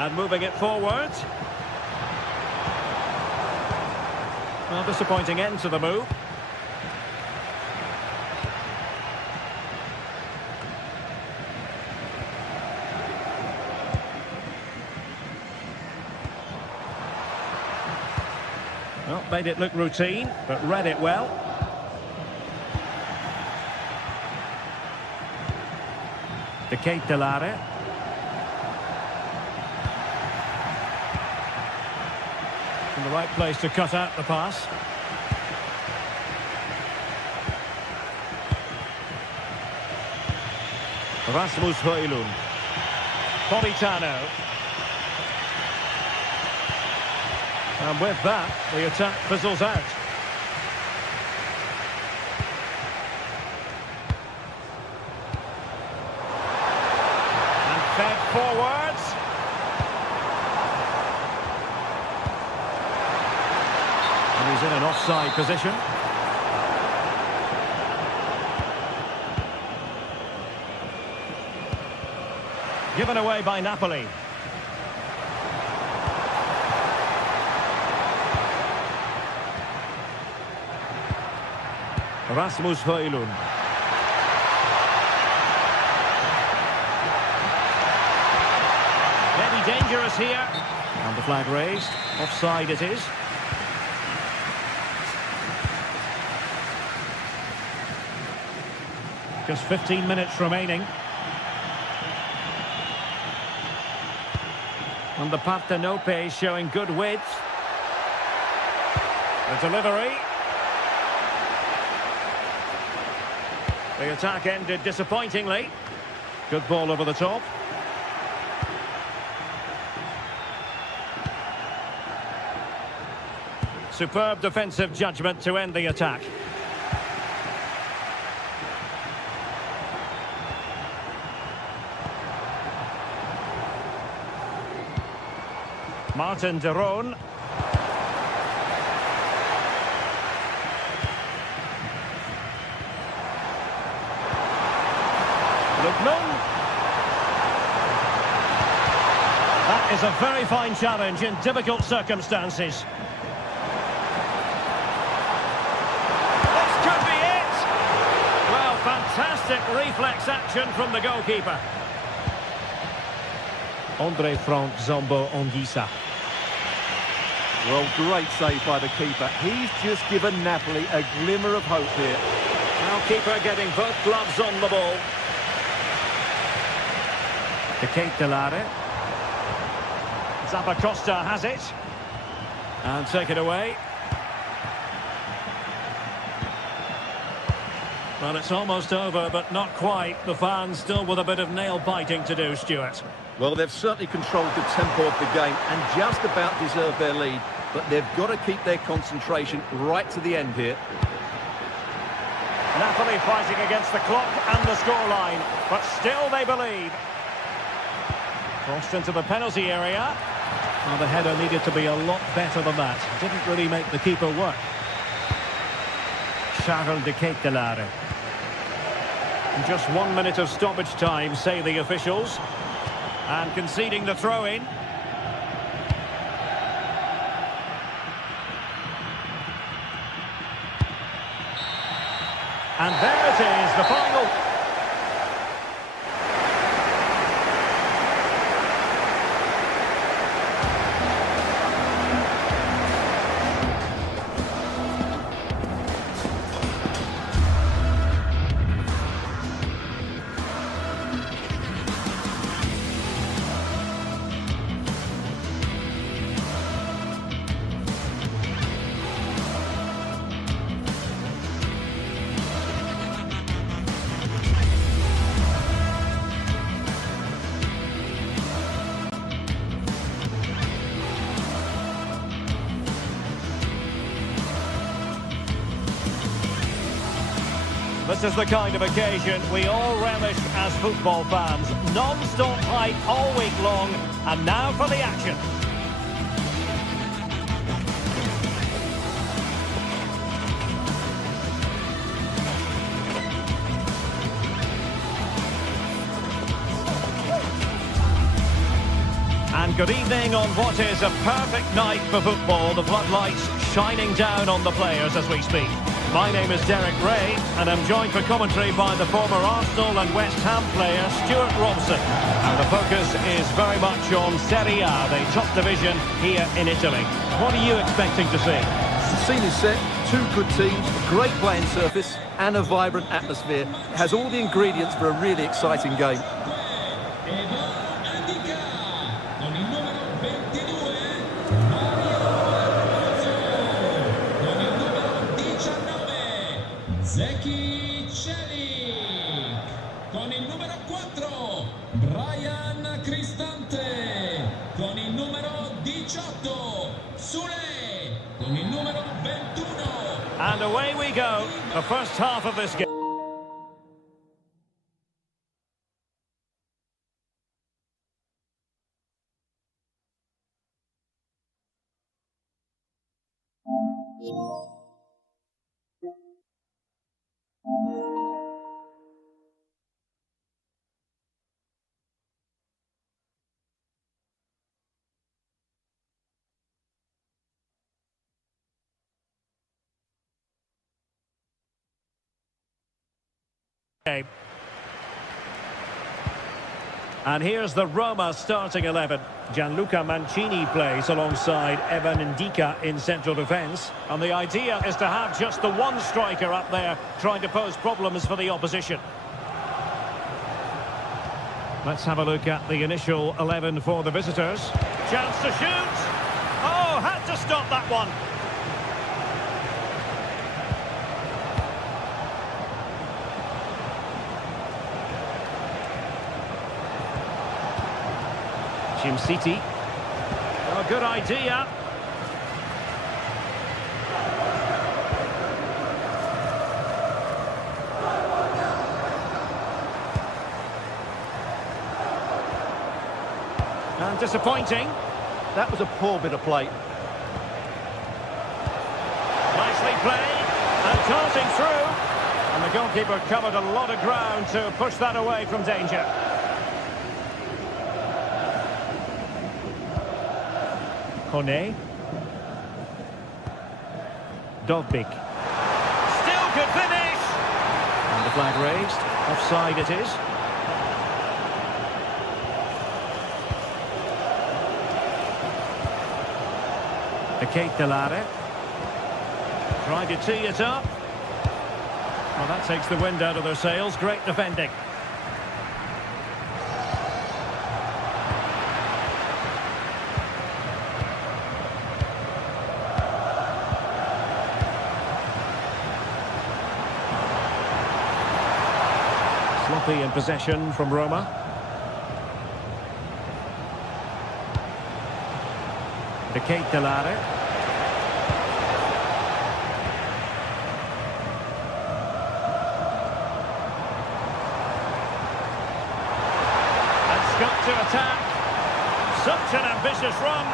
And moving it forward. Well, disappointing end to the move. Well, made it look routine, but read it well. De Ketelare. In the right place to cut out the pass. Rasmus Højlund. Politano. And with that, the attack fizzles out. And fed forwards. And he's in an offside position. Given away by Napoli. Rasmus Højlund. Very dangerous here. And the flag raised. Offside it is. Just 15 minutes remaining. And the Partenope showing good width. The delivery. The attack ended disappointingly. Good ball over the top. Superb defensive judgment to end the attack. Martin de Roon. That is a very fine challenge in difficult circumstances. This could be it! Well, fantastic reflex action from the goalkeeper. Andre Frank Zombo Ongisa. Well, great save by the keeper. He's just given Napoli a glimmer of hope here. Now keeper getting both gloves on the ball. De Ketelaere. Zappacosta has it. And take it away. Well, it's almost over, but not quite. The fans still with a bit of nail-biting to do, Stuart. Well, they've certainly controlled the tempo of the game and just about deserved their lead. But they've got to keep their concentration right to the end here. Napoli fighting against the clock and the scoreline, but still they believe. Crossed into the penalty area. Well, the header needed to be a lot better than that. Didn't really make the keeper work. Charles de Ketelaere. Just 1 minute of stoppage time, say the officials. And conceding the throw-in. And there it is, the final. This is the kind of occasion we all relish as football fans. Non-stop hype all week long, and now for the action. And good evening on what is a perfect night for football. The floodlights shining down on the players as we speak. My name is Derek Ray, and I'm joined for commentary by the former Arsenal and West Ham player Stuart Robson. And the focus is very much on Serie A, the top division here in Italy. What are you expecting to see? The scene is set, two good teams, a great playing surface and a vibrant atmosphere. It has all the ingredients for a really exciting game. Con il numero 4 Brian Cristante, con il numero 18 Sule. And away we go, the first half of this game. And here's the Roma starting 11. Gianluca Mancini plays alongside Evan Ndika in central defence. And the idea is to have just the one striker up there trying to pose problems for the opposition. Let's have a look at the initial 11 for the visitors. Chance to shoot! Oh, had to stop that one. City. Oh, good idea. And disappointing. That was a poor bit of play. Nicely played. And darting through. And the goalkeeper covered a lot of ground to push that away from danger. Kone. Dovbik. Still could finish! And the flag raised. Offside it is. The Kate Delare. Trying to tee it up. Well, that takes the wind out of their sails. Great defending. Sloppy in possession from Roma. The Kate Delare. And Scott to attack. Such an ambitious run.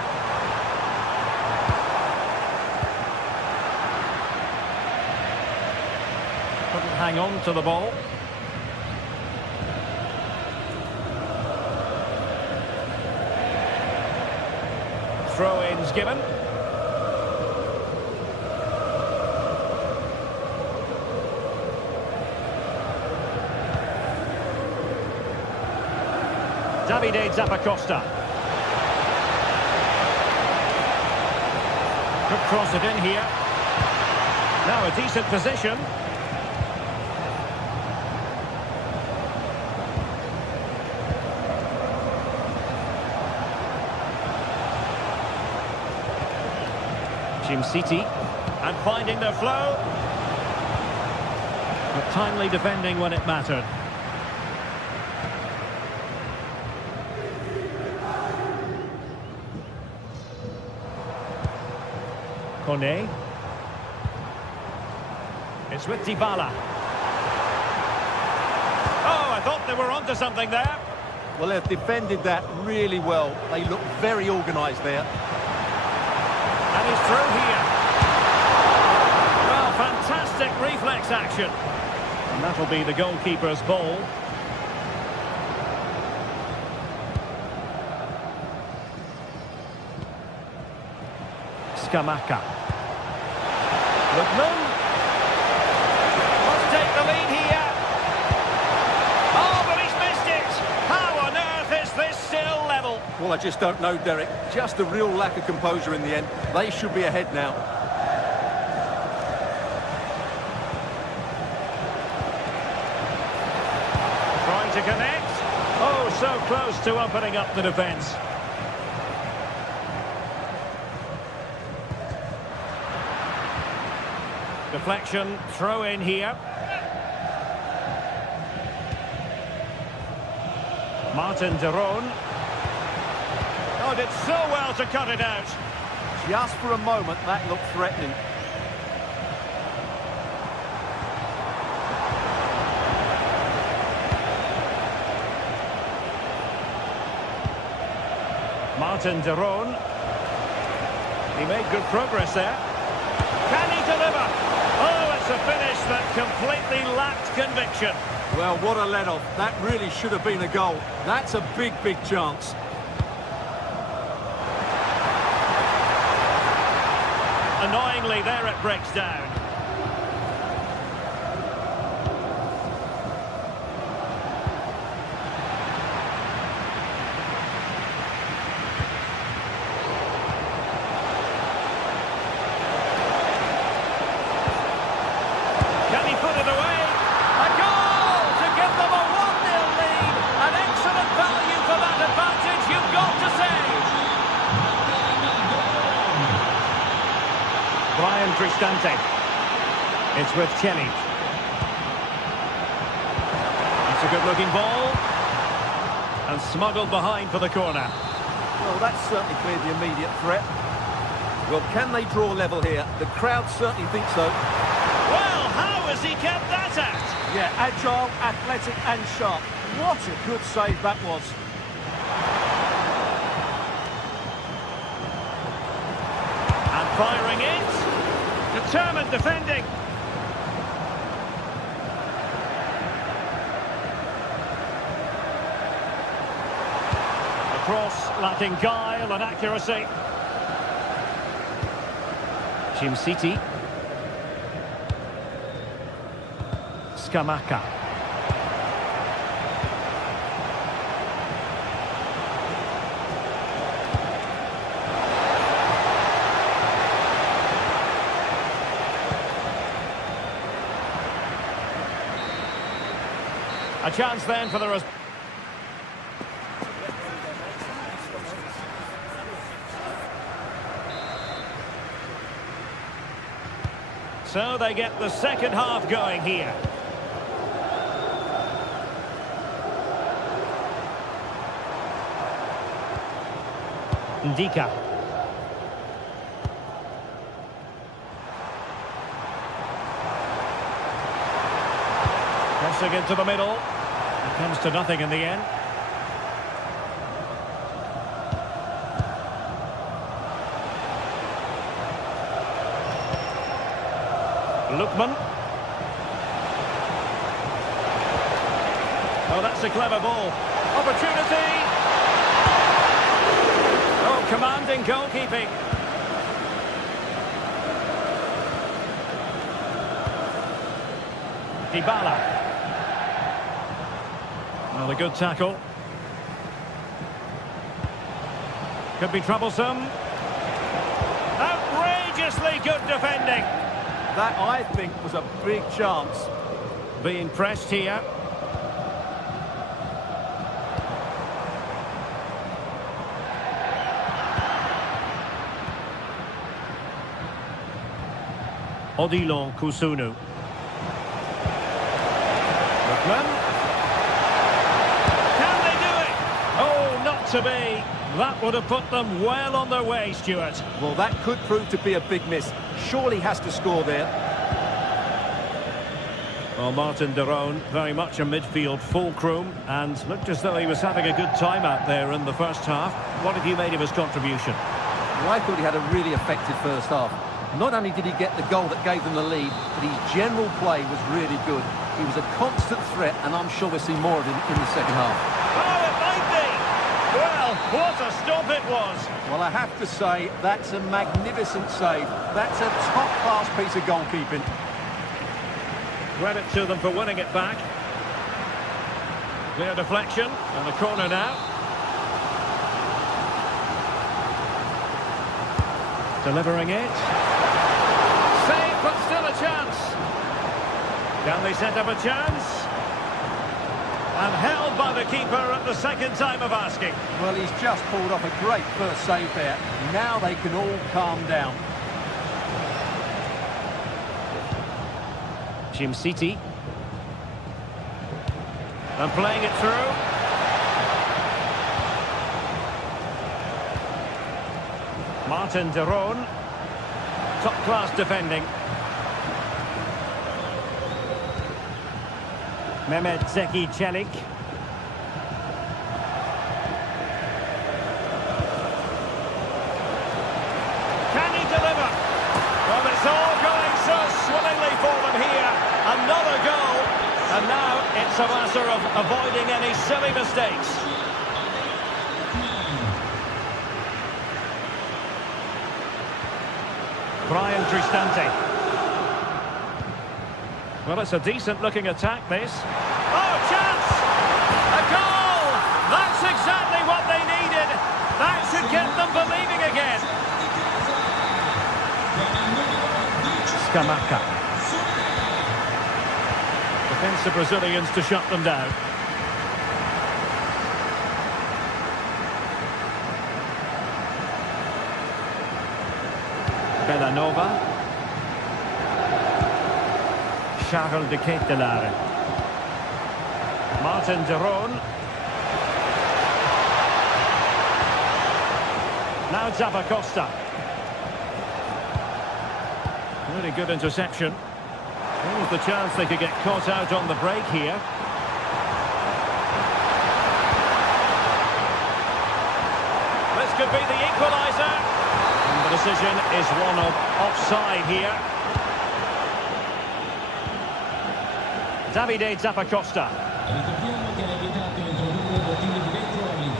Couldn't hang on to the ball. Throw-ins given. Davide Zappacosta. Could cross it in here. Now a decent position. City and finding their flow, but timely defending when it mattered. Kone. It's with Dybala. Oh, I thought they were onto something there. Well, they've defended that really well. They look very organised there. And he's through here. Well, fantastic reflex action. And that'll be the goalkeeper's ball. Scamacca. Lookman. Let's take the lead here. Oh, but he's missed it. How on earth is this still level? Well, I just don't know, Derek. Just a real lack of composure in the end. They should be ahead now. Trying to connect. Oh, so close to opening up the defence. Deflection, throw in here. Martin de Roon. Oh, did so well to cut it out. Just for a moment, that looked threatening. Martin de Roon. He made good progress there. Can he deliver? Oh, it's a finish that completely lacked conviction. Well, what a let-off. That really should have been a goal. That's a big, big chance. Annoyingly, there it breaks down. Can he put it away? A goal to give them a 1-0 lead. An excellent value for that advantage, you've got to say. Brian Cristante. It's with Chelik. It's a good-looking ball. And smuggled behind for the corner. Well, that's certainly cleared the immediate threat. Well, can they draw level here? The crowd certainly think so. Well, how has he kept that out? Yeah, agile, athletic and sharp. What a good save that was. And firing it. Determined defending. A cross lacking guile and accuracy. City. Scamacca. A chance then for the... So they get the second half going here. Ndika. Crossing into the middle. It comes to nothing in the end. Lookman. Oh, that's a clever ball. Opportunity. Oh, commanding goalkeeping. Dybala. Well, a good tackle. Could be troublesome. Outrageously good defending. That, I think, was a big chance. Being pressed here. Odilon Kusunu. Lookman. Can they do it? Oh, not to be. That would have put them well on their way, Stuart. Well, that could prove to be a big miss. Surely has to score there. Well, Martin de Roon, very much a midfield fulcrum, and looked as though he was having a good time out there in the first half. What have you made of his contribution? Well, I thought he had a really effective first half. Not only did he get the goal that gave them the lead, but his general play was really good. He was a constant threat, and I'm sure we'll see more of him in the second half. Oh, it might be! Well, what a stop it was! Well, I have to say, that's a magnificent save. That's a top-class piece of goalkeeping. Credit to them for winning it back. Clear deflection, and the corner now. Delivering it. Save, but still a chance. Can they set up a chance? And held by the keeper at the second time of asking. Well, he's just pulled off a great first save there. Now they can all calm down. City. And playing it through. Martin de Roon. Top-class defending. Mehmet Zeki Çelik. And now it's a matter of avoiding any silly mistakes. Brian Cristante. Well, it's a decent-looking attack, this. Oh, chance! A goal! That's exactly what they needed. That should get them believing again. Scamacca. Defensive Brazilians to shut them down. Bellanova. Charles de Ketelaere. Martin de Roon. Now Zappacosta. Really good interception. There was the chance they could get caught out on the break here. This could be the equaliser. And the decision is one of offside here. Davide Zappacosta.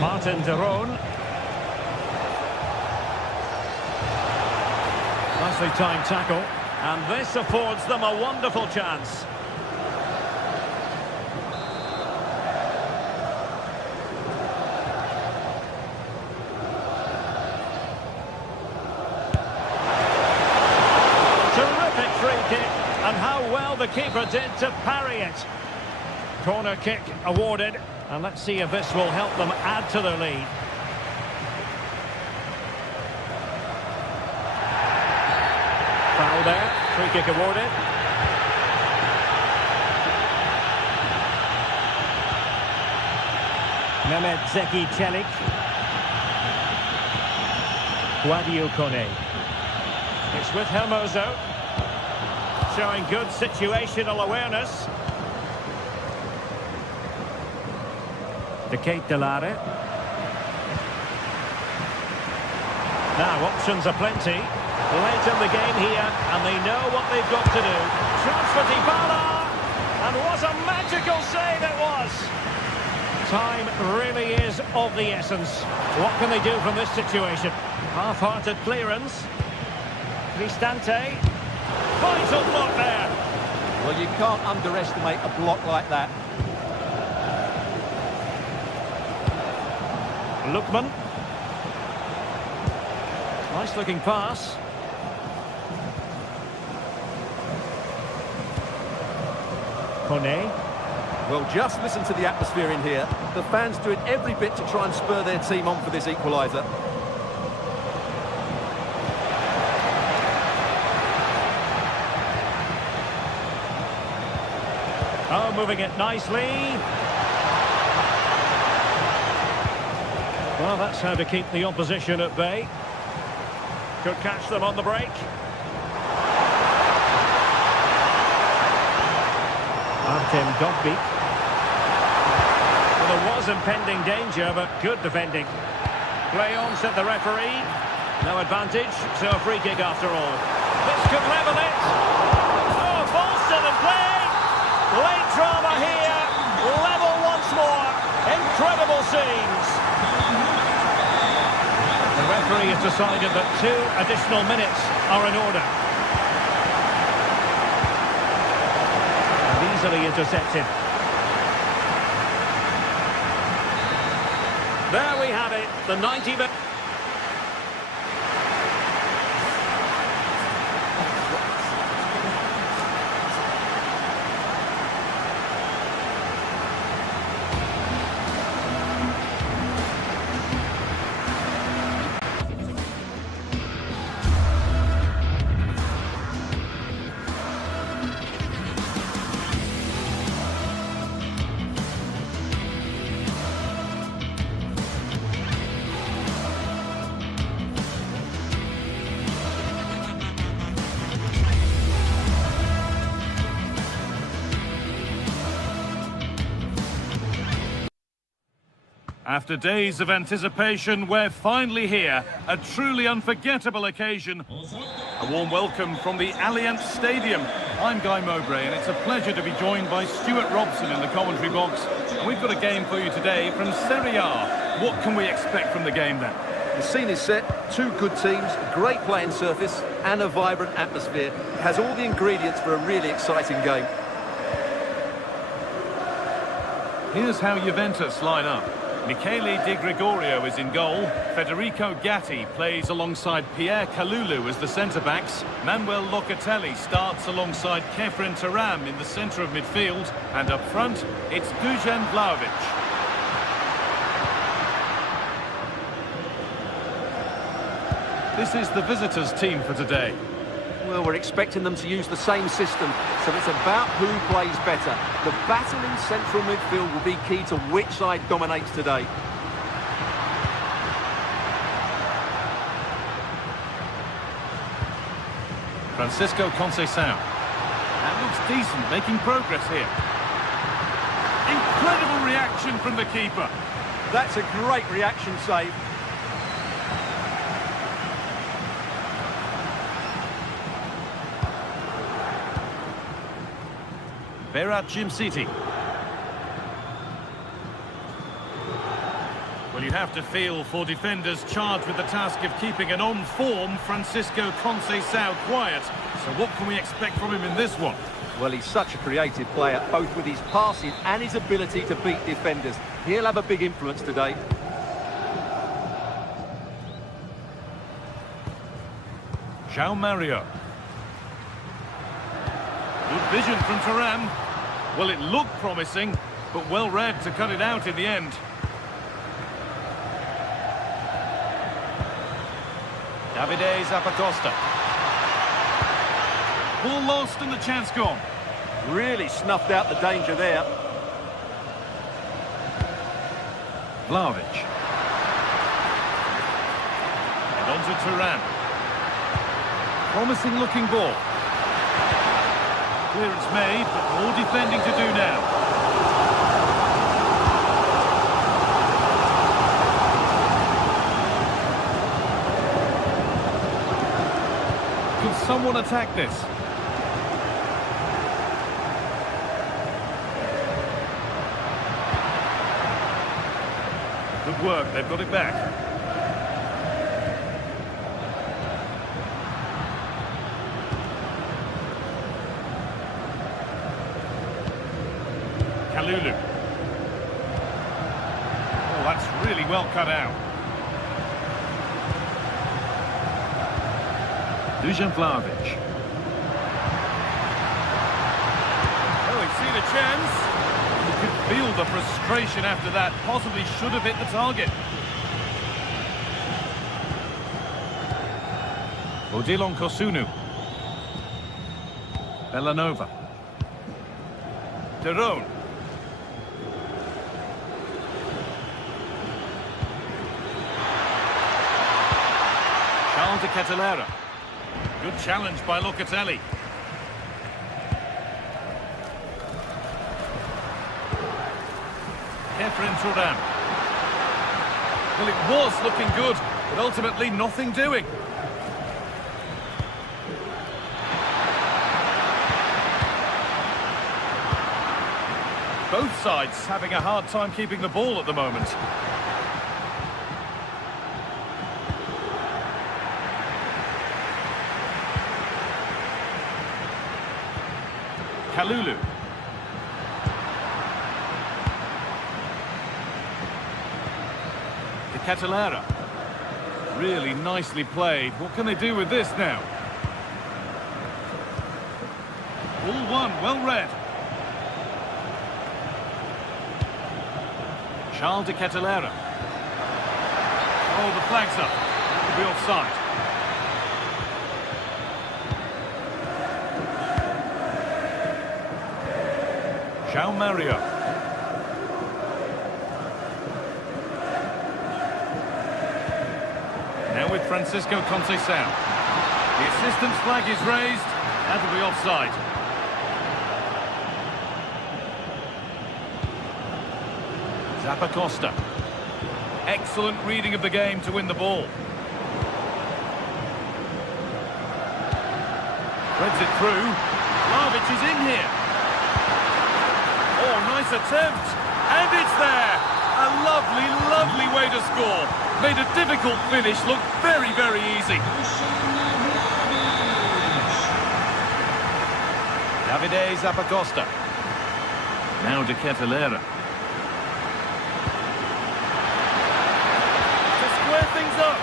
Martin de Roon. Nicely timed tackle. And this affords them a wonderful chance. Terrific free kick, and how well the keeper did to parry it. Corner kick awarded, and let's see if this will help them add to their lead. Foul there, free kick awarded. Mehmet Zeki Çelik. Guadio Kone. It's with Hermoso. Showing good situational awareness. De Ketelaere. Now options are plenty. Late in the game here, and they know what they've got to do. Chance for Dybala, and what a magical save it was! Time really is of the essence. What can they do from this situation? Half-hearted clearance. Cristante. Vital block there. Well, you can't underestimate a block like that. Lookman. Nice looking pass. Kone. Well, just listen to the atmosphere in here. The fans doing every bit to try and spur their team on for this equaliser. Oh, moving it nicely. Well, that's how to keep the opposition at bay. Could catch them on the break. Artem Dovbyk. Well, there was impending danger, but good defending. Play on, said the referee. No advantage, so a free kick after all. This could level it. Oh, ball still in play. Late drama here. Level once more. Incredible scenes. The referee has decided that 2 additional minutes are in order. Easily intercepted. There we have it, the 90 minutes. After days of anticipation, we're finally here. A truly unforgettable occasion. A warm welcome from the Allianz Stadium. I'm Guy Mowbray, and it's a pleasure to be joined by Stuart Robson in the commentary box. And we've got a game for you today from Serie A. What can we expect from the game then? The scene is set, two good teams, a great playing surface and a vibrant atmosphere. It has all the ingredients for a really exciting game. Here's how Juventus line up. Michele Di Gregorio is in goal. Federico Gatti plays alongside Pierre Kalulu as the centre-backs. Manuel Locatelli starts alongside Kefren Turam in the centre of midfield. And up front, it's Dusan Vlahovic. This is the visitors' team for today. Well, we're expecting them to use the same system, so it's about who plays better. The battle in central midfield will be key to which side dominates today. Francisco Conceição. That looks decent, making progress here. Incredible reaction from the keeper. That's a great reaction save. Berat Jimsiti. Well, you have to feel for defenders charged with the task of keeping an on-form Francisco Conceição quiet. So what can we expect from him in this one? Well, he's such a creative player, both with his passing and his ability to beat defenders. He'll have a big influence today. João Mario. Good vision from Turam. Well, it looked promising, but well read to cut it out in the end. Davide Zappacosta. Ball lost and the chance gone. Really snuffed out the danger there. Vlahovic. And on to Turam. Promising looking ball. Clearance made, but more defending to do now. Can someone attack this? Good work, they've got it back. Kalulu. Oh, that's really well cut out. Dusan Vlahovic. Oh, he's seen a chance. You could feel the frustration after that. Possibly should have hit the target. Odilon Kosunu. Bellanova. Derone. De Ketelera. Good challenge by Locatelli. Kefren Turam. Well, it was looking good, but ultimately nothing doing. Both sides having a hard time keeping the ball at the moment. Kalulu. De Ketelera. Really nicely played. What can they do with this now? Ball one, well read. Charles De Ketelera. Oh, the flag's up. Could be offside. João Mario. Now with Francisco Conceição. The assistant's flag is raised. That'll be offside. Zappacosta. Excellent reading of the game to win the ball. Threads it through. Vlahovic is in here. Oh, nice attempt. And it's there. A lovely, lovely way to score. Made a difficult finish look very, very easy. Davide Zappacosta. Now De Ketelaere. To square things up.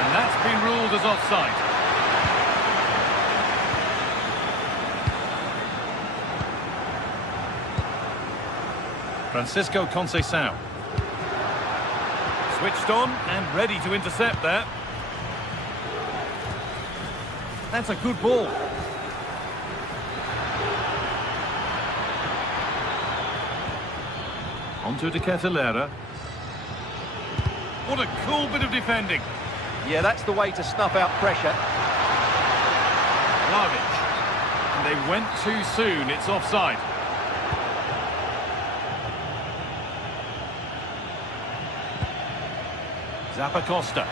And that's been ruled as offside. Francisco Conceição. Switched on and ready to intercept there. That's a good ball. Onto De Ketelaere. What a cool bit of defending. Yeah, that's the way to snuff out pressure. Vlahovic. And they went too soon. It's offside. Zappacosta.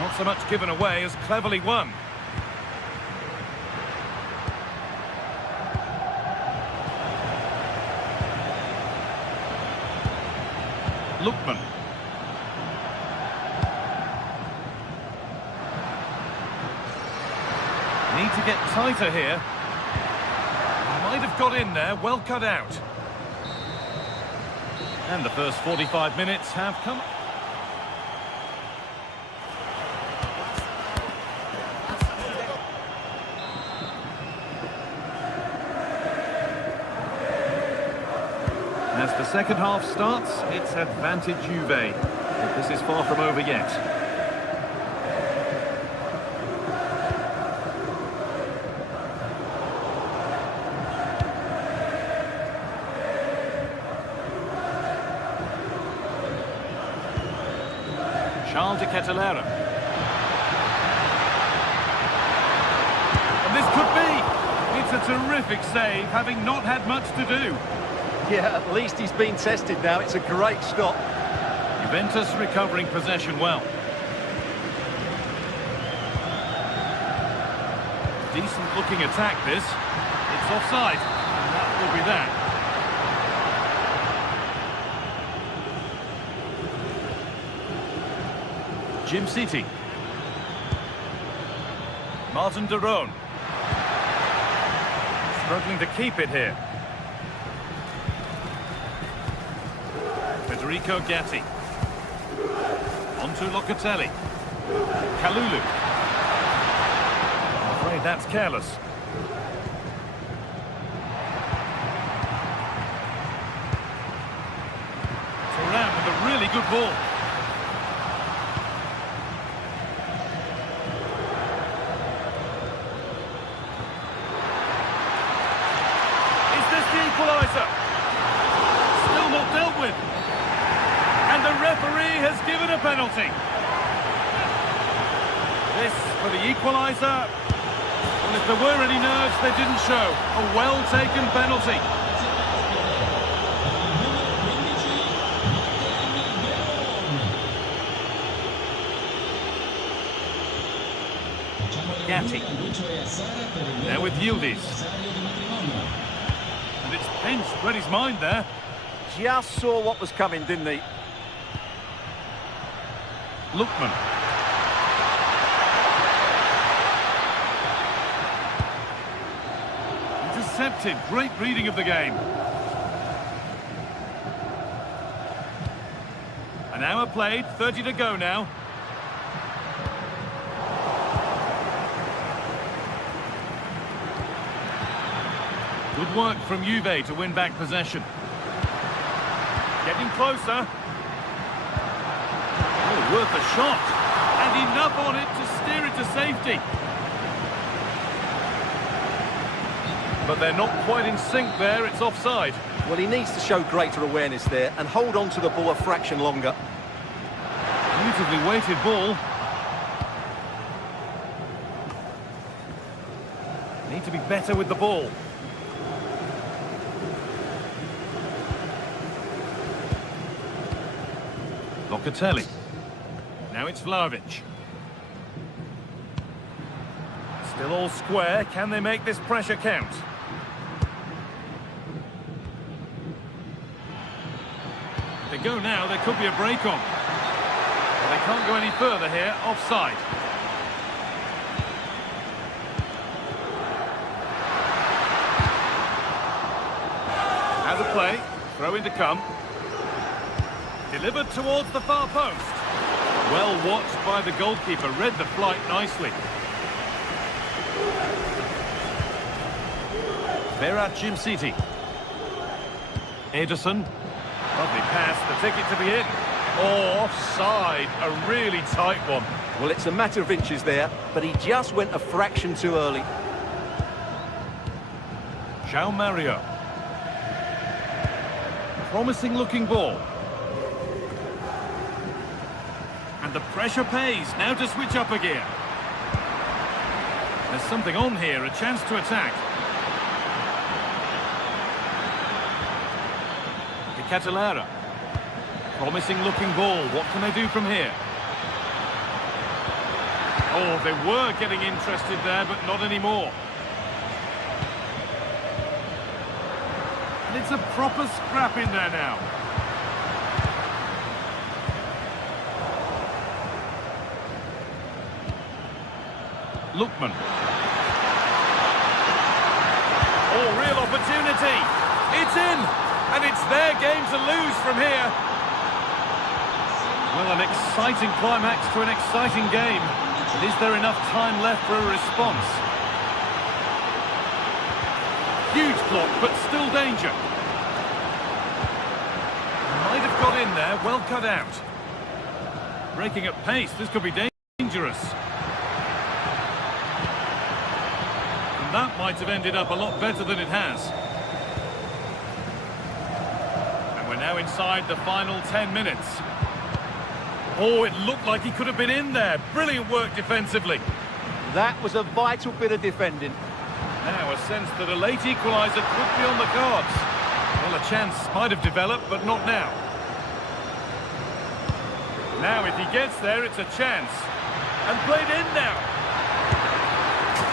Not so much given away as cleverly won. Lookman. Need to get tighter here. Might have got in there, well cut out. And the first 45 minutes have come. As the second half starts, it's advantage Juve. But this is far from over yet. Charles De Ketelaere. And this could be. It's a terrific save, having not had much to do. Yeah, at least he's been tested now. It's a great stop. Juventus recovering possession well. Decent looking attack this. It's offside. And that will be that. Jim City. Martin de Roon. Struggling to keep it here. Federico Gatti. On to Locatelli. Kalulu. I'm afraid that's careless. Thuram with a really good ball. Is this the equaliser? Still not dealt with. And the referee has given a penalty. This for the equaliser. And if there were any nerves, they didn't show. A well-taken penalty. Gatti. Now with Yildiz. And it's pinched, read his mind there. Just saw what was coming, didn't he? Lookman. Intercepted. Great reading of the game. An hour played, 30 to go now. Good work from Juve to win back possession. Getting closer. Oh, worth a shot. And enough on it to steer it to safety. But they're not quite in sync there. It's offside. Well, he needs to show greater awareness there and hold on to the ball a fraction longer. Beautifully weighted ball. Need to be better with the ball. Locatelli. Now it's Vlahovic. Still all square. Can they make this pressure count? They go now, there could be a break on. But they can't go any further here, offside. Out of play, throw in to come. Delivered towards the far post. Well watched by the goalkeeper, read the flight nicely. Berat City. Ederson. Lovely pass, the ticket to be in. Oh, offside, a really tight one. Well, it's a matter of inches there, but he just went a fraction too early. João Mario. Promising looking ball. And the pressure pays, now to switch up a gear. There's something on here, a chance to attack. Catalera. Promising looking ball. What can they do from here? Oh, they were getting interested there, but not anymore. And it's a proper scrap in there now. Lookman. Oh, real opportunity. It's in. And it's their game to lose from here. Well, an exciting climax to an exciting game. But is there enough time left for a response? Huge block, but still danger. Might have got in there, well cut out. Breaking at pace, this could be dangerous. And that might have ended up a lot better than it has. Now inside the final 10 minutes. Oh, it looked like he could have been in there. Brilliant work defensively. That was a vital bit of defending. Now a sense that a late equaliser could be on the cards. Well, a chance might have developed, but not now. Now if he gets there, it's a chance. And played in now.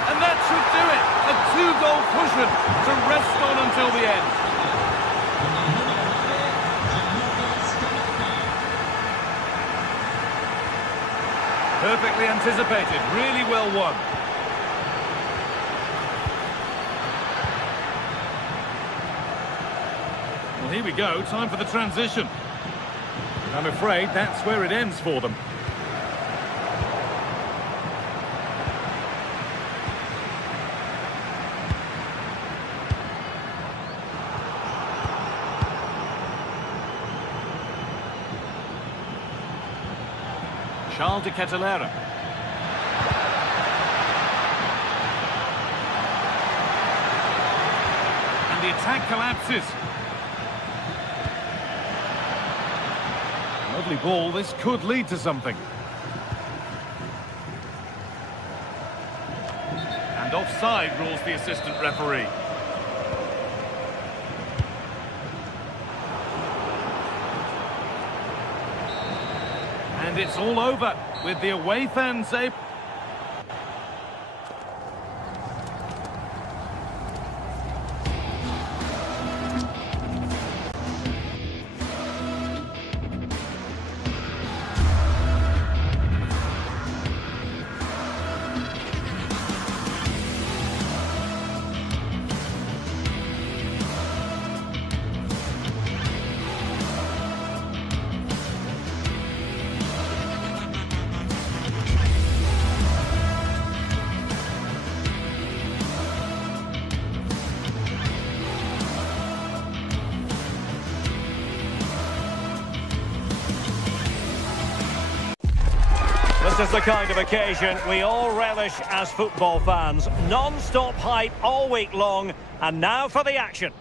And that should do it. A 2-goal cushion to rest on until the end. Perfectly anticipated, really well won. Well, here we go, time for the transition. I'm afraid that's where it ends for them. Charles de Catalera. And the attack collapses. Lovely ball, this could lead to something. And offside rules the assistant referee. And it's all over with the away fans able. This is the kind of occasion we all relish as football fans. Non-stop hype all week long, and now for the action.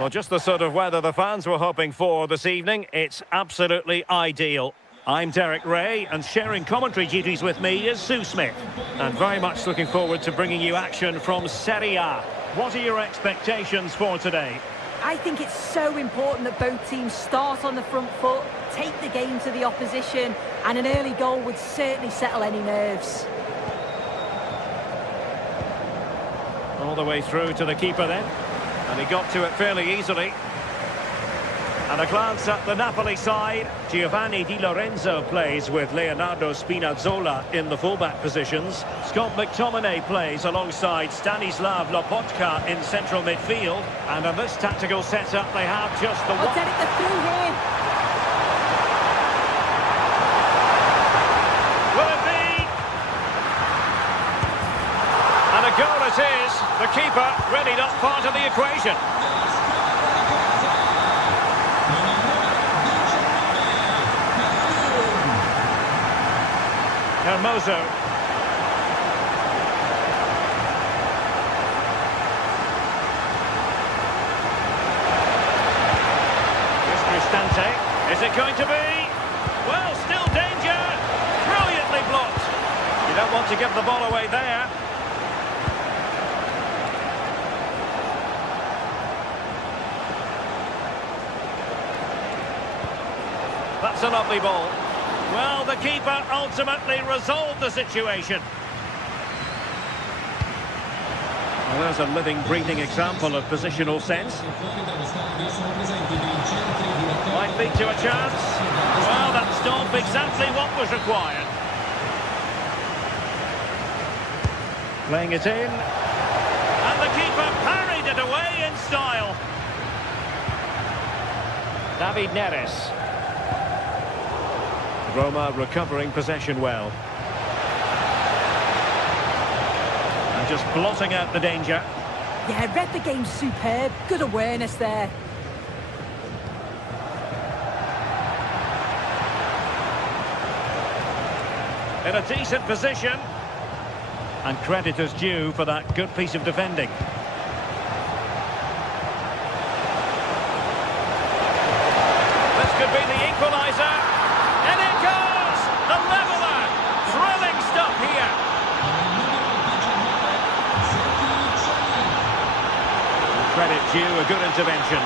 Well, just the sort of weather the fans were hoping for this evening. It's absolutely ideal. I'm Derek Ray, and sharing commentary duties with me is Sue Smith. And very much looking forward to bringing you action from Serie A. What are your expectations for today? I think it's so important that both teams start on the front foot, take the game to the opposition, and an early goal would certainly settle any nerves. All the way through to the keeper then. And he got to it fairly easily. And a glance at the Napoli side. Giovanni Di Lorenzo plays with Leonardo Spinazzola in the fullback positions. Scott McTominay plays alongside Stanislav Lobotka in central midfield. And in this tactical setup, they have just the one. Derek, they're through here. Will it be? And a goal it is. The keeper really not part of the equation. Hermoso. Here's Cristante. Is it going to be? Well, still danger. Brilliantly blocked. You don't want to give the ball away there. That's a lovely ball. Well, the keeper ultimately resolved the situation. Well, there's a living, breathing example of positional sense. Might lead to a chance. Well, that stopped exactly what was required. Playing it in. And the keeper parried it away in style. David Neres. Roma recovering possession well. And just blotting out the danger. Yeah, read the game superb. Good awareness there. In a decent position. And credit is due for that good piece of defending. This could be the equaliser. And it goes! The leveller! Thrilling stuff here. Credit due, a good intervention.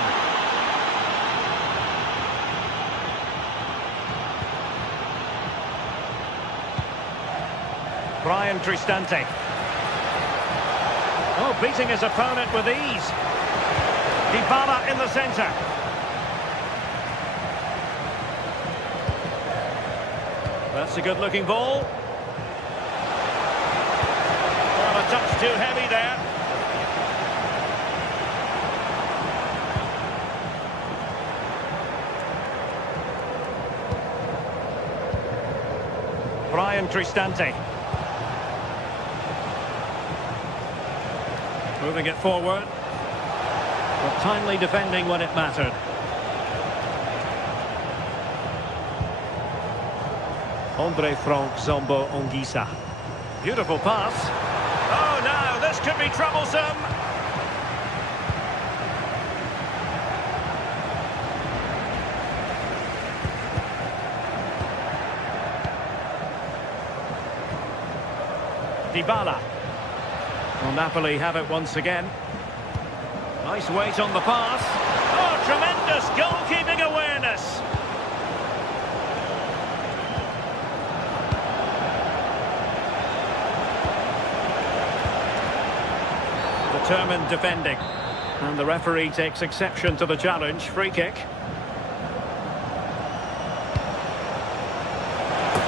Brian Cristante. Oh, beating his opponent with ease. Dybala in the centre. That's a good-looking ball. Well, a touch too heavy there. Brian Cristante. Moving it forward. But timely defending when it mattered. Andre Frank Zombo Ongisa. Beautiful pass. Oh, now this could be troublesome. Dybala. Well, Napoli have it once again. Nice weight on the pass. Oh, tremendous goalkeeping awareness. Determined defending. And the referee takes exception to the challenge. Free kick.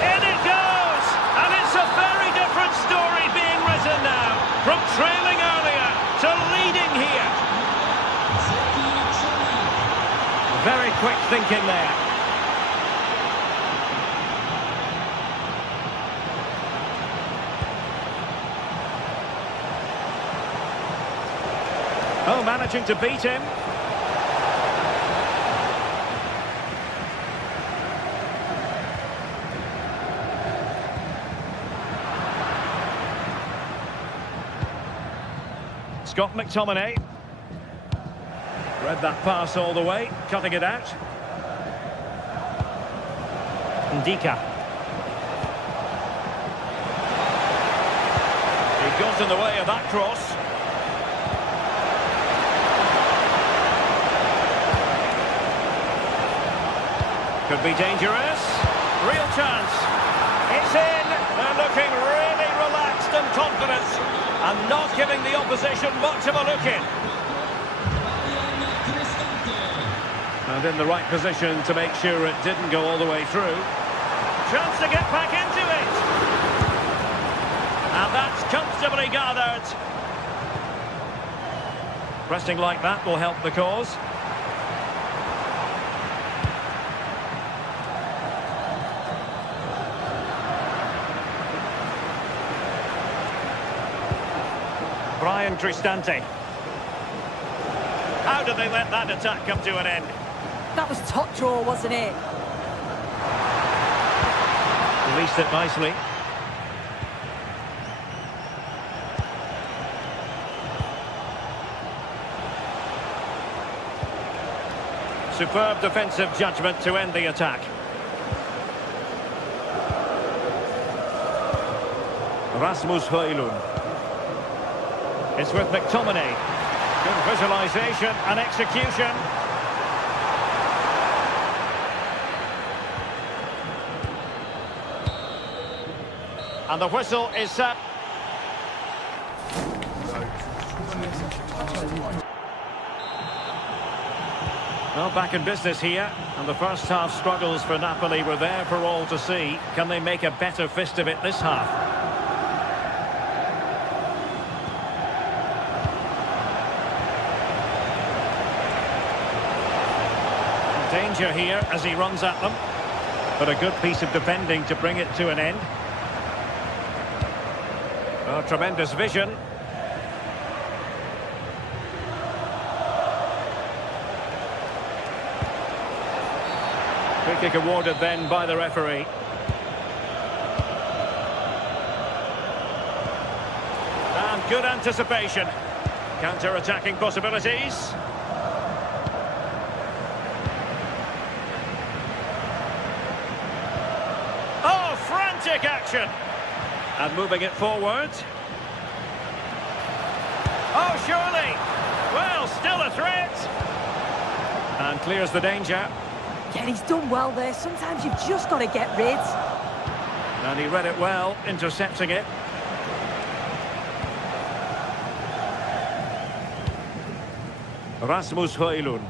In it goes! And it's a very different story being written now. From trailing earlier to leading here. Very quick thinking there. Oh, managing to beat him. Scott McTominay. Read that pass all the way, cutting it out. Ndika. He got in the way of that cross. Could be dangerous. Real chance. It's in. They're looking really relaxed and confident. And not giving the opposition much of a look in. And in the right position to make sure it didn't go all the way through. Chance to get back into it. And that's comfortably gathered. Pressing like that will help the cause. Brian Cristante. How did they let that attack come to an end? That was top draw, wasn't it? Released it nicely. Superb defensive judgment to end the attack. Rasmus Højlund. It's with McTominay. Good visualisation and execution. And the whistle is set. Well, back in business here, and the first half struggles for Napoli were there for all to see. Can they make a better fist of it this half? Danger here as he runs at them, but a good piece of defending to bring it to an end. Oh, tremendous vision. Free kick awarded then by the referee. And good anticipation. Counter-attacking possibilities. Oh, frantic action. And moving it forward. Oh, surely. Well, still a threat. And clears the danger. Yeah, he's done well there. Sometimes you've just got to get rid. And he read it well, intercepting it. Rasmus Højlund.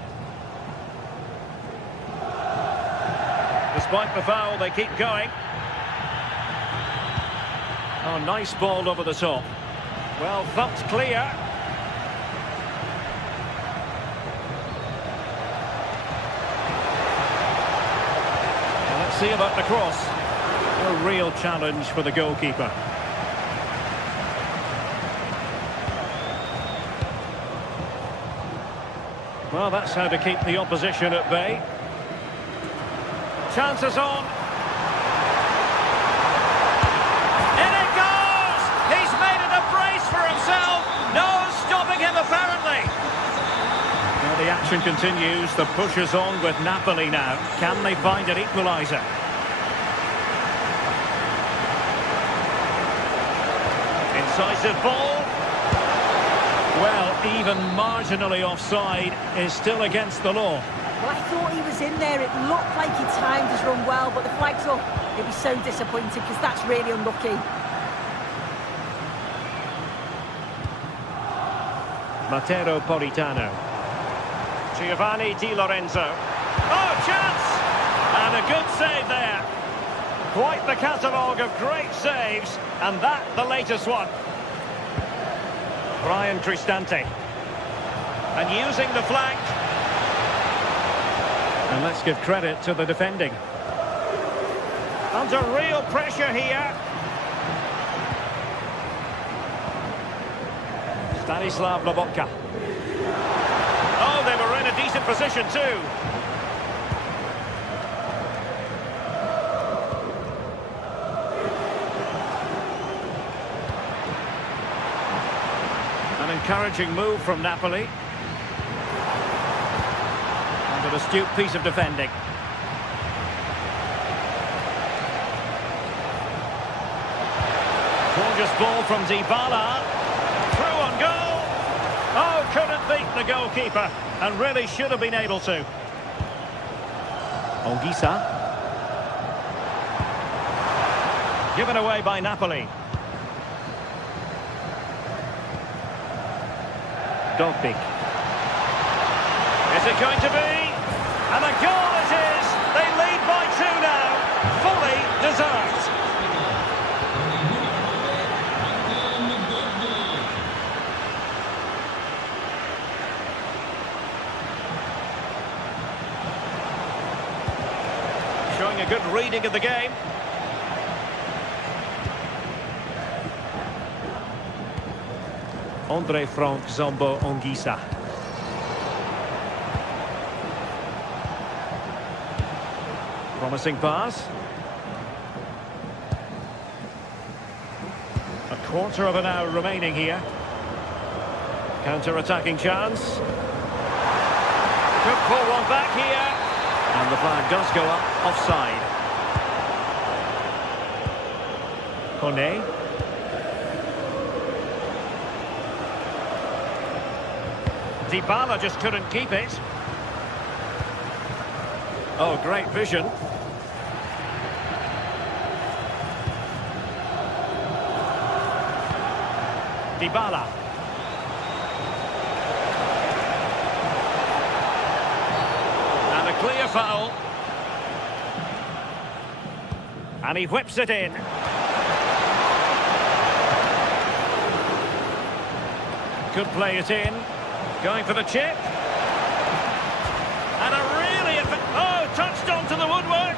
Despite the foul, they keep going. Oh, nice ball over the top. Well, thumped clear. Well, let's see about the cross. A real challenge for the goalkeeper. Well, that's how to keep the opposition at bay. Chances on. In it goes! He's made it a brace for himself. No stopping him, apparently. Well, the action continues. The push is on with Napoli now. Can they find an equaliser? Incisive ball. Well, even marginally offside is still against the law. Well, I thought he was in there. It looked like he timed his run well, but the flag's up. He'll be so disappointed because that's really unlucky. Matteo Politano. Giovanni Di Lorenzo. Oh, chance! And a good save there. Quite the catalogue of great saves, and that the latest one. Brian Cristante. And using the flank. And let's give credit to the defending. Under real pressure here. Stanislav Lobotka. Oh, they were in a decent position too. An encouraging move from Napoli. And an astute piece of defending. Gorgeous ball from Dybala. Through on goal. Oh, couldn't beat the goalkeeper. And really should have been able to. Ongisa. Given away by Napoli. Dogbig. Is it going to be? And a goal it is! They lead by 2 now. Fully deserved. Showing a good reading of the game. Andre Frank Zombo Ongisa. Promising pass. A quarter of an hour remaining here. Counter-attacking chance. Could pull one back here. And the flag does go up offside. Kone. Dybala just couldn't keep it. Oh, great vision. Dybala. And a clear foul. And he whips it in. Could play it in. Going for the chip. And a really... Oh, touched onto the woodwork.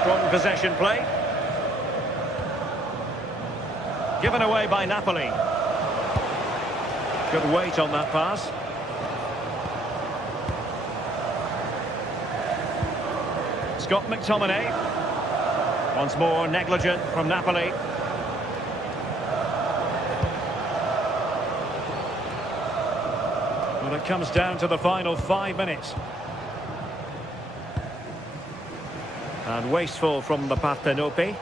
Strong possession play. Given away by Napoli. Good weight on that pass. Scott McTominay. Once more negligent from Napoli. Well, it comes down to the final 5 minutes. And wasteful from the Partenope.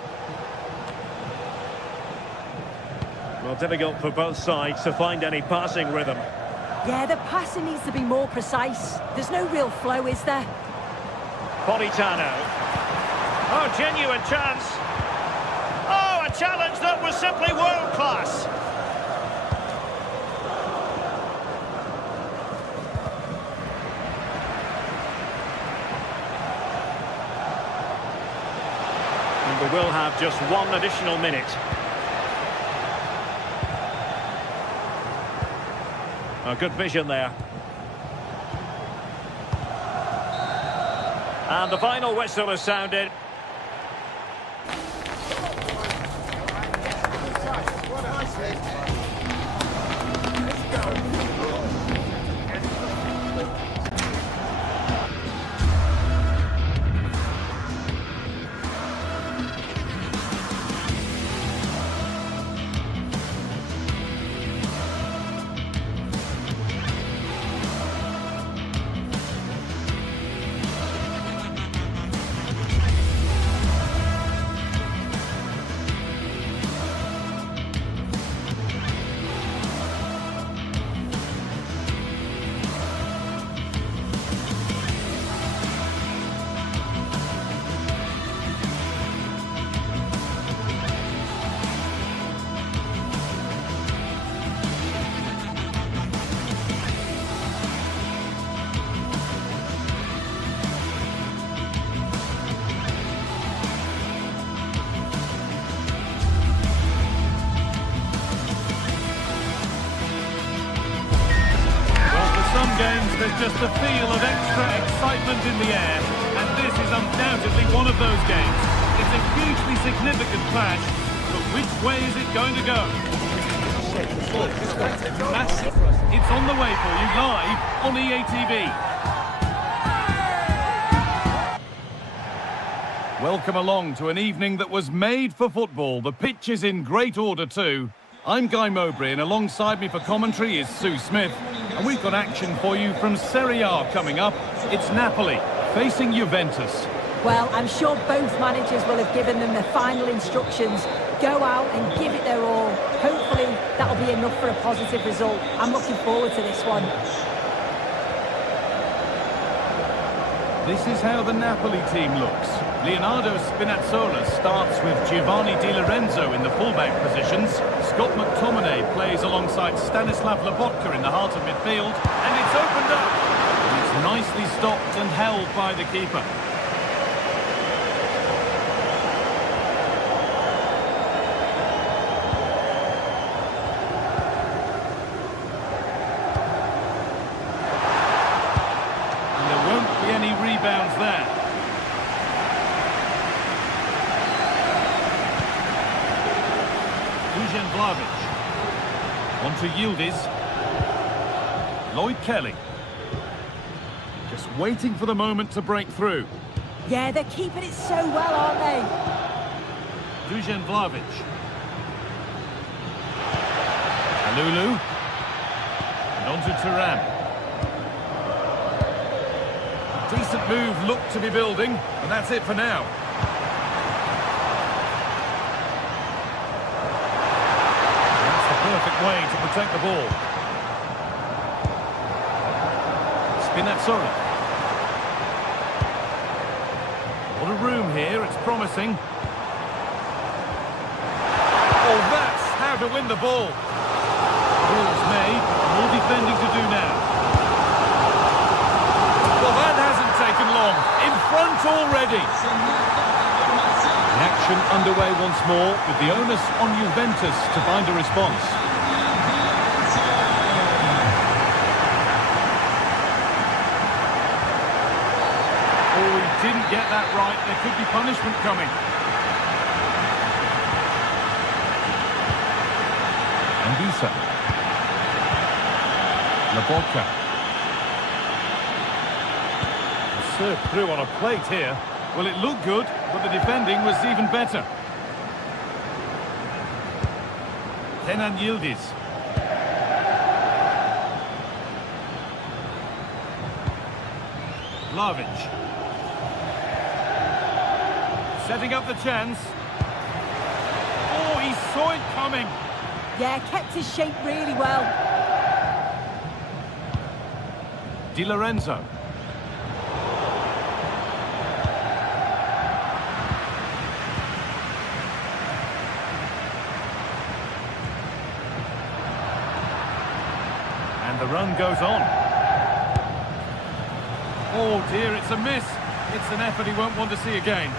Well, difficult for both sides to find any passing rhythm. Yeah, the passing needs to be more precise. There's no real flow, is there? Politano. Oh, genuine chance. Oh, a challenge that was simply world class. And we will have just 1 additional minute. A good vision there. And the final whistle has sounded. Games, there's just a feel of extra excitement in the air, and this is undoubtedly one of those games. It's a hugely significant clash, but which way is it going to go? Massive. It's on the way for you live on EA TV. Welcome along to an evening that was made for football. The pitch is in great order too. I'm Guy Mowbray, and alongside me for commentary is Sue Smith. And we've got action for you from Serie A coming up. It's Napoli facing Juventus. Well, I'm sure both managers will have given them the final instructions. Go out and give it their all. Hopefully that'll be enough for a positive result. I'm looking forward to this one. This is how the Napoli team looks. Leonardo Spinazzola starts with Giovanni Di Lorenzo in the fullback positions. Scott McTominay plays alongside Stanislav Lobotka in the heart of midfield, and it's opened up. It's nicely stopped and held by the keeper. And there won't be any rebounds there. Vlahovic. On to Yildiz. Lloyd Kelly. Just waiting for the moment to break through. Yeah, they're keeping it so well, aren't they? Dusan Vlahovic. Kalulu. And on to Thuram. A decent move looked to be building, and that's it for now. Perfect way to protect the ball. Spinazzola. What a room here, it's promising. Oh, that's how to win the ball. Ball's made, more defending to do now. Well, that hasn't taken long. In front already. The action underway once more, with the onus on Juventus to find a response. Oh, he didn't get that right. There could be punishment coming. Anguissa. Lobotka. Served through on a plate here. Well, it looked good, but the defending was even better. Kenan Yildiz. Vlahovic. Setting up the chance. Oh, he saw it coming. Yeah, kept his shape really well. Di Lorenzo. The run goes on. Oh dear, it's a miss. It's an effort he won't want to see again.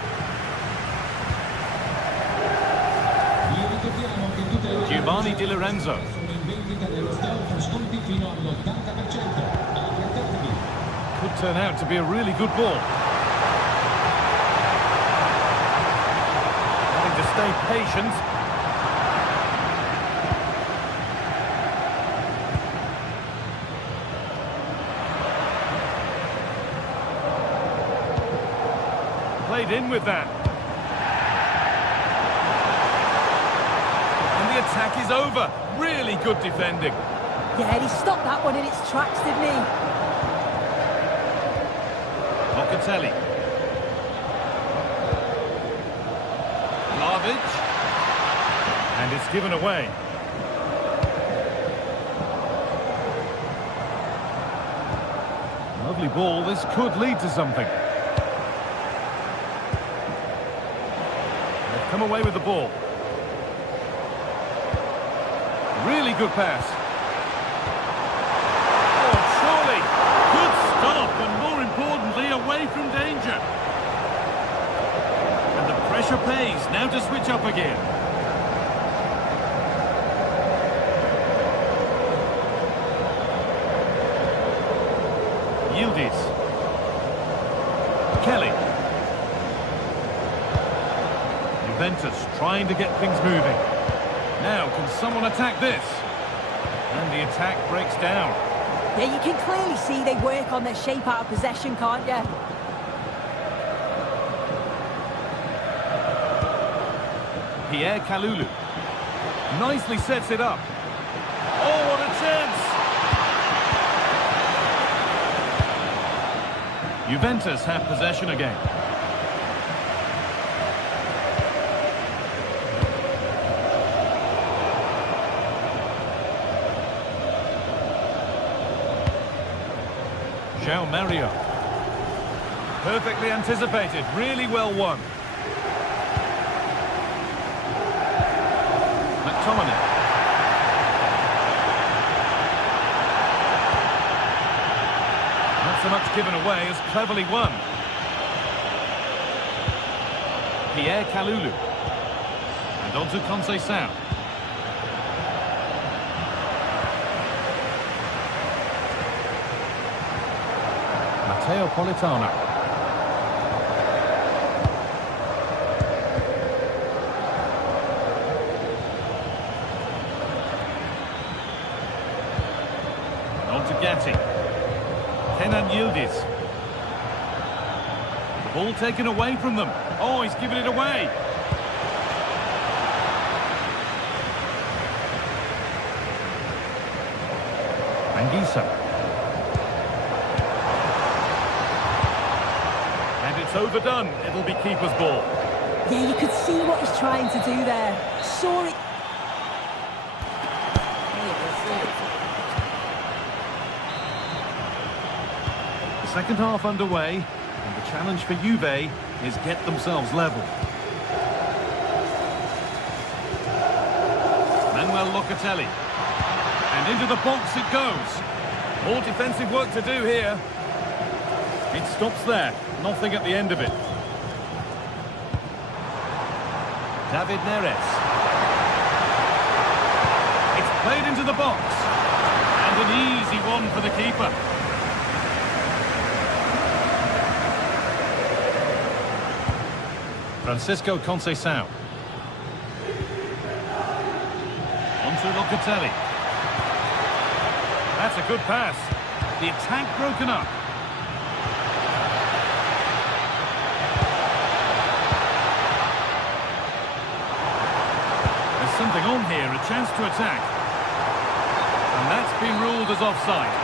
Giovanni Di Lorenzo. Could turn out to be a really good ball. Having to stay patient. Played in with that. And the attack is over. Really good defending. Yeah, he stopped that one in its tracks, didn't he? Locatelli. Vlahovic. And it's given away. Lovely ball. This could lead to something. Come away with the ball. Really good pass. Oh, surely. Good stop, and more importantly, away from danger. And the pressure pays. Now to switch up again. Yildiz. Kelly. Juventus trying to get things moving. Now, can someone attack this? And the attack breaks down. Yeah, you can clearly see they work on their shape out of possession, can't you? Pierre Kalulu. Nicely sets it up. Oh, what a chance! Juventus have possession again. João Mario. Perfectly anticipated, really well won. McTominay. given away as cleverly won. Pierre Kalulu. And on to Conceição. Matteo Politano. On to Gatti. Kenan Yildiz. The ball taken away from them. Oh, he's given it away. Anguissa. And it's overdone. It'll be keeper's ball. Yeah, you could see what he's trying to do there. Saw it. The second half underway, and the challenge for Juve is get themselves level. Manuel Locatelli. And into the box it goes. More defensive work to do here. It stops there. Nothing at the end of it. David Neres. It's played into the box. And an easy one for the keeper. Francisco Conceição. On to Locatelli. That's a good pass. The attack broken up. There's something on here, a chance to attack. And that's been ruled as offside.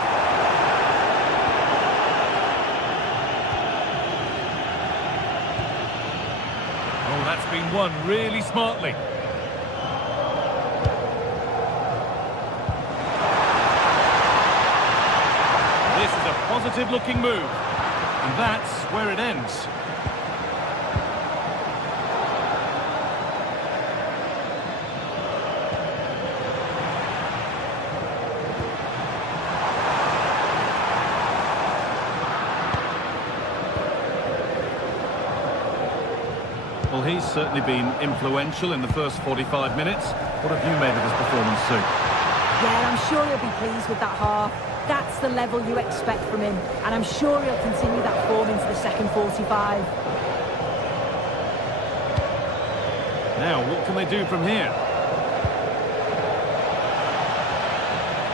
Oh, that's been won really smartly. This is a positive-looking move. And that's where it ends. Well, he's certainly been influential in the first 45 minutes. What have you made of his performance, Sue? Yeah, I'm sure he'll be pleased with that half. That's the level you expect from him. And I'm sure he'll continue that form into the second 45. Now, what can they do from here?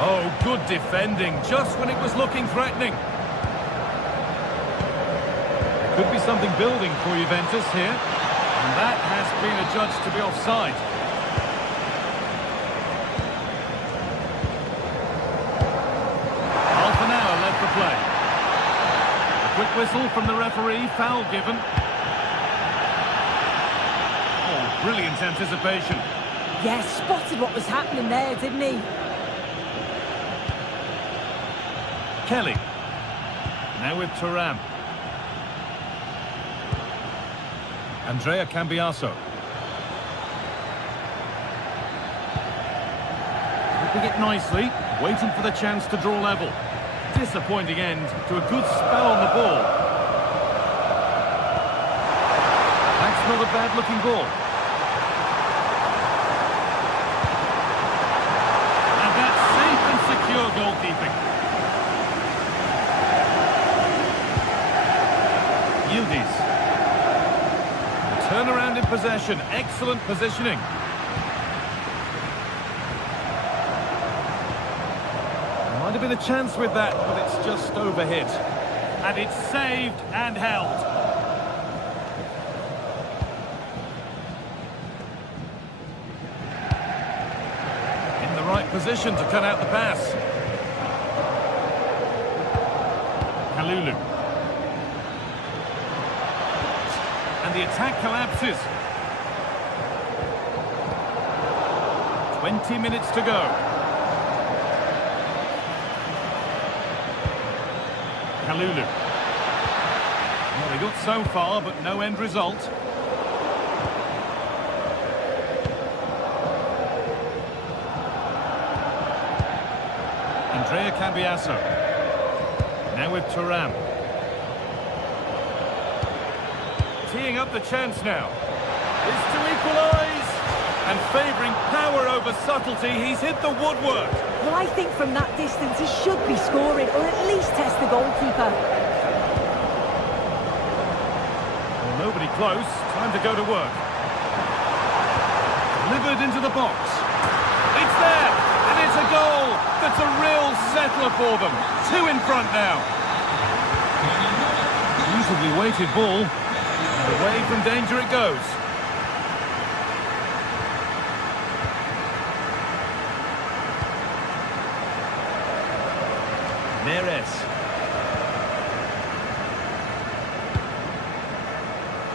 Oh, good defending, just when it was looking threatening. There could be something building for Juventus here. And that has been adjudged to be offside. Half an hour left to play. A quick whistle from the referee, foul given. Oh, brilliant anticipation. Yeah, spotted what was happening there, didn't he? Kelly. Now with Thuram. Andrea Cambiaso. Keeping it nicely, waiting for the chance to draw level. Disappointing end to a good spell on the ball. That's not a bad-looking ball. And that's safe and secure goalkeeping. Yildiz. Turnaround in possession, excellent positioning. There might have been a chance with that, but it's just overhit. And it's saved and held. In the right position to cut out the pass. Kalulu. And the attack collapses. 20 minutes to go. Kalulu. Well, they got so far, but no end result. Andrea Cambiaso. Now with Thuram. teeing up the chance now. Is to equalise. And favouring power over subtlety, he's hit the woodwork. Well, I think from that distance he should be scoring, or at least test the goalkeeper. Well, nobody close. Time to go to work. Delivered into the box. It's there, and it's a goal. That's a real settler for them. 2 in front now. Beautifully weighted ball. And away from danger it goes. Neres.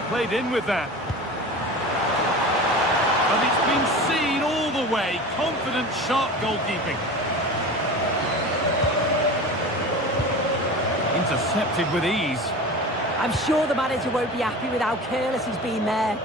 Played in with that. But it's been seen all the way. Confident, sharp goalkeeping. Intercepted with ease. I'm sure the manager won't be happy with how careless he's been there.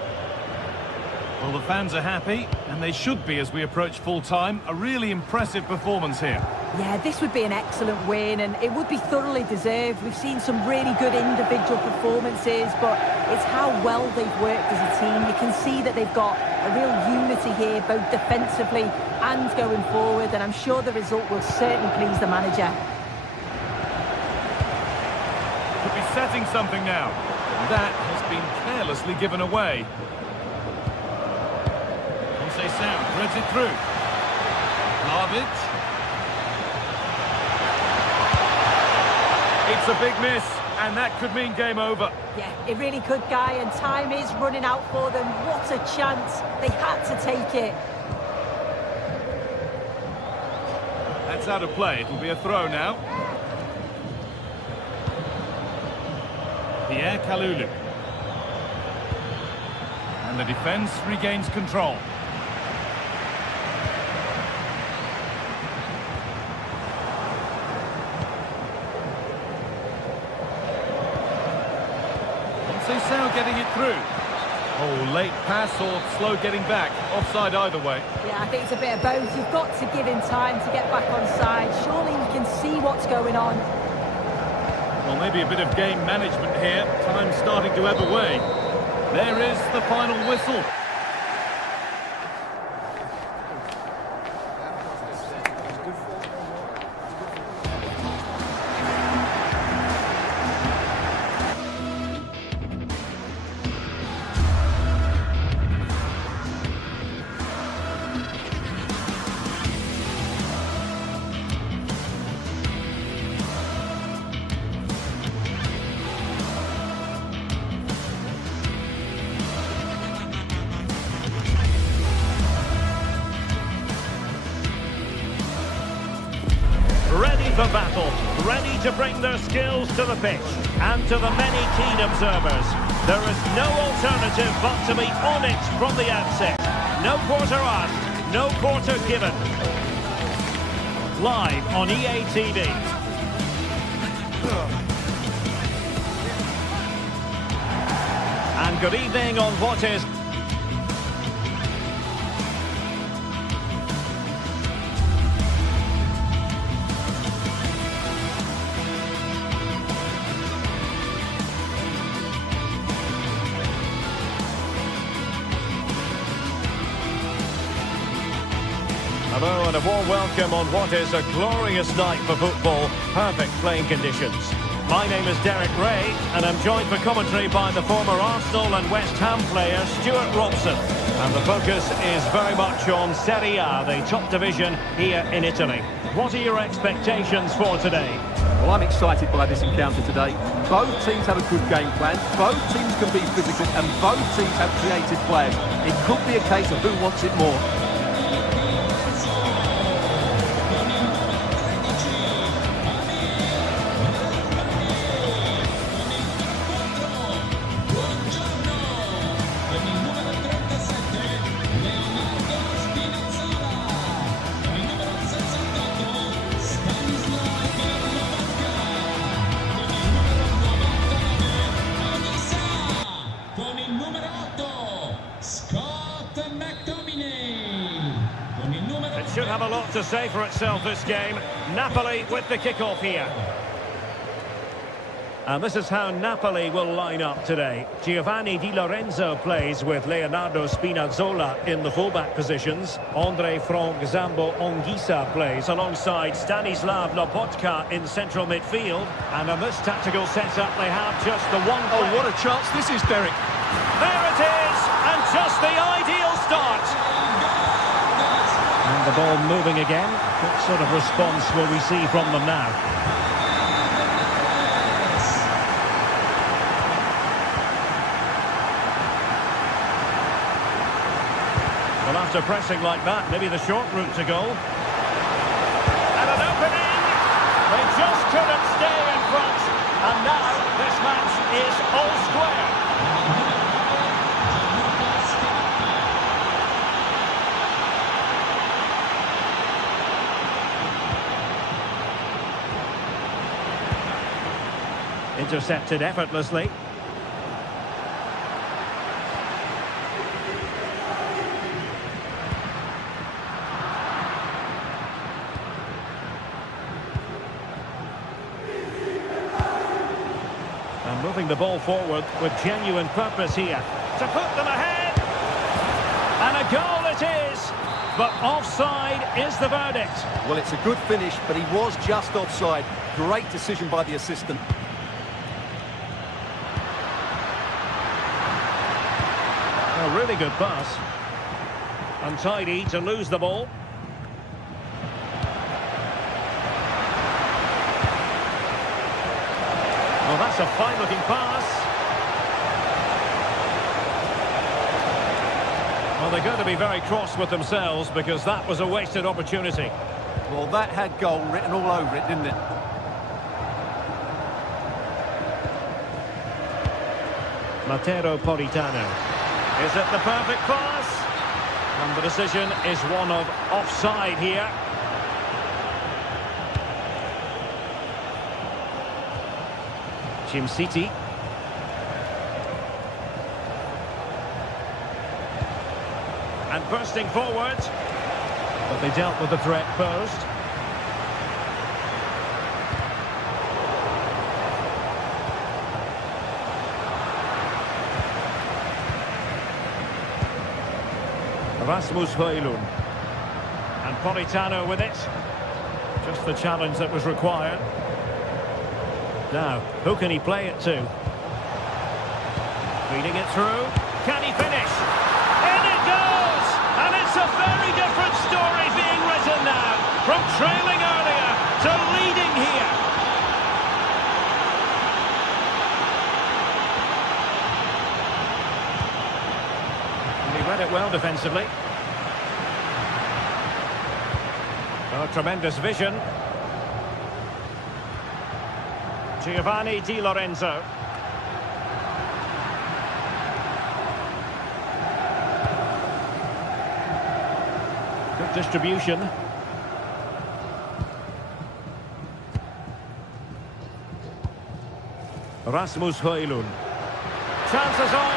Well, the fans are happy, and they should be as we approach full-time. A really impressive performance here. Yeah, this would be an excellent win, and it would be thoroughly deserved. We've seen some really good individual performances, but it's how well they've worked as a team. You can see that they've got a real unity here, both defensively and going forward, and I'm sure the result will certainly please the manager. Could be setting something now. That has been carelessly given away. Sound threads it through. Vlahovic. It's a big miss, and that could mean game over. Yeah, it really could, Guy, and time is running out for them. What a chance. They had to take it. That's out of play. It'll be a throw now. Pierre Kalulu. And the defence regains control. Now getting it through. Oh, late pass or slow getting back. Offside either way. Yeah, I think it's a bit of both. You've got to give him time to get back on side. Surely you can see what's going on. Well, maybe a bit of game management here. Time starting to ebb away. There is the final whistle. Ready for battle, ready to bring their skills to the pitch, and to the many keen observers, there is no alternative but to be on it from the outset. No quarter asked, no quarter given. Live on EA TV. And good evening on what is... Hello and a warm welcome on what is a glorious night for football, perfect playing conditions. My name is Derek Ray and I'm joined for commentary by the former Arsenal and West Ham player Stuart Robson. And the focus is very much on Serie A, the top division here in Italy. What are your expectations for today? Well, I'm excited by this encounter today. Both teams have a good game plan, both teams can be physical and both teams have creative players. It could be a case of who wants it more. Should have a lot to say for itself, this game. Napoli with the kick-off here. And this is how Napoli will line up today. Giovanni Di Lorenzo plays with Leonardo Spinazzola in the fullback positions. Andre Frank Zambo Anguissa plays alongside Stanislav Lobotka in central midfield. And in this tactical setup, they have just the one player. Oh, what a chance this is, Derek. There it is, and just the ideal start. And the ball moving again. What sort of response will we see from them now? Well, after pressing like that, maybe the short route to goal. And an opening! They just couldn't stay in front. And now this match is all square. Intercepted effortlessly. And moving the ball forward with genuine purpose here. To put them ahead! And a goal it is! But offside is the verdict. Well, it's a good finish, but he was just offside. Great decision by the assistant. A really good pass. Untidy to lose the ball. Well, that's a fine-looking pass. Well, they're going to be very cross with themselves because that was a wasted opportunity. Well, that had goal written all over it, didn't it? Matteo Politano. Is it the perfect pass? And the decision is one of offside here. City. And bursting forward. But they dealt with the threat posed. Rasmus Højlund. And Politano with it. Just the challenge that was required. Now, who can he play it to? Feeding it through. Can he finish? In it goes! And it's a very different story being written now. From trailing earlier to leading here. And he read it well defensively. Oh, tremendous vision. Giovanni Di Lorenzo. Good distribution. Rasmus Højlund. Chances on.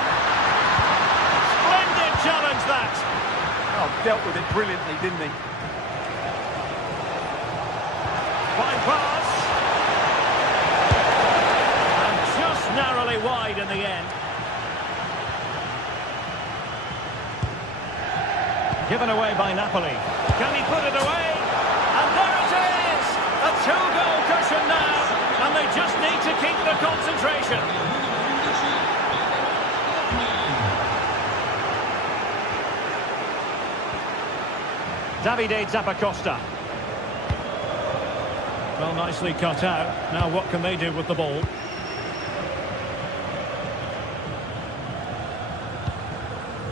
Splendid challenge that. Oh, dealt with it brilliantly, didn't he? Fine pass. Narrowly wide in the end. Given away by Napoli. Can he put it away? And there it is! A two-goal cushion now, and they just need to keep the concentration. Davide Zappacosta. Well, nicely cut out. Now what can they do with the ball?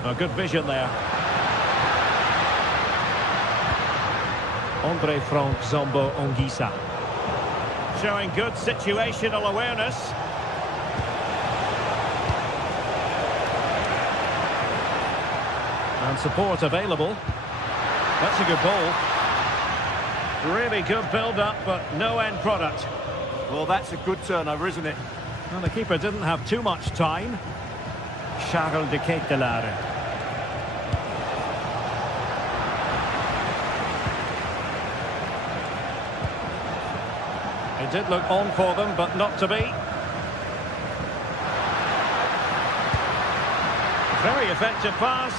A good vision there. Andre Frank Zambo Anguissa. Showing good situational awareness. And support available. That's a good ball. Really good build-up, but no end product. Well, that's a good turnover, isn't it? Well, the keeper didn't have too much time. Charles de Ketelaere. It did look on for them, but not to be. Very effective pass.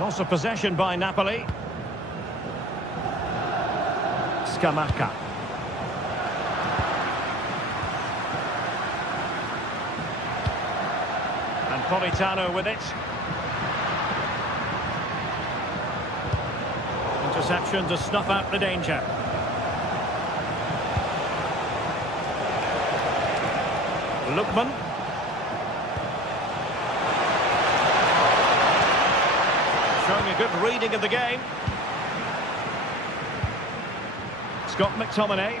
Loss of possession by Napoli. Scamacca. And Politano with it. Interception to snuff out the danger. Lookman. Showing a good reading of the game. Scott McTominay.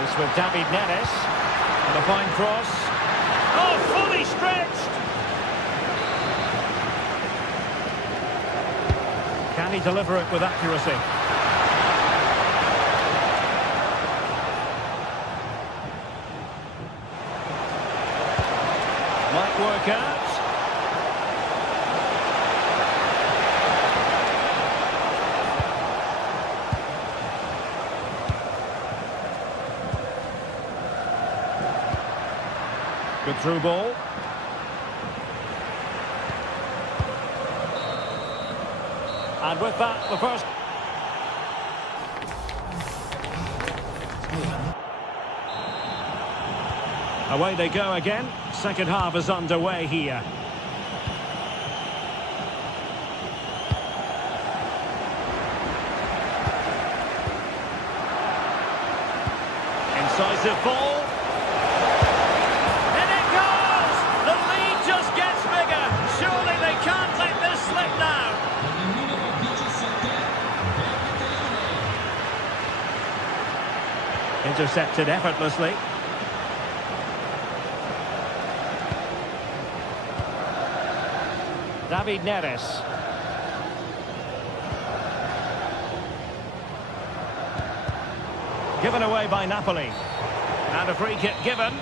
This with David Neres. And a fine cross. Oh, fully stretched! Can he deliver it with accuracy? Might work out. Good through ball. And with that, the first... Away they go again. Second half is underway here. Incisive ball. In it goes! The lead just gets bigger. Surely they can't let this slip now. Intercepted effortlessly. David Neres. Given away by Napoli. And a free kick given.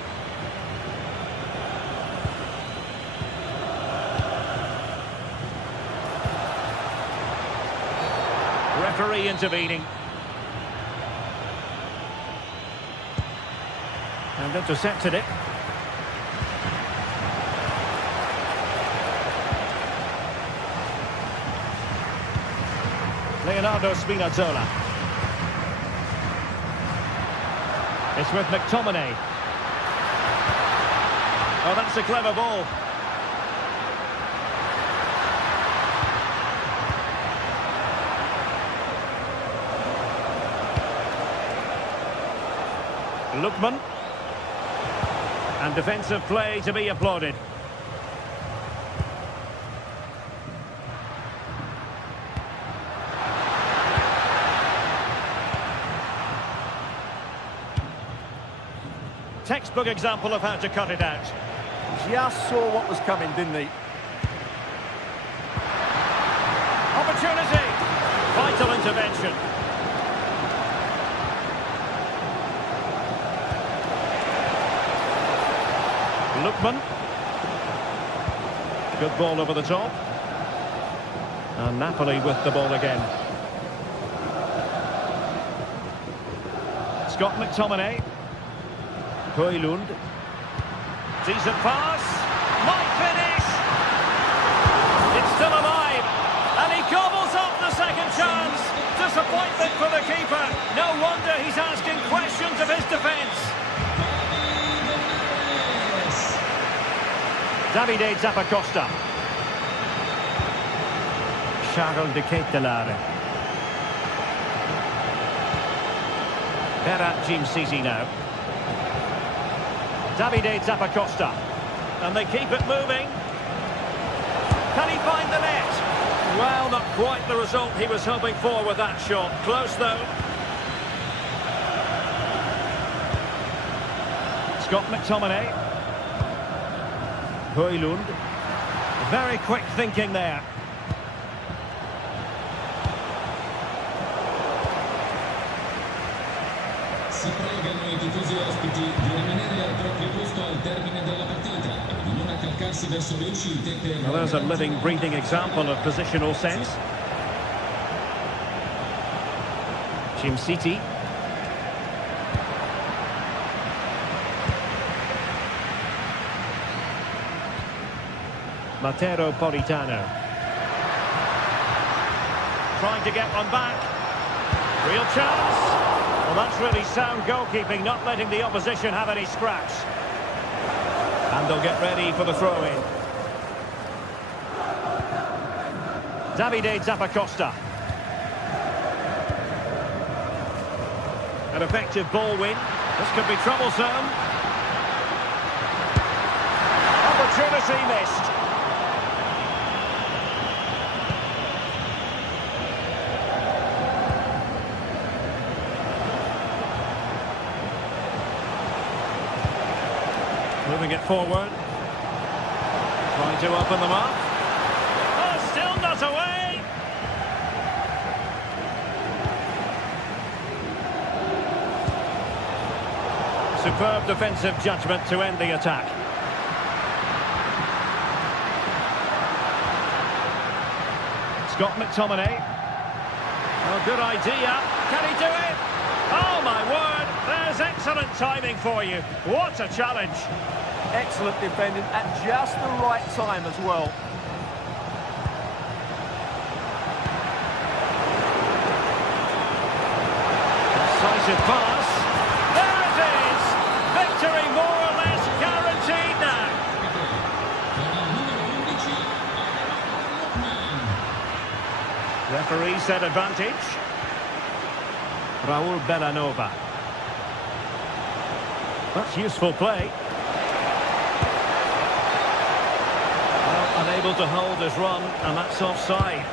Referee intervening. And intercepted it. Leonardo Spinazzola. It's with McTominay. Oh, that's a clever ball. Lookman. And defensive play to be applauded. Textbook example of how to cut it out. Just saw what was coming, didn't he? Opportunity! Vital intervention. Lookman. Good ball over the top. And Napoli with the ball again. Scott McTominay. Højlund. Decent pass. Might finish. It's still alive. And he gobbles up the second chance. Disappointment for the keeper. No wonder he's asking questions of his defence. Davide Zappacosta. Charles de Ketelaere. Berat Jim-Sisi now. Davide Zappacosta. And they keep it moving. Can he find the net? Well, not quite the result he was hoping for with that shot. Close, though. Scott McTominay. Højlund. Very quick thinking there. Si pregano I tifosi ospiti di rimanere al proprio posto al termine della partita e di non accalcarsi verso le uscite per... Well, there's a living, breathing example of positional sense. Jim-Sisi. Politano. Trying to get one back. Real chance. Well, that's really sound goalkeeping, not letting the opposition have any scraps. And they'll get ready for the throw-in. Davide Zappacosta. An effective ball win. This could be troublesome. Opportunity missed. Moving it forward. Trying to open them up. Oh, still not away. Superb defensive judgment to end the attack. Scott McTominay. Oh, good idea. Can he do it? Oh, my word. There's excellent timing for you. What a challenge. Excellent defending at just the right time as well. Decisive pass. There it is. Victory more or less guaranteed now. Referee said advantage. Raul Bellanova. That's useful play. Well, unable to hold his run, and that's offside.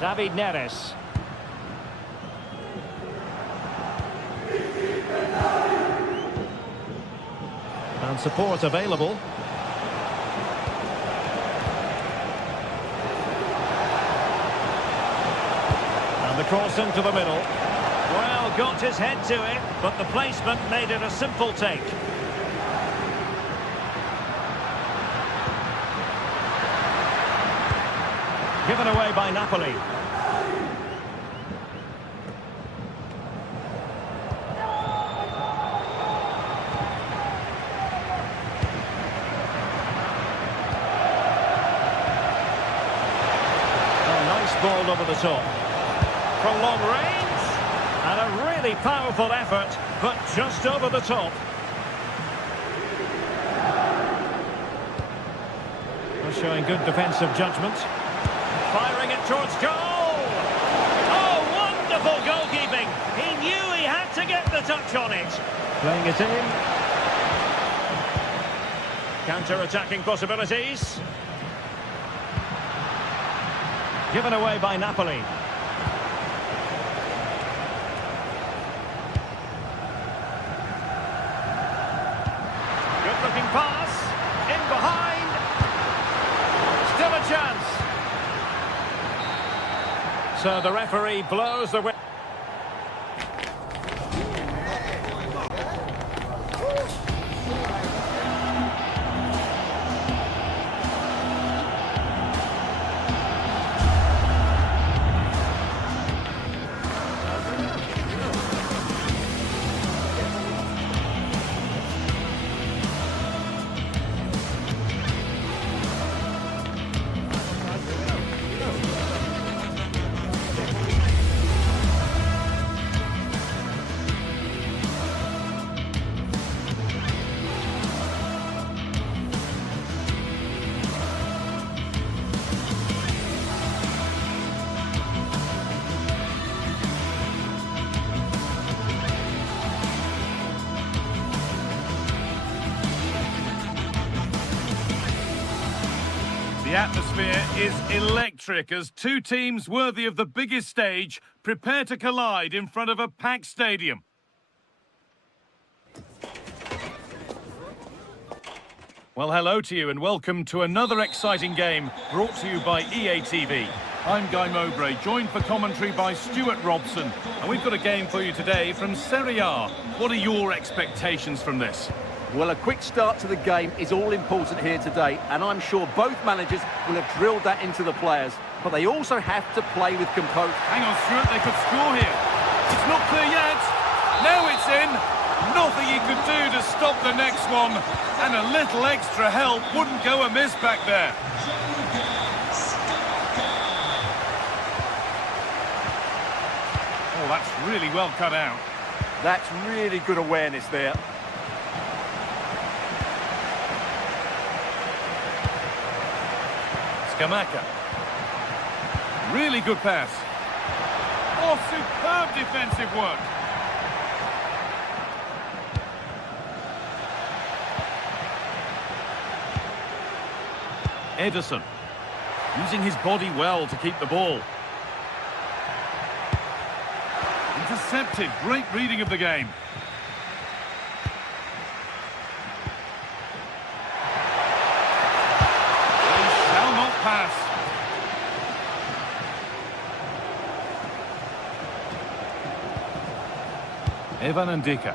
David Neres. And support available. And the cross into the middle. Well, got his head to it, but the placement made it a simple take. Given away by Napoli. A nice ball over the top. From long range, and a really powerful effort, but just over the top. Well, showing good defensive judgment. Firing it towards goal! Oh, wonderful goalkeeping! He knew he had to get the touch on it. Playing it in. Counter-attacking possibilities. Given away by Napoli. Good-looking pass. In behind. Still a chance. So the referee blows the whistle. The atmosphere is electric as two teams worthy of the biggest stage prepare to collide in front of a packed stadium. Well, hello to you and welcome to another exciting game brought to you by EA TV. I'm Guy Mowbray, joined for commentary by Stuart Robson, and we've got a game for you today from Serie A. What are your expectations from this? Well, a quick start to the game is all important here today, and I'm sure both managers will have drilled that into the players. But they also have to play with composure. Hang on, Stuart, they could score here. It's not clear yet. Now it's in. Nothing he could do to stop the next one. And a little extra help wouldn't go amiss back there. Oh, that's really well cut out. That's really good awareness there. Scamacca. Really good pass. Oh, superb defensive work. Ederson. Using his body well to keep the ball. Intercepted. Great reading of the game. They shall not pass. Evan Ndika.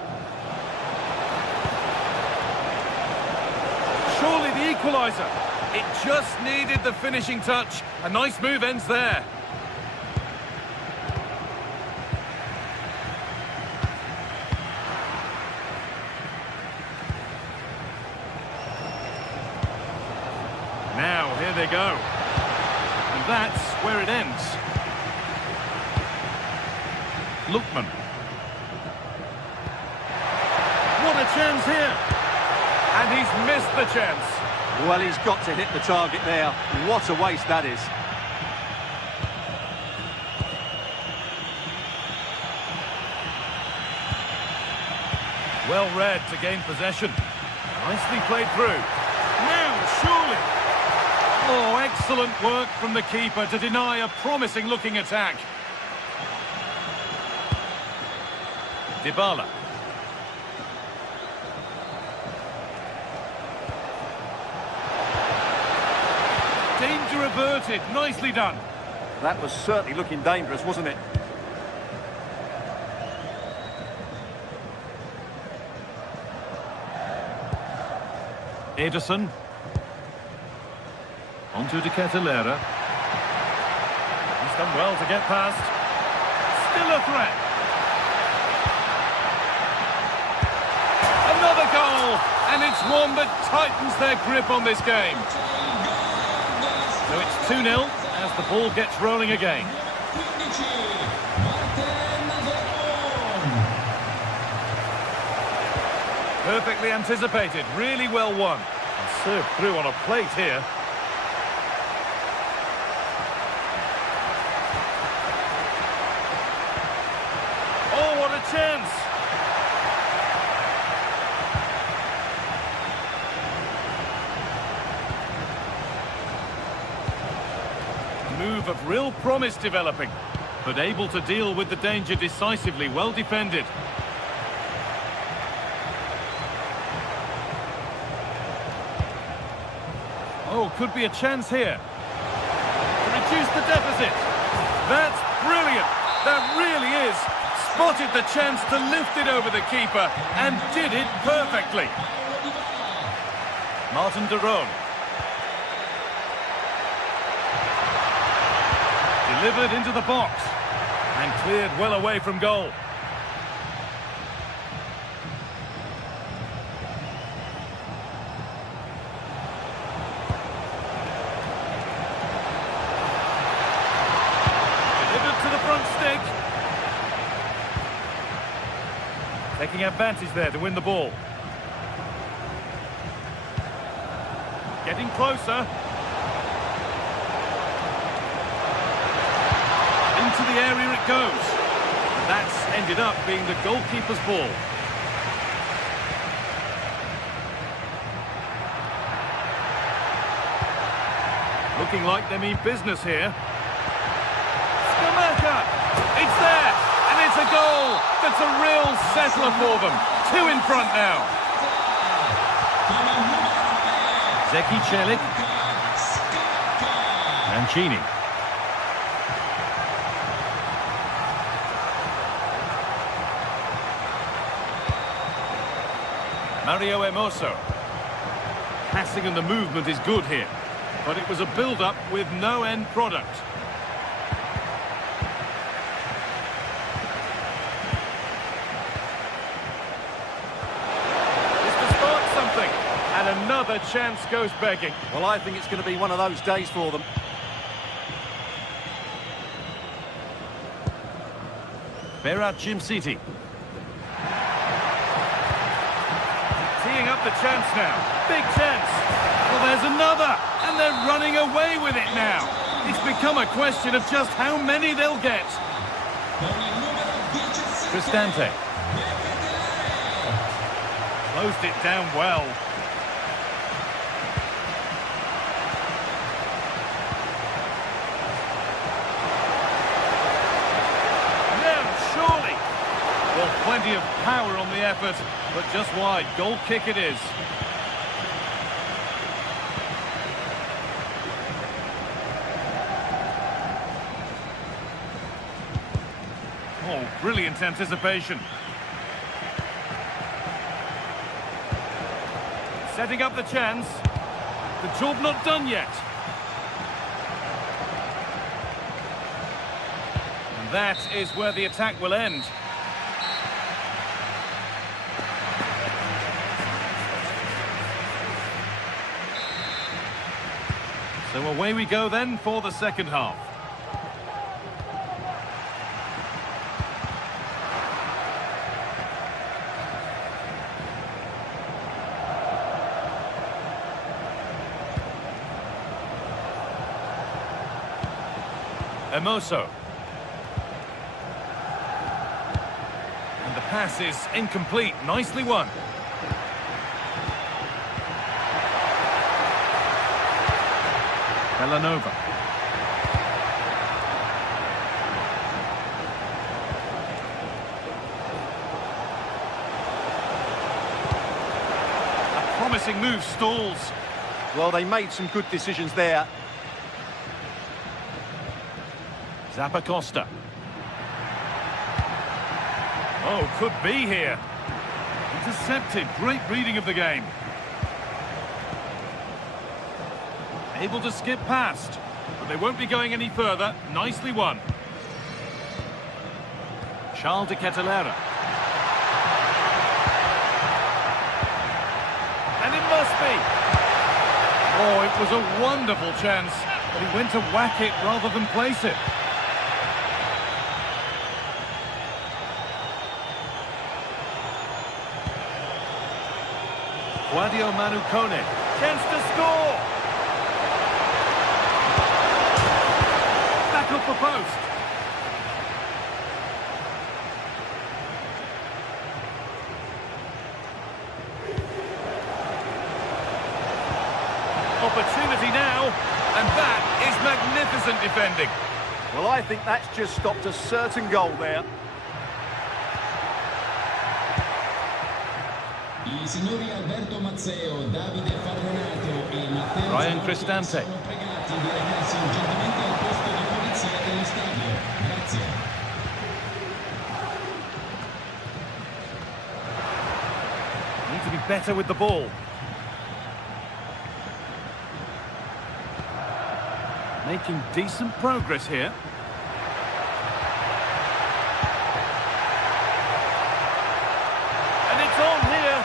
Surely the equaliser. It just needed the finishing touch. A nice move ends there. Now, here they go. And that's where it ends. Lookman. What a chance here. And he's missed the chance. Well, he's got to hit the target there. What a waste that is. Well read to gain possession. Nicely played through. Now, surely. Oh, excellent work from the keeper to deny a promising-looking attack. Dybala. Danger averted. Nicely done. That was certainly looking dangerous, wasn't it? Ederson. Onto De Ketelaere. He's done well to get past. Still a threat. Another goal! And it's one that tightens their grip on this game. So it's 2-0 as the ball gets rolling again. Perfectly anticipated, really well won. And served through on a plate here. Oh, what a chance! Move of real promise developing, but able to deal with the danger decisively, well defended. Oh, could be a chance here to reduce the deficit. That's brilliant. That really is. Spotted the chance to lift it over the keeper and did it perfectly. Martin de Roon. Delivered into the box and cleared well away from goal. Delivered to the front stick. Taking advantage there to win the ball. Getting closer. Into the area it goes. That's ended up being the goalkeeper's ball. Looking like they mean business here. Scamacca! It's there! And it's a goal! That's a real settler for them. 2 in front now. Zeki Celik. Mancini. Mario Hermoso. Passing and the movement is good here, but it was a build-up with no end product. Another chance goes begging. Well, I think it's going to be one of those days for them. Berat City. Teeing up the chance now. Big chance. Well, there's another. And they're running away with it now. It's become a question of just how many they'll get. Cristante. Closed it down well. Surely. Well, plenty of power on the effort, but just wide. Goal kick it is. Oh, brilliant anticipation. Setting up the chance. The job not done yet. That is where the attack will end. So away we go then for the second half. Emoso. Pass is incomplete. Nicely won. Villanova. A promising move stalls. Well, they made some good decisions there. Zappacosta. Oh, could be here. Intercepted. Great reading of the game. Able to skip past. But they won't be going any further. Nicely won. Charles de Ketelera. And it must be. Oh, it was a wonderful chance. But he went to whack it rather than place it. Guadio Manucone, chance to score! Back up the post. Opportunity now, and that is magnificent defending. Well, I think that's just stopped a certain goal there. I signori Alberto Mazzeo, Davide Farronato e Matteo Ryan Cristante. sono pregati di recarsi urgentemente al posto di polizia dello stadio. Grazie. Need to be better with the ball. Making decent progress here. And it's on here.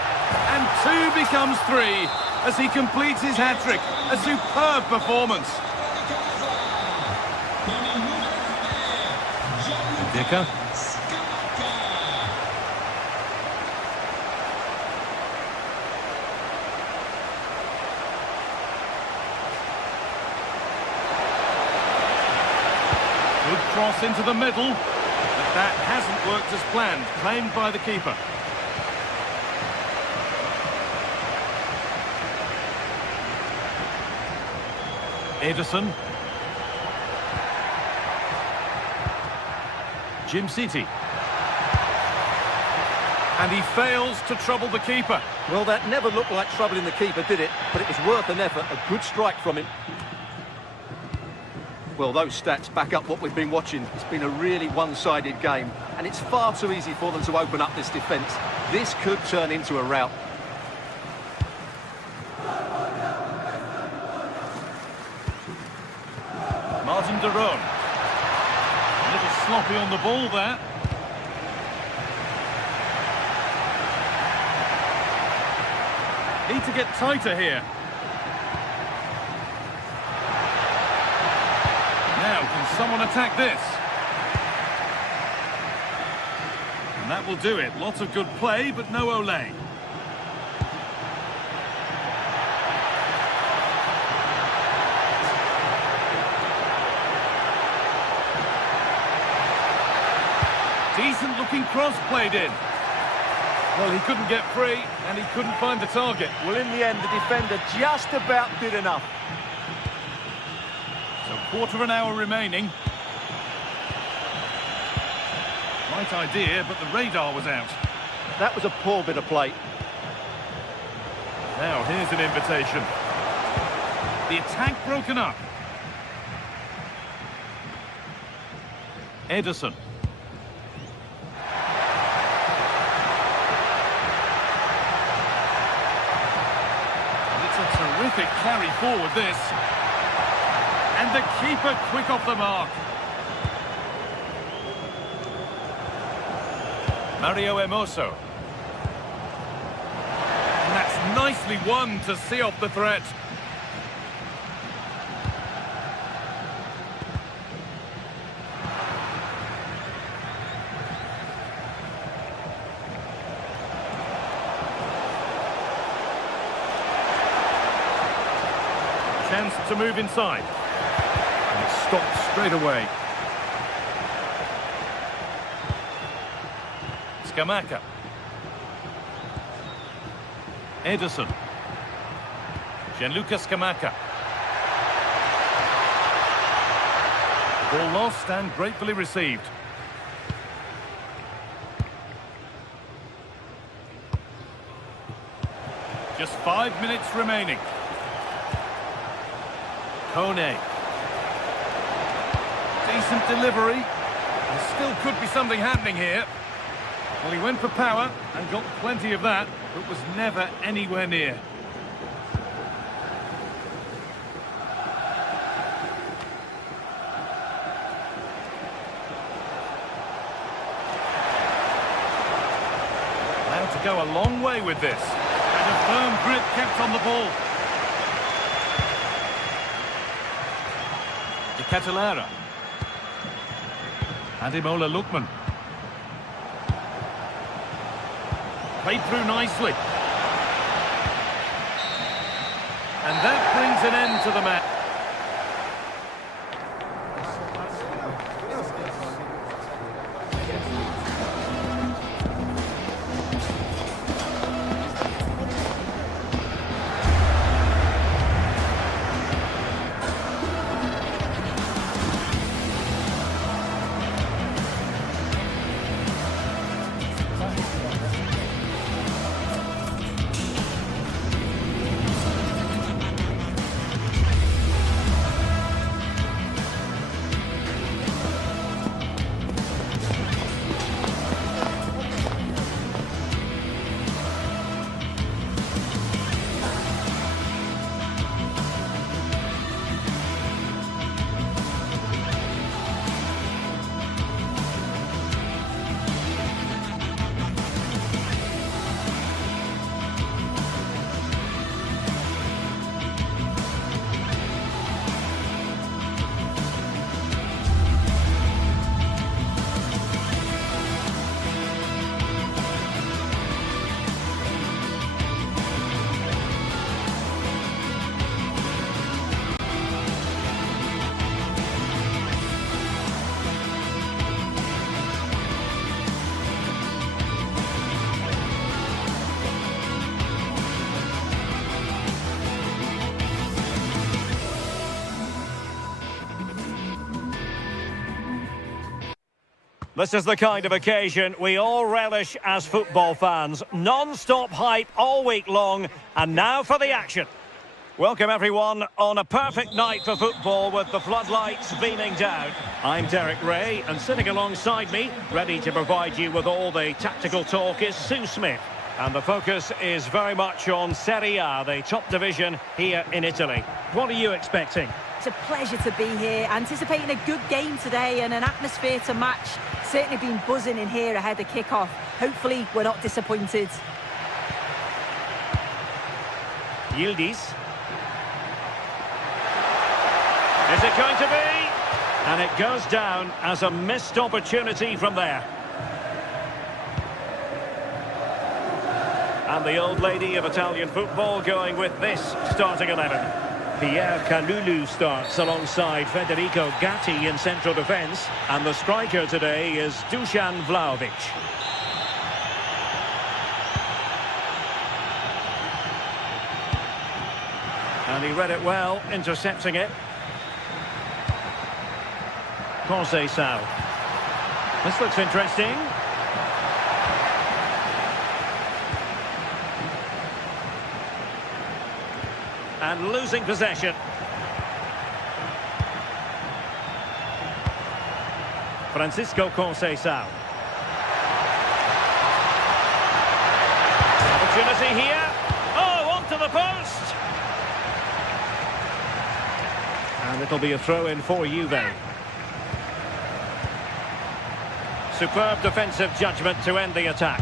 And 2 becomes 3 as he completes his hat-trick. A superb performance. Dicker. Good cross into the middle, but that hasn't worked as planned. Claimed by the keeper. Ederson. City. And he fails to trouble the keeper. Well, that never looked like troubling the keeper, did it? But it was worth an effort. A good strike from him. Well, those stats back up what we've been watching. It's been a really one-sided game, and it's far too easy for them to open up this defence. This could turn into a rout. Martin de Roon. A little sloppy on the ball there. Need to get tighter here. Now, can someone attack this? And that will do it. Lots of good play, but no Olé. Decent looking cross played in. Well, he couldn't get free, and he couldn't find the target. Well, in the end, the defender just about did enough. So, quarter of an hour remaining. Right idea, but the radar was out. That was a poor bit of play. Now, here's an invitation. The attack broken up. Ederson. Terrific carry forward, this. And the keeper quick off the mark. Mario Hermoso. And that's nicely won to see off the threat. Chance to move inside. And it's stopped straight away. Scamacca. Ederson. Gianluca Scamacca. Ball lost and gratefully received. Just 5 minutes remaining. Kone. Decent delivery. There still could be something happening here. Well, he went for power and got plenty of that, but was never anywhere near. Now to go a long way with this. And a firm grip kept on the ball. Catalara. Ademola Lookman. Played through nicely. And that brings an end to the match. This is the kind of occasion we all relish as football fans. Non-stop hype all week long, and now for the action. Welcome everyone on a perfect night for football with the floodlights beaming down. I'm Derek Ray, and sitting alongside me, ready to provide you with all the tactical talk, is Sue Smith. And the focus is very much on Serie A, the top division here in Italy. What are you expecting? It's a pleasure to be here, anticipating a good game today and an atmosphere to match. Certainly been buzzing in here ahead of kick-off. Hopefully we're not disappointed. Yildiz. Is it going to be? And it goes down as a missed opportunity from there. And the old lady of Italian football going with this starting 11. Pierre Kalulu starts alongside Federico Gatti in central defence. And the striker today is Dusan Vlahovic. And he read it well, intercepting it. Conceição. This looks interesting. And losing possession. Francisco Conceição. Opportunity here. Oh, onto the post. And it'll be a throw-in for Juve. Superb defensive judgment to end the attack.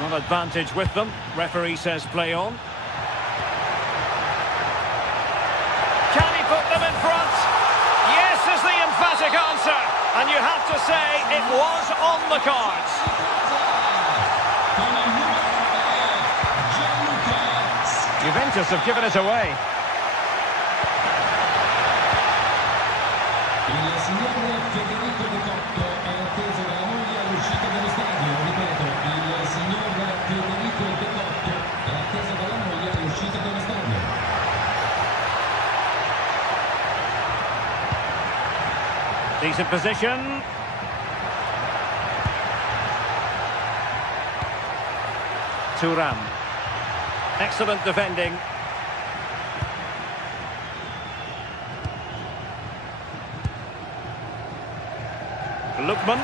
Not advantage with them. Referee says play on. Can he put them in front? Yes is the emphatic answer. And you have to say it was on the cards. Juventus have given it away. Il signor Federico De Cotto è atteso dalla moglie all'uscita dello stadio. Ripeto, il signor Federico De Cotto è atteso dalla moglie all'uscita dello stadio. Decent position. Thuram. Excellent defending. Lookman.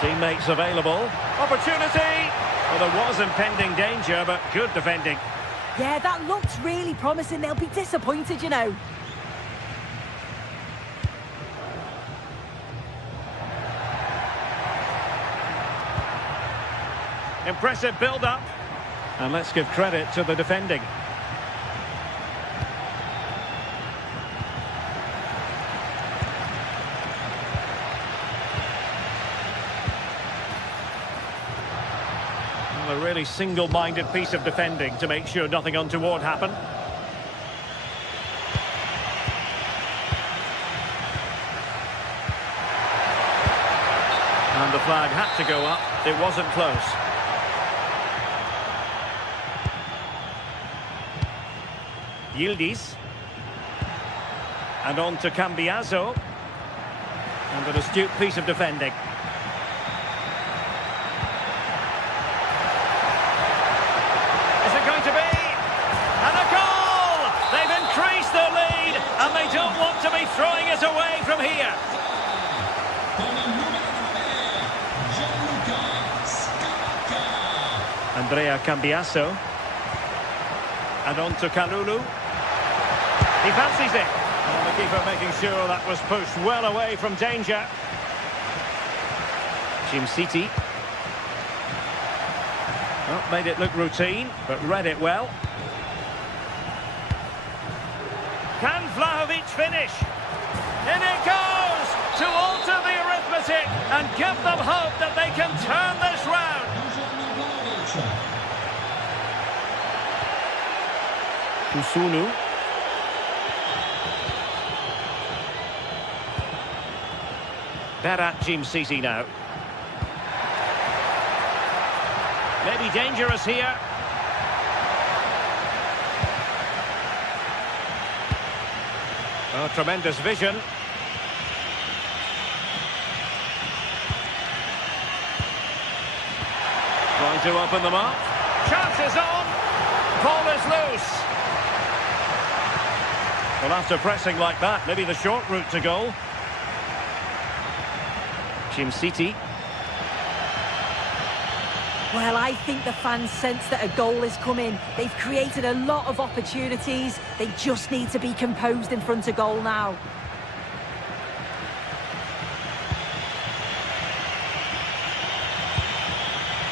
Teammates available. Opportunity. Well, there was impending danger, but good defending. Yeah, that looks really promising. They'll be disappointed, you know. Impressive build-up. And let's give credit to the defending. Well, a really single-minded piece of defending to make sure nothing untoward happened. And the flag had to go up. It wasn't close. Yildiz. And on to Cambiaso. And an astute piece of defending. Is it going to be? And a goal! They've increased their lead, and they don't want to be throwing it away from here. Andrea Cambiaso. And on to Kalulu. He fancies it. And the keeper making sure that was pushed well away from danger. City. Well, made it look routine, but read it well. Can Vlahovic finish? In it goes! To alter the arithmetic and give them hope that they can turn this round. Kusunu. Berat City now. Maybe dangerous here. Oh, tremendous vision. Trying to open them up. Chances on. Ball is loose. Well, after pressing like that, maybe the short route to goal. City. Well, I think the fans sense that a goal is coming. They've created a lot of opportunities. They just need to be composed in front of goal now.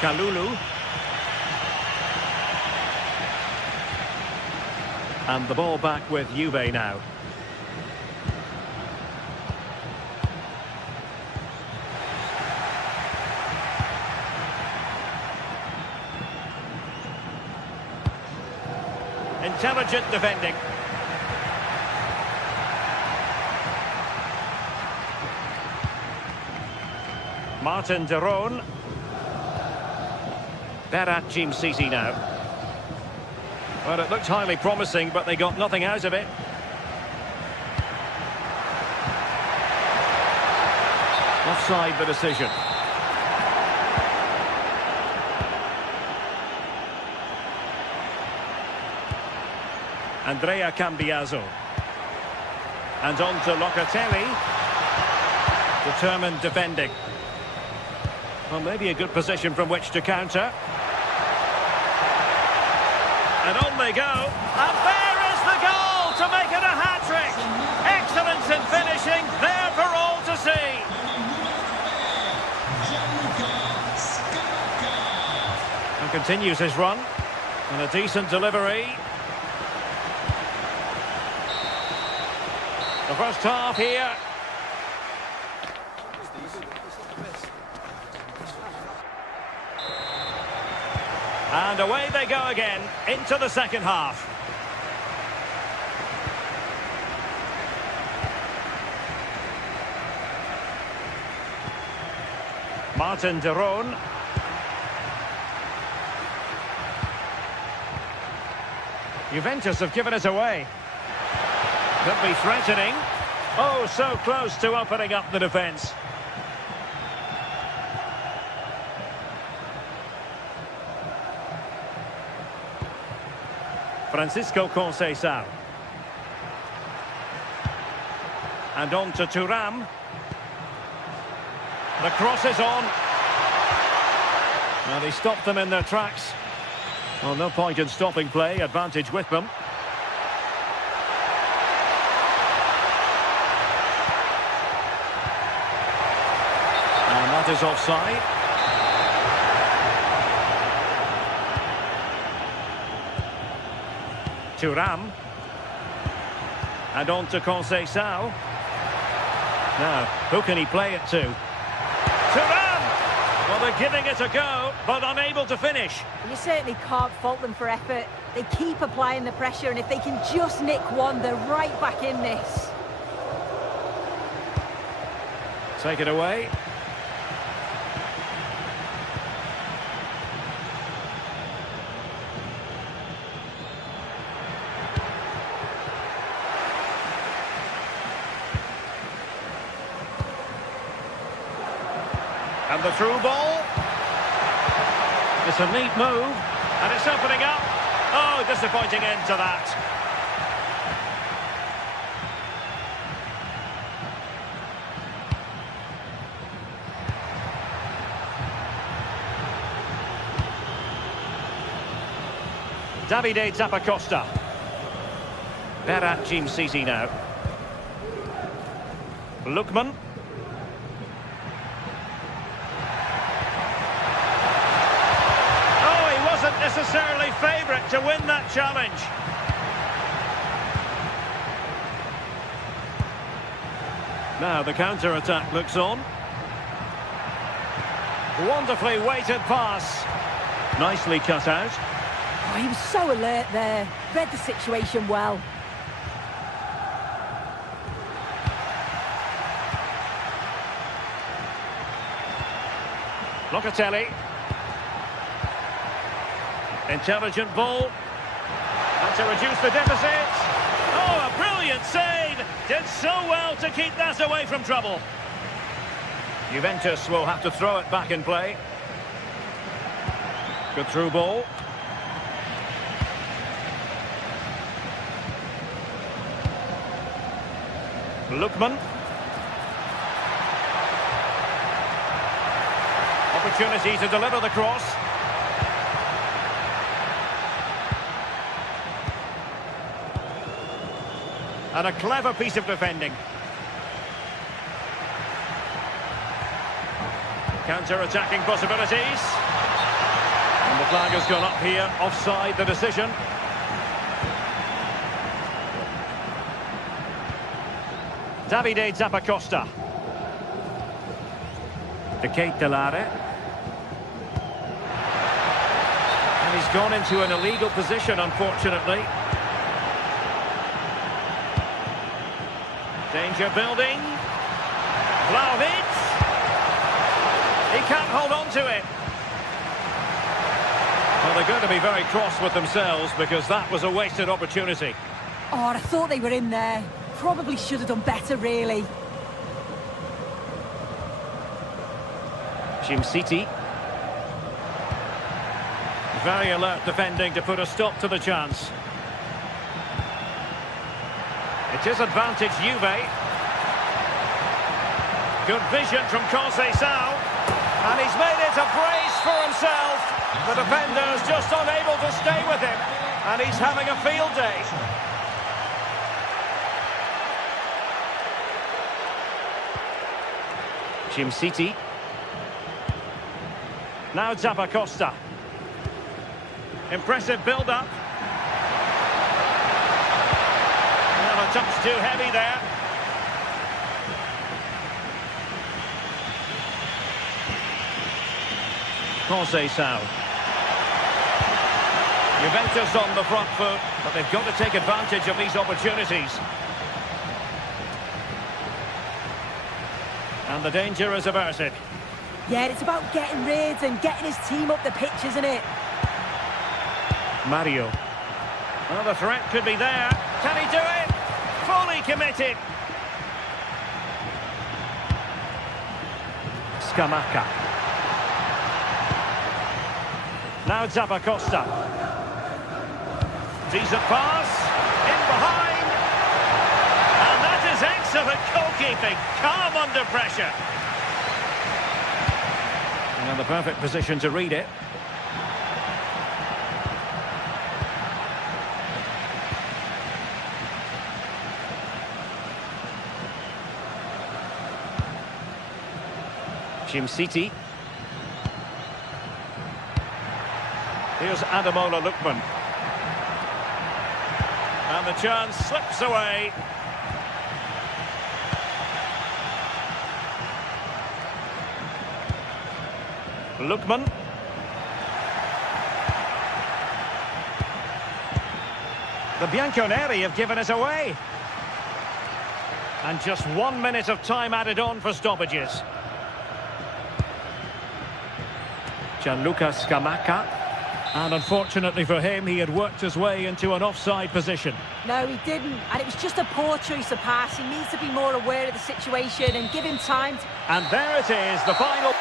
Kalulu. And the ball back with Juve now. Intelligent defending. Martin de Roon. Berat Jim Sisi now. Well, it looked highly promising, but they got nothing out of it. Offside the decision. Andrea Cambiaso. And on to Locatelli. Determined defending. Well, maybe a good position from which to counter. And on they go. And there is the goal to make it a hat-trick. Excellence in finishing, there for all to see. And continues his run. And a decent delivery. The first half here. And away they go again, into the second half. Martin de Roon. Juventus have given it away. Could be threatening. Oh, so close to opening up the defence. Francisco Conceição. And on to Thuram. The cross is on. Well, he stopped them in their tracks. Well, no point in stopping play. Advantage with them. And that is offside. Thuram. And on to Conceição. Now, who can he play it to? Thuram! Well, they're giving it a go, but unable to finish. You certainly can't fault them for effort. They keep applying the pressure, and if they can just nick one, they're right back in this. Take it away. And the through ball. It's a neat move. And it's opening up. Oh, disappointing end to that. Davide Zappacosta. Berat Jim Sisi now. Lookman. Necessarily favourite to win that challenge. Now the counter-attack looks on. Wonderfully weighted pass. Nicely cut out. Oh, he was so alert there. Read the situation well. Locatelli. Intelligent ball. And to reduce the deficit. Oh, a brilliant save. Did so well to keep that away from trouble. Juventus will have to throw it back in play. Good through ball. Lookman. Opportunity to deliver the cross. And a clever piece of defending. Counter-attacking possibilities. And the flag has gone up here. Offside the decision. Davide Zappacosta. De Ketelare. And he's gone into an illegal position, unfortunately. Danger building. Vlahovic. He can't hold on to it. Well, they're going to be very cross with themselves because that was a wasted opportunity. Oh, I thought they were in there. Probably should have done better, really. City. Very alert defending to put a stop to the chance. It is advantage Juve. Good vision from Conceição. And he's made it a brace for himself. The defender's just unable to stay with him. And he's having a field day. City. Now Zappacosta. Impressive build-up. Well, a touch too heavy there. Conceição. Juventus on the front foot, but they've got to take advantage of these opportunities. And the danger is averted. Yeah, it's about getting rid and getting his team up the pitch, isn't it? Mario. Well, the threat could be there. Can he do it? Fully committed. Scamacca. Now Zappacosta. Decent pass. In behind. And that is excellent goalkeeping. Calm under pressure. And the perfect position to read it. City. Here's Ademola Lookman. And the chance slips away. Lookman. The Bianconeri have given us away. And just 1 minute of time added on for stoppages. Gianluca Scamacca. And unfortunately for him, he had worked his way into an offside position. No, he didn't. And it was just a poor choice of pass. He needs to be more aware of the situation and give him time. And there it is, the final...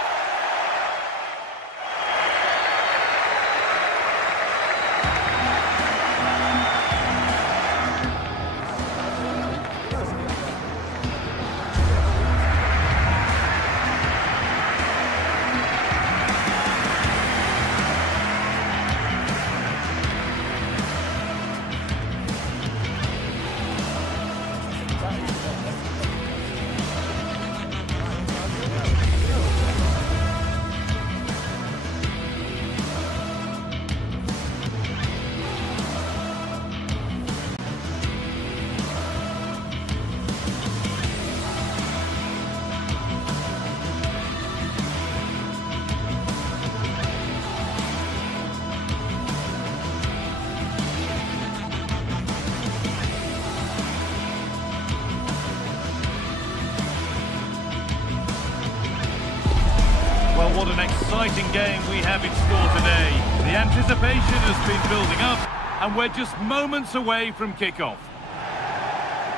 Well, what an exciting game we have in store today. The anticipation has been building up, and we're just moments away from kickoff.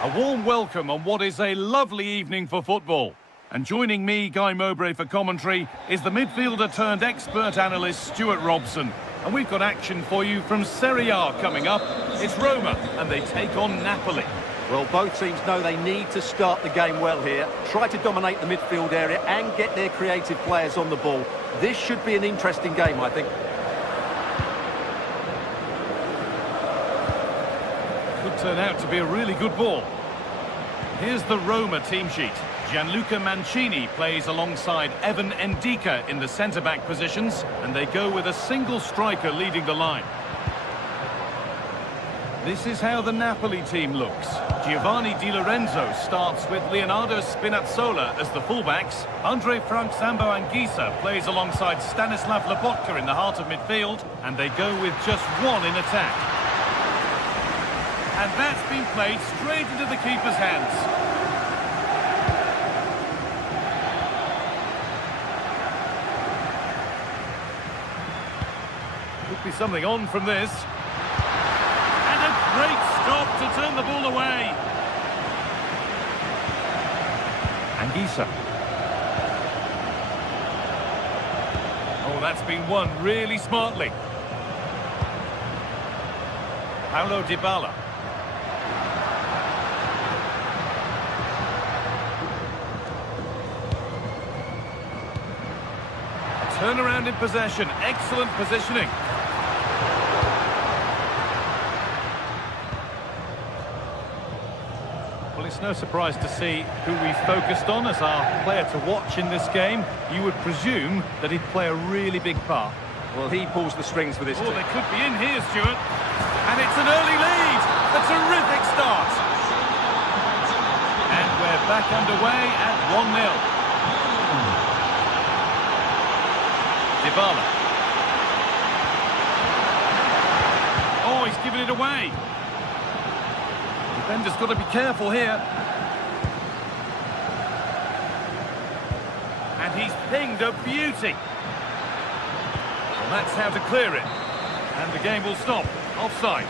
A warm welcome on what is a lovely evening for football. And joining me, Guy Mowbray, for commentary is the midfielder-turned-expert analyst Stuart Robson. And we've got action for you from Serie A coming up. It's Roma, and they take on Napoli. Well, both teams know they need to start the game well here. Try to dominate the midfield area and get their creative players on the ball. This should be an interesting game, I think. Could turn out to be a really good ball. Here's the Roma team sheet. Gianluca Mancini plays alongside Evan Ndika in the centre-back positions, and they go with a single striker leading the line. This is how the Napoli team looks. Giovanni Di Lorenzo starts with Leonardo Spinazzola as the fullbacks. Andre Frank Sambo Anguissa plays alongside Stanislav Lobotka in the heart of midfield, and they go with just one in attack. And that's been played straight into the keeper's hands. Could be something on from this. Great stop to turn the ball away. Anguissa. Oh, that's been won really smartly. Paulo Dybala. Turnaround in possession. Excellent positioning. Well, it's no surprise to see who we focused on as our player to watch in this game. You would presume that he'd play a really big part. Well, he pulls the strings for this team. Oh, they could be in here, Stuart. And it's an early lead. A terrific start. And we're back underway at 1-0. Dybala. Oh, he's given it away. Defender's got to be careful here. And he's pinged a beauty. Well, that's how to clear it. And the game will stop. Offside.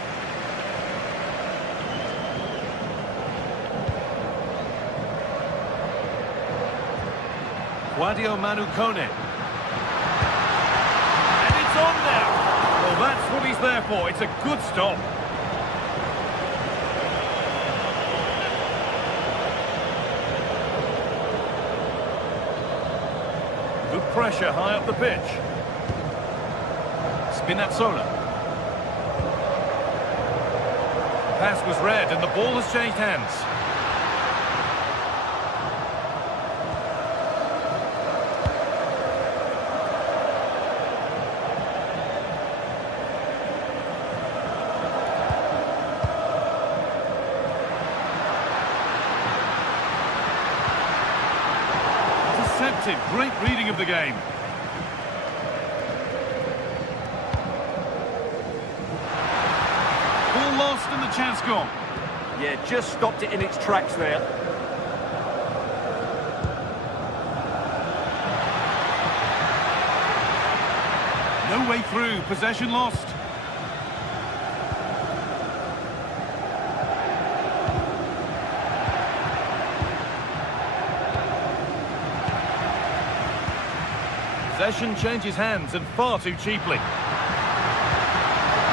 Guadio Manu Kone. And it's on now. Well, that's what he's there for. It's a good stop. Good pressure high up the pitch. Spinazzola. Pass was read and the ball has changed hands. Great reading of the game. Ball lost and the chance gone. Yeah, just stopped it in its tracks there. No way through, possession lost. Possession changes hands and far too cheaply.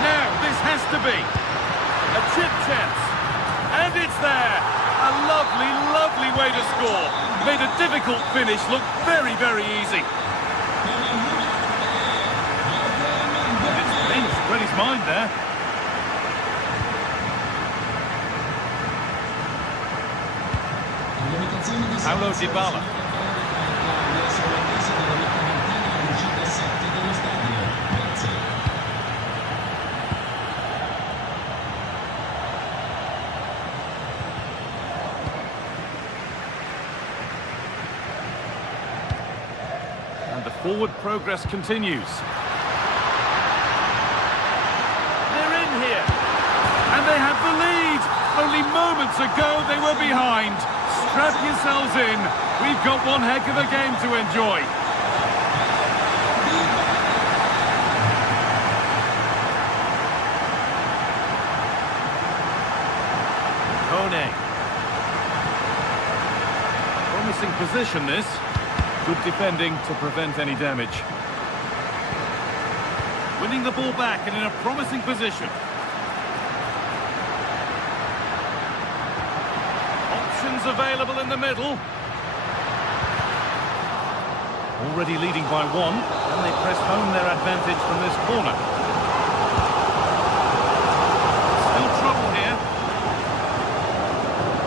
Now this has to be a chip chance. And it's there. A lovely, lovely way to score. Made a difficult finish look very, very easy. It's Ben's read his mind there. Paulo Dybala. And the forward progress continues. They're in here. And they have the lead. Only moments ago they were behind. Strap yourselves in. We've got one heck of a game to enjoy. Kone. Promising position this. Good defending to prevent any damage. Winning the ball back and in a promising position. Options available in the middle. Already leading by one, and they press home their advantage from this corner. Still trouble here.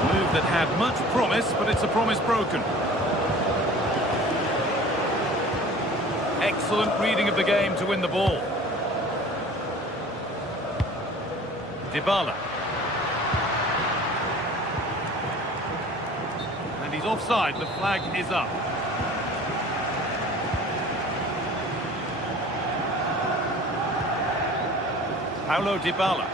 Move that had much promise, but it's a promise broken. Excellent reading of the game to win the ball. Dybala. And he's offside. The flag is up. Paulo Dybala.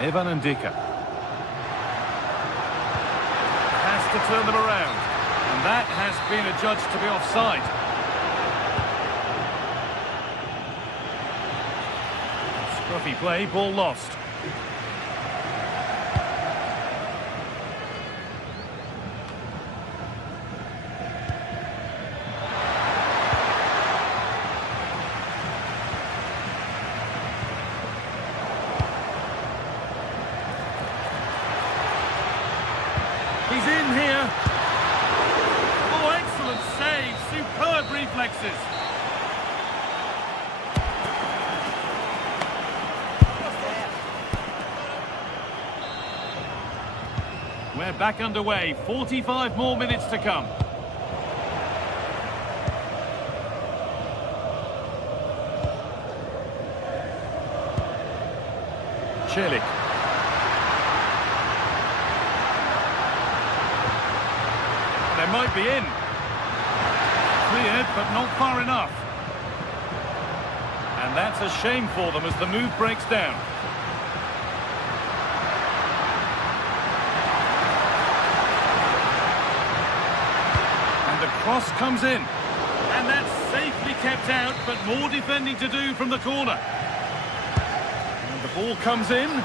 Evan Ndika. Has to turn them around. And that has been adjudged to be offside. Scruffy play, ball lost. He's in here. Oh, excellent save. Superb reflexes. We're back underway. 45 more minutes to come. Celik. They might be in. Cleared, but not far enough. And that's a shame for them as the move breaks down. And the cross comes in. And that's safely kept out, but more defending to do from the corner. And the ball comes in.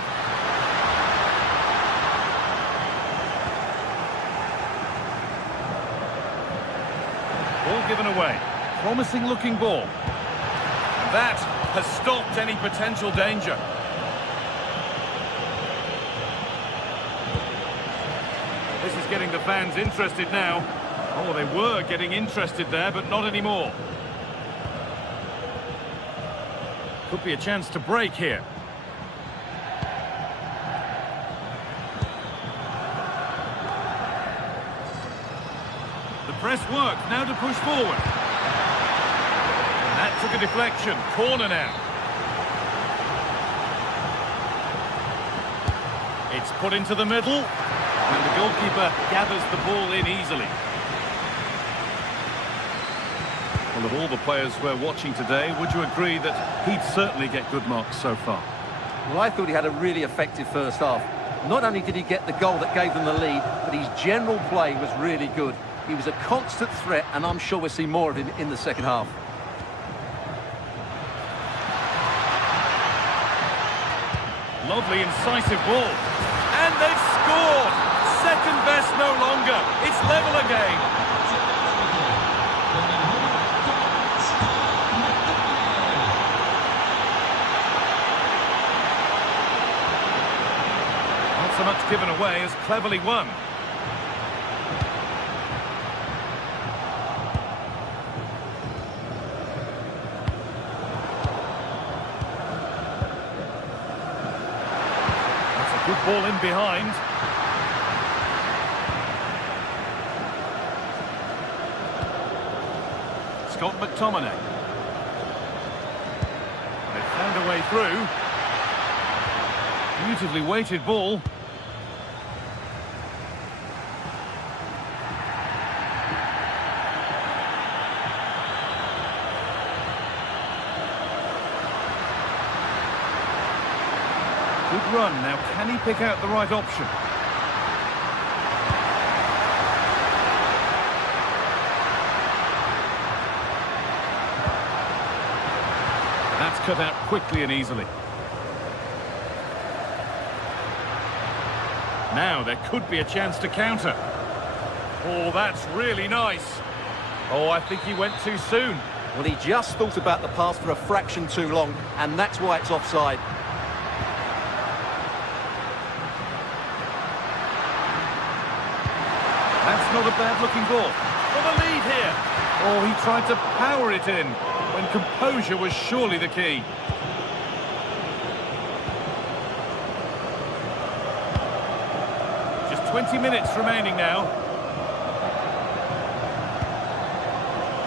Ball given away. Promising looking ball. And that has stopped any potential danger. This is getting the fans interested now. Oh, they were getting interested there, but not anymore. Could be a chance to break here. Press work, now to push forward. And that took a deflection, corner now. It's put into the middle, and the goalkeeper gathers the ball in easily. Well, of all the players we're watching today, would you agree that he'd certainly get good marks so far? Well, I thought he had a really effective first half. Not only did he get the goal that gave them the lead, but his general play was really good. He was a constant threat, and I'm sure we'll see more of him in the second half. Lovely, incisive ball. And they've scored! Second best no longer. It's level again. Not so much given away as cleverly won. Good ball in behind. Scott McTominay. They found a way through. Beautifully weighted ball. Good run. Now, can he pick out the right option? That's cut out quickly and easily. Now, there could be a chance to counter. Oh, that's really nice. Oh, I think he went too soon. Well, he just thought about the pass for a fraction too long, and that's why it's offside. That's not a bad-looking ball. For the lead here. Oh, he tried to power it in, when composure was surely the key. Just 20 minutes remaining now.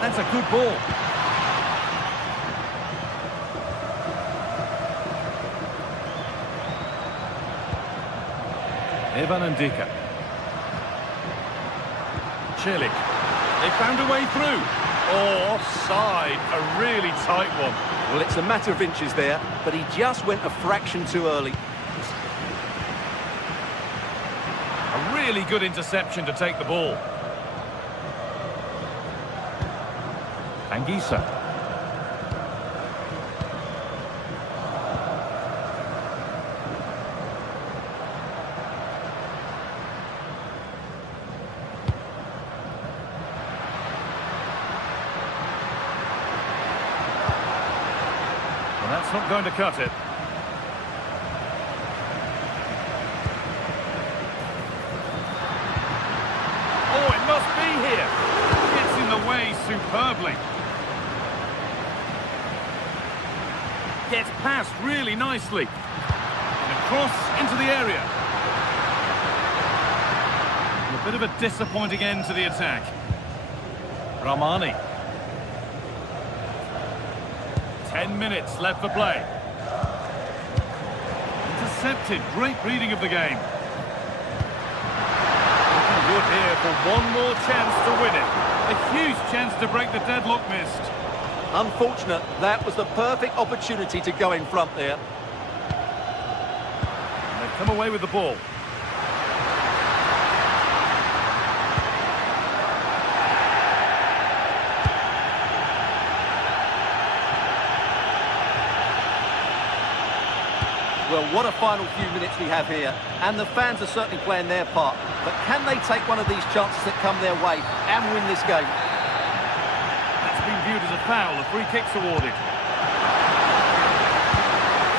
That's a good ball. Evan and Dika. Celik. They found a way through. Oh, offside. A really tight one. Well, it's a matter of inches there, but he just went a fraction too early. A really good interception to take the ball. Anguissa. Well, that's not going to cut it. Oh, it must be here. Gets in the way superbly. Gets past really nicely. And across into the area. And a bit of a disappointing end to the attack. Ramani. 10 minutes left for play. Intercepted. Great reading of the game. Looking good here for one more chance to win it. A huge chance to break the deadlock missed. Unfortunate, that was the perfect opportunity to go in front there. And they've come away with the ball. Well, what a final few minutes we have here. And the fans are certainly playing their part. But can they take one of these chances that come their way and win this game? That's been viewed as a foul. A free kick's awarded.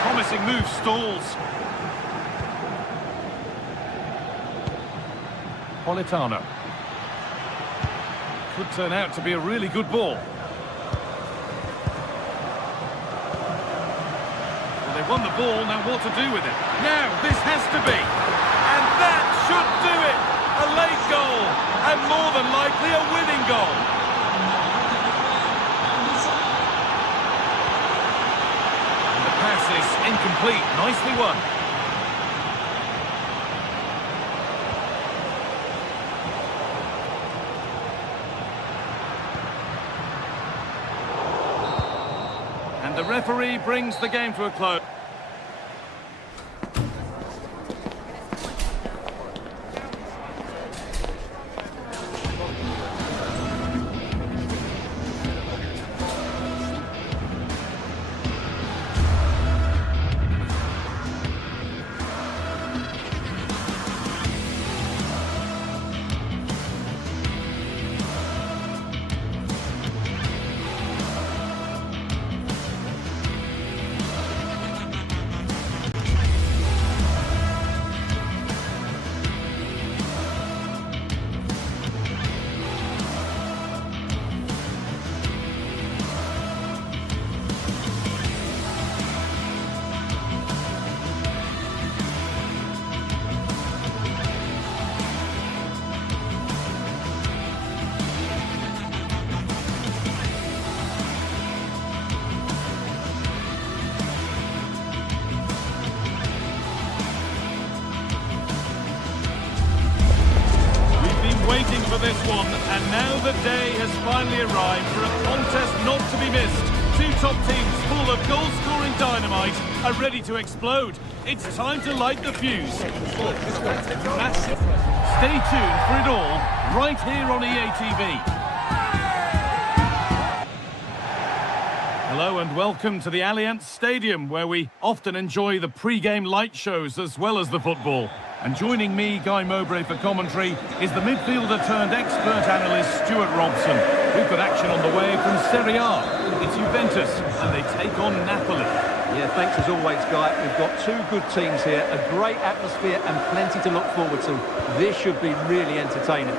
Promising move stalls. Politano. Could turn out to be a really good ball. Well, they've won the ball, now what to do with it? Now, this has to be. And that should do it. A late goal. And more than likely a winning goal. And the pass is incomplete. Nicely won. And the referee brings the game to a close. Waiting for this one, and now the day has finally arrived for a contest not to be missed. Two top teams full of goal-scoring dynamite are ready to explode. It's time to light the fuse. Stay tuned for it all, right here on EA TV. Hello and welcome to the Allianz Stadium, where we often enjoy the pre-game light shows as well as the football. And joining me, Guy Mowbray, for commentary is the midfielder-turned-expert analyst Stuart Robson. We've got action on the way from Serie A. It's Juventus, and they take on Napoli. Yeah, thanks as always, Guy. We've got two good teams here, a great atmosphere and plenty to look forward to. This should be really entertaining.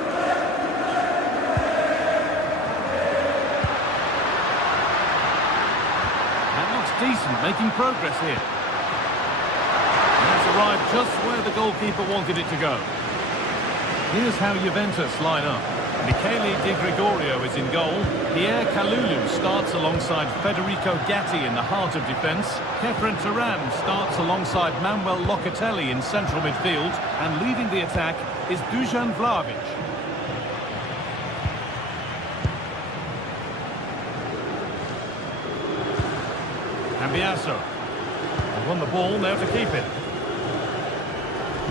That looks decent, making progress here. Arrived just where the goalkeeper wanted it to go. Here's how Juventus line up. Michele Di Gregorio is in goal. Pierre Kalulu starts alongside Federico Gatti in the heart of defence. Kefren Turan starts alongside Manuel Locatelli in central midfield. And leading the attack is Dusan Vlahovic. Cambiasso. They won the ball, now to keep it.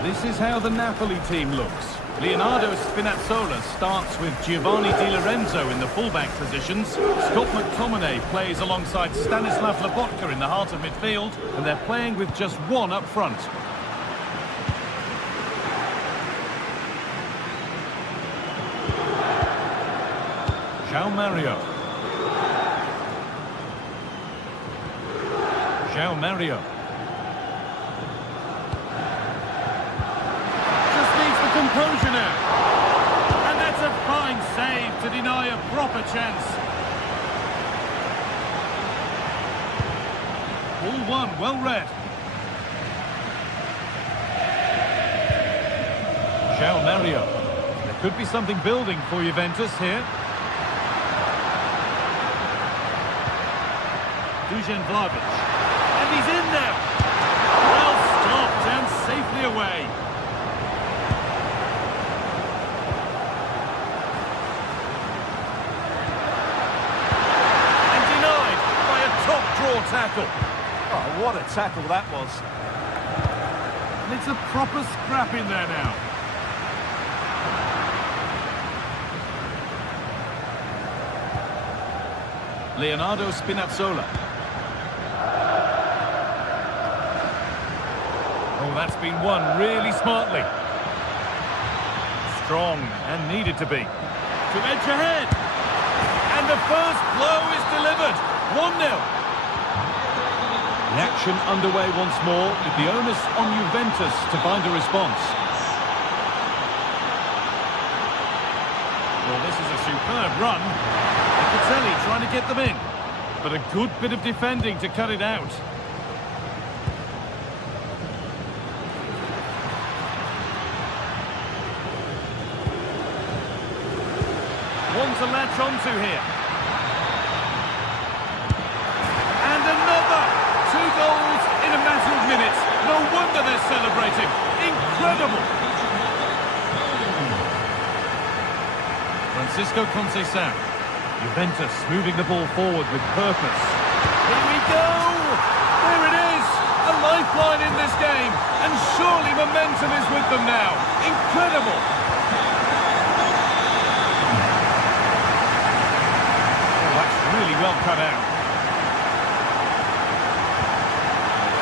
This is how the Napoli team looks. Leonardo Spinazzola starts with Giovanni Di Lorenzo in the fullback positions. Scott McTominay plays alongside Stanislav Lobotka in the heart of midfield, and they're playing with just one up front. João Mario. João Mario. Just needs the composure now. And that's a fine save to deny a proper chance. Ball one, well read. João Mario. There could be something building for Juventus here. Dusan Vlahovic. And he's in there. Well stopped and safely away. And denied by a top draw tackle. Oh, what a tackle that was. And it's a proper scrap in there now. Leonardo Spinazzola. Oh, that's been won really smartly. Strong and needed to be. To edge ahead. And the first blow is delivered. 1-0. The action underway once more, with the onus on Juventus to find a response. Well, this is a superb run. Locatelli trying to get them in. But a good bit of defending to cut it out. One to latch onto here. And another! 2 goals in a matter of minutes. No wonder they're celebrating. Incredible! Francisco Conceição. Juventus moving the ball forward with purpose. Here we go! There it is! A lifeline in this game. And surely momentum is with them now. Incredible! Really well cut out.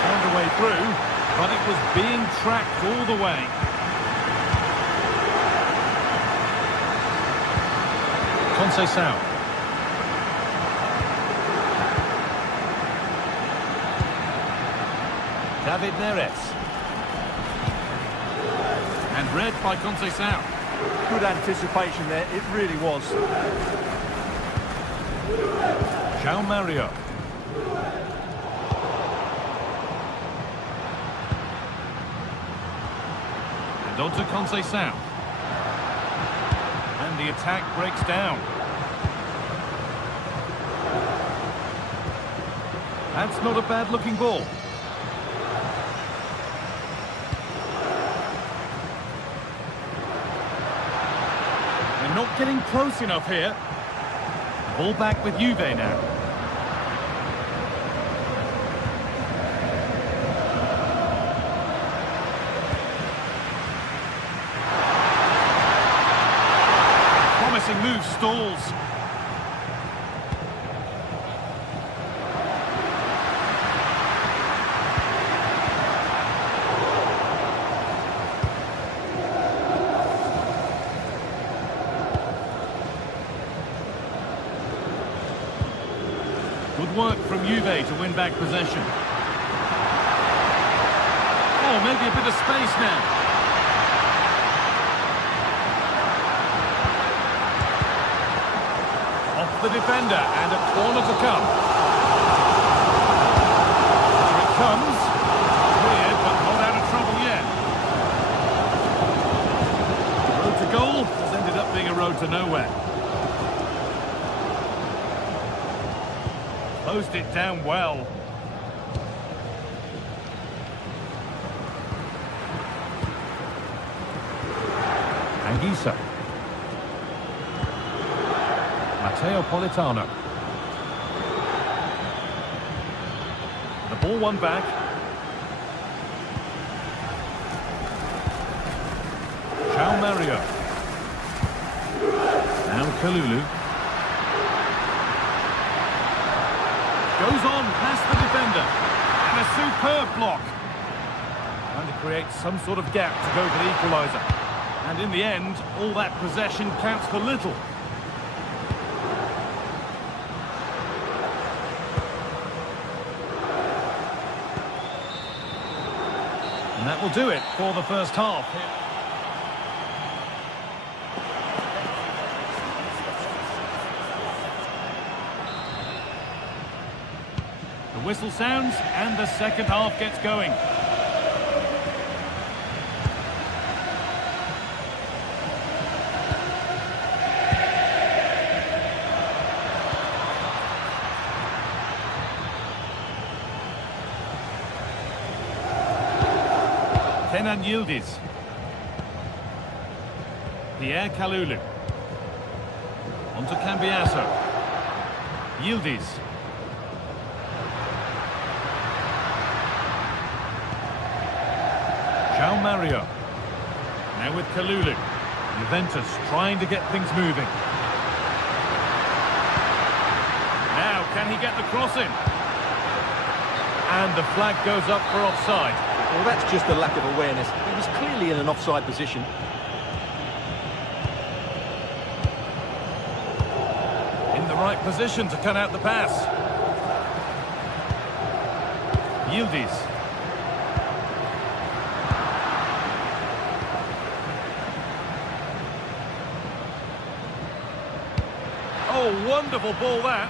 Found a way through, but it was being tracked all the way. Conceição. David Neres. And read by Conceição. Good anticipation there, it really was. João Mario. And on to Conceição. And the attack breaks down. That's not a bad-looking ball. They're not getting close enough here. Ball back with Juve now. Promising move stalls. Good work from Juve to win back possession. Oh, maybe a bit of space now. Off the defender and a corner to come. Here it comes. Cleared, but not out of trouble yet. The road to goal has ended up being a road to nowhere. Closed it down well. Anguissa. Matteo Politano. The ball won back. João Mario. Now Kalulu. Goes on past the defender. And a superb block. Trying to create some sort of gap to go for the equaliser. And in the end, all that possession counts for little. And that will do it for the first half. The whistle sounds and the second half gets going. Kenan Yildiz. Pierre Kalulu. On to Cambiasso. Yildiz. João Mario. Now with Kalulu. Juventus trying to get things moving. Now, can he get the cross in? And the flag goes up for offside. Well, that's just a lack of awareness. He was clearly in an offside position. In the right position to cut out the pass. Yildiz. Oh, wonderful ball that.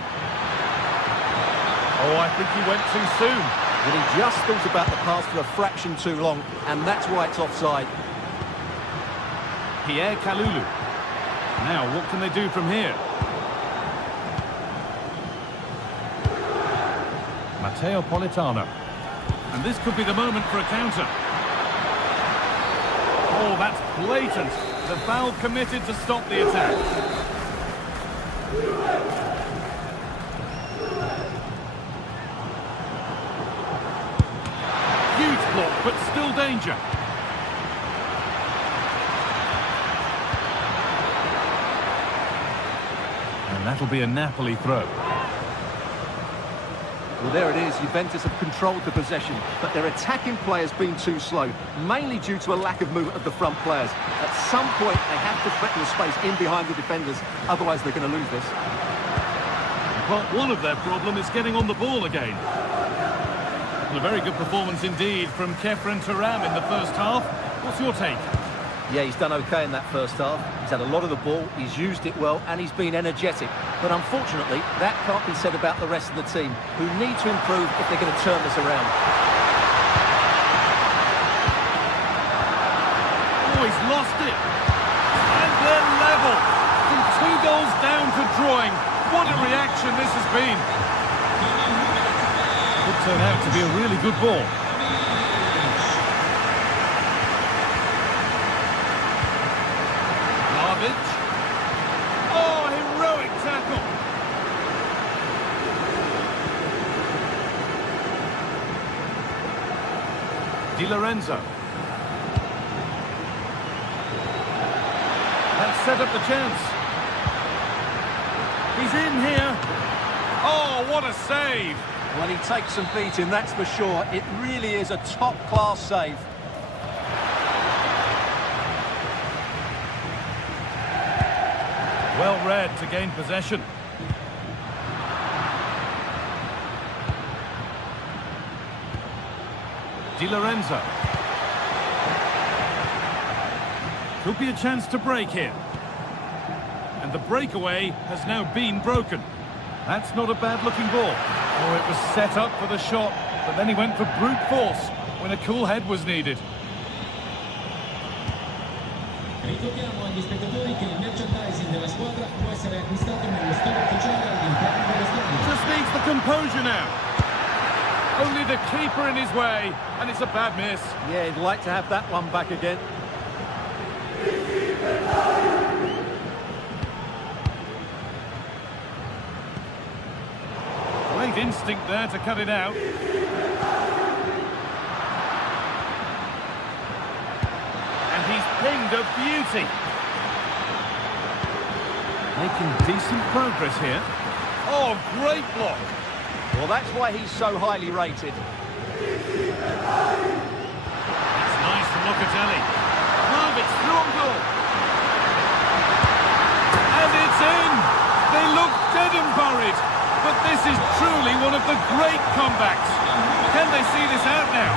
Oh, I think he went too soon. But he just thought about the pass for a fraction too long, and that's why it's offside. Pierre Kalulu. Now, what can they do from here? Matteo Politano. And this could be the moment for a counter. Oh, that's blatant. The foul committed to stop the attack. Huge block, but still danger. And that'll be a Napoli throw. Well, there it is. Juventus have controlled the possession, but their attacking players been too slow, mainly due to a lack of movement of the front players. At some point, they have to threaten the space in behind the defenders, otherwise they're going to lose this. Well, one of their problem is getting on the ball again. Well, a very good performance indeed from Kefren Turam in the first half. What's your take? Yeah, he's done okay in that first half. He's had a lot of the ball, he's used it well, and he's been energetic. But unfortunately, that can't be said about the rest of the team, who need to improve if they're going to turn this around. Oh, he's lost it. And they're level. From 2 goals down to drawing. What a reaction this has been. Could turn out to be a really good ball. Oh, heroic tackle. Di Lorenzo. That set up the chance. He's in here. Oh, what a save. Well, he takes some beating, that's for sure. It really is a top-class save. Well read to gain possession. Di Lorenzo. Could be a chance to break here. And the breakaway has now been broken. That's not a bad-looking ball. Oh, it was set up for the shot, but then he went for brute force when a cool head was needed. Ricordiamo agli spettatori che il merchandising della squadra può essere acquistato nello store ufficiale all'interno dello stadio. Just needs the composure now. Only the keeper in his way, and it's a bad miss. Yeah, he'd like to have that one back again. Great instinct there to cut it out. And he's pinged a beauty. Making decent progress here. Oh, great block. Well, that's why he's so highly rated. It's nice from Locatelli. It's through on goal. And it's in. They look dead and buried. But this is truly one of the great comebacks. Can they see this out now?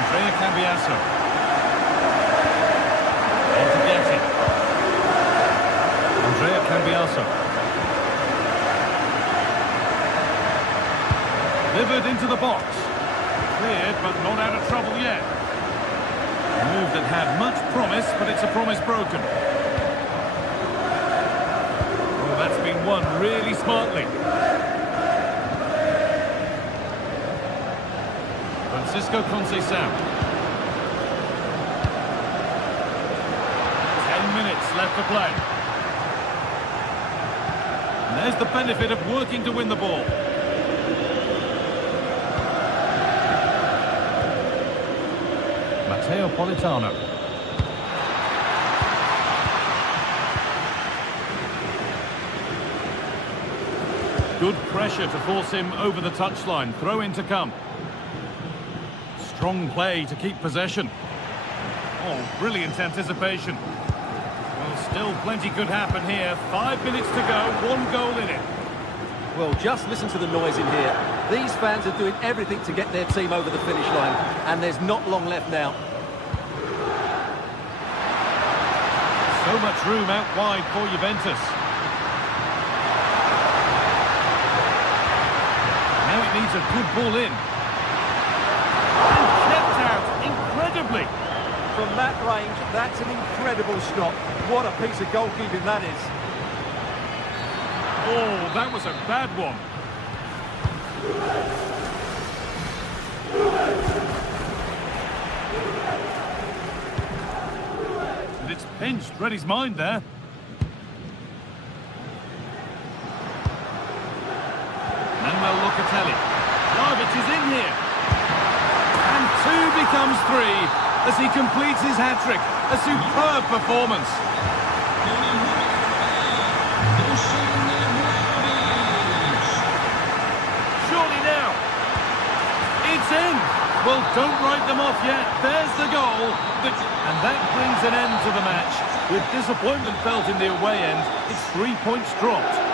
Andrea Cambiasso. On to get it. Andrea Cambiasso. Delivered into the box. Cleared, but not out of trouble yet. A move that had much promise, but it's a promise broken. Oh, that's been won really smartly. Francisco Conceição. 10 minutes left to play. And there's the benefit of working to win the ball. Matteo Politano. Good pressure to force him over the touchline. Throw in to come. Strong play to keep possession. Oh, brilliant anticipation. Well, still plenty could happen here. 5 minutes to go, 1 goal in it. Well, just listen to the noise in here. These fans are doing everything to get their team over the finish line, and there's not long left now. So much room out wide for Juventus. Now it needs a good ball in. And kept out, incredibly. From that range, that's an incredible stop. What a piece of goalkeeping that is. Oh, that was a bad one. And it's pinched, read his mind there. Manuel Locatelli. Vlahovic is in here. And 2 becomes 3 as he completes his hat-trick. A superb performance. Surely now. It's in. Well, don't write them off yet. There's the goal. And that brings an end to the match. With disappointment felt in the away end, it's 3 points dropped.